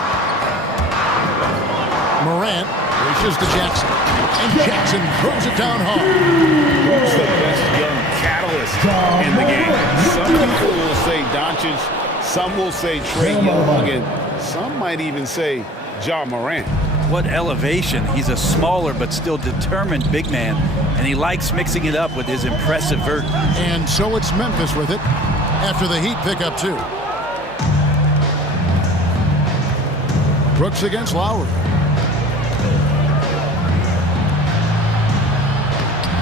Morant reaches to Jackson. And Jackson throws it down hard. Who's the best young catalyst in the game? Some people will say Doncic, some will say Trae Young, and some might even say Ja Morant. What elevation. He's a smaller but still determined big man, and he likes mixing it up with his impressive vert. And so it's Memphis with it after the Heat pick up 2. Brooks against Lowry.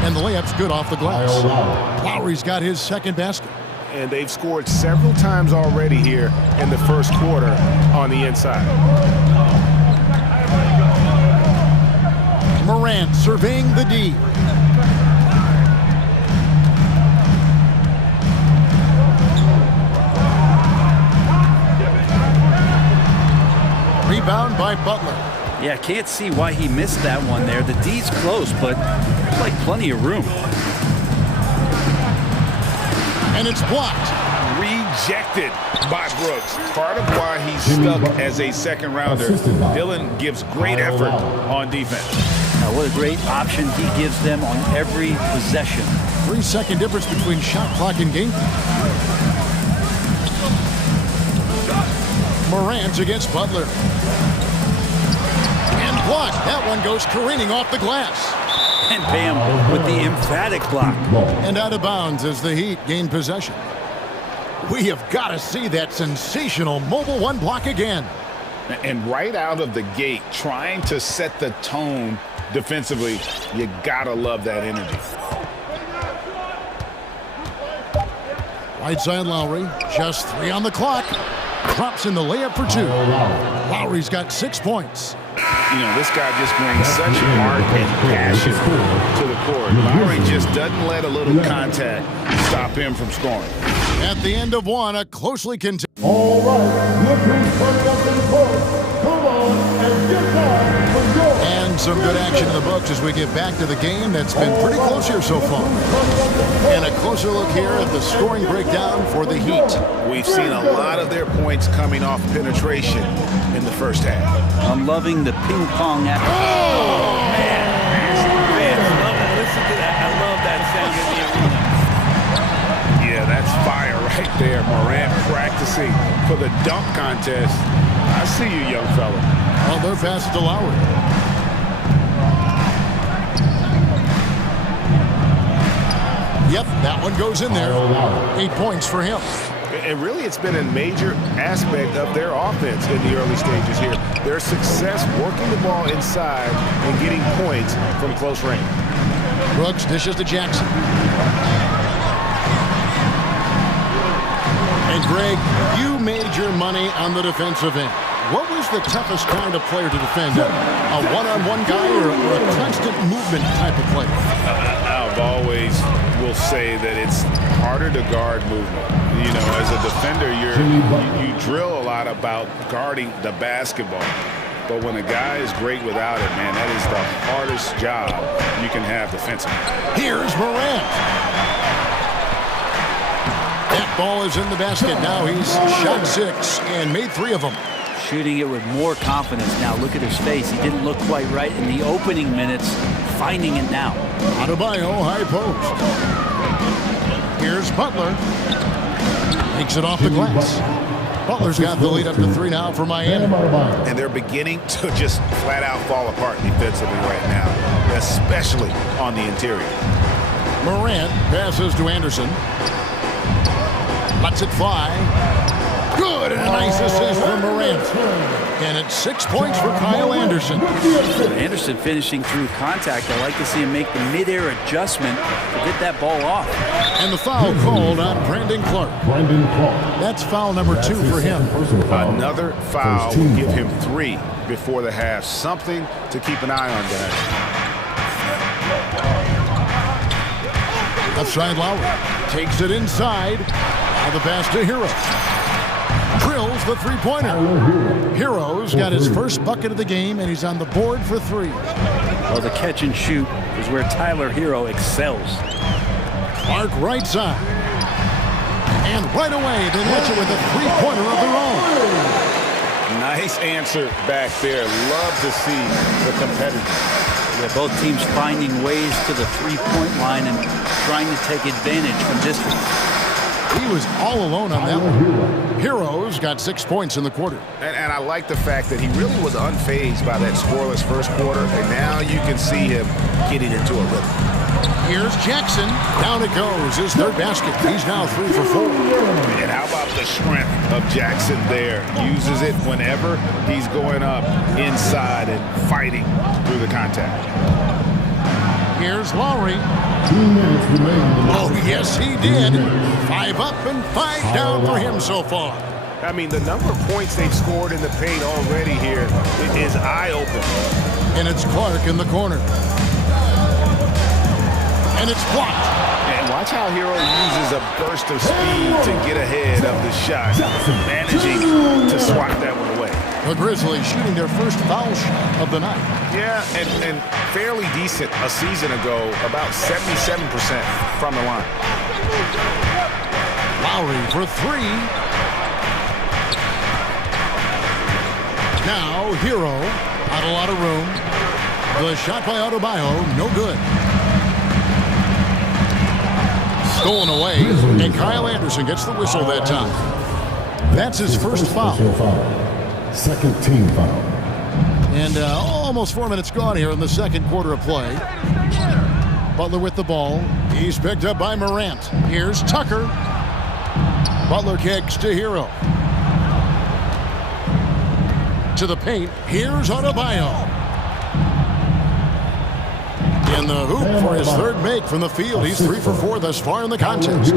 And the layup's good off the glass. Lowry's got his second basket. And they've scored several times already here in the first quarter on the inside. Morant surveying the D. Rebound by Butler. Yeah, can't see why he missed that one there. The D's close, but there's like plenty of room. And it's blocked. Rejected by Brooks. Part of why he's stuck as a second rounder. Dillon gives great effort on defense. What a great option he gives them on every possession. 3-second difference between shot clock and game clock. Morant against Butler. And blocked. That one goes careening off the glass. And Bam with the emphatic block. And out of bounds as the Heat gain possession. We have got to see that sensational mobile one block again. And right out of the gate, trying to set the tone defensively, you gotta love that energy. Right side Lowry, just 3 on the clock. Drops in the layup for 2. Lowry's got 6 points. You know, this guy just brings such heart and passion to the court. Lowry just doesn't let a little contact stop him from scoring. At the end of one, a closely contested. All right, look who's coming up in the court. Come on and get down for goal. And some good action in the books as we get back to the game that's been pretty close here so far. And a closer look here at the scoring breakdown for the Heat. We've seen a lot of their points coming off penetration in the first half. I'm loving the ping pong act. Oh, man. Fans love it. Listen to that. I love that sound in the arena. Yeah, that's fire right there. Morant practicing for the dunk contest. I see you, young fella. Well, their pass to Lowry. Yep, that one goes in there. 8 points for him. And really, it's been a major aspect of their offense in the early stages here. Their success working the ball inside and getting points from close range. Brooks dishes to Jackson. And Greg, you made your money on the defensive end. What was the toughest kind of player to defend? A one-on-one guy or a constant movement type of player? I've always will say that it's harder to guard movement. You know, as a defender, you drill a lot about guarding the basketball. But when a guy is great without it, man, that is the hardest job you can have defensively. Here's Morant. That ball is in the basket. Now he's shot 6 and made 3 of them. Shooting it with more confidence now. Look at his face. He didn't look quite right in the opening minutes. Finding it now. Adebayo, high post. Here's Butler. Takes it off the glass. Butler's got the lead up to 3 now for Miami. And they're beginning to just flat out fall apart defensively right now, especially on the interior. Morant passes to Anderson. Lets it fly. Good, and a nice assist from Morant. And it's 6 points for Kyle Anderson. Anderson finishing through contact. I like to see him make the mid-air adjustment to get that ball off. And the foul called on Brandon Clark. That's foul number 2 for him. Another foul will give him 3 before the half. Something to keep an eye on, guys. Left side Lowry takes it inside. Now the pass to Hero. drills the three-pointer. Hero's got his first bucket of the game, and he's on the board for 3. Well, the catch and shoot is where Tyler Hero excels. Clark right side. And right away, they match it with a three-pointer of their own. Nice answer back there. Love to see the competitors. Yeah, both teams finding ways to the three-point line and trying to take advantage from distance. He was all alone on that one. Hero's got 6 points in the quarter. And I like the fact that he really was unfazed by that scoreless first quarter, and now you can see him getting into a rhythm. Here's Jackson. Down it goes. His third basket. He's now 3 for 4. And how about the strength of Jackson there? Uses it whenever he's going up inside and fighting through the contact. Here's Lowry. 2 minutes remaining. Oh, yes, he did. 5 up and 5 down for him so far. I mean, the number of points they've scored in the paint already here is eye-opening. And it's Clark in the corner. And it's blocked. And watch how Hero uses a burst of speed to get ahead of the shot, managing to swat that one away. The Grizzlies shooting their first foul shot of the night. Yeah, and fairly decent a season ago, about 77% from the line. Lowry for 3. Now Hero, not a lot of room. The shot by Adebayo, no good. Stolen away, and Kyle Anderson gets the whistle that time. That's his first foul. Second team foul. And almost 4 minutes gone here in the second quarter of play. Butler with the ball. He's picked up by Morant. Here's Tucker. Butler kicks to Hero. To the paint. Here's Adebayo. In the hoop for his third make from the field. He's 3 for 4 thus far in the contest.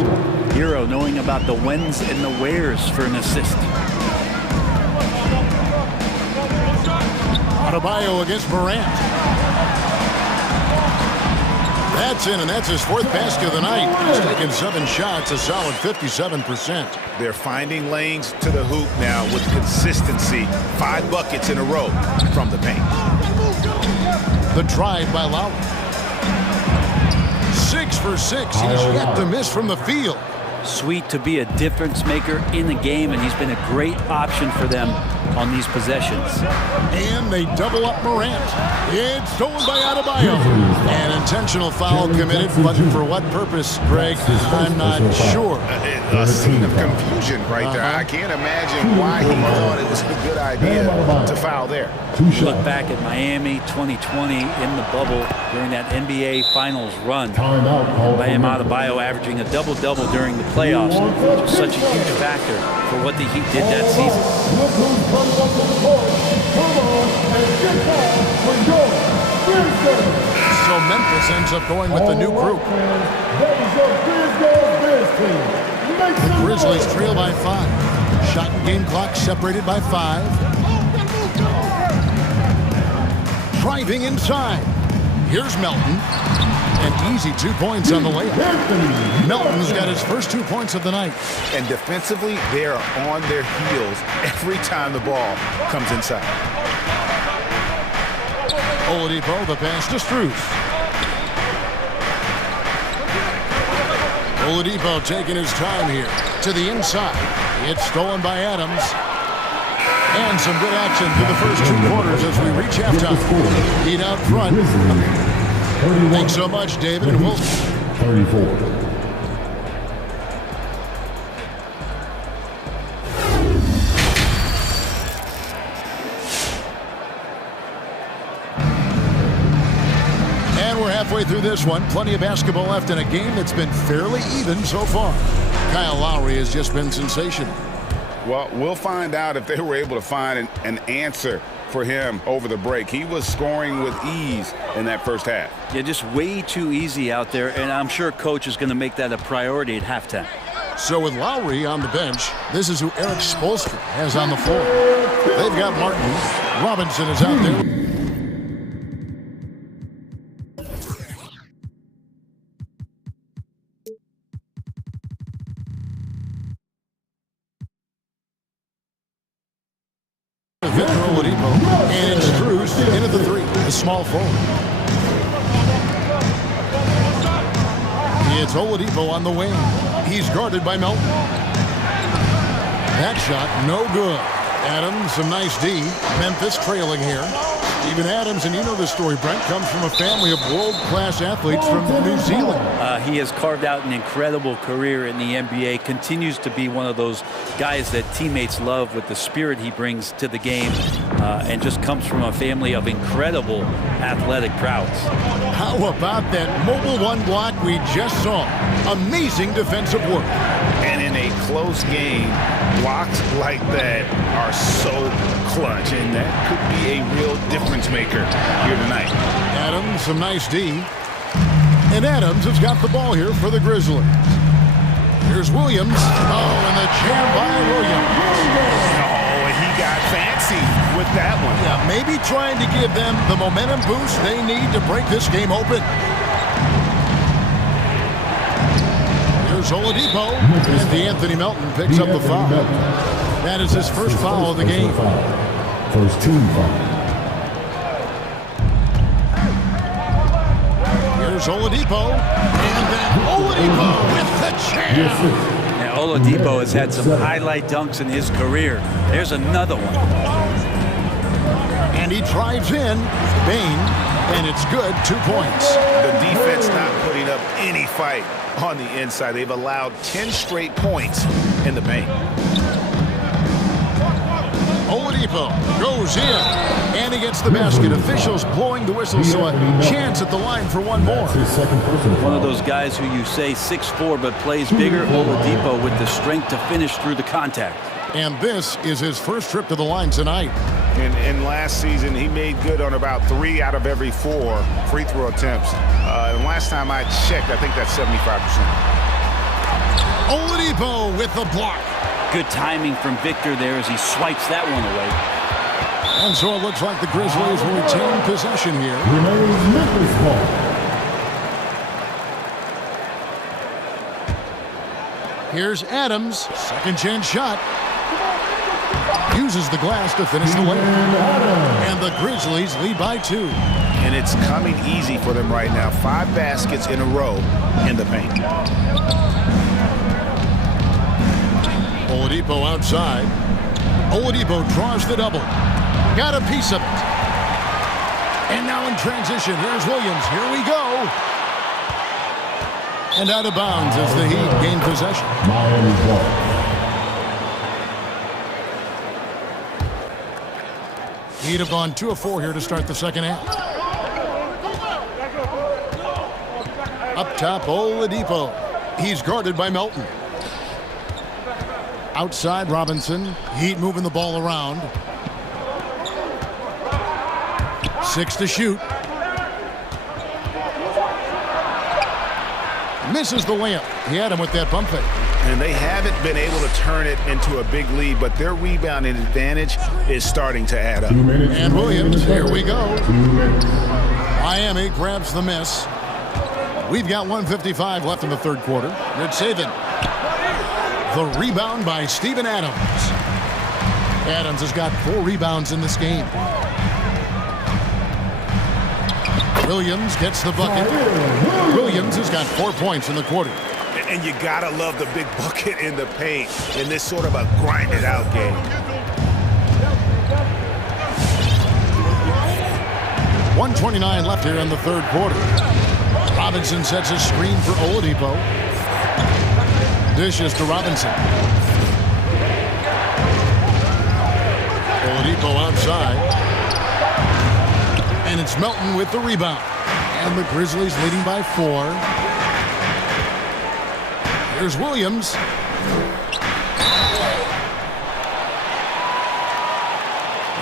Hero knowing about the whens and the wheres for an assist. Adebayo against Morant. That's in, and that's his 4th basket of the night. He's taken 7 shots, a solid 57%. They're finding lanes to the hoop now with consistency. 5 buckets in a row from the paint. The drive by Lowry. 6 for 6. He's yet to miss from the field. Sweet to be a difference maker in the game, and he's been a great option for them on these possessions. And they double up Morant. It's stolen by Adebayo. An intentional foul committed, but for what purpose, Greg? I'm not sure. A scene of confusion right there. I can't imagine why he thought it was a good idea to foul there. Look back at Miami 2020 in the bubble during that NBA Finals run. Bam Adebayo averaging a double-double during the playoffs. Just such a huge factor for what the Heat did that season. So Memphis ends up going with the new group. The Grizzlies trail by 5. Shot and game clock separated by 5. Driving inside. Here's Melton. An easy 2 points on the layup. Melton's got his first 2 points of the night. And defensively, they are on their heels every time the ball comes inside. Oladipo, the pass to Strus. Oladipo taking his time here to the inside. It's stolen by Adams. And some good action through the first 2 quarters as we reach halftime. Heat out front. Thanks so much, David, and we'll... 34. Halfway through this one, plenty of basketball left in a game that's been fairly even so far. Kyle Lowry has just been sensational. Well, we'll find out if they were able to find an answer for him over the break. He was scoring with ease in that first half. Yeah, just way too easy out there, and I'm sure coach is going to make that a priority at halftime. So with Lowry on the bench, this is who Eric Spoelstra has on the floor. They've got Martin. Robinson is out there. Oladipo, and it's Cruz in at the 3, a small forward. It's Oladipo on the wing. He's guarded by Melton. That shot, no good. Adams, some nice D. Memphis trailing here. Even Adams, and you know the story, Brent, comes from a family of world-class athletes from New Zealand. He has carved out an incredible career in the NBA, continues to be one of those guys that teammates love with the spirit he brings to the game, and just comes from a family of incredible athletic prowess. How about that mobile one block we just saw? Amazing defensive work. And in a close game, blocks like that are so clutch, and that could be a real difference maker here tonight. Adams, some nice D. And Adams has got the ball here for the Grizzlies. Here's Williams. Oh, and the jam by Williams. Oh, he got fancy with that one. Yeah, maybe trying to give them the momentum boost they need to break this game open. Here's Oladipo. And Anthony Melton picks up the foul. That is his first foul of the game. First team foul. Here's Oladipo. And then Oladipo with the jam. Yeah, Oladipo has had some highlight dunks in his career. There's another one. And he drives in. Bain. And it's good. 2 points. The defense not putting up any fight on the inside. They've allowed 10 straight points in the paint. Oladipo goes in, and he gets the basket. Officials blowing the whistle, so a chance at the line for one more. One of those guys who you say 6'4", but plays bigger. Oladipo with the strength to finish through the contact. And this is his first trip to the line tonight. And last season, he made good on about 3 out of every 4 free throw attempts. And last time I checked, I think that's 75%. Oladipo with the block. Good timing from Victor there as he swipes that one away. And so it looks like the Grizzlies will retain possession here. Here's Adams. Second chance shot. Uses the glass to finish the layup. And the Grizzlies lead by 2. And it's coming easy for them right now. 5 baskets in a row in the paint. Oladipo outside. Oladipo draws the double. Got a piece of it. And now in transition, here's Williams. Here we go. And out of bounds as the Heat gain possession. Heat have gone 2 of 4 here to start the second half. Up top, Oladipo. He's guarded by Melton. Outside, Robinson. Heat moving the ball around. 6 to shoot. Misses the layup. He had him with that pump fake. And they haven't been able to turn it into a big lead, but their rebounding advantage is starting to add up. And Williams, here we go. Miami grabs the miss. We've got 1:55 left in the third quarter. It's Saban. The rebound by Steven Adams. Adams has got 4 rebounds in this game. Williams gets the bucket. Williams has got 4 points in the quarter. And you gotta love the big bucket in the paint in this sort of a grinded out game. 1:29 left here in the third quarter. Robinson sets a screen for Oladipo. Dishes to Robinson. Oladipo outside. And it's Melton with the rebound. And the Grizzlies leading by 4. Here's Williams.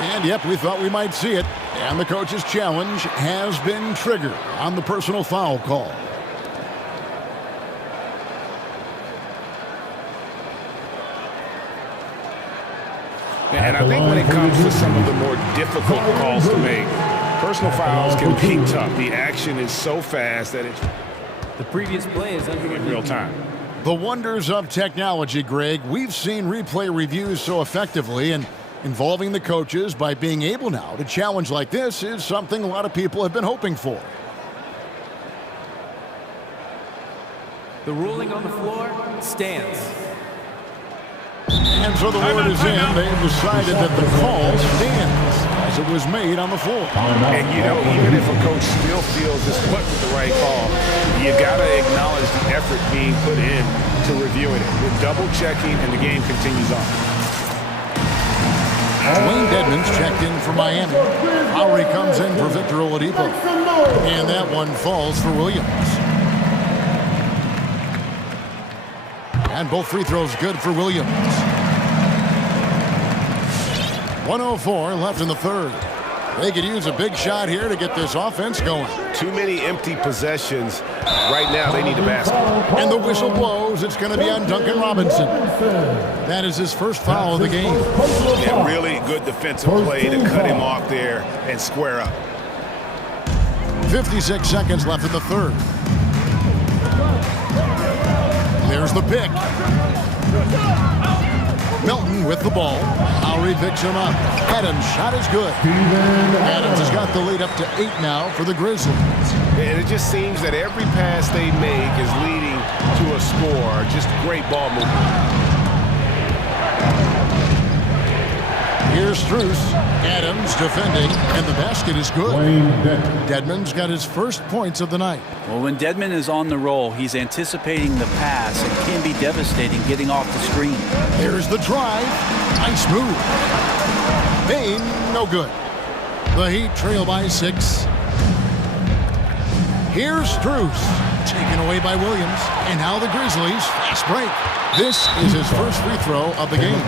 And yep, we thought we might see it. And the coach's challenge has been triggered on the personal foul call. And I think when it comes to some of the more difficult calls to make, personal fouls can be tough. The action is so fast that it's the previous play is under in real time. The wonders of technology, Greg. We've seen replay reviews so effectively, and Involving the coaches by being able now to challenge like this is something a lot of people have been hoping for. The ruling on the floor stands. And so the word is in. They've decided that the call stands as it was made on the floor. And, you know, even if a coach still feels this wasn't the right call, you got to acknowledge the effort being put in to reviewing it. We're double-checking, and the game continues on. Dwayne Dedmon's checked in for Miami. Lowry comes in for Victor Oladipo. And that one falls for Williams. And both free throws good for Williams. 1:04 left in the third. They could use a big shot here to get this offense going. Too many empty possessions. Right now, they need a basket. And the whistle blows. It's going to be on Duncan Robinson. That is his first foul of the game. Yeah, really good defensive play to cut him off there and square up. 56 seconds left in the third. There's the pick. Milton with the ball. Lowry picks him up. Adams' shot is good. Adams has got the lead up to 8 now for the Grizzlies. And it just seems that every pass they make is leading to a score. Just great ball movement. Here's Strus. Adams defending, and the basket is good. Dedmon's got his first points of the night. Well, when Dedmon is on the roll, he's anticipating the pass. It can be devastating getting off the screen. Here's the drive. Nice move. Bain, no good. The Heat trail by 6. Here's Strus. Taken away by Williams. And now the Grizzlies. Fast break. This is his first free throw of the game.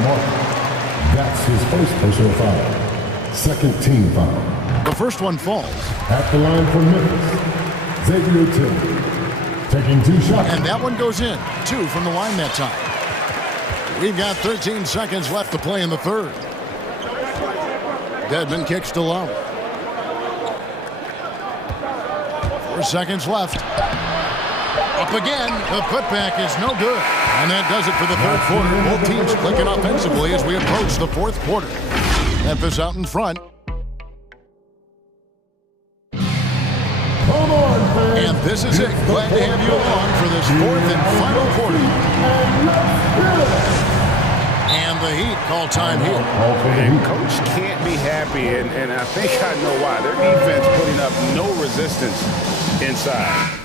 That's his first personal foul. Second team foul. The first one falls. At the line for Memphis, Xavier Tillman. Taking 2 shots. And that one goes in. 2 from the line that time. We've got 13 seconds left to play in the third. Dedmon kicks to Lowry. 4 seconds left. Up again. The putback is no good. And that does it for the third quarter. Both teams clicking offensively as we approach the fourth quarter. Memphis out in front. And this is it. Glad to have you along for this fourth and final quarter. And the Heat call time here. And Coach can't be happy, and I think I know why. Their defense putting up no resistance inside.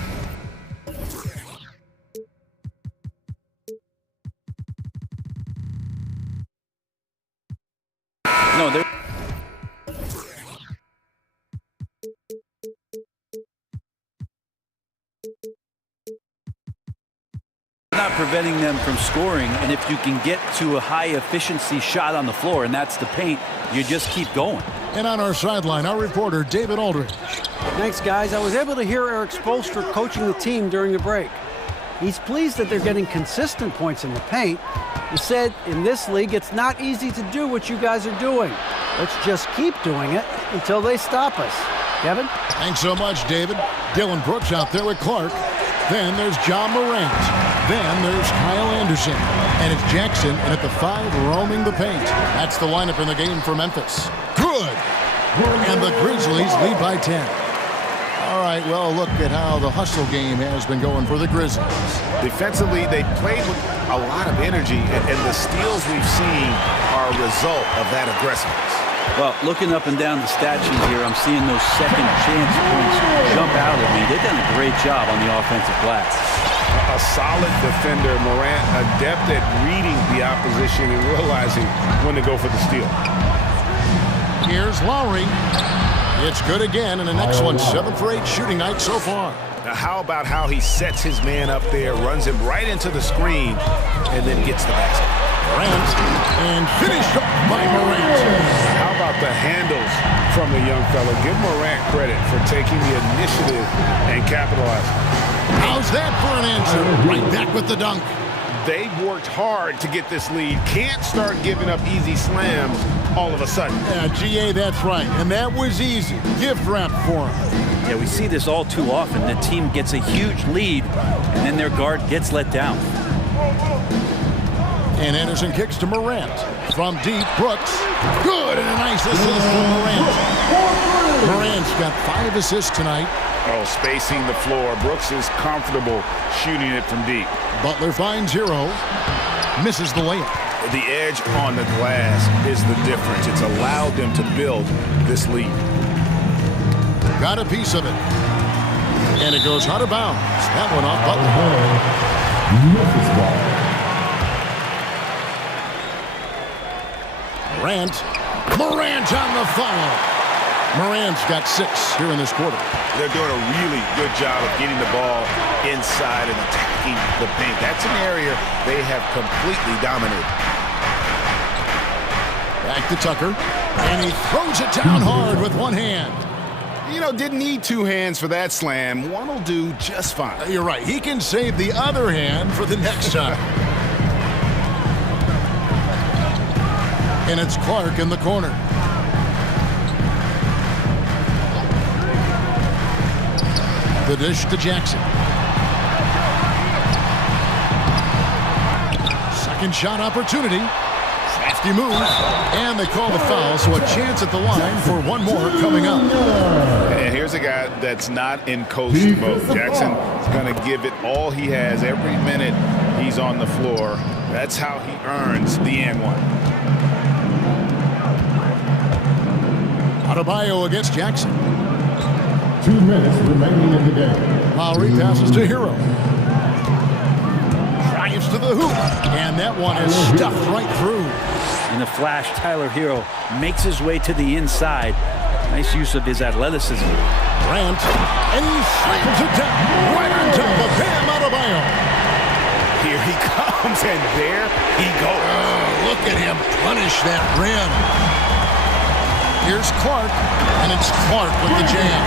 No, they're not preventing them from scoring, and if you can get to a high efficiency shot on the floor, and that's the paint, you just keep going. And on our sideline, our reporter, David Aldridge. Thanks, guys. I was able to hear Erik Spoelstra coaching the team during the break. He's pleased that they're getting consistent points in the paint. He said, in this league, it's not easy to do what you guys are doing. Let's just keep doing it until they stop us. Kevin? Thanks so much, David. Dylan Brooks out there with Clark. Then there's John Morant. Then there's Kyle Anderson. And it's Jackson, and at the 5, roaming the paint. That's the lineup in the game for Memphis. Good! And the Grizzlies lead by 10. All right, well, look at how the hustle game has been going for the Grizzlies. Defensively, they played with a lot of energy, and the steals we've seen are a result of that aggressiveness. Well, looking up and down the stat sheet here, I'm seeing those second chance points jump out at me. They've done a great job on the offensive glass. A solid defender, Morant, adept at reading the opposition and realizing when to go for the steal. Here's Lowry. It's good again, and the next one, 7 for 8 shooting night so far. Now, how about how he sets his man up there, runs him right into the screen, and then gets the basket? Morant, and finished up by Morant. How about the handles from the young fella? Give Morant credit for taking the initiative and capitalizing. How's that for an answer? Right back with the dunk. They've worked hard to get this lead. Can't start giving up easy slams all of a sudden. Yeah, GA, that's right. And that was easy. Gift wrap for him. Yeah, we see this all too often. The team gets a huge lead, and then their guard gets let down. And Anderson kicks to Morant. From deep, Brooks. Good, and a nice assist from Morant. Morant's got 5 assists tonight. Oh, spacing the floor. Brooks is comfortable shooting it from deep. Butler finds Hero. Misses the layup. The edge on the glass is the difference. It's allowed them to build this lead. Got a piece of it. And it goes out of bounds. That one off Butler. Morant on the foul. Morant's got 6 here in this quarter. They're doing a really good job of getting the ball inside and attacking the paint. That's an area they have completely dominated. Back to Tucker. And he throws it down hard with one hand. You know, didn't need 2 hands for that slam. One will do just fine. You're right. He can save the other hand for the next time. And it's Clark in the corner. The dish to Jackson. Second shot opportunity. Crafty move. And they call the foul, so a chance at the line for one more coming up. And here's a guy that's not in coast mode. Jackson's going to give it all he has every minute he's on the floor. That's how he earns the and one. Adebayo against Jackson. 2 minutes remaining in the game. Lowry passes to Hero. Drives to the hoop. And that one is stuffed right through. In a flash, Tyler Hero makes his way to the inside. Nice use of his athleticism. Grant. And he slams it down right on top of Bam Adebayo. Here he comes, and there he goes. Look at him punish that rim. Here's Clark, and it's Clark with the jam.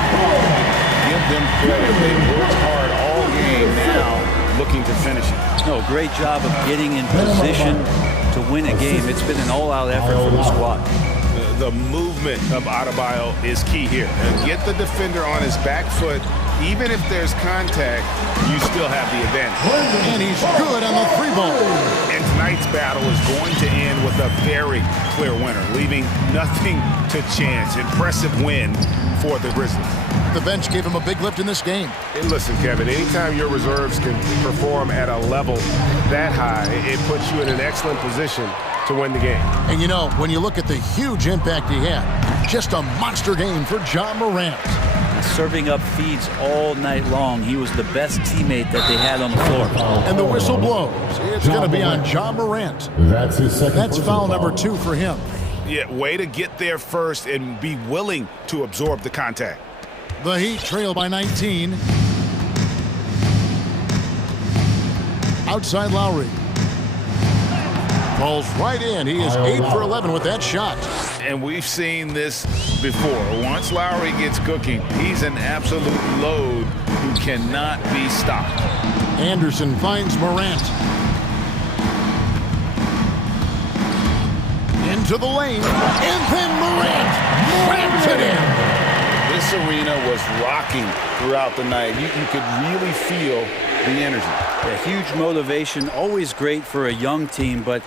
Give them credit. They worked hard all game, now looking to finish it. No, great job of getting in position to win a game. It's been an all-out effort for the squad. The movement of Adebayo is key here. And get the defender on his back foot. Even if there's contact, you still have the advantage. And he's good on the 3-ball. And tonight's battle is going to end with a very clear winner, leaving nothing to chance. Impressive win for the Grizzlies. The bench gave him a big lift in this game. Hey, listen, Kevin, anytime your reserves can perform at a level that high, it puts you in an excellent position to win the game. And you know, when you look at the huge impact he had, just a monster game for Ja Morant. Serving up feeds all night long. He was the best teammate that they had on the floor. And the whistle blows. It's going to be on Ja Morant. That's his second. That's foul number 2 for him. Yeah, way to get there first and be willing to absorb the contact. The Heat trail by 19. Outside Lowry. Falls right in. He is 8 for 11 with that shot. And we've seen this before. Once Lowry gets cooking, he's an absolute load who cannot be stopped. Anderson finds Morant. Into the lane. And then Morant ramps it in. This arena was rocking throughout the night. You could really feel the energy. A huge motivation, always great for a young team, but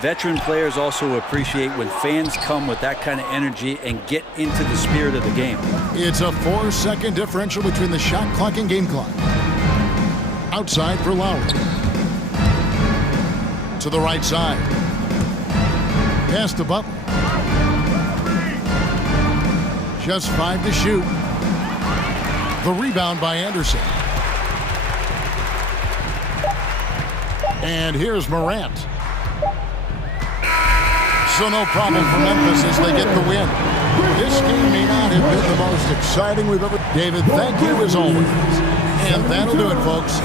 veteran players also appreciate when fans come with that kind of energy and get into the spirit of the game. It's a 4-second differential between the shot clock and game clock. Outside for Lowry. To the right side. Pass to Butler. Just 5 to shoot. The rebound by Anderson. And here's Morant. So no problem for Memphis as they get the win. This game may not have been the most exciting we've ever... David, thank you as always. And that'll do it, folks.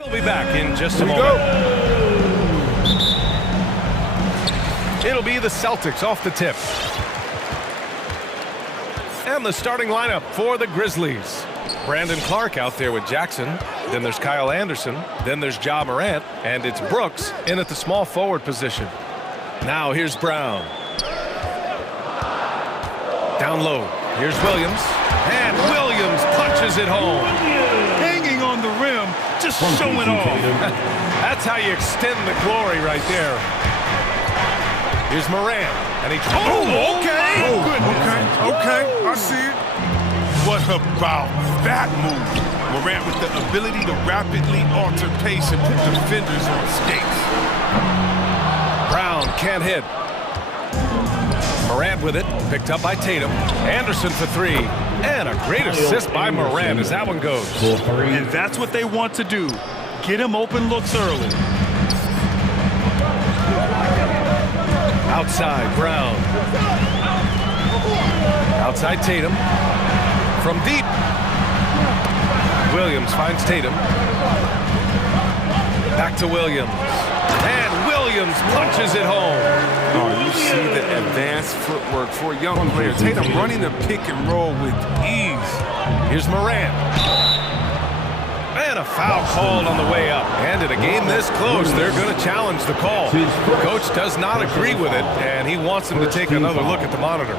We'll be back in just a moment. It'll be the Celtics off the tip. And the starting lineup for the Grizzlies. Brandon Clark out there with Jackson. Then there's Kyle Anderson. Then there's Ja Morant. And it's Brooks in at the small forward position. Now here's Brown. Down low. Here's Williams. And Williams punches it home. Hanging on the rim, just showing off. That's how you extend the glory right there. Here's Morant. And he... Oh, okay. Okay, I see it. What about that move? Morant with the ability to rapidly alter pace and put defenders on skates. Brown can't hit. Morant with it, picked up by Tatum. Anderson for three. And a great assist by Morant as that one goes. And that's what they want to do. Get him open looks early. Outside, Brown. Outside, Tatum. From deep. Williams finds Tatum. Back to Williams. And Williams punches it home. Oh, you see the advanced footwork for a young player. Tatum running the pick and roll with ease. Here's Morant. And a foul called on the way up. And in a game this close, they're going to challenge the call. Coach does not agree with it, and he wants them to take another look at the monitor.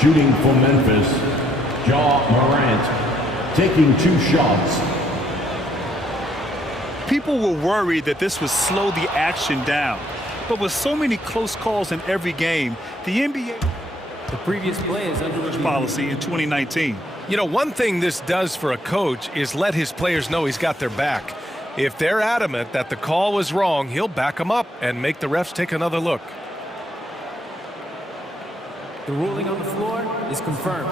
Shooting for Memphis, Ja Morant, taking 2 shots. People were worried that this would slow the action down. But with so many close calls in every game, the NBA... The previous play is under review. ...policy in 2019. You know, one thing this does for a coach is let his players know he's got their back. If they're adamant that the call was wrong, he'll back them up and make the refs take another look. The ruling on the floor is confirmed.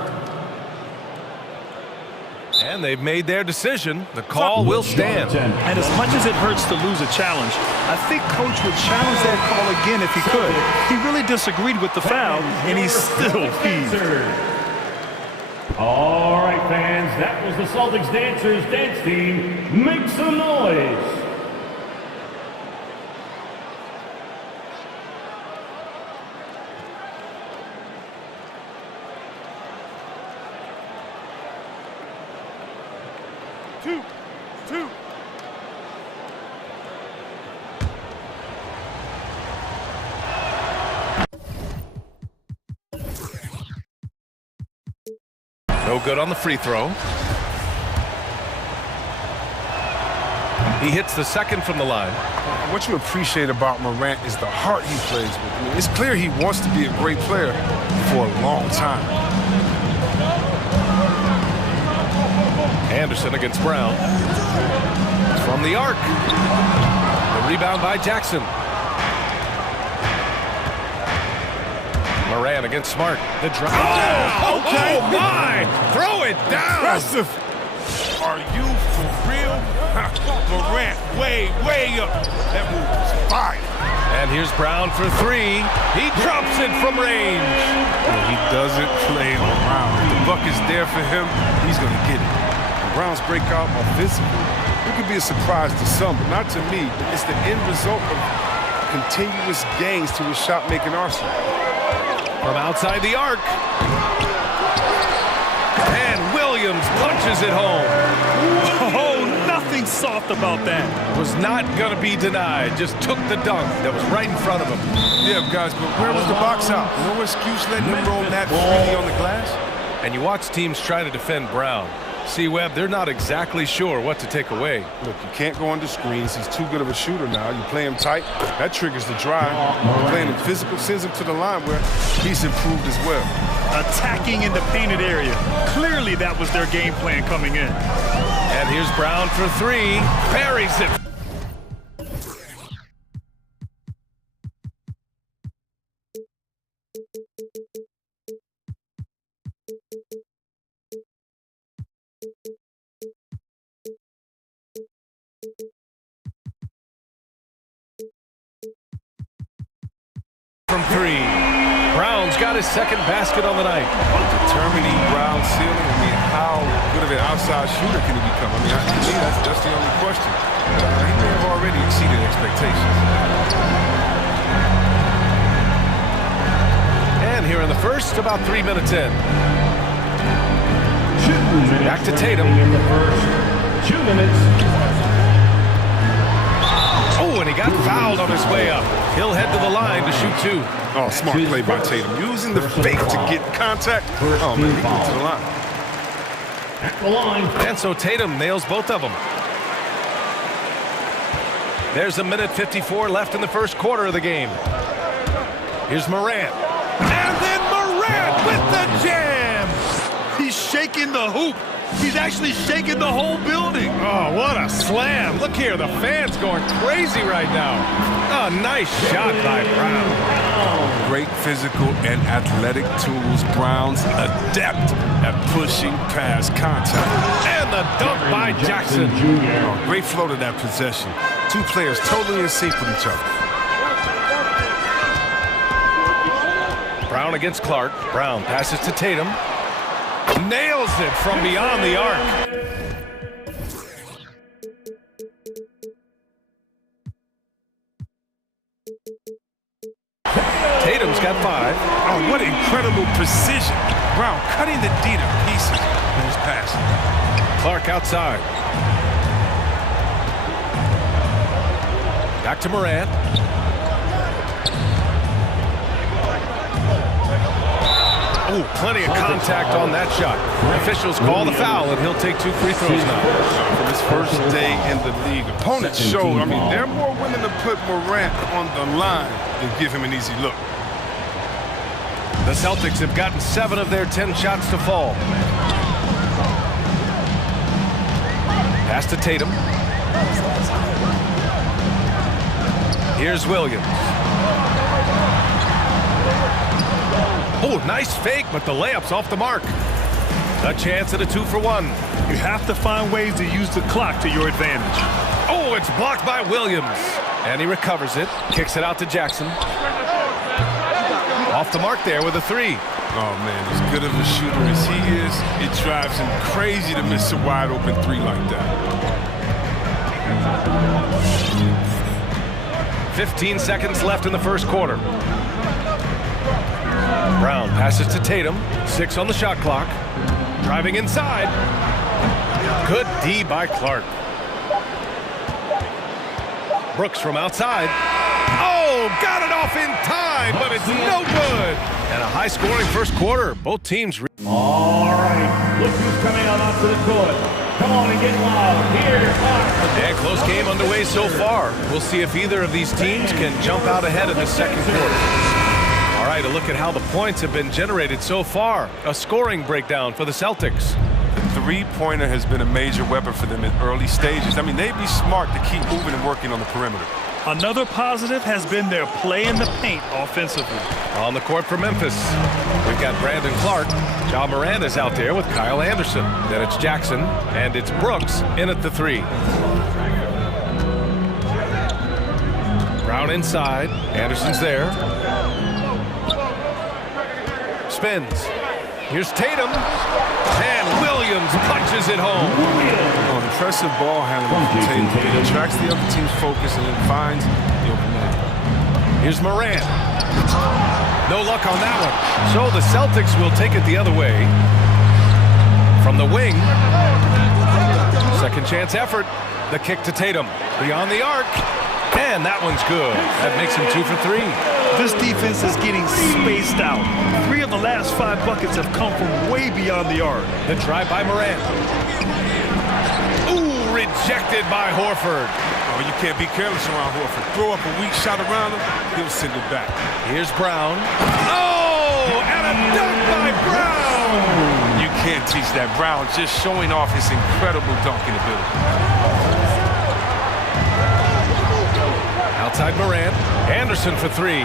And they've made their decision. The call will stand. And as much as it hurts to lose a challenge, I think Coach would challenge that call again if he could. He really disagreed with the foul, and he still heaved. All right, fans, that was the Celtics Dancers dance team. Make some noise. Two. No good on the free throw. He hits the second from the line. What you appreciate about Morant is the heart he plays with. I mean, it's clear he wants to be a great player for a long time. Anderson against Brown. From the arc. The rebound by Jackson. Morant against Smart. The drive. Oh, okay. Oh, my! Throw it down! Impressive. Are you for real? Morant, way up. That move was fire. And here's Brown for three. He drops it from range. Well, he doesn't play around. If the buck is there for him, he's going to get it. And Brown's breakout offensively, it could be a surprise to some, but not to me. It's the end result of continuous gains to his shot-making arsenal. From outside the arc. And Williams punches it home. Oh, nothing soft about that. Was not going to be denied. Just took the dunk that was right in front of him. Yeah, guys, but where was the box out? No excuse letting him roll that freely on the glass. And you watch teams try to defend Brown. See, Webb, they're not exactly sure what to take away. Look, you can't go under screens. He's too good of a shooter now. You play him tight, that triggers the drive. You playing him physical, sends him to the line where he's improved as well. Attacking in the painted area. Clearly that was their game plan coming in. And here's Brown for three. Buries it. From three. Brown's got his second basket on the night. Determining Brown's ceiling, I mean, how good of an outside shooter can he become? I mean, to me, that's the only question. He may have already exceeded expectations. And here in the first, about 3 minutes in. Back to Tatum. In the first 2 minutes. Oh, and he got fouled on his way up. He'll head to the line to shoot 2. Oh, smart play by Tatum. Using the fake to get contact. Oh, man, he went to the line. At the line. And so Tatum nails both of them. There's 1:54 left in the first quarter of the game. Here's Morant. And then Morant with the jam. He's shaking the hoop. He's actually shaking the whole building. Oh, what a slam. Look here, the fans going crazy right now. Oh, nice shot by Brown. Great physical and athletic tools. Brown's adept at pushing past contact. And the dunk by Jackson. Oh, great flow to that possession. Two players totally in sync with each other. Brown against Clark. Brown passes to Tatum. Nails it from beyond the arc. Tatum's got 5. Oh, what incredible precision. Brown cutting the D to pieces with his pass. Clark outside. Back to Morant. Oh, plenty of contact on that shot. Officials call the foul, and he'll take 2 free throws now. From his first day in the league, opponents showed, I mean, they're more willing to put Morant on the line than give him an easy look. The Celtics have gotten 7 of their 10 shots to fall. Pass to Tatum. Here's Williams. Oh, nice fake, but the layup's off the mark. A chance at a 2-for-1. You have to find ways to use the clock to your advantage. Oh, it's blocked by Williams. And he recovers it, kicks it out to Jackson. Off the mark there with a 3. Oh, man, as good of a shooter as he is, it drives him crazy to miss a wide-open 3 like that. 15 seconds left in the first quarter. Brown passes to Tatum. 6 on the shot clock. Driving inside. Good D by Clark. Brooks from outside. Oh, got it off in time, but it's no good. And a high-scoring first quarter. Both teams. All right, look who's coming on up to the court. Come on and get loud. Here are... And close game underway so far. We'll see if either of these teams can jump out ahead in the second quarter. All right, a look at how the points have been generated so far. A scoring breakdown for the Celtics. The three-pointer has been a major weapon for them in early stages. I mean, they'd be smart to keep moving and working on the perimeter. Another positive has been their play in the paint offensively. On the court for Memphis, we've got Brandon Clark. Ja Morant is out there with Kyle Anderson. Then it's Jackson, and it's Brooks in at the 3. Brown inside. Anderson's there. Spins. Here's Tatum. And Williams punches it home. Oh, impressive ball handling from Tatum. He attracts the other team's focus and then finds the open man. Here's Morant. No luck on that one. So the Celtics will take it the other way. From the wing. Second chance effort. The kick to Tatum. Beyond the arc. And that one's good. That makes him 2 for 3. This defense is getting spaced out. 3 of the last 5 buckets have come from way beyond the arc. The drive by Morant. Ooh, rejected by Horford. Oh, you can't be careless around Horford. Throw up a weak shot around him, he'll send it back. Here's Brown. Oh, and a dunk by Brown. You can't teach that. Brown just showing off his incredible dunking ability. Outside Morant. Anderson for 3.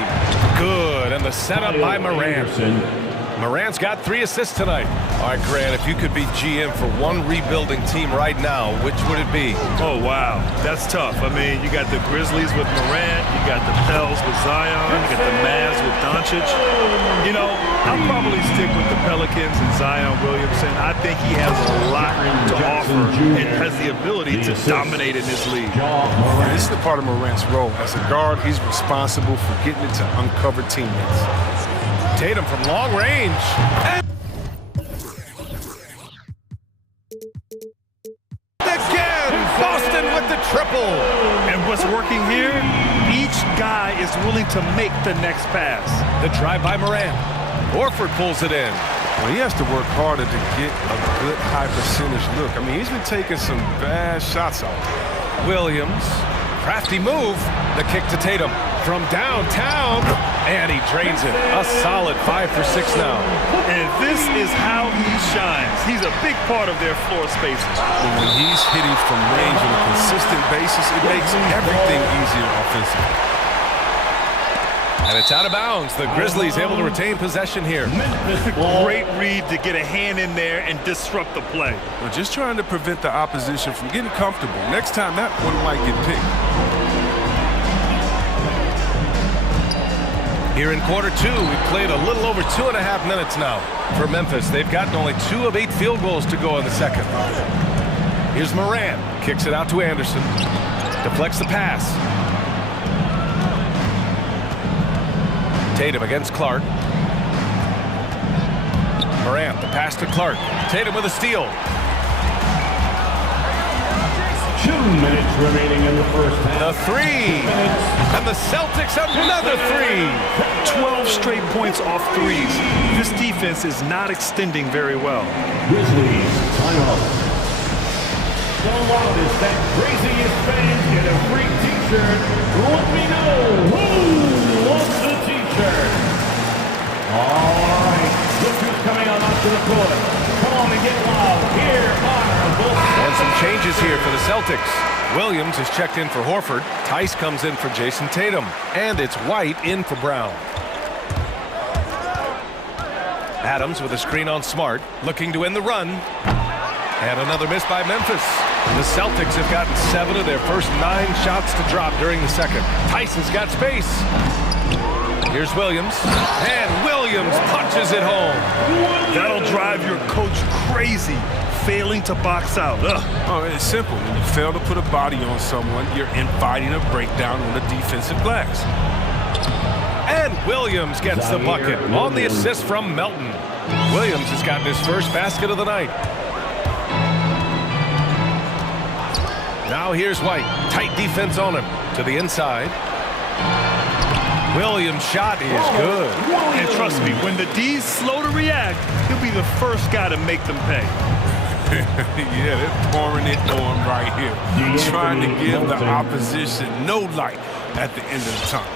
Good. And the setup by Morant. Morant's got 3 assists tonight. All right, Grant, if you could be GM for one rebuilding team right now, which would it be? Oh, wow. That's tough. I mean, you got the Grizzlies with Morant, you got the Pels with Zion, you got the Mavs with Doncic. You know, I'll probably stick with the Pelicans and Zion Williamson. I think he has a lot to offer and has the ability to dominate in this league. And this is the part of Morant's role. As a guard, he's responsible for getting it to uncover teammates. Tatum from long range. And again, Boston with the triple. And what's working here, each guy is willing to make the next pass. The drive by Morant. Horford pulls it in. Well, he has to work harder to get a good high percentage look. I mean, he's been taking some bad shots off. Williams, crafty move. The kick to Tatum from downtown. And he drains it. A solid 5 for 6 now. And this is how he shines. He's a big part of their floor spaces. When he's hitting from range on a consistent basis, it makes everything easier offensively. And it's out of bounds. The Grizzlies able to retain possession here. Great read to get a hand in there and disrupt the play. We're just trying to prevent the opposition from getting comfortable. Next time, that one might get picked. Here in quarter 2, we've played a little over 2.5 minutes now. For Memphis, they've gotten only 2 of 8 field goals to go in the second. Here's Morant. Kicks it out to Anderson. Deflects the pass. Tatum against Clark. Morant, the pass to Clark. Tatum with a steal. 2 minutes remaining in the first half. The three. And the Celtics another 3. 12 straight points off threes. This defense is not extending very well. Grizzlies, timeout. The loudest and craziest fans get a free t-shirt. Let me know who wants the t-shirt. All right, look who's coming on onto the court. Come on and get loud. Here are the And some changes here for the Celtics. Williams is checked in for Horford. Tice comes in for Jason Tatum. And it's White in for Brown. Adams with a screen on Smart, looking to end the run. And another miss by Memphis. The Celtics have gotten 7 of their first 9 shots to drop during the second. Tyson's got space. Here's Williams. And Williams punches it home. That'll drive your coach crazy, failing to box out. Oh, it's simple. When you fail to put a body on someone, you're inviting a breakdown on the defensive glass. And Williams gets the bucket on the assist from Melton. Williams has gotten his first basket of the night. Now here's White. Tight defense on him. To the inside. Williams' shot is good. And trust me, when the D's slow to react, he'll be the first guy to make them pay. Yeah, they're pouring it on right here. Trying to give the opposition no light at the end of the tunnel.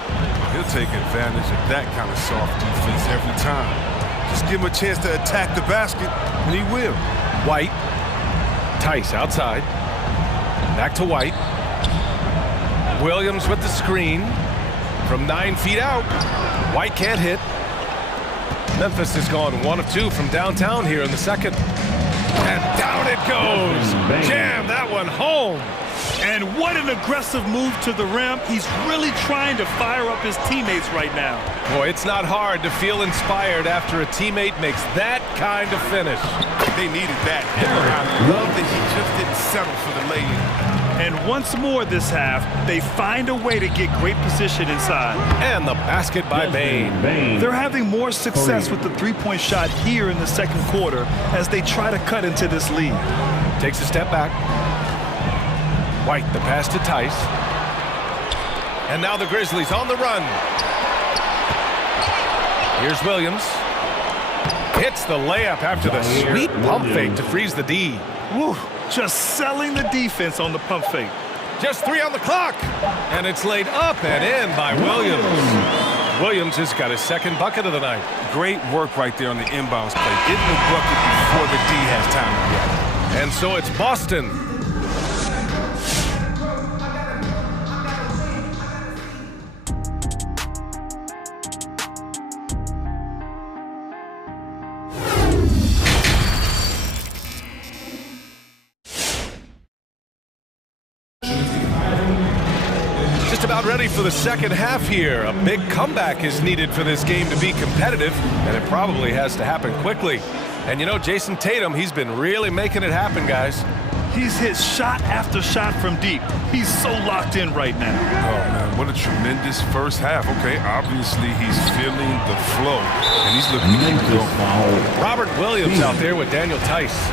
He'll take advantage of that kind of soft defense every time. Just give him a chance to attack the basket, and he will. White. Tice outside. Back to White. Williams with the screen. From 9 feet out. White can't hit. Memphis has gone 1 of 2 from downtown here in the second. And down it goes. Jam that one home. And what an aggressive move to the rim. He's really trying to fire up his teammates right now. Boy, it's not hard to feel inspired after a teammate makes that kind of finish. They needed that. I love that he just didn't settle for the lay-in. And once more this half, they find a way to get great position inside. And the basket by Bain. They're having more success with the three-point shot here in the second quarter as they try to cut into this lead. Takes a step back. White, the pass to Tice. And now the Grizzlies on the run. Here's Williams. Hits the layup after the sweet pump fake to freeze the D. Woo, just selling the defense on the pump fake. Just 3 on the clock. And it's laid up and in by Williams. Williams has got his second bucket of the night. Great work right there on the inbounds play. Getting the bucket before the D has time to react. And so it's Boston. about ready for the second half here. A big comeback is needed for this game to be competitive, and it probably has to happen quickly. And you know, Jason Tatum, he's been really making it happen, guys. He's hit shot after shot from deep. He's so locked in right now. Oh, man, what a tremendous first half. Okay, obviously he's feeling the flow, and he's looking to keep going. Robert Williams out there with Daniel Tice.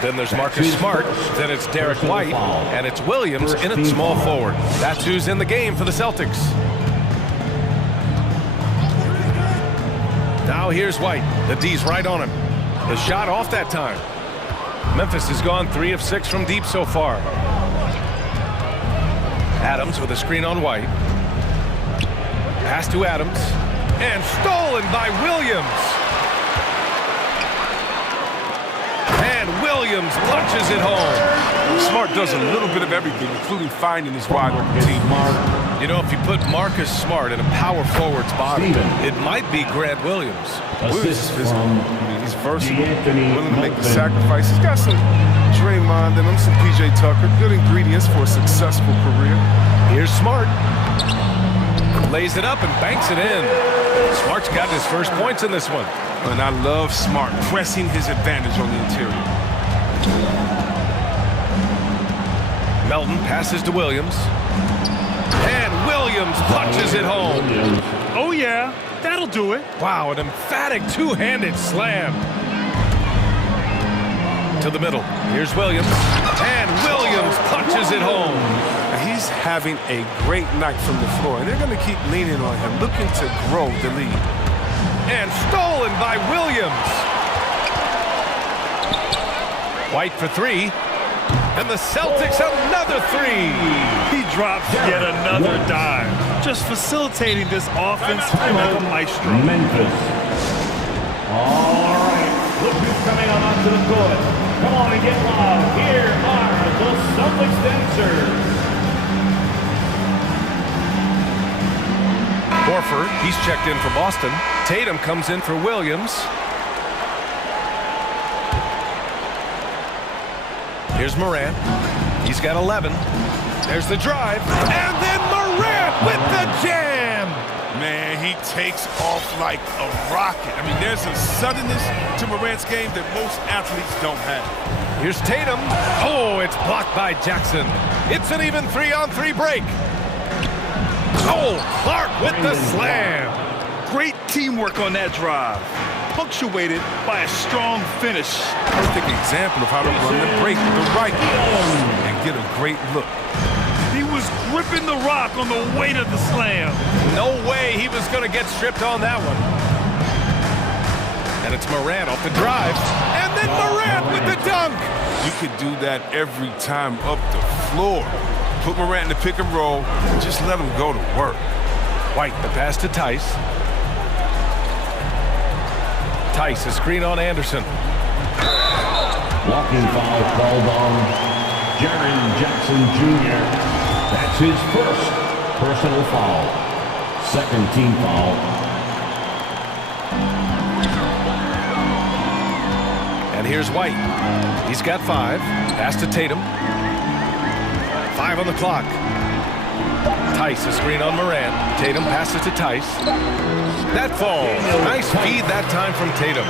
Then there's Marcus Smart, then it's Derek White, and it's Williams in at small forward. That's who's in the game for the Celtics. Now here's White. The D's right on him. The shot off that time. Memphis has gone 3 of 6 from deep so far. Adams with a screen on White. Pass to Adams. And stolen by Williams. And Williams punches it home. Smart does a little bit of everything, including finding his wide open team. You know, if you put Marcus Smart in a power forward's body, it might be Grant Williams. Williams is physical. I mean, he's versatile, willing to make the sacrifice. He's got some Draymond and some PJ Tucker. Good ingredients for a successful career. Here's Smart. Lays it up and banks it in. Smart's got his first points in this one. And I love Smart pressing his advantage on the interior. Melton passes to Williams. And Williams punches it home. Oh, yeah, that'll do it. Wow, an emphatic two-handed slam. To the middle. Here's Williams. And Williams punches it home. He's having a great night from the floor, and they're going to keep leaning on him, looking to grow the lead. And stolen by Williams. White for 3. And the Celtics another 3. He drops yet another dime. Just facilitating this offense like a maestro. Memphis. All right, look who's coming on onto the court. Come on and get loud. Here are the Celtics dancers. Horford, he's checked in for Boston. Tatum comes in for Williams. Here's Morant. He's got 11. There's the drive. And then Morant with the jam. Man, he takes off like a rocket. I mean, there's a suddenness to Morant's game that most athletes don't have. Here's Tatum. Oh, it's blocked by Jackson. It's an even 3-on-3 break. Oh, Clark with the slam. Great teamwork on that drive. Punctuated by a strong finish. Perfect example of how to run the break with the right and get a great look. He was gripping the rock on the weight of the slam. No way he was going to get stripped on that one. And it's Morant off the drive. And then Morant with the dunk. You could do that every time up the floor. Put Morant in the pick and roll and just let him go to work. White, the pass to Tice. Tice, a screen on Anderson. Walking foul called on Jaren Jackson Jr. That's his first personal foul. Second team foul. And here's White. He's got 5. Pass to Tatum. 5 on the clock. Tice, a screen on Morant. Tatum passes to Tice. That falls. Nice feed that time from Tatum.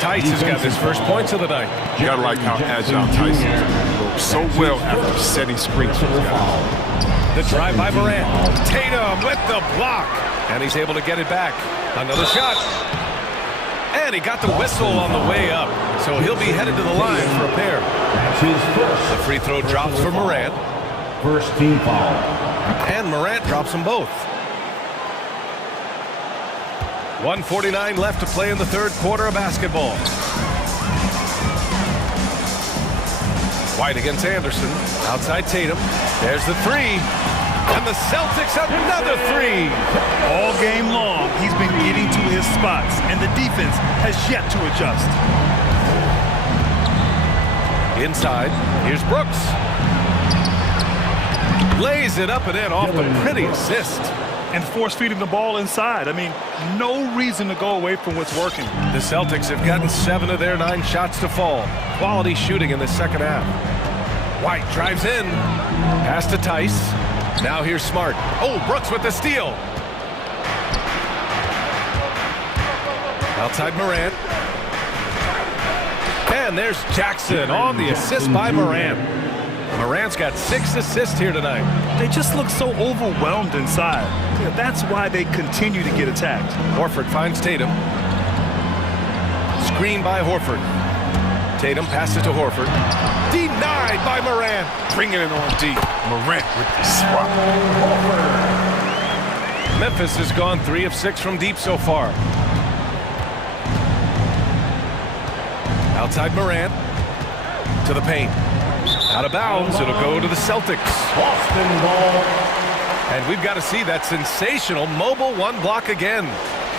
Tice has got his first points of the night. You gotta like how agile Tice is. So well after setting screens for his guys. The drive by Morant. Tatum with the block. And he's able to get it back. Another shot. And he got the whistle on the way up. So he'll be headed to the line for a pair. That's his first. The free throw drops for Morant. First team foul. And Morant drops them both. 1:49 left to play in the third quarter of basketball. White against Anderson. Outside Tatum. There's the 3. And the Celtics another 3. All game long, he's been getting to his spots, and the defense has yet to adjust. Inside, here's Brooks. Lays it up and in off the pretty assist. And force-feeding the ball inside. I mean, no reason to go away from what's working. The Celtics have gotten 7 of their 9 shots to fall. Quality shooting in the second half. White drives in. Pass to Tice. Now here's Smart. Oh, Brooks with the steal. Outside Morant. And there's Jackson on the assist by Morant. Morant's got 6 assists here tonight. They just look so overwhelmed inside. Yeah, that's why they continue to get attacked. Horford finds Tatum. Screen by Horford. Tatum passes to Horford. Denied by Morant. Bringing it on deep. Morant with the swap. Memphis has gone 3 of 6 from deep so far. Outside Morant. To the paint. Out of bounds. It'll go to the Celtics. Boston ball. And we've got to see that sensational mobile 1 block again.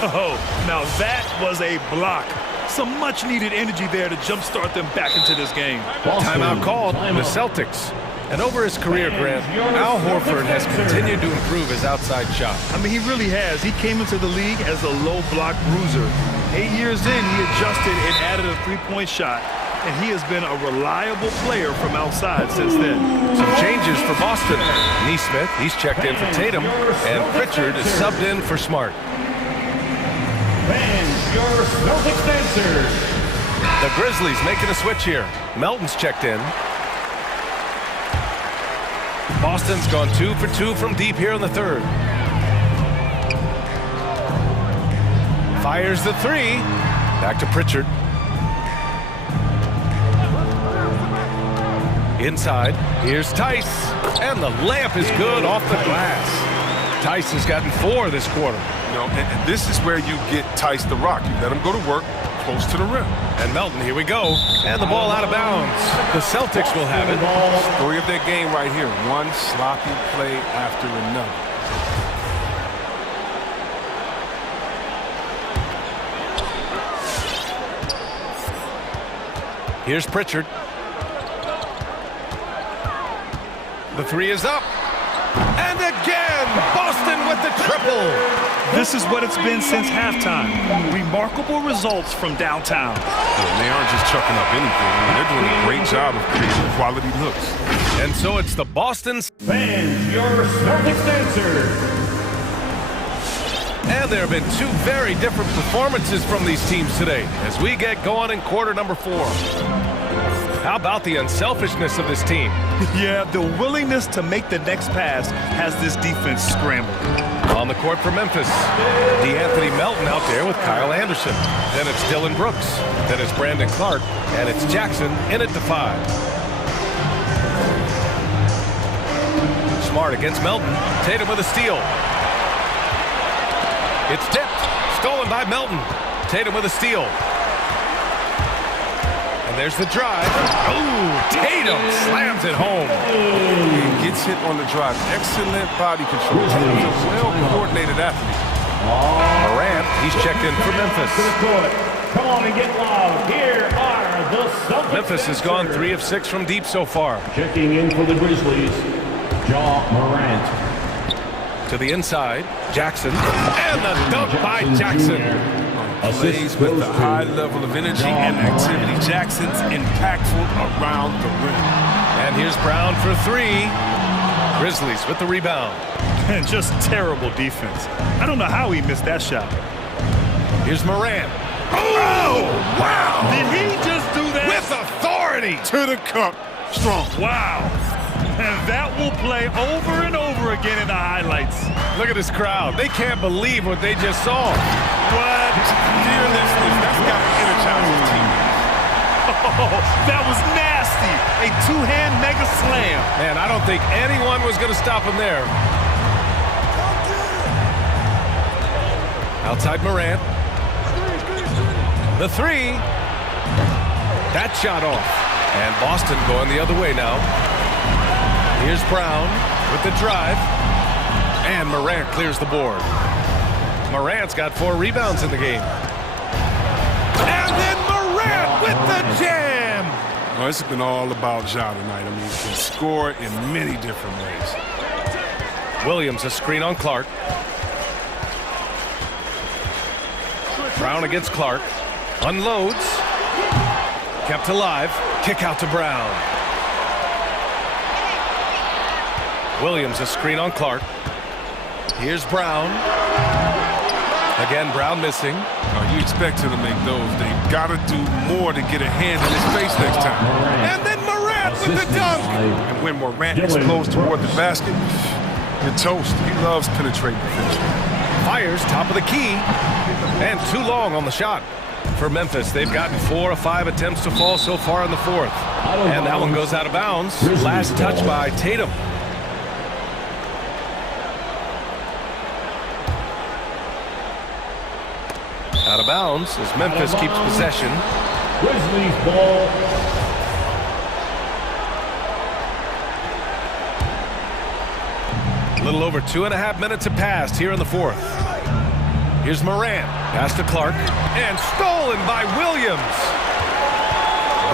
Oh, now that was a block. Some much-needed energy there to jumpstart them back into this game. Timeout called. The Celtics. And over his career, Grant, Al Horford has continued to improve his outside shot. I mean, he really has. He came into the league as a low-block bruiser. 8 years in, he adjusted and added a three-point shot. And he has been a reliable player from outside since then. Some changes for Boston. Neesmith, he's checked in for Tatum. And Pritchard is subbed in for Smart. Fans, your Celtics dancers. The Grizzlies making a switch here. Melton's checked in. Boston's gone 2 for 2 from deep here in the third. Fires the 3. Back to Pritchard. Inside, here's Tice. And the layup is good off the glass. Tice has gotten 4 this quarter. You know, and this is where you get Tice the rock. You let him go to work close to the rim. And Melton, here we go. And the ball out of bounds. The Celtics will have it. Story of their game right here. One sloppy play after another. Here's Pritchard. The 3 is up. And again, Boston with the triple. This is what it's been since halftime. Remarkable results from downtown. And they aren't just chucking up anything. I mean, they're doing a great job of creating quality looks. And so it's the Boston. Fans, your Celtics dancers. And there have been 2 very different performances from these teams today as we get going in quarter number 4. How about the unselfishness of this team? Yeah, the willingness to make the next pass has this defense scrambled. On the court for Memphis, DeAnthony Melton out there with Kyle Anderson. Then it's Dylan Brooks. Then it's Brandon Clark. And it's Jackson in at the 5. Smart against Melton. Tatum with a steal. It's tipped. Stolen by Melton. Tatum with a steal. And there's the drive. Oh, Tatum slams it home. He gets hit on the drive. Excellent body control. He's a well-coordinated athlete. Morant, he's checked in for Memphis. Come on and get loud. Here are the Celtics. Memphis has gone 3 of 6 from deep so far. Checking in for the Grizzlies, Ja Morant. To the inside, Jackson. And the dunk by Jackson. Plays with a high level of energy and activity. Jackson's impactful around the rim. And here's Brown for 3. Grizzlies with the rebound. And just terrible defense. I don't know how he missed that shot. Here's Morant. Oh, wow. Did he just do that? With authority. To the cup. Strong. Wow. And that will play over and over again in the highlights. Look at this crowd. They can't believe what they just saw. What? Dear listeners, that's got to energize the team. Oh, that was nasty. A 2-hand mega slam. Man, I don't think anyone was going to stop him there. Outside Morant. The 3. That shot off. And Boston going the other way now. Here's Brown with the drive. And Morant clears the board. Morant's got 4 rebounds in the game. And then Morant with the jam. Well, it's been all about Ja tonight. I mean, he can score in many different ways. Williams, a screen on Clark. Brown against Clark. Unloads. Kept alive. Kick out to Brown. Williams, a screen on Clark. Here's Brown. Again, Brown missing. You expect him to make those. They got to do more to get a hand in his face next time. And then Morant with the dunk. And when Morant explodes toward the basket, you're toast. He loves penetrating the finish. Fires top of the key. And too long on the shot. For Memphis, they've gotten 4 of 5 attempts to fall so far in the fourth. And that one goes out of bounds. Last touch by Tatum. Out of bounds as Memphis keeps possession. Grizzlies ball. A little over 2.5 minutes have passed here in the fourth. Here's Morant. Pass to Clark. And stolen by Williams.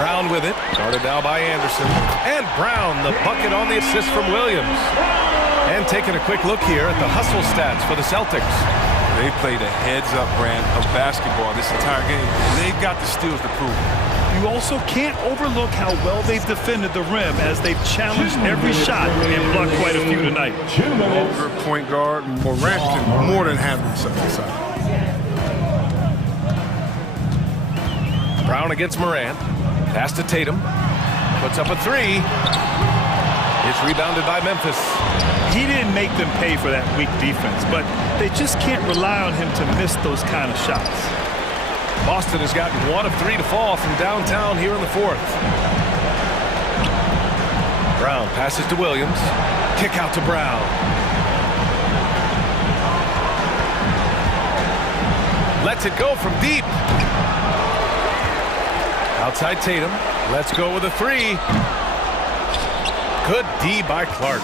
Brown with it. Guarded now by Anderson. And Brown, the bucket on the assist from Williams. And taking a quick look here at the hustle stats for the Celtics. They played a heads-up brand of basketball this entire game. They've got the steals to prove it. You also can't overlook how well they've defended the rim as they've challenged every shot and blocked quite a few tonight. Longer point guard, Morant can more than handle himself inside. Brown against Morant. Pass to Tatum. Puts up a three. It's rebounded by Memphis. He didn't make them pay for that weak defense, but they just can't rely on him to miss those kind of shots. Boston has gotten 1 of 3 to fall from downtown here in the fourth. Brown passes to Williams. Kick out to Brown. Lets it go from deep. Outside Tatum. Let's go with a three. Good D by Clark.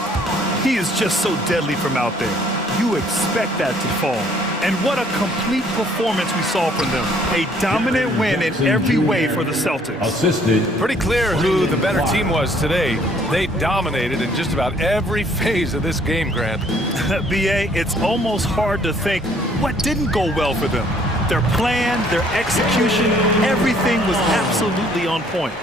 He is just so deadly from out there. You expect that to fall. And what a complete performance we saw from them. A dominant win in every way for the Celtics. Assisted. Pretty clear who the better team was today. They dominated in just about every phase of this game, Grant. B.A., it's almost hard to think what didn't go well for them. Their plan, their execution, everything was absolutely on point.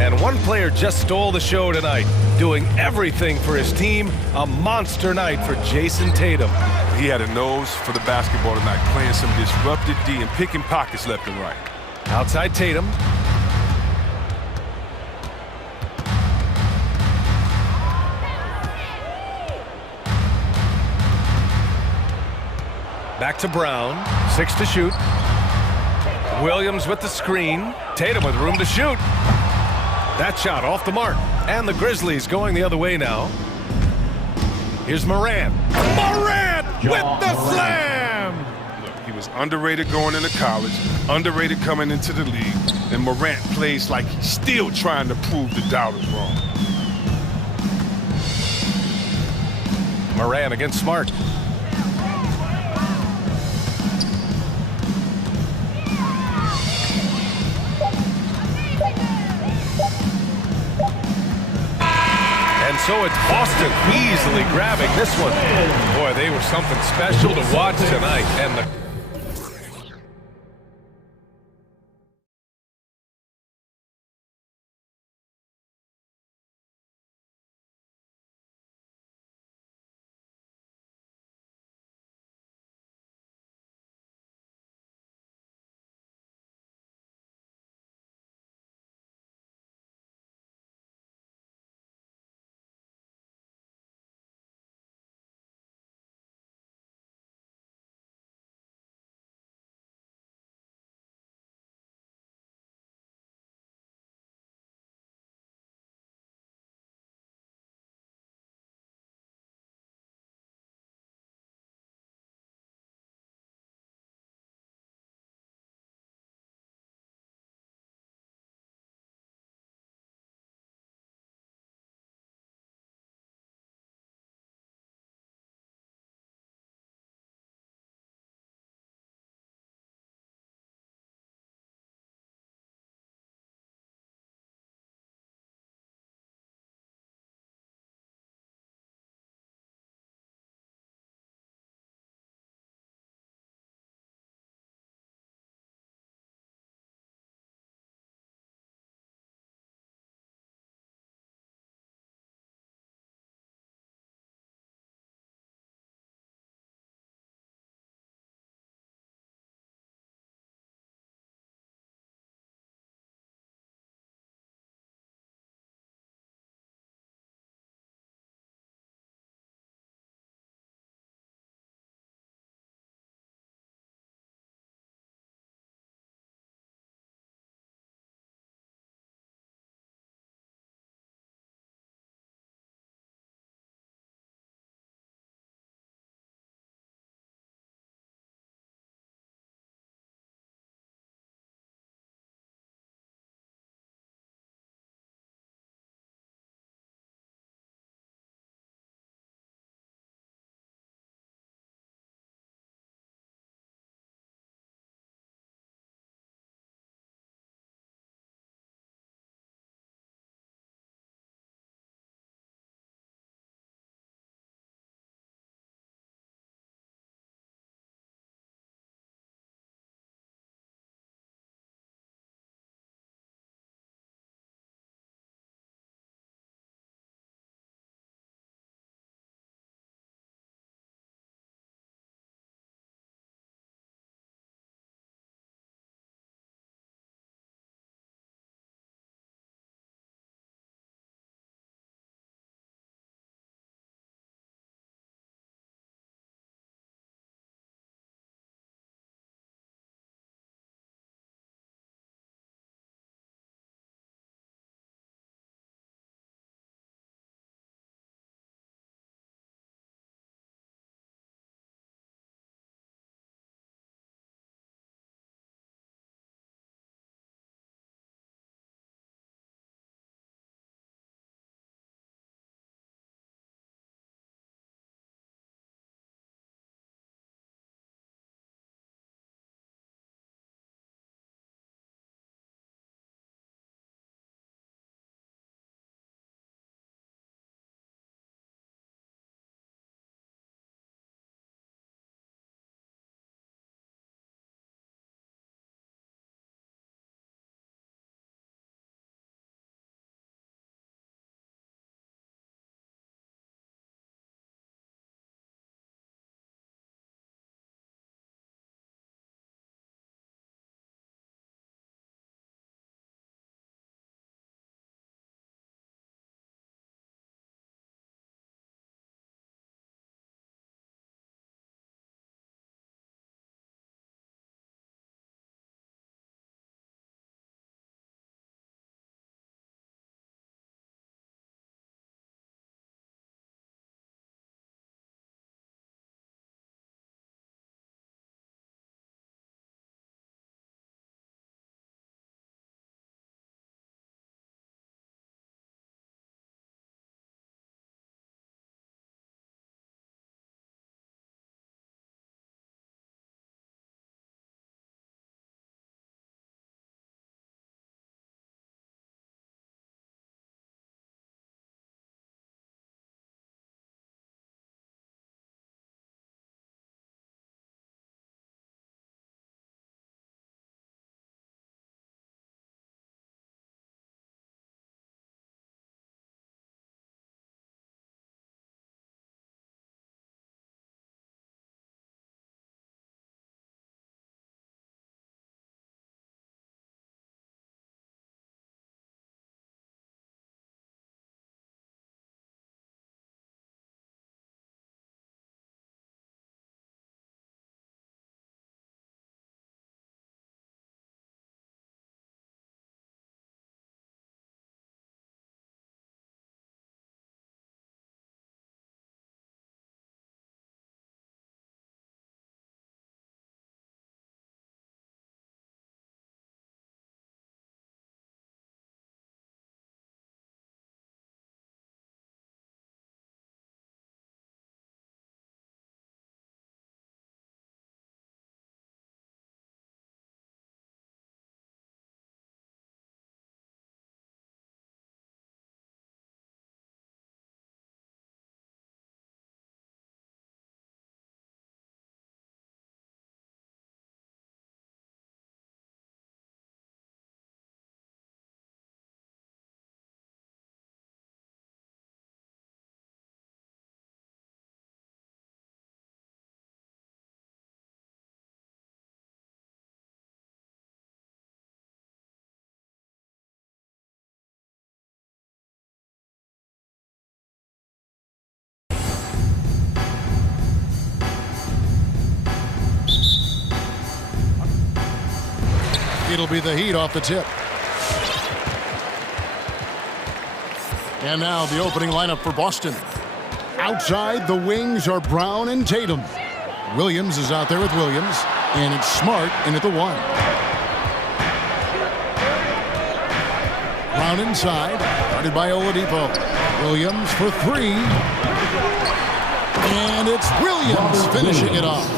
And one player just stole the show tonight, doing everything for his team. A monster night for Jason Tatum. He had a nose for the basketball tonight, playing some disruptive D and picking pockets left and right. Outside Tatum. Back to Brown. 6 to shoot. Williams with the screen. Tatum with room to shoot. That shot off the mark. And the Grizzlies going the other way now. Here's Morant. Morant with the slam! Look, he was underrated going into college, underrated coming into the league, and Morant plays like he's still trying to prove the doubters wrong. Morant against Smart. And so it's Boston easily grabbing this one. Boy, they were something special to watch tonight. And the It'll be the Heat off the tip. And now the opening lineup for Boston. Outside, the wings are Brown and Tatum. Williams is out there with Williams, and it's Smart in at the 1. Brown inside, guarded by Oladipo. Williams for 3. And it's Williams finishing it off.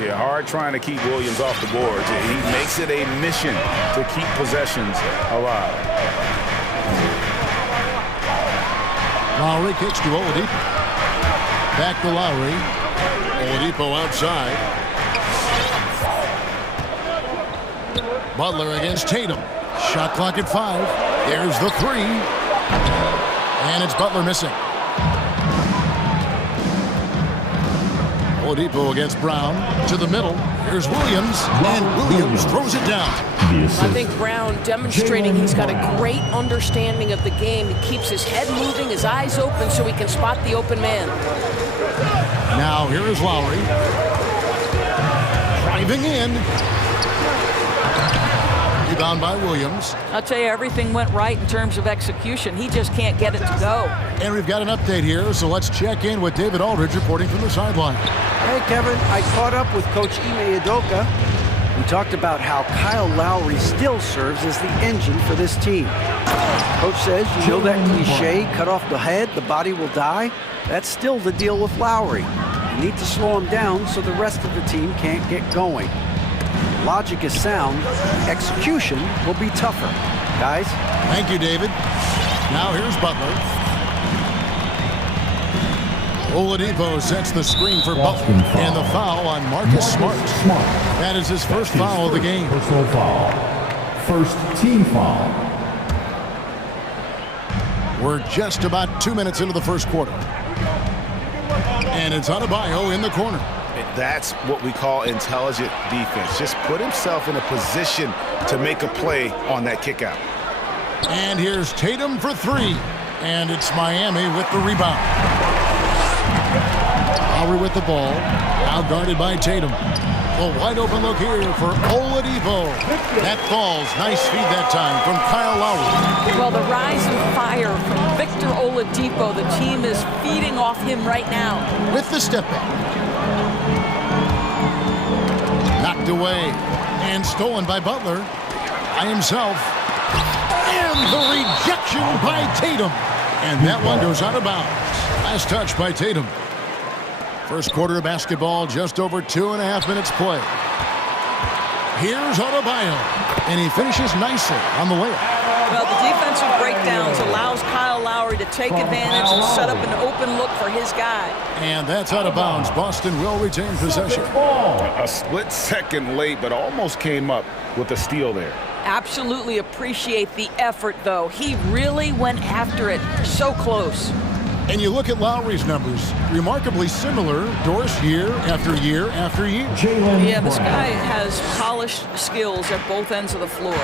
Yeah, hard trying to keep Williams off the boards. He makes it a mission to keep possessions alive. Lowry kicks to Oladipo. Back to Lowry. Oladipo outside. Butler against Tatum. Shot clock at 5. There's the 3. And it's Butler missing. Oladipo against Brown. To the middle. Here's Williams. And Williams throws it down. I think Brown demonstrating he's got a great understanding of the game. He keeps his head moving, his eyes open so he can spot the open man. Now here is Lowry. Driving in. Rebound by Williams. I'll tell you, everything went right in terms of execution. He just can't get it to go. And we've got an update here, so let's check in with David Aldridge reporting from the sideline. Hey, Kevin, I caught up with Coach Ime Udoka. We talked about how Kyle Lowry still serves as the engine for this team. Coach says, you know that cliche, cut off the head, the body will die? That's still the deal with Lowry. You need to slow him down so the rest of the team can't get going. Logic is sound. Execution will be tougher. Guys? Thank you, David. Now here's Butler. Oladipo sets the screen for Butler. And the foul on Marcus Smart. That is his first foul of the game. Personal foul. First team foul. We're just about 2 minutes into the first quarter. And it's Adebayo in the corner. That's what we call intelligent defense. Just put himself in a position to make a play on that kick out. And here's Tatum for 3. And it's Miami with the rebound. Lowry with the ball. Now guarded by Tatum. A wide open look here for Oladipo. That falls. Nice feed that time from Kyle Lowry. Well, the rise of fire from Victor Oladipo. The team is feeding off him right now. With the step back. Knocked away. And stolen by Butler. By himself. And the rejection by Tatum. And that one goes out of bounds. Last touch by Tatum. First quarter of basketball, just over 2.5 minutes play. Here's Adebayo, and he finishes nicely on the layup. Well, the defensive breakdowns allows Kyle Lowry to take advantage and set up an open look for his guy. And that's out of bounds. Boston will retain possession. A split second late, but almost came up with a steal there. Absolutely appreciate the effort, though. He really went after it. So close. And you look at Lowry's numbers, remarkably similar, Doris, year after year after year. Yeah, this guy has polished skills at both ends of the floor.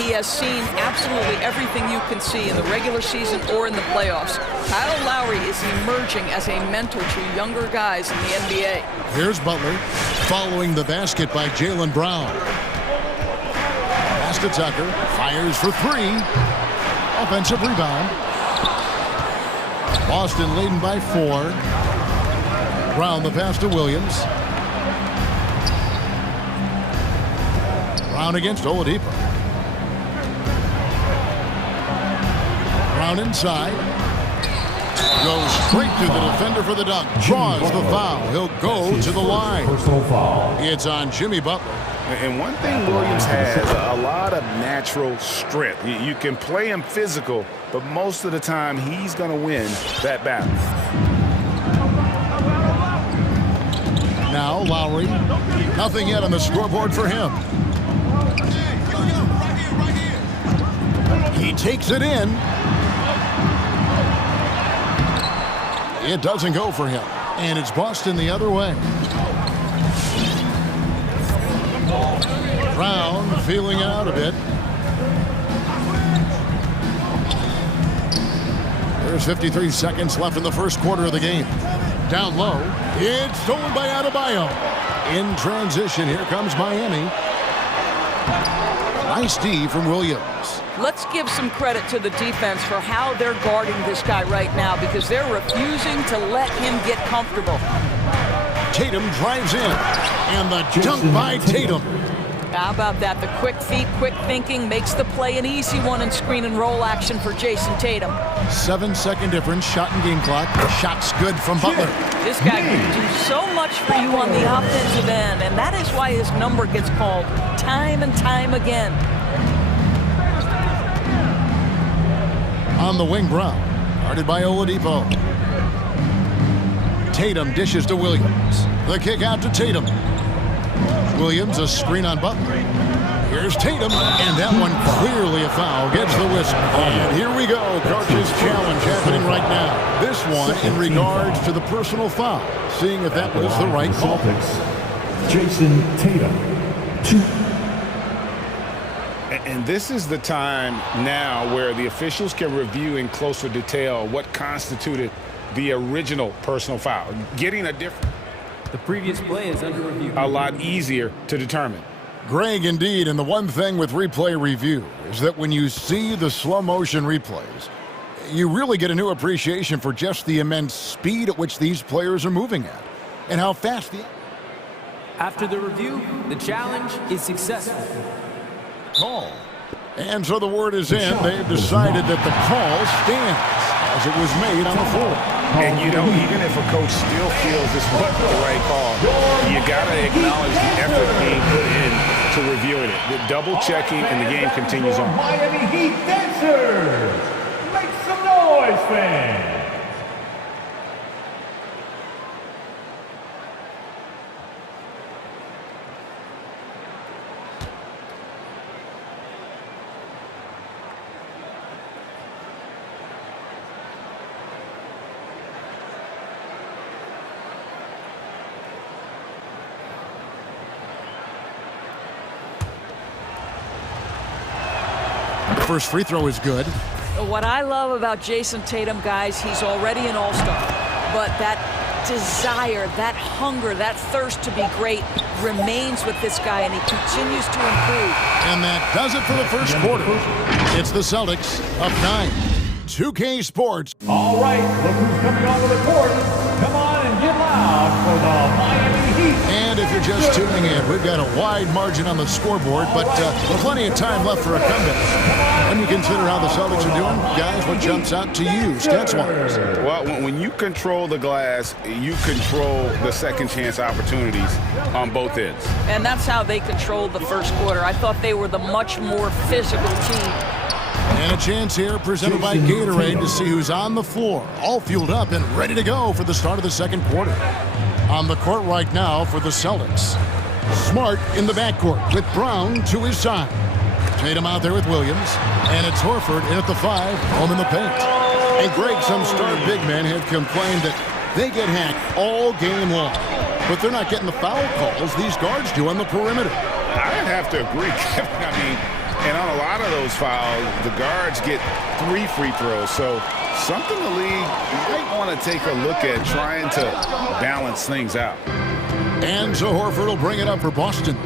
He has seen absolutely everything you can see in the regular season or in the playoffs. Kyle Lowry is emerging as a mentor to younger guys in the NBA. Here's Butler, following the basket by Jaylen Brown. Pass to Tucker, fires for 3. Offensive rebound. Boston leading by 4. Brown the pass to Williams. Brown against Oladipo. Brown inside. Goes straight to the defender for the dunk. Draws the foul. He'll go to the line. Personal foul. It's on Jimmy Butler. And one thing Williams has, a lot of natural strength. You can play him physical, but most of the time he's going to win that battle. Now Lowry. Nothing yet on the scoreboard for him. He takes it in. It doesn't go for him. And it's Boston the other way. Brown feeling it out a bit. There's 53 seconds left in the first quarter of the game. Down low. It's stolen by Adebayo. In transition, here comes Miami. Nice D from Williams. Let's give some credit to the defense for how they're guarding this guy right now because they're refusing to let him get comfortable. Tatum drives in, and the dunk by Tatum. How about that? The quick feet, quick thinking makes the play an easy one in screen and roll action for Jason Tatum. 7-second difference, shot and game clock. Shot's good from Butler. This guy can do so much for you on the offensive end, and that is why his number gets called time and time again. On the wing, Brown. Guarded by Oladipo. Tatum dishes to Williams. The kick out to Tatum. Williams, a screen on Butler. Here's Tatum, and that one clearly a foul. Gets the whistle. And here we go. Coach's challenge happening right now. This one in regards to the personal foul. Seeing if that was the right call. Jason Tatum, 2. And this is the time now where the officials can review in closer detail what constituted the original personal foul. Getting a different... The previous play is under review. A lot easier to determine. Greg, indeed, and the one thing with replay review is that when you see the slow motion replays, you really get a new appreciation for just the immense speed at which these players are moving at and how fast the... After the review, the challenge is successful. Call. And so the word is in. They've decided that the call stands as it was made on the floor. And, you know, even if a coach still feels this wasn't the right call, you got to acknowledge the effort being put in to reviewing it. The double checking and the game continues on. Miami Heat dancers, make some noise, fans. First free throw is good. What I love about Jason Tatum, guys, he's already an all-star. But that desire, that hunger, that thirst to be great remains with this guy, and he continues to improve. And that does it for the first quarter. It's the Celtics up 9. 2K Sports. All right, look who's coming onto the court. Come on and get loud for the Miami Heat. And if you're just tuning in, we've got a wide margin on the scoreboard, but plenty of time left for a comeback. When you consider how the Celtics are doing, guys, what jumps out to you, stats-wise? Well, when you control the glass, you control the second chance opportunities on both ends. And that's how they controlled the first quarter. I thought they were the much more physical team. And a chance here presented by Gatorade to see who's on the floor, all fueled up and ready to go for the start of the second quarter. On the court right now for the Celtics. Smart in the backcourt with Brown to his side. Tatum out there with Williams, and it's Horford in at the 5, home in the paint. And Greg, some star big men have complained that they get hacked all game long, but they're not getting the foul calls these guards do on the perimeter. I'd have to agree, Kevin. I mean, and on a lot of those fouls, the guards get 3 free throws. So something the league might want to take a look at trying to balance things out. And so Horford will bring it up for Boston.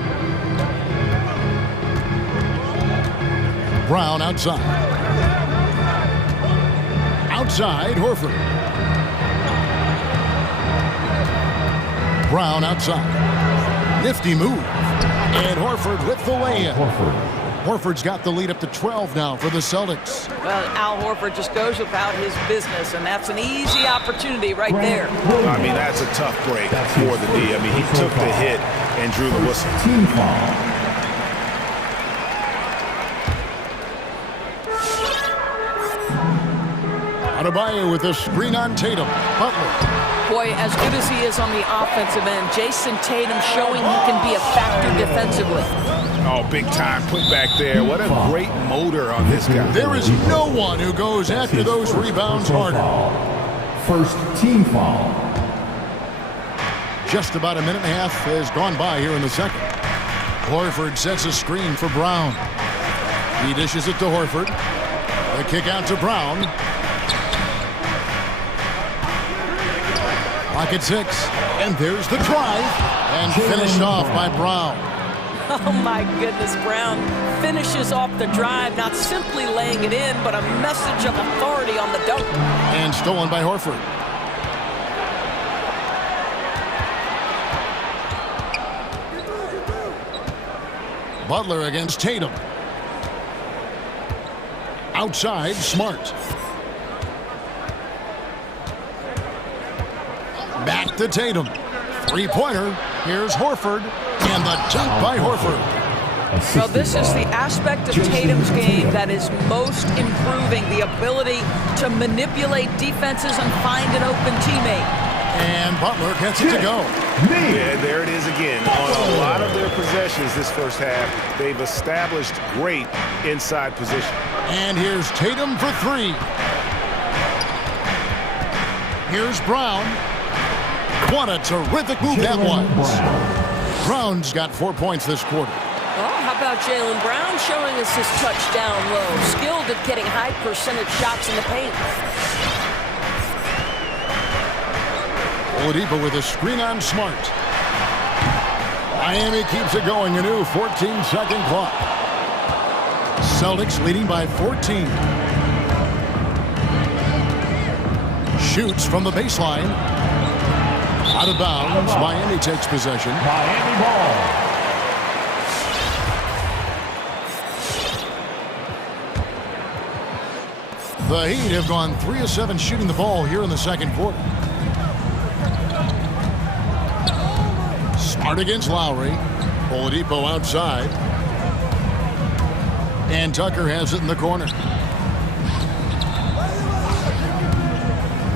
Brown outside. Outside, Horford. Brown outside. Nifty move. And Horford with the lay-in. Horford's got the lead up to 12 now for the Celtics. Well, Al Horford just goes about his business, and that's an easy opportunity right there. I mean, that's a tough break for the D. I mean, he took the hit and drew the whistle. Team foul. Adebayo with a screen on Tatum. Butler. Boy, as good as he is on the offensive end, Jason Tatum showing he can be a factor defensively. Oh, big time put back there. What a great motor on this guy. There is no one who goes after those rebounds harder. First team foul. Just about a minute and a half has gone by here in the second. Horford sets a screen for Brown. He dishes it to Horford. The kick out to Brown. Clock at 6. And there's the drive. And finished off by Brown. Oh my goodness, Brown finishes off the drive, not simply laying it in, but a message of authority on the dunk. And stolen by Horford. Butler against Tatum. Outside, Smart. Back to Tatum. Three-pointer. Here's Horford. And the dunk by Horford. Well, this is the aspect of Tatum's game that is most improving, the ability to manipulate defenses and find an open teammate. And Butler gets it to go. Yeah, there it is again. On a lot of their possessions this first half, they've established great inside position. And here's Tatum for three. Here's Brown. What a terrific move that was. Brown's got 4 points this quarter. Well, how about Jaylen Brown showing us his touchdown low, skilled at getting high percentage shots in the paint. Oladipo with a screen on Smart. Miami keeps it going, a new 14-second clock. Celtics leading by 14. Shoots from the baseline. Out of bounds, Miami takes possession. Miami ball. The Heat have gone 3 of 7 shooting the ball here in the second quarter. Smart against Lowry. Oladipo outside. And Tucker has it in the corner.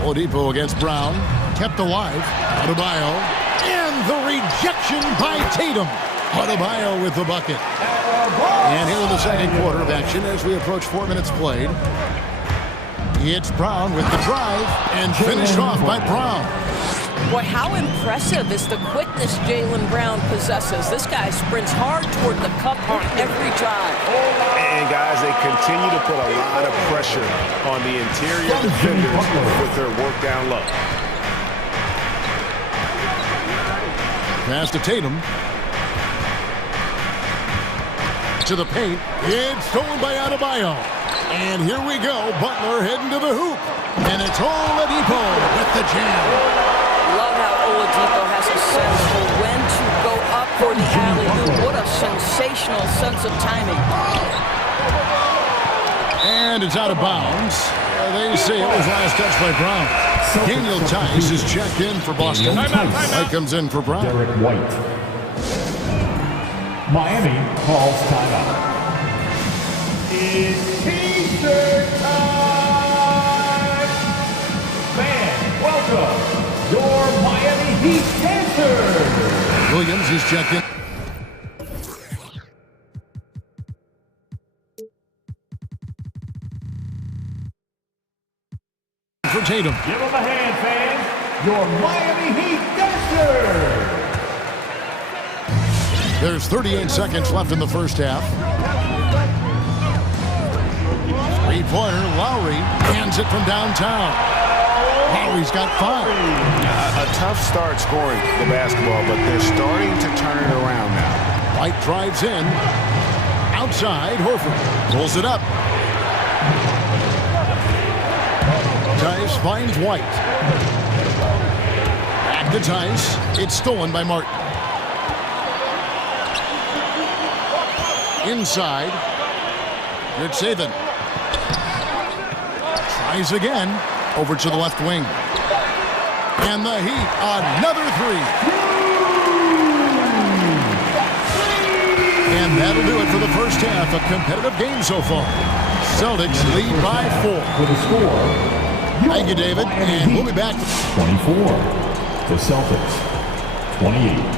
Oladipo against Brown. Kept alive. Adebayo. And the rejection by Tatum. Adebayo with the bucket. And here in the second quarter of action as we approach 4 minutes played. It's Brown with the drive and finished off by Brown. Boy, how impressive is the quickness Jaylen Brown possesses. This guy sprints hard toward the cup on every drive. And guys, they continue to put a lot of pressure on the interior defenders with their work down low. Pass to Tatum. To the paint. It's stolen by Adebayo. And here we go. Butler heading to the hoop. And it's Oladipo with the jam. Love how Oladipo has a sense for when to go up for the alley-oop. What a sensational sense of timing. And it's out of bounds. They say it was last touch by Brown. Daniel Tice is checked in for Boston. That comes in for Brown. Derek White. Miami calls timeout. It's T-shirt time! Fans, welcome your Miami Heat Panthers! Williams is checked in. For Tatum. Give them a hand, fans. Your Miami Heat Panthers! There's 38 seconds left in the first half. Three-pointer, Lowry hands it from downtown. Lowry's got 5. A tough start scoring the basketball, but they're starting to turn it around now. White drives in. Outside, Horford pulls it up. Tice finds White. Back to Tice. It's stolen by Martin. Inside. Good saving. Tries again. Over to the left wing. And the Heat, another 3. And that'll do it for the first half. A competitive game so far. Celtics lead by 4. With a score. Thank you, David. And we'll be back. 24. The Celtics. 28.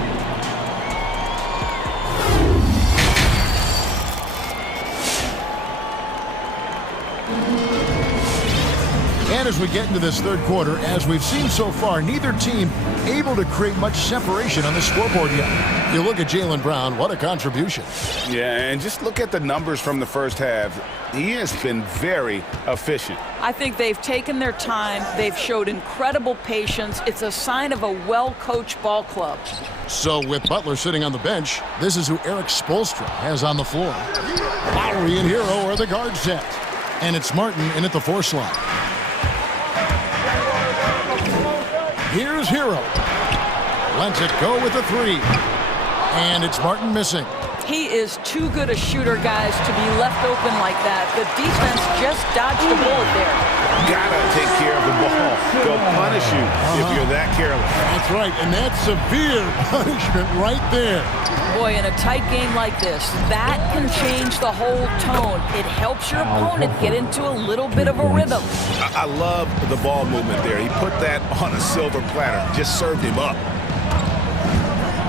And as we get into this third quarter, as we've seen so far, neither team able to create much separation on the scoreboard yet. You look at Jaylen Brown, what a contribution. Yeah, and just look at the numbers from the first half. He has been very efficient. I think they've taken their time. They've showed incredible patience. It's a sign of a well-coached ball club. So with Butler sitting on the bench, this is who Erik Spoelstra has on the floor. Lowry and Hero are the guard set. And it's Martin in at the 4 slot. Here's Hero. Lets it go with the 3. And it's Martin missing. He is too good a shooter, guys, to be left open like that. The defense just dodged a bullet there. Gotta take care of the ball. They'll punish you if you're that careless. That's right, and that's severe punishment right there. Boy, in a tight game like this, that can change the whole tone. It helps your opponent get into a little bit of a rhythm. I love the ball movement there. He put that on a silver platter, just served him up.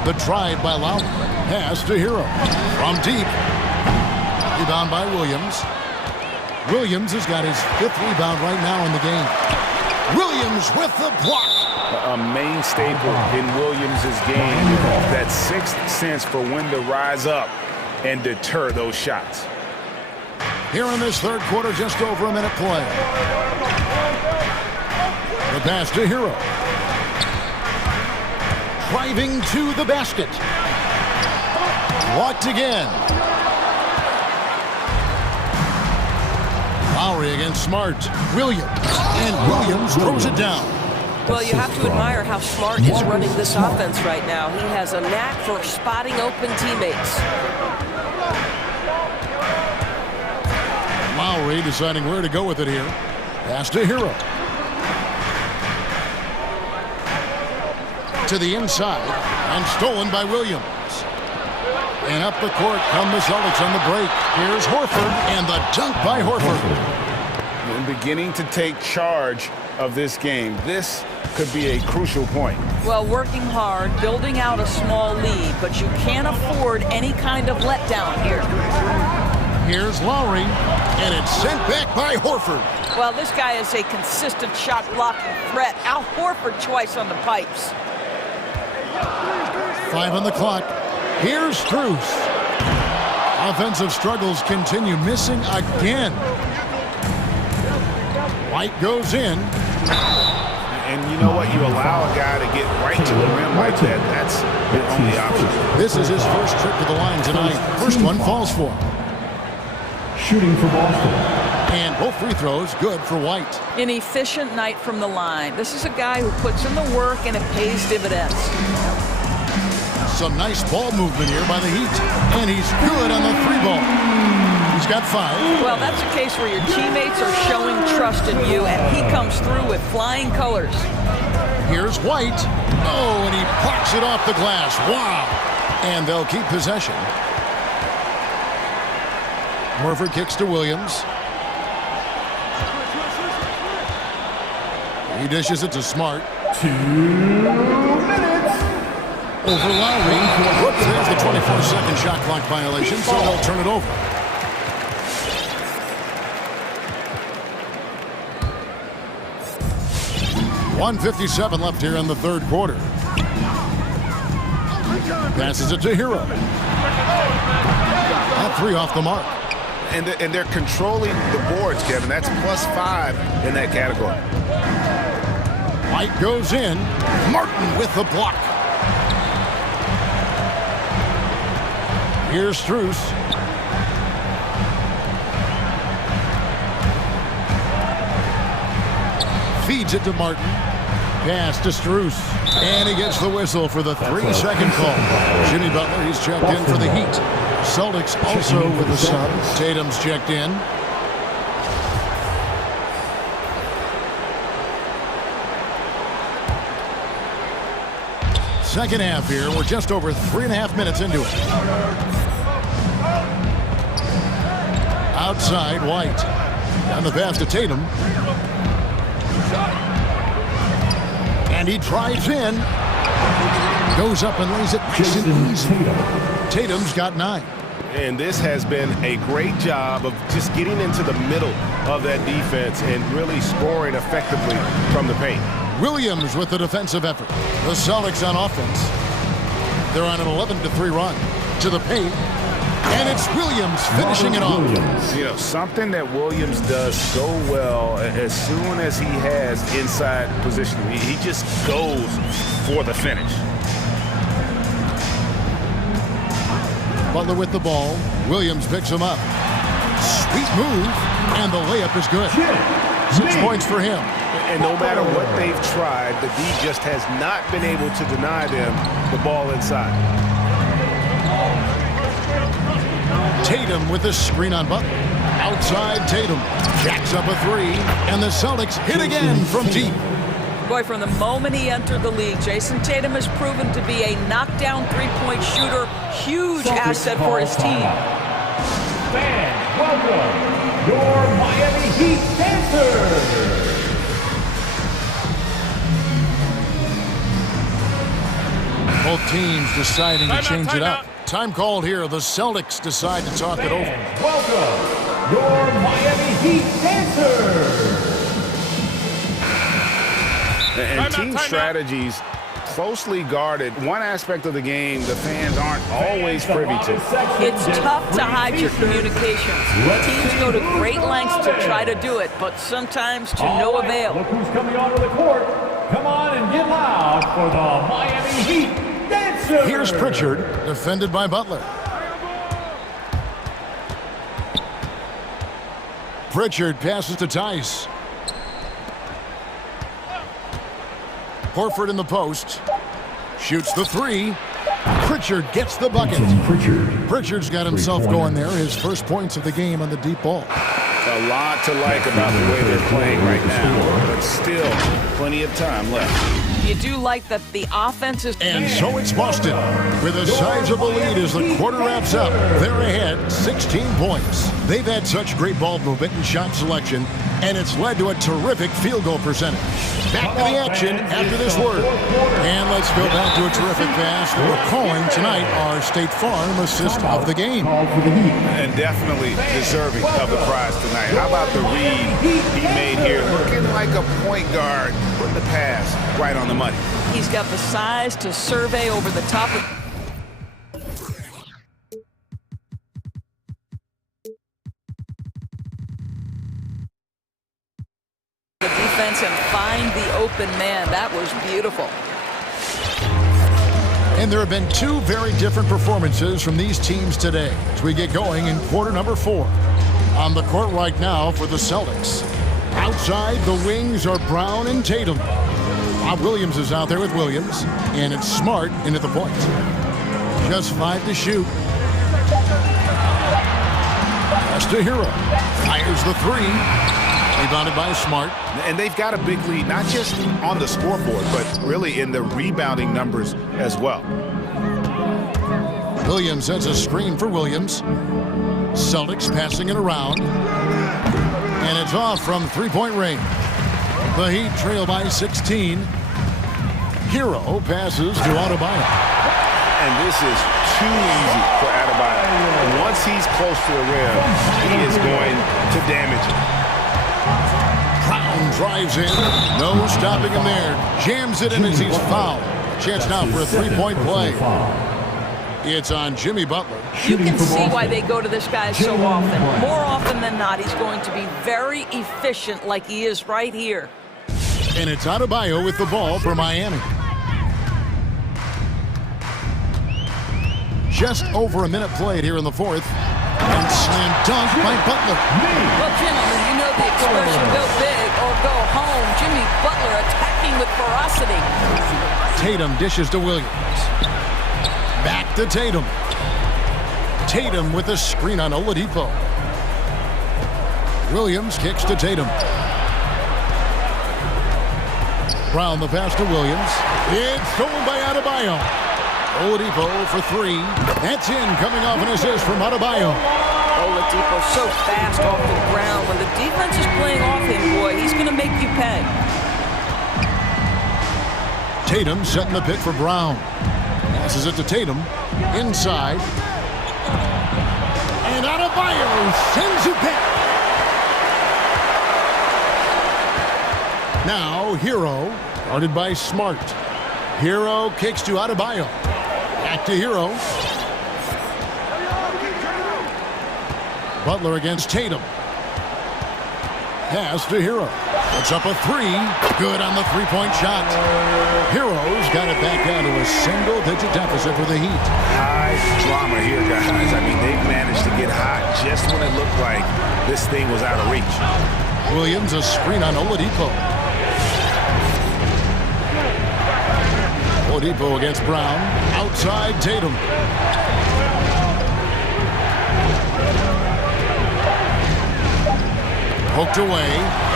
The drive by Lowry. Pass to Hero. From deep. Rebound by Williams. Williams has got his 5th rebound right now in the game. Williams with the block. A main staple in Williams' game. That 6th sense for when to rise up and deter those shots. Here in this third quarter, just over a minute play. The pass to Hero. Driving to the basket. Blocked again. Lowry against Smart. Williams. And Williams throws it down. Well, you have to admire how Smart is running this offense right now. He has a knack for spotting open teammates. Lowry deciding where to go with it here. Pass to Hero. To the inside. And stolen by Williams. And up the court come the Celtics on the break. Here's Horford, and the dunk by Horford. And beginning to take charge of this game. This could be a crucial point. Well, working hard, building out a small lead, but you can't afford any kind of letdown here. Here's Lowry, and it's sent back by Horford. Well, this guy is a consistent shot-blocking threat. Al Horford twice on the pipes. 5 on the clock. Here's Strus. Offensive struggles continue, missing again. White goes in. And you know what? You allow a guy to get right to the rim like that. That's the only option. This is his first trip to the line tonight. First one falls for him. Shooting for Boston. And both free throws good for White. An efficient night from the line. This is a guy who puts in the work and it pays dividends. Some nice ball movement here by the Heat. And he's good on the 3 ball. He's got 5. Well, that's a case where your teammates are showing trust in you, and he comes through with flying colors. Here's White. Oh, and he blocks it off the glass. Wow. And they'll keep possession. Horford kicks to Williams. He dishes it to Smart. 2 minutes. Over Lowry. Whoops, there's the 24-second shot clock violation, so they'll turn it over. .157 left here in the third quarter. Passes it to Hero. That 3 off the mark. And they're controlling the boards, Kevin. That's +5 in that category. White goes in. Martin with the block. Here's Strus. Feeds it to Martin. Pass to Strus. And he gets the whistle for the 3-second call. Jimmy Butler, he's checked in for the Heat. Celtics also with a sub. Tatum's checked in. Second half here. We're just over 3.5 minutes into it. Outside, White. And the pass to Tatum. And he drives in. Goes up and lays it nice and easy. Tatum's got 9. And this has been a great job of just getting into the middle of that defense and really scoring effectively from the paint. Williams with the defensive effort. The Celtics on offense. They're on an 11-3 run to the paint. And it's Williams finishing it off. You know, something that Williams does so well as soon as he has inside position, he just goes for the finish. Butler with the ball. Williams picks him up. Sweet move, and the layup is good. 6 points for him. And no matter what they've tried, the D just has not been able to deny them the ball inside. Tatum with the screen on Butler. Outside Tatum. Jacks up a three, and the Celtics hit again from deep. Boy, from the moment he entered the league, Jason Tatum has proven to be a knockdown three-point shooter. Huge asset for his team. Fans, welcome your Miami Heat dancers. Both teams deciding to change it up. Time called here. The Celtics decide to talk it over. Welcome your Miami Heat dancers. And team strategies closely guarded. One aspect of the game the fans aren't always privy to. It's tough to hide your communications. Teams go to great lengths to try to do it, but sometimes to no avail. Look who's coming onto the court. Come on and get loud for the Miami Heat dancers. Here's Pritchard, defended by Butler. Pritchard passes to Tice. Horford in the post. Shoots the three. Pritchard gets the bucket. Pritchard's got himself going there. His first points of the game on the deep ball. A lot to like about the way they're playing right now, but still plenty of time left. You do like that the offense is... And so it's Boston with a sizable lead as the quarter wraps up. They're ahead 16 points. They've had such great ball movement and shot selection, and it's led to a terrific field goal percentage. Back to the action after this word. And let's go back to a terrific pass that we're calling tonight our State Farm assist of the game. And definitely deserving of the prize tonight. How about the read he made here? Looking like a point guard, putting the pass right on the money. He's got the size to survey over the top of... the defense and find the open man. That was beautiful. And there have been two very different performances from these teams today as we get going in quarter number 4. On the court right now for the Celtics. Outside, the wings are Brown and Tatum. Bob Williams is out there with Williams, and it's Smart into the point. Just 5 to shoot. Pass to Hero. Fires the three. Rebounded by Smart. And they've got a big lead, not just on the scoreboard, but really in the rebounding numbers as well. Williams sets a screen for Williams. Celtics passing it around. And it's off from three-point range. The Heat trail by 16. Hero passes to Adebayo. And this is too easy for Adebayo. Once he's close to the rim, he is going to damage it. Brown drives in. No stopping him there. Jams it in as he's fouled. Chance now for a three-point play. It's on Jimmy Butler. You can see why they go to this guy so often. More often than not, he's going to be very efficient like he is right here. And it's Adebayo with the ball for Miami. Just over a minute played here in the fourth. And slam dunk by Butler. Well, gentlemen, you know the expression, go big or go home. Jimmy Butler attacking with ferocity. Tatum dishes to Williams. Back to Tatum. Tatum with a screen on Oladipo. Williams kicks to Tatum. Brown the pass to Williams. It's stolen by Adebayo. Oladipo for three. That's in, coming off an assist from Adebayo. Oladipo so fast off the ground. When the defense is playing off him, boy, he's going to make you pay. Tatum setting the pick for Brown. Passes it to Tatum. Inside. And Adebayo sends it back. Now, Hero, guarded by Smart. Hero kicks to Adebayo. Back to Hero. Butler against Tatum. Pass to Hero. Puts up a three. Good on the three-point shot. Hero's got it back down to a single-digit deficit for the Heat. High drama here, guys. I mean, they've managed to get hot just when it looked like this thing was out of reach. Williams, a screen on Oladipo. Oladipo against Brown. Outside Tatum. Poked away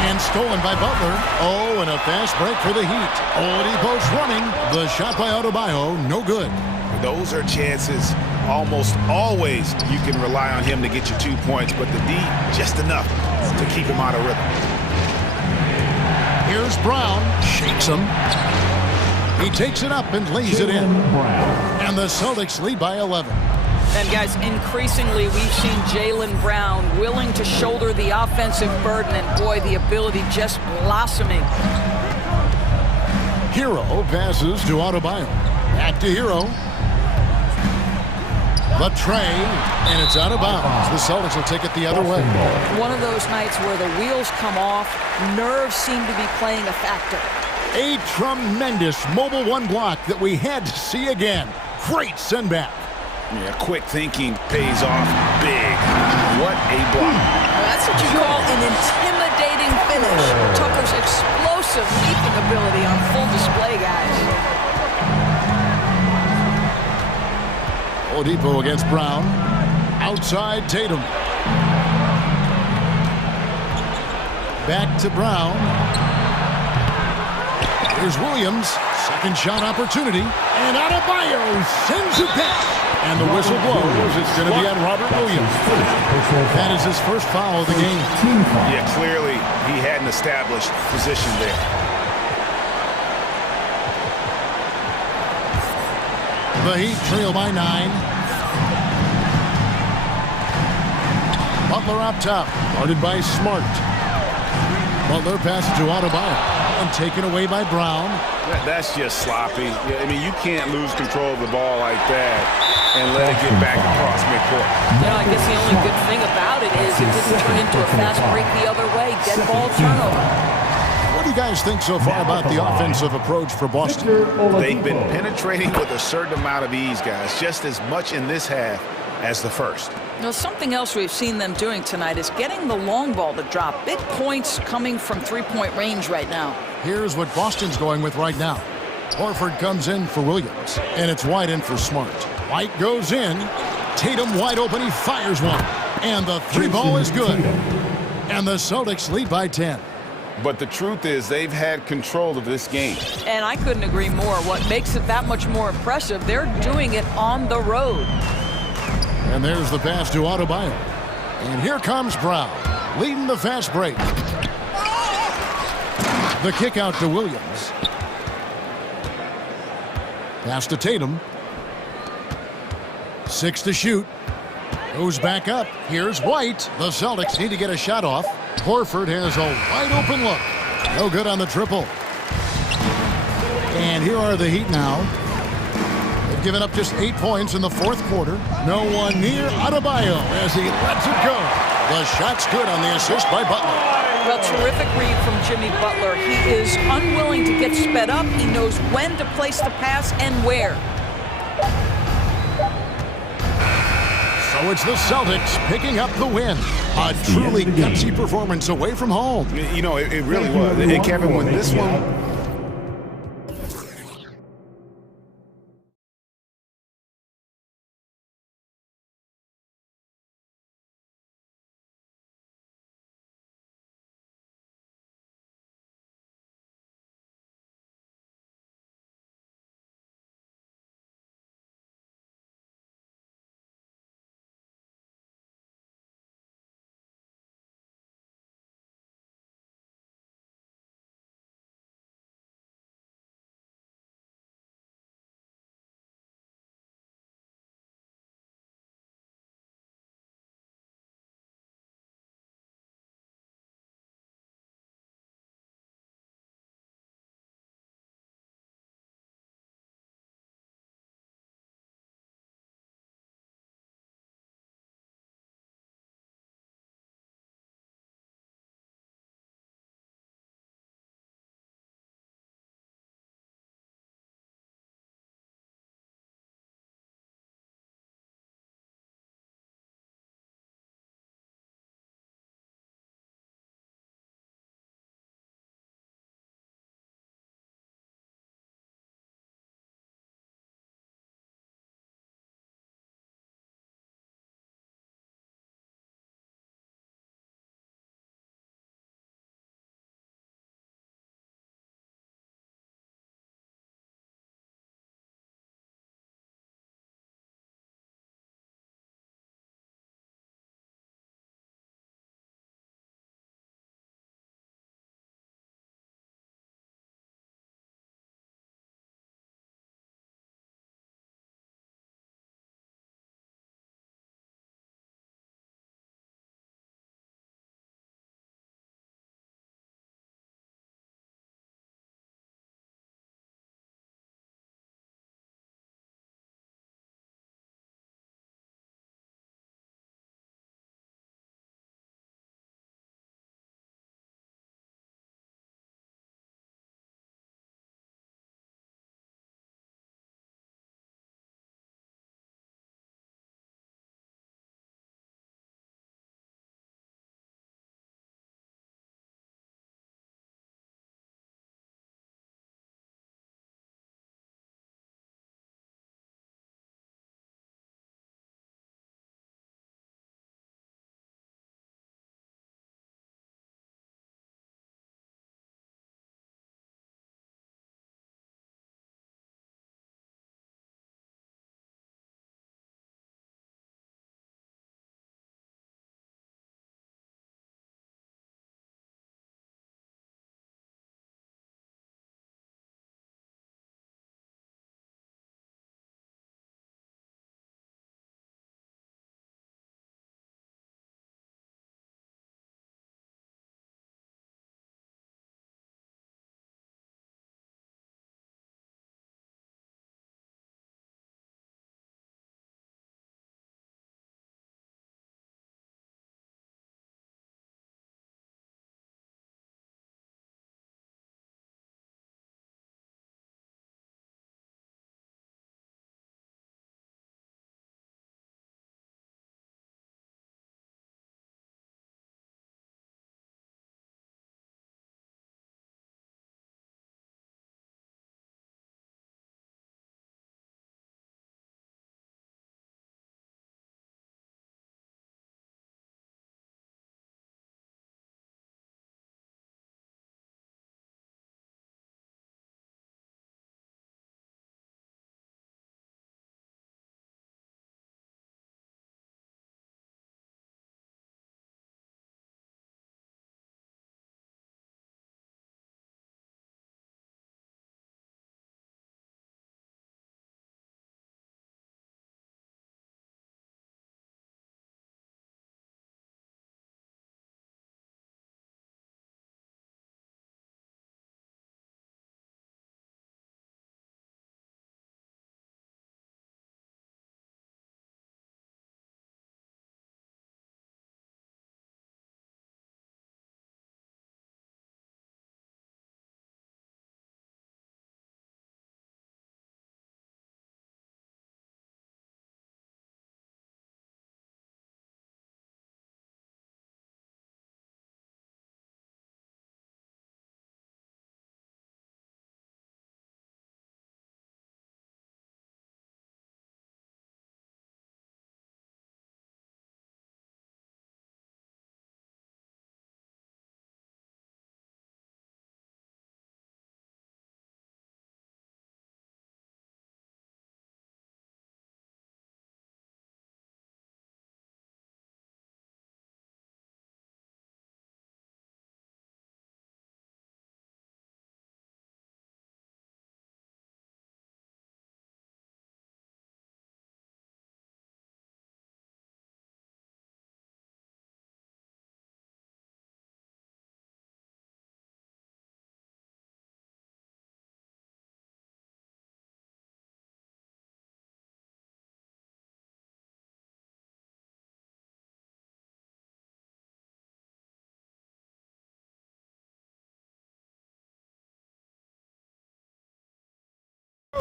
and stolen by Butler. Oh, and a fast break for the Heat. Oladipo's running. The shot by Adebayo, no good. Those are chances almost always you can rely on him to get you 2 points, but the D, just enough to keep him out of rhythm. Here's Brown. Shakes him. He takes it up and lays it in. And the Celtics lead by 11. And guys, increasingly we've seen Jaylen Brown willing to shoulder the offensive burden, and boy, the ability just blossoming. Hero passes to Adebayo. Back to Hero. The tray, and it's out of bounds. The Celtics will take it the other way. One of those nights where the wheels come off, nerves seem to be playing a factor. A tremendous mobile one block that we had to see again. Great send back. Yeah, quick thinking pays off big. What a block. That's what you call an intimidating finish. Tucker's explosive leaping ability on full display, guys. Oladipo against Brown. Outside Tatum. Back to Brown. Here's Williams. Second shot opportunity. And Adebayo sends it back. And the whistle blows. It's going to be on Robert Williams. That is his first foul of the game. Yeah, clearly he had an established position there. The Heat trail by 9. Butler up top, guarded by Smart. Butler passes to Adebayo and taken away by Brown. That's just sloppy. Yeah, I mean, you can't lose control of the ball like that and let it get back across midcourt. You know, I guess the only good thing about it is it didn't turn into a fast break the other way. Dead ball turnover. What do you guys think so far about the offensive approach for Boston? They've been penetrating with a certain amount of ease, guys, just as much in this half as the first. Now, something else we've seen them doing tonight is getting the long ball to drop. Big points coming from three-point range right now. Here's what Boston's going with right now. Horford comes in for Williams, and it's White in for Smart. White goes in. Tatum wide open. He fires one. And the three ball is good. And the Celtics lead by 10. But the truth is they've had control of this game. And I couldn't agree more. What makes it that much more impressive, they're doing it on the road. And there's the pass to Adebayo. And here comes Brown, leading the fast break. The kick out to Williams. Pass to Tatum. 6 to shoot. Goes back up. Here's White. The Celtics need to get a shot off. Horford has a wide open look. No good on the triple. And here are the Heat now. They've given up just 8 points in the fourth quarter. No one near Adebayo as he lets it go. The shot's good on the assist by Butler. Well, terrific read from Jimmy Butler. He is unwilling to get sped up. He knows when to place the pass and where. So it's the Celtics picking up the win. A truly gutsy performance away from home. You know, it really was. And Kevin, when this one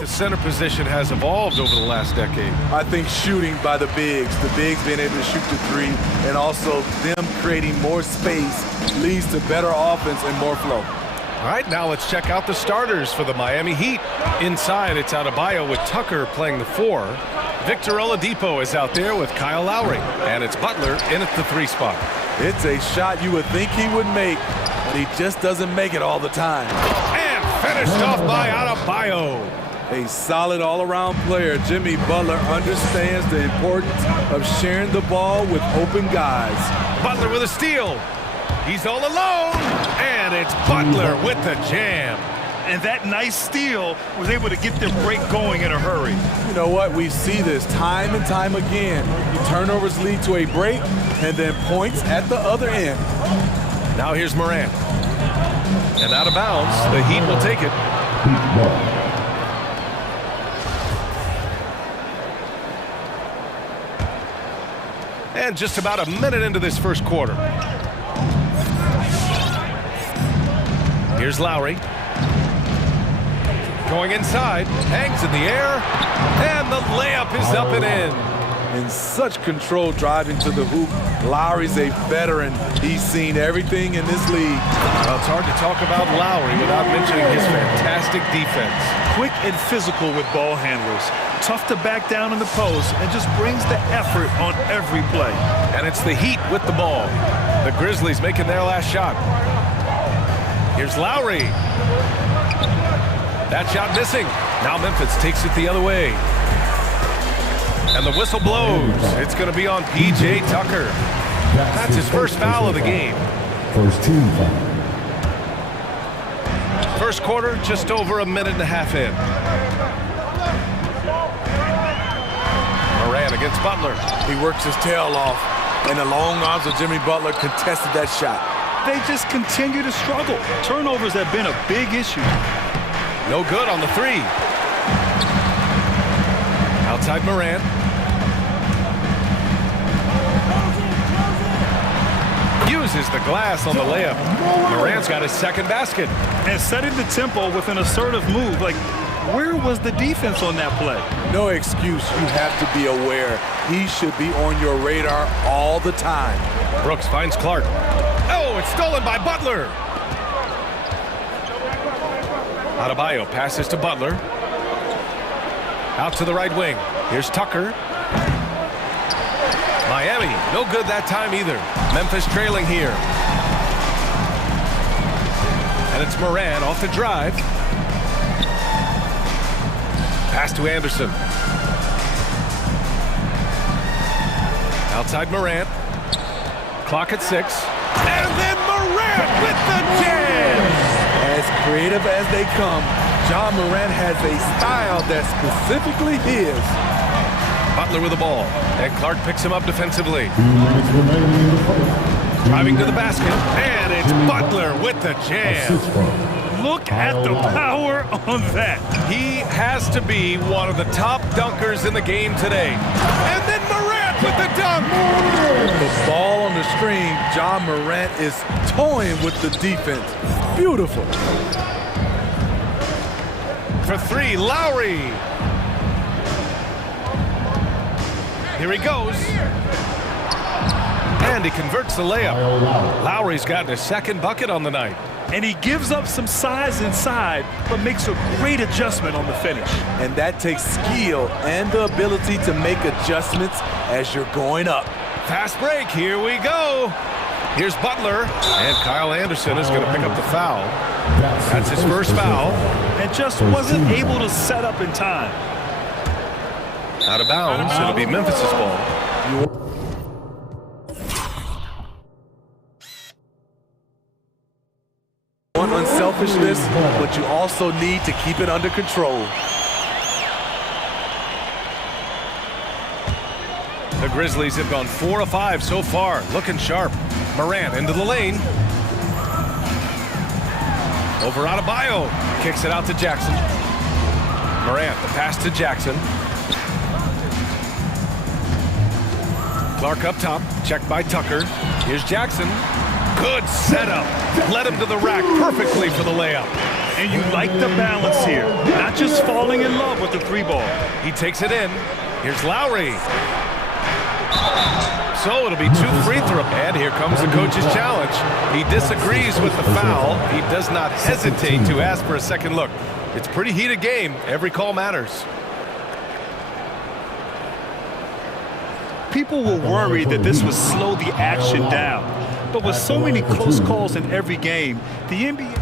The center position has evolved over the last decade. I think shooting by the bigs being able to shoot the three, and also them creating more space leads to better offense and more flow. All right, now let's check out the starters for the Miami Heat. Inside, it's Adebayo with Tucker playing the 4. Victor Oladipo is out there with Kyle Lowry, and it's Butler in at the 3 spot. It's a shot you would think he would make, but he just doesn't make it all the time. And finished off by Adebayo. A solid all-around player, Jimmy Butler understands the importance of sharing the ball with open guys. Butler with a steal. He's all alone, and it's Butler with the jam. And that nice steal was able to get their break going in a hurry. You know what? We see this time and time again. Turnovers lead to a break, and then points at the other end. Now here's Morant. And out of bounds, the Heat will take it. And just about a minute into this first quarter. Here's Lowry. Going inside, hangs in the air, and the layup is up and in. In such control driving to the hoop, Lowry's a veteran. He's seen everything in this league. Well, it's hard to talk about Lowry without mentioning his fantastic defense. Quick and physical with ball handlers. Tough to back down in the post and just brings the effort on every play. And it's the Heat with the ball. The Grizzlies making their last shot. Here's Lowry. That shot missing. Now Memphis takes it the other way. And the whistle blows. It's going to be on P.J. Tucker. That's his first foul of the game. First team foul. First quarter, just over a minute and a half in. Morant against Butler. He works his tail off, and the long arms of Jimmy Butler contested that shot. They just continue to struggle. Turnovers have been a big issue. No good on the 3. Outside Morant. Uses the glass on the layup. Morant's got his second basket. And setting the tempo with an assertive move. Like, where was the defense on that play? No excuse. You have to be aware. He should be on your radar all the time. Brooks finds Clark. Oh, it's stolen by Butler. Adebayo passes to Butler. Out to the right wing. Here's Tucker. Miami, no good that time either. Memphis trailing here. And it's Morant off the drive. Pass to Anderson. Outside Morant. Clock at 6. And then Morant with the jam! As creative as they come, Ja Morant has a style that's specifically his. Butler with the ball, and Clark picks him up defensively. Driving to the basket, and it's Butler with the jam. Look at the power on that. He has to be one of the top dunkers in the game today. And then Morant with the dunk. With the ball on the screen, Ja Morant is toying with the defense. Beautiful. For 3, Lowry. Here he goes. And he converts the layup. Lowry's gotten his second bucket on the night. And he gives up some size inside, but makes a great adjustment on the finish. And that takes skill and the ability to make adjustments as you're going up. Fast break, here we go. Here's Butler, and Kyle Anderson is going to pick up the foul. That's his first foul. And just wasn't able to set up in time. Out of bounds, it'll be Memphis' ball. Want unselfishness, but you also need to keep it under control. The Grizzlies have gone 4 of 5 so far, looking sharp. Morant into the lane. Over Adebayo, kicks it out to Jackson. Morant, the pass to Jackson. Clark up top, checked by Tucker. Here's Jackson. Good setup. Led him to the rack perfectly for the layup. And you like the balance here, not just falling in love with the 3-ball. He takes it in. Here's Lowry. So it'll be 2 free throws. And here comes the coach's challenge. He disagrees with the foul. He does not hesitate to ask for a second look. It's a pretty heated game. Every call matters. People were worried that this would slow the action down. But with so many close calls in every game, the NBA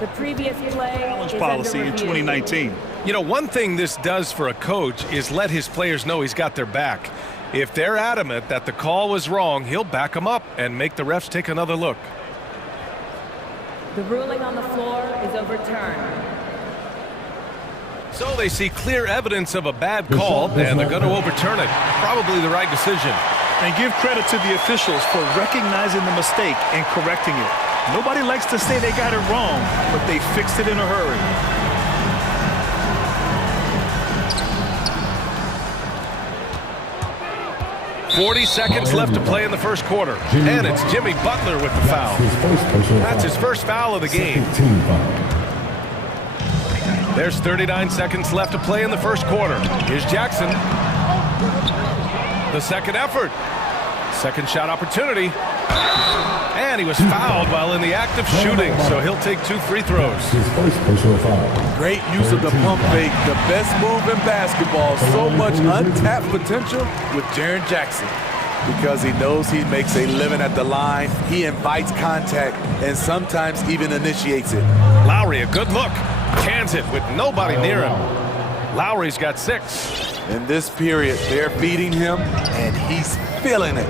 the previous play challenge policy in 2019. You know, one thing this does for a coach is let his players know he's got their back. If they're adamant that the call was wrong, he'll back them up and make the refs take another look. The ruling on the floor is overturned. So they see clear evidence of a bad call, and they're going to overturn it. Probably the right decision. And give credit to the officials for recognizing the mistake and correcting it. Nobody likes to say they got it wrong, but they fixed it in a hurry. .40 seconds left to play in the first quarter. And it's Jimmy Butler with the foul. That's his first foul of the game. There's 39 seconds left to play in the first quarter. Here's Jackson. The second effort. Second shot opportunity. And he was fouled while in the act of shooting, so he'll take 2 free throws. Great use of the pump fake, the best move in basketball. So much untapped potential with Jaren Jackson. Because he knows he makes a living at the line, he invites contact and sometimes even initiates it. Lowry, a good look. Cans it with nobody near him. Lowry's got 6. In this period, they're feeding him, and he's feeling it.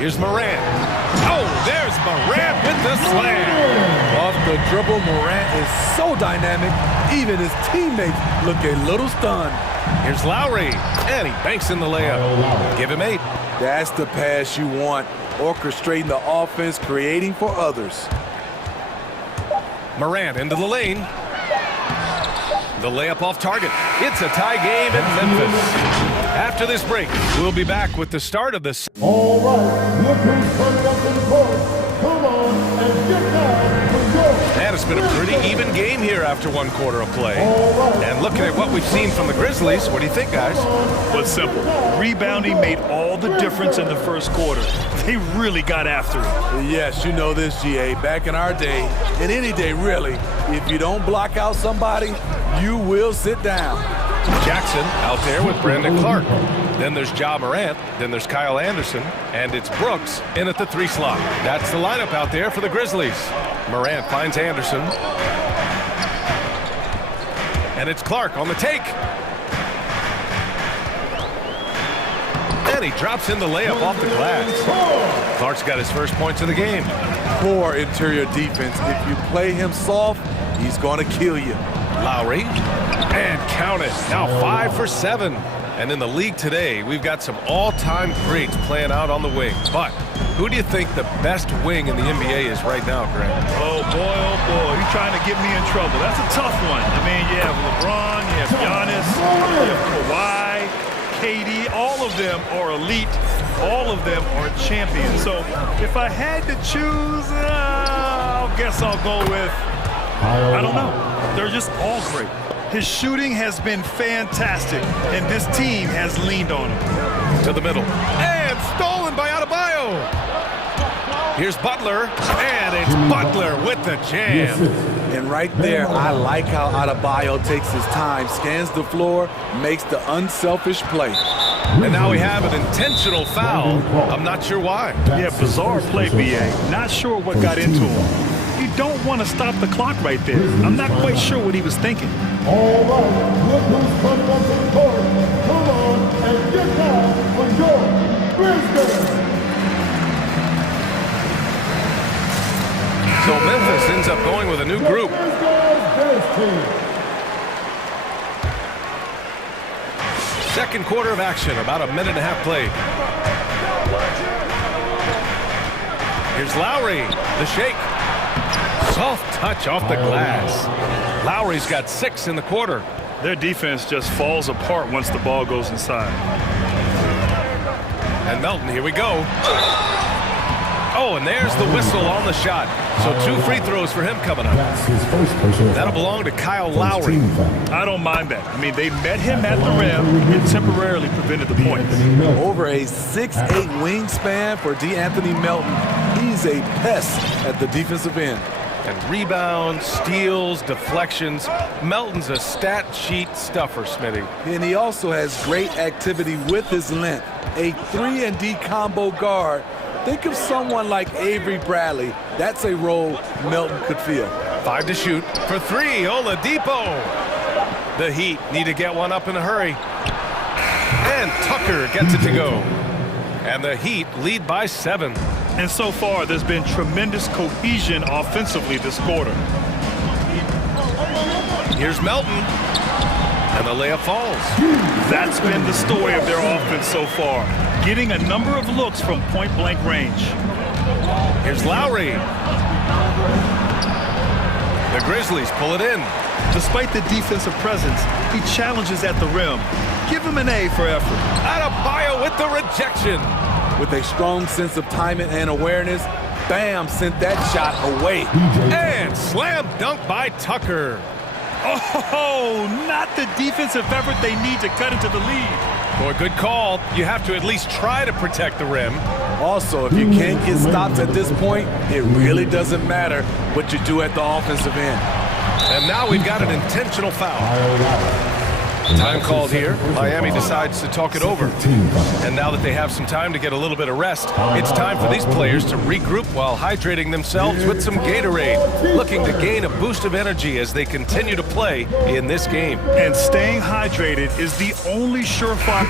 Here's Morant. Oh, there's Morant with the slam. Off the dribble, Morant is so dynamic, even his teammates look a little stunned. Here's Lowry, and he banks in the layup. Give him 8. That's the pass you want, orchestrating the offense, creating for others. Morant into the lane. The layup off target. It's a tie game in Memphis. After this break, we'll be back with the start of this. All right, look who's coming up in the court. Come on and get down and go. And it's been a pretty even game here after 1 quarter of play. And looking at what we've seen from the Grizzlies, what do you think, guys? Well, it's simple. Rebounding made all the difference in the first quarter. They really got after it. Yes, you know this, GA. Back in our day, and any day really, if you don't block out somebody, you will sit down. Jackson out there with Brandon Clark. Then there's Ja Morant. Then there's Kyle Anderson. And it's Brooks in at the 3 slot. That's the lineup out there for the Grizzlies. Morant finds Anderson. And it's Clark on the take. And he drops in the layup off the glass. Clark's got his first points of the game. Poor interior defense. If you play him soft, he's going to kill you. Lowry, and count it. Now 5 for 7. And in the league today, we've got some all-time greats playing out on the wing. But who do you think the best wing in the NBA is right now, Grant? Oh, boy, you're trying to get me in trouble. That's a tough one. I mean, you have LeBron, you have Giannis, you have Kawhi, KD. All of them are elite. All of them are champions. So if I had to choose, I guess I'll go with, I don't know. They're just all great. His shooting has been fantastic, and this team has leaned on him. To the middle. And stolen by Adebayo. Here's Butler, and it's Butler with the jam. And right there, I like how Adebayo takes his time, scans the floor, makes the unselfish play. And now we have an intentional foul. I'm not sure why. Yeah, bizarre play, BA. Not sure what got into him. You don't want to stop the clock right there. I'm not quite sure what he was thinking. All right, look who's coming up to the court. Come on and get down and go. Grizzlies. So Memphis ends up going with a new group. Second quarter of action, about a minute and a half played. Here's Lowry, the shake. Soft touch off the glass. Lowry's got 6 in the quarter. Their defense just falls apart once the ball goes inside. And Melton, here we go. Oh, and there's the whistle on the shot. So 2 free throws for him coming up. That's his first personal That'll foul. belong to Kyle First Lowry. team foul. I don't mind that. I mean, they met him at the rim and temporarily prevented the points. Over a 6'8" wingspan for D'Anthony Melton. He's a pest at the defensive end. And rebounds, steals, deflections. Melton's a stat sheet stuffer, Smitty. And he also has great activity with his length. A 3-and-D combo guard. Think of someone like Avery Bradley. That's a role Melton could fill. 5 to shoot. For 3, Oladipo. The Heat need to get one up in a hurry. And Tucker gets it to go. And the Heat lead by 7. And so far, there's been tremendous cohesion offensively this quarter. Here's Melton. And the layup falls. That's been the story of their offense so far. Getting a number of looks from point-blank range. Here's Lowry. The Grizzlies pull it in. Despite the defensive presence, he challenges at the rim. Give him an A for effort. Adebayo with the rejection. With a strong sense of timing and awareness, Bam sent that shot away. And slam dunk by Tucker. Oh, not the defensive effort they need to cut into the lead. Boy, good call. You have to at least try to protect the rim. Also, if you can't get stops at this point, it really doesn't matter what you do at the offensive end. And now we've got an intentional foul. Time called here. Miami decides to talk it over. And now that they have some time to get a little bit of rest, it's time for these players to regroup while hydrating themselves with some Gatorade, looking to gain a boost of energy as they continue to play in this game. And staying hydrated is the only surefire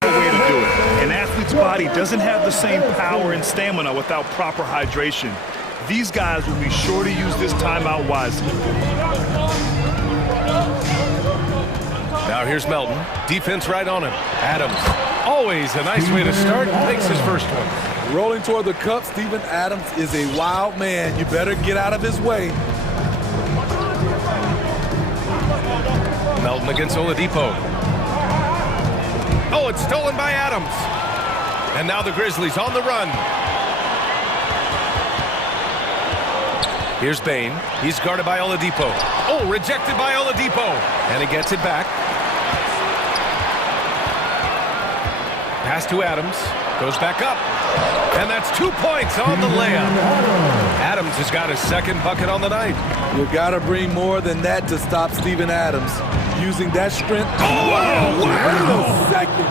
way to do it. An athlete's body doesn't have the same power and stamina without proper hydration. These guys will be sure to use this timeout wisely. Now here's Melton. Defense right on him. Adams. Always a nice way to start. Makes his first one. Rolling toward the cup, Steven Adams is a wild man. You better get out of his way. Melton against Oladipo. Oh, it's stolen by Adams. And now the Grizzlies on the run. Here's Bane. He's guarded by Oladipo. Oh, rejected by Oladipo. And he gets it back. Pass to Adams. Goes back up. And that's 2 points on the layup. Adams has got his second bucket on the night. You gotta bring more than that to stop Steven Adams. Using that strength. Oh, wow. Wait a second.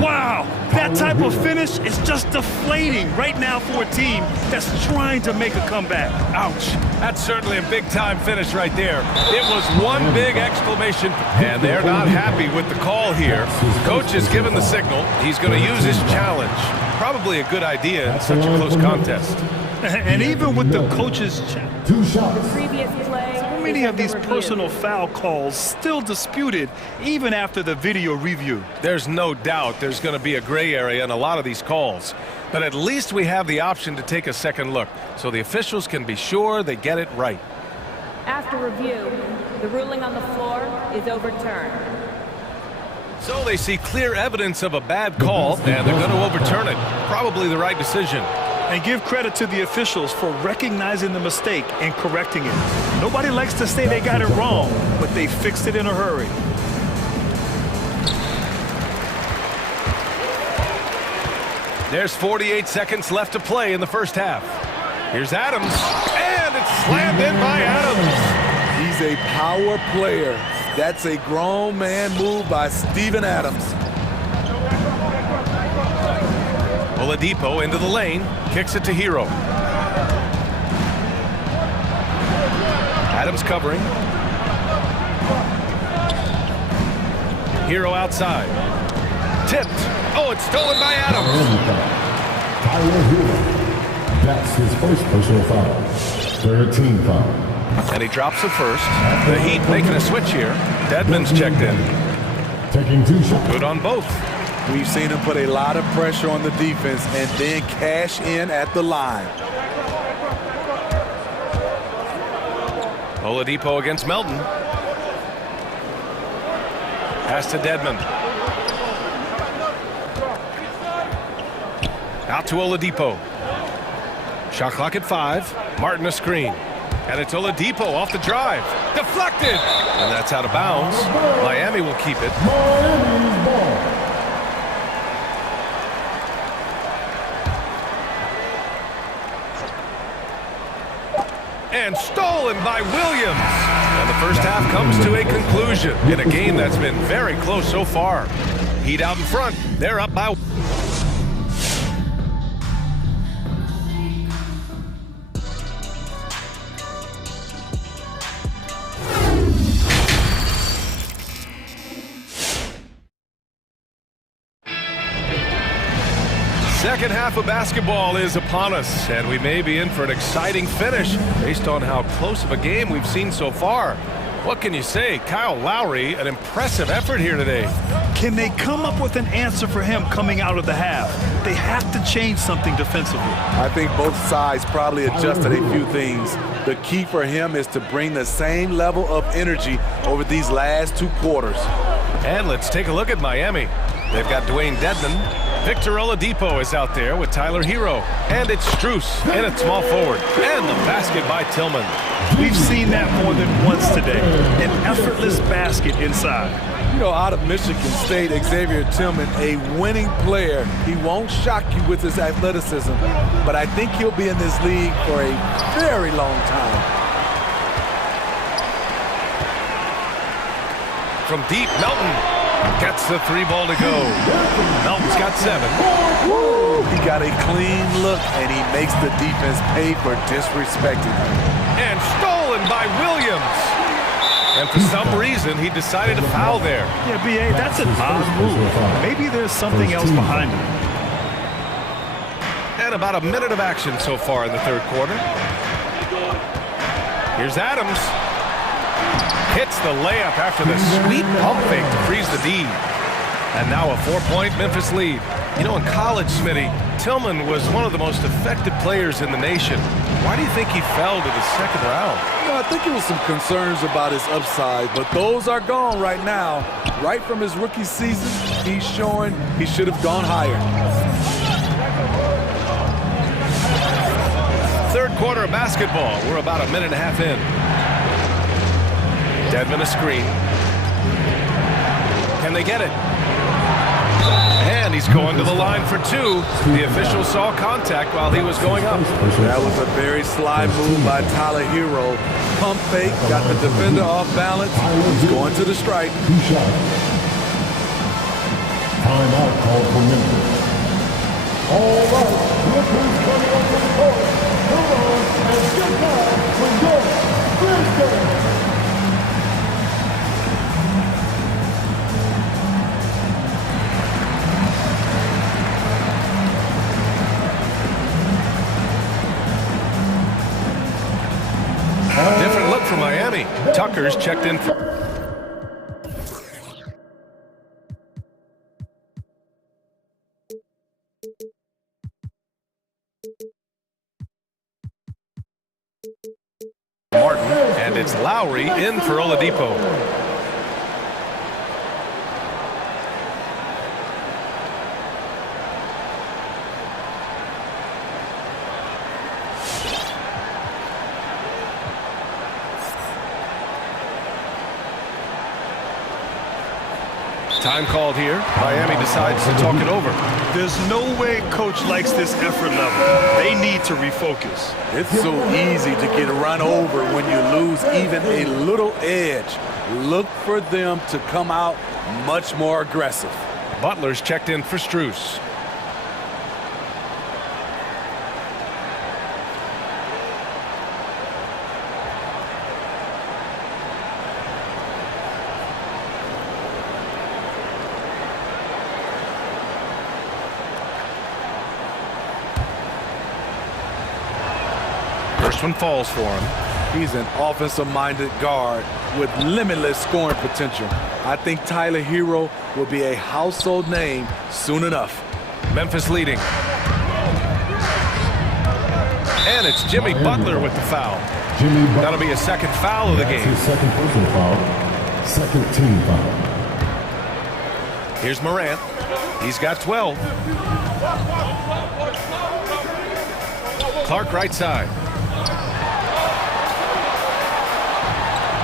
Wow, that type of finish is just deflating right now for a team that's trying to make a comeback. Ouch. That's certainly a big-time finish right there. It was one big exclamation, and they're not happy with the call here. Coach has given the signal. He's going to use his challenge. Probably a good idea in such a close contest. And even with the coach's challenge, Previous play. so many of these personal foul calls still disputed even after the video review. There's no doubt there's going to be a gray area in a lot of these calls. But at least we have the option to take a second look, so the officials can be sure they get it right. After review, the ruling on the floor is overturned. So they see clear evidence of a bad call, and they're going to overturn it. Probably the right decision. And give credit to the officials for recognizing the mistake and correcting it. Nobody likes to say they got it wrong, but they fixed it in a hurry. There's 48 seconds left to play in the first half. Here's Adams, and it's slammed in by Adams. He's a power player. That's a grown man move by Steven Adams. Oladipo into the lane, kicks it to Hero. Adams covering. Hero outside. Tipped. Oh, it's stolen by Adams. Tyler Hero. That's his first personal foul. 13 foul. And he drops the first. The Heat making a switch here. Dedmon's checked in. Taking 2 shots. Good on both. We've seen him put a lot of pressure on the defense and then cash in at the line. Oladipo against Melton. Pass to Dedmon. Out to Oladipo. Shot clock at 5. Martin a screen. And it's Oladipo off the drive. Deflected! And that's out of bounds. Miami will keep it. Miami's ball. And stolen by Williams. And the first half comes to a conclusion in a game that's been very close so far. Heat out in front. They're up by... Second half of basketball is upon us, and we may be in for an exciting finish based on how close of a game we've seen so far. What can you say? Kyle Lowry, an impressive effort here today. Can they come up with an answer for him coming out of the half? They have to change something defensively. I think both sides probably adjusted a few things. The key for him is to bring the same level of energy over these last 2 quarters. And let's take a look at Miami. They've got Dwayne Dedmon. Victor Oladipo is out there with Tyler Hero. And it's Strus in at small forward. And the basket by Tillman. We've seen that more than once today. An effortless basket inside. You know, out of Michigan State, Xavier Tillman, a winning player. He won't shock you with his athleticism, but I think he'll be in this league for a very long time. From deep, Melton gets the 3 ball to go. Melton's got 7. He got a clean look, and he makes the defense pay for disrespecting him. And stolen by Williams. And for some reason, he decided to foul there. Yeah, B.A., that's an odd move. Maybe there's something else behind it. And about a minute of action so far in the third quarter. Here's Adams. Hits the layup after the sweet pump fake to freeze the D. And now a 4-point Memphis lead. You know, in college, Smitty, Tillman was one of the most effective players in the nation. Why do you think he fell to the second round? You know, I think it was some concerns about his upside, but those are gone right now. Right from his rookie season, he's showing he should have gone higher. Third quarter of basketball. We're about a minute and a half in. Dedmon a screen. Can they get it? And he's going to the line for 2. The official saw contact while he was going up. That was a very sly move by Tyler Hero. Pump fake, got the defender off balance. He's going to the strike. Timeout called for Memphis. All right, look who's coming up to the court. Come on, and get down for your Thursday. Different look for Miami. Tucker's checked in for... Martin, and it's Lowry in for Oladipo. Time called here. Miami decides to talk it over. There's no way coach likes this effort level. They need to refocus. It's so easy to get run over when you lose even a little edge. Look for them to come out much more aggressive. Butler's checked in for Strus. First one falls for him. He's an offensive-minded guard with limitless scoring potential. I think Tyler Hero will be a household name soon enough. Memphis leading. And it's Jimmy Butler with the foul. That'll be a second foul of the game. Second personal foul, second team foul. Here's Morant. He's got 12. Clark right side.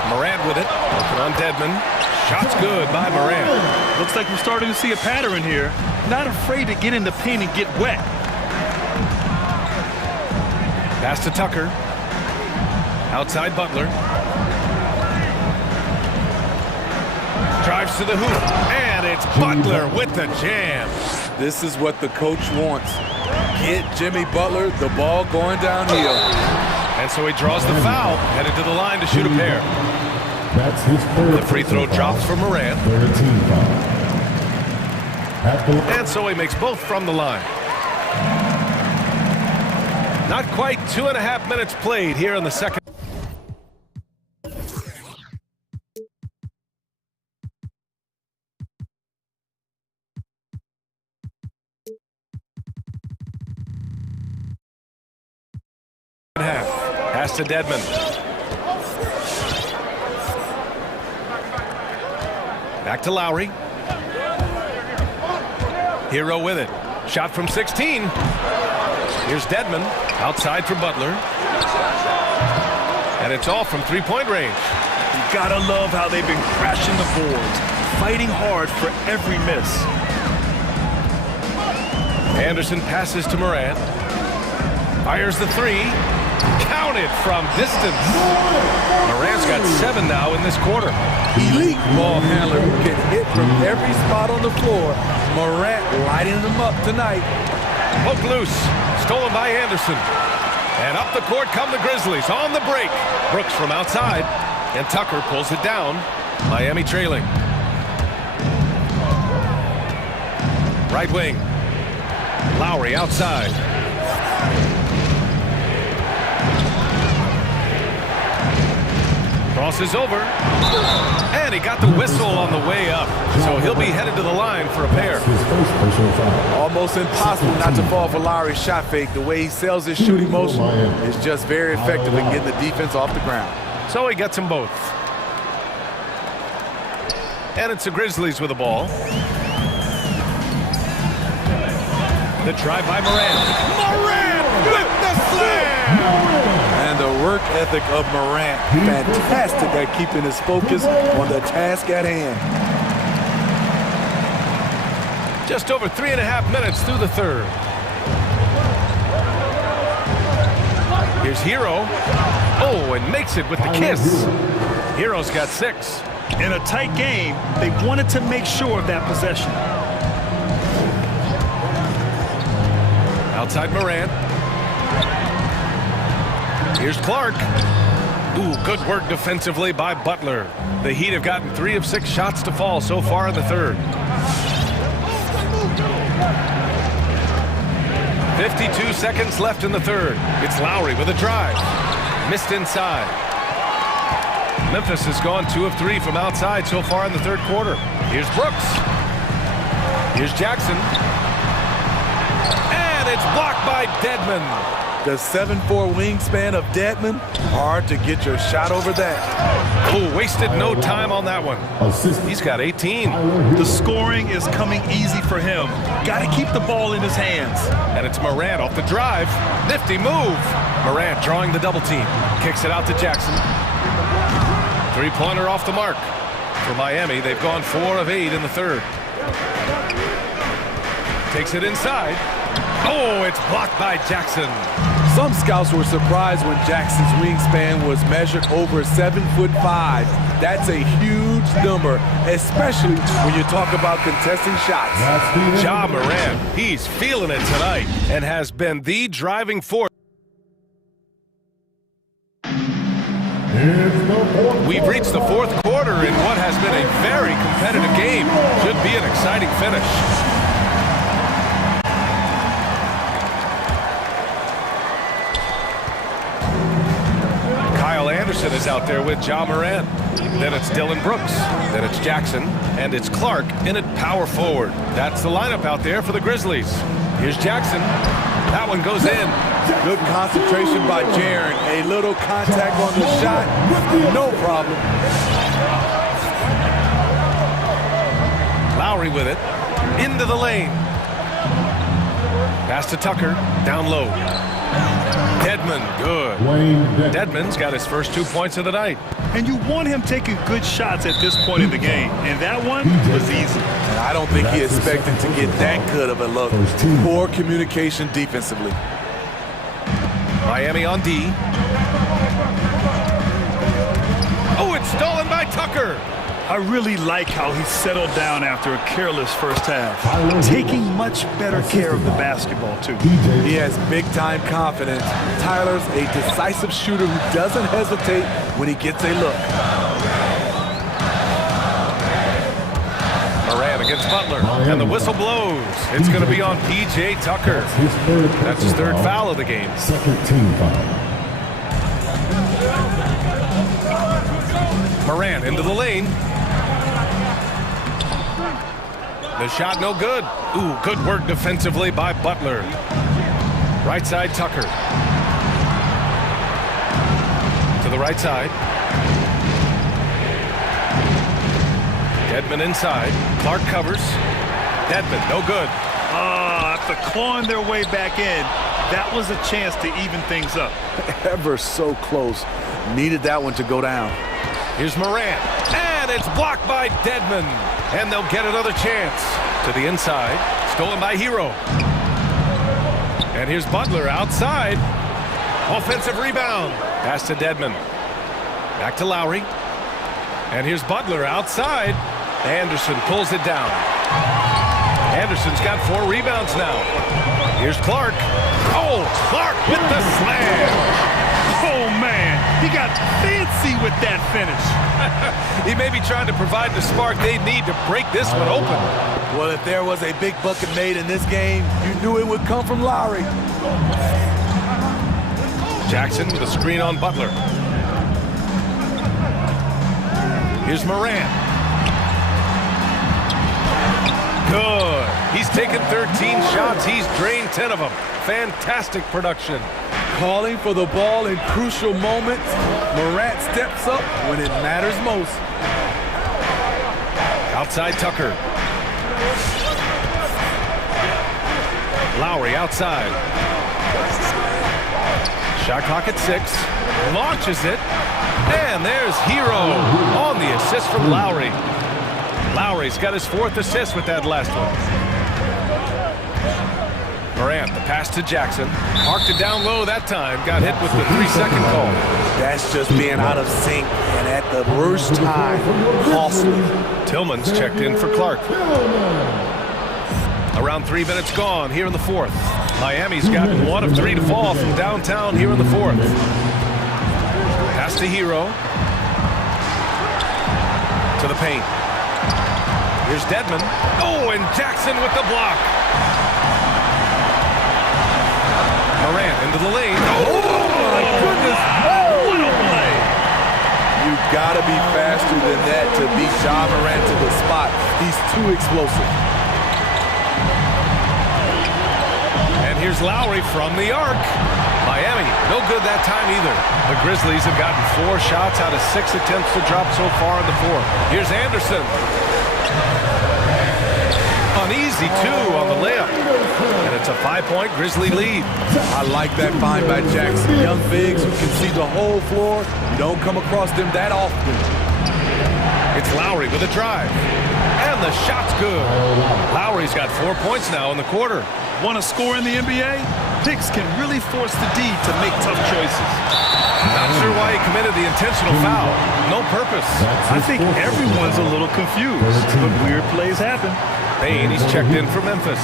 Morant with it. Working on Dedmon. Shot's good by Morant. Looks like we're starting to see a pattern here. Not afraid to get in the paint and get wet. Pass to Tucker. Outside Butler. Drives to the hoop. And it's Butler with the jam. This is what the coach wants. Get Jimmy Butler the ball going downhill. And so he draws the foul. Headed to the line to shoot a pair. That's his third. The free throw drops for Morant. Third team foul. And so he makes both from the line. Not quite 2.5 minutes played here in the second. Half. Pass to Dedmon. Back to Lowry. Hero with it. Shot from 16. Here's Dedmon. Outside for Butler. And it's all from three-point range. You gotta love how they've been crashing the boards, fighting hard for every miss. Anderson passes to Morant. Fires the three. Counted from distance. Morant's got 7 now in this quarter. Elite ball handler who can hit from every spot on the floor. Morant lighting them up tonight. Hook loose. Stolen by Anderson. And up the court come the Grizzlies on the break. Brooks from outside. And Tucker pulls it down. Miami trailing. Right wing. Lowry outside. Crosses over. And he got the whistle on the way up. So he'll be headed to the line for a pair. Almost impossible not to fall for Lowry's shot fake. The way he sells his shooting motion is just very effective in getting the defense off the ground. So he gets them both. And it's the Grizzlies with the ball. The drive by Morant. Morant with the slam! And the work ethic of Morant, fantastic at keeping his focus on the task at hand. Just over 3.5 minutes through the third. Here's Hero. Oh, and makes it with the kiss. Hero's got 6. In a tight game, they wanted to make sure of that possession. Outside Morant. Here's Clark. Ooh, good work defensively by Butler. The Heat have gotten 3 of 6 shots to fall so far in the third. 52 seconds left in the third. It's Lowry with a drive. Missed inside. Memphis has gone 2 of 3 from outside so far in the third quarter. Here's Brooks. Here's Jackson. And it's blocked by Dedmon. The 7'4" wingspan of Dedmon, hard to get your shot over that. Oh, wasted no time on that one. He's got 18. The scoring is coming easy for him. Got to keep the ball in his hands. And it's Morant off the drive. Nifty move. Morant drawing the double team. Kicks it out to Jackson. Three-pointer off the mark. For Miami, they've gone 4 of 8 in the third. Takes it inside. Oh, it's blocked by Jackson. Some scouts were surprised when Jackson's wingspan was measured over 7'5". That's a huge number, especially when you talk about contesting shots. Ja Morant, he's feeling it tonight and has been the driving force. We've reached the fourth quarter in what has been a very competitive game. Should be an exciting finish. Anderson is out there with Ja Morant. Then it's Dillon Brooks. Then it's Jackson. And it's Clark in at power forward. That's the lineup out there for the Grizzlies. Here's Jackson. That one goes in. Good concentration by Jaren. A little contact on the shot. No problem. Lowry with it. Into the lane. Pass to Tucker. Down low. Deadman, good. Deadman's got his first 2 points of the night. And you want him taking good shots at this point in the game. And that one was easy. And I don't think he expected to get that good of a look. Poor communication defensively. Miami on D. Oh, it's stolen by Tucker. I really like how he settled down after a careless first half. Taking much better care of the basketball, too. He has big-time confidence. Tyler's a decisive shooter who doesn't hesitate when he gets a look. Moran against Butler, and the whistle blows. It's going to be on P.J. Tucker. That's his third foul of the game. Second team foul. Moran into the lane. The shot no good. Ooh, good work defensively by Butler. Right side, Tucker. To the right side. Deadman inside. Clark covers. Deadman, no good. After clawing their way back in, that was a chance to even things up. Ever so close. Needed that one to go down. Here's Moran. And it's blocked by Deadman. And they'll get another chance. To the inside. Stolen by Hero. And here's Butler outside. Offensive rebound. Pass to Deadman. Back to Lowry. And here's Butler outside. Anderson pulls it down. Anderson's got 4 rebounds now. Here's Clark. Oh, Clark with the slam. Oh, man. He got fancy with that finish. He may be trying to provide the spark they need to break this one open. Well, if there was a big bucket made in this game, you knew it would come from Lowry. Jackson with a screen on Butler. Here's Moran. Good. He's taken 13 shots. He's drained 10 of them. Fantastic production. Calling for the ball in crucial moments. Morant steps up when it matters most. Outside Tucker. Lowry outside. Shot clock at 6. Launches it. And there's Hero on the assist from Lowry. Lowry's got his 4th assist with that last one. Morant, the pass to Jackson. Marked it down low that time. Got hit with the 3-second call. That's just being out of sync and at the worst time. Costly. Tillman's checked in for Clark. Around 3 minutes gone here in the 4th. Miami's gotten 1 of 3 to fall from downtown here in the 4th. Pass to Hero. To the paint. Here's Deadman. Oh, and Jackson with the block. Moran into the lane. Oh, my goodness. Oh, what a play. You've got to be faster than that to beat Ja Morant to the spot. He's too explosive. And here's Lowry from the arc. Miami, no good that time either. The Grizzlies have gotten 4 shots out of 6 attempts to drop so far in the 4th. Here's Anderson. An easy 2 on the layup. And it's a 5-point Grizzly lead. I like that find by Jackson. Young bigs who can see the whole floor. You don't come across them that often. It's Lowry with a drive. And the shot's good. Lowry's got 4 points now in the quarter. Want to score in the NBA? Picks can really force the D to make tough choices. Not sure why he committed the intentional foul. No purpose. I think everyone's a little confused, but weird plays happen. Payne, he's checked in for Memphis.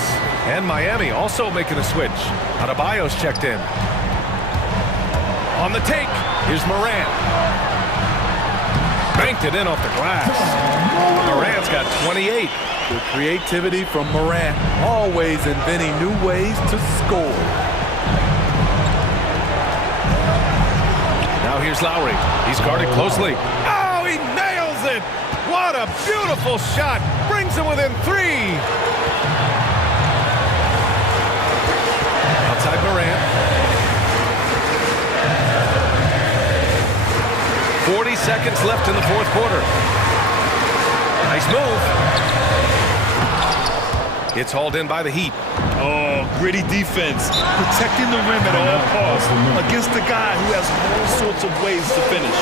And Miami also making a switch. Adebayo's checked in. On the take, here's Moran. Banked it in off the glass. Morant's got 28. The creativity from Morant, always inventing new ways to score. Now here's Lowry. He's guarded closely. Oh, he nails it! What a beautiful shot! Brings him within 3. Outside Morant. 40 seconds left in the 4th quarter. Nice move. It's hauled in by the Heat. Oh, gritty defense. Protecting the rim at all costs against a guy who has all sorts of ways to finish.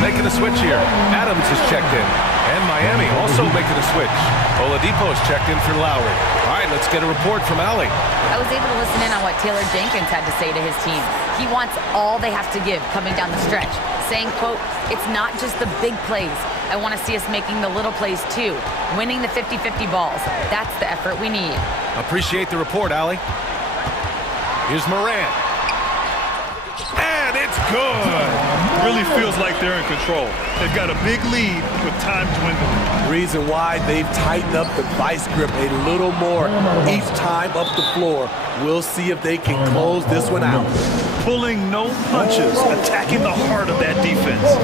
Making a switch here. Adams is checked in. And Miami also making a switch. Oladipo's checked in for Lowry. All right, let's get a report from Allie. I was able to listen in on what Taylor Jenkins had to say to his team. He wants all they have to give coming down the stretch, saying, quote, it's not just the big plays. I want to see us making the little plays too, winning the 50-50 balls. That's the effort we need. Appreciate the report, Allie. Here's Morant. And it's good. Really feels like they're in control. They've got a big lead with time dwindling. Reason why they've tightened up the vice grip a little more each time up the floor. We'll see if they can close this one out. Pulling no punches, attacking the heart of that defense.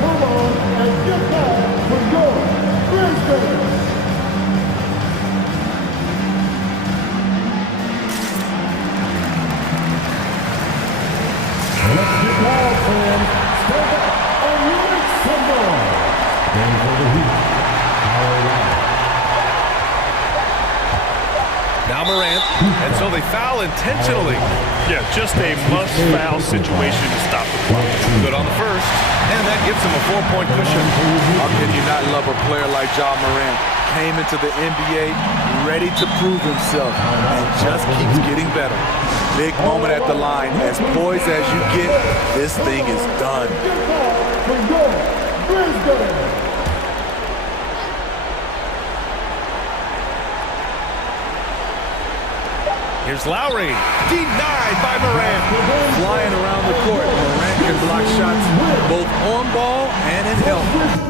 Come on and get back for your Brisbane. Let's get loud, fans. Stand up and make some noise. Game for the Heat. Now Morant, and so they foul intentionally. Yeah, just a must-foul situation to stop the clock. Good on the first, and that gives them a 4-point cushion. How can you not love a player like Ja Morant? Came into the NBA ready to prove himself and just keeps getting better. Big moment at the line. As poised as you get, this thing is done. Here's Lowry. Denied by Morant. Flying around the court, Morant can block shots both on ball and in help.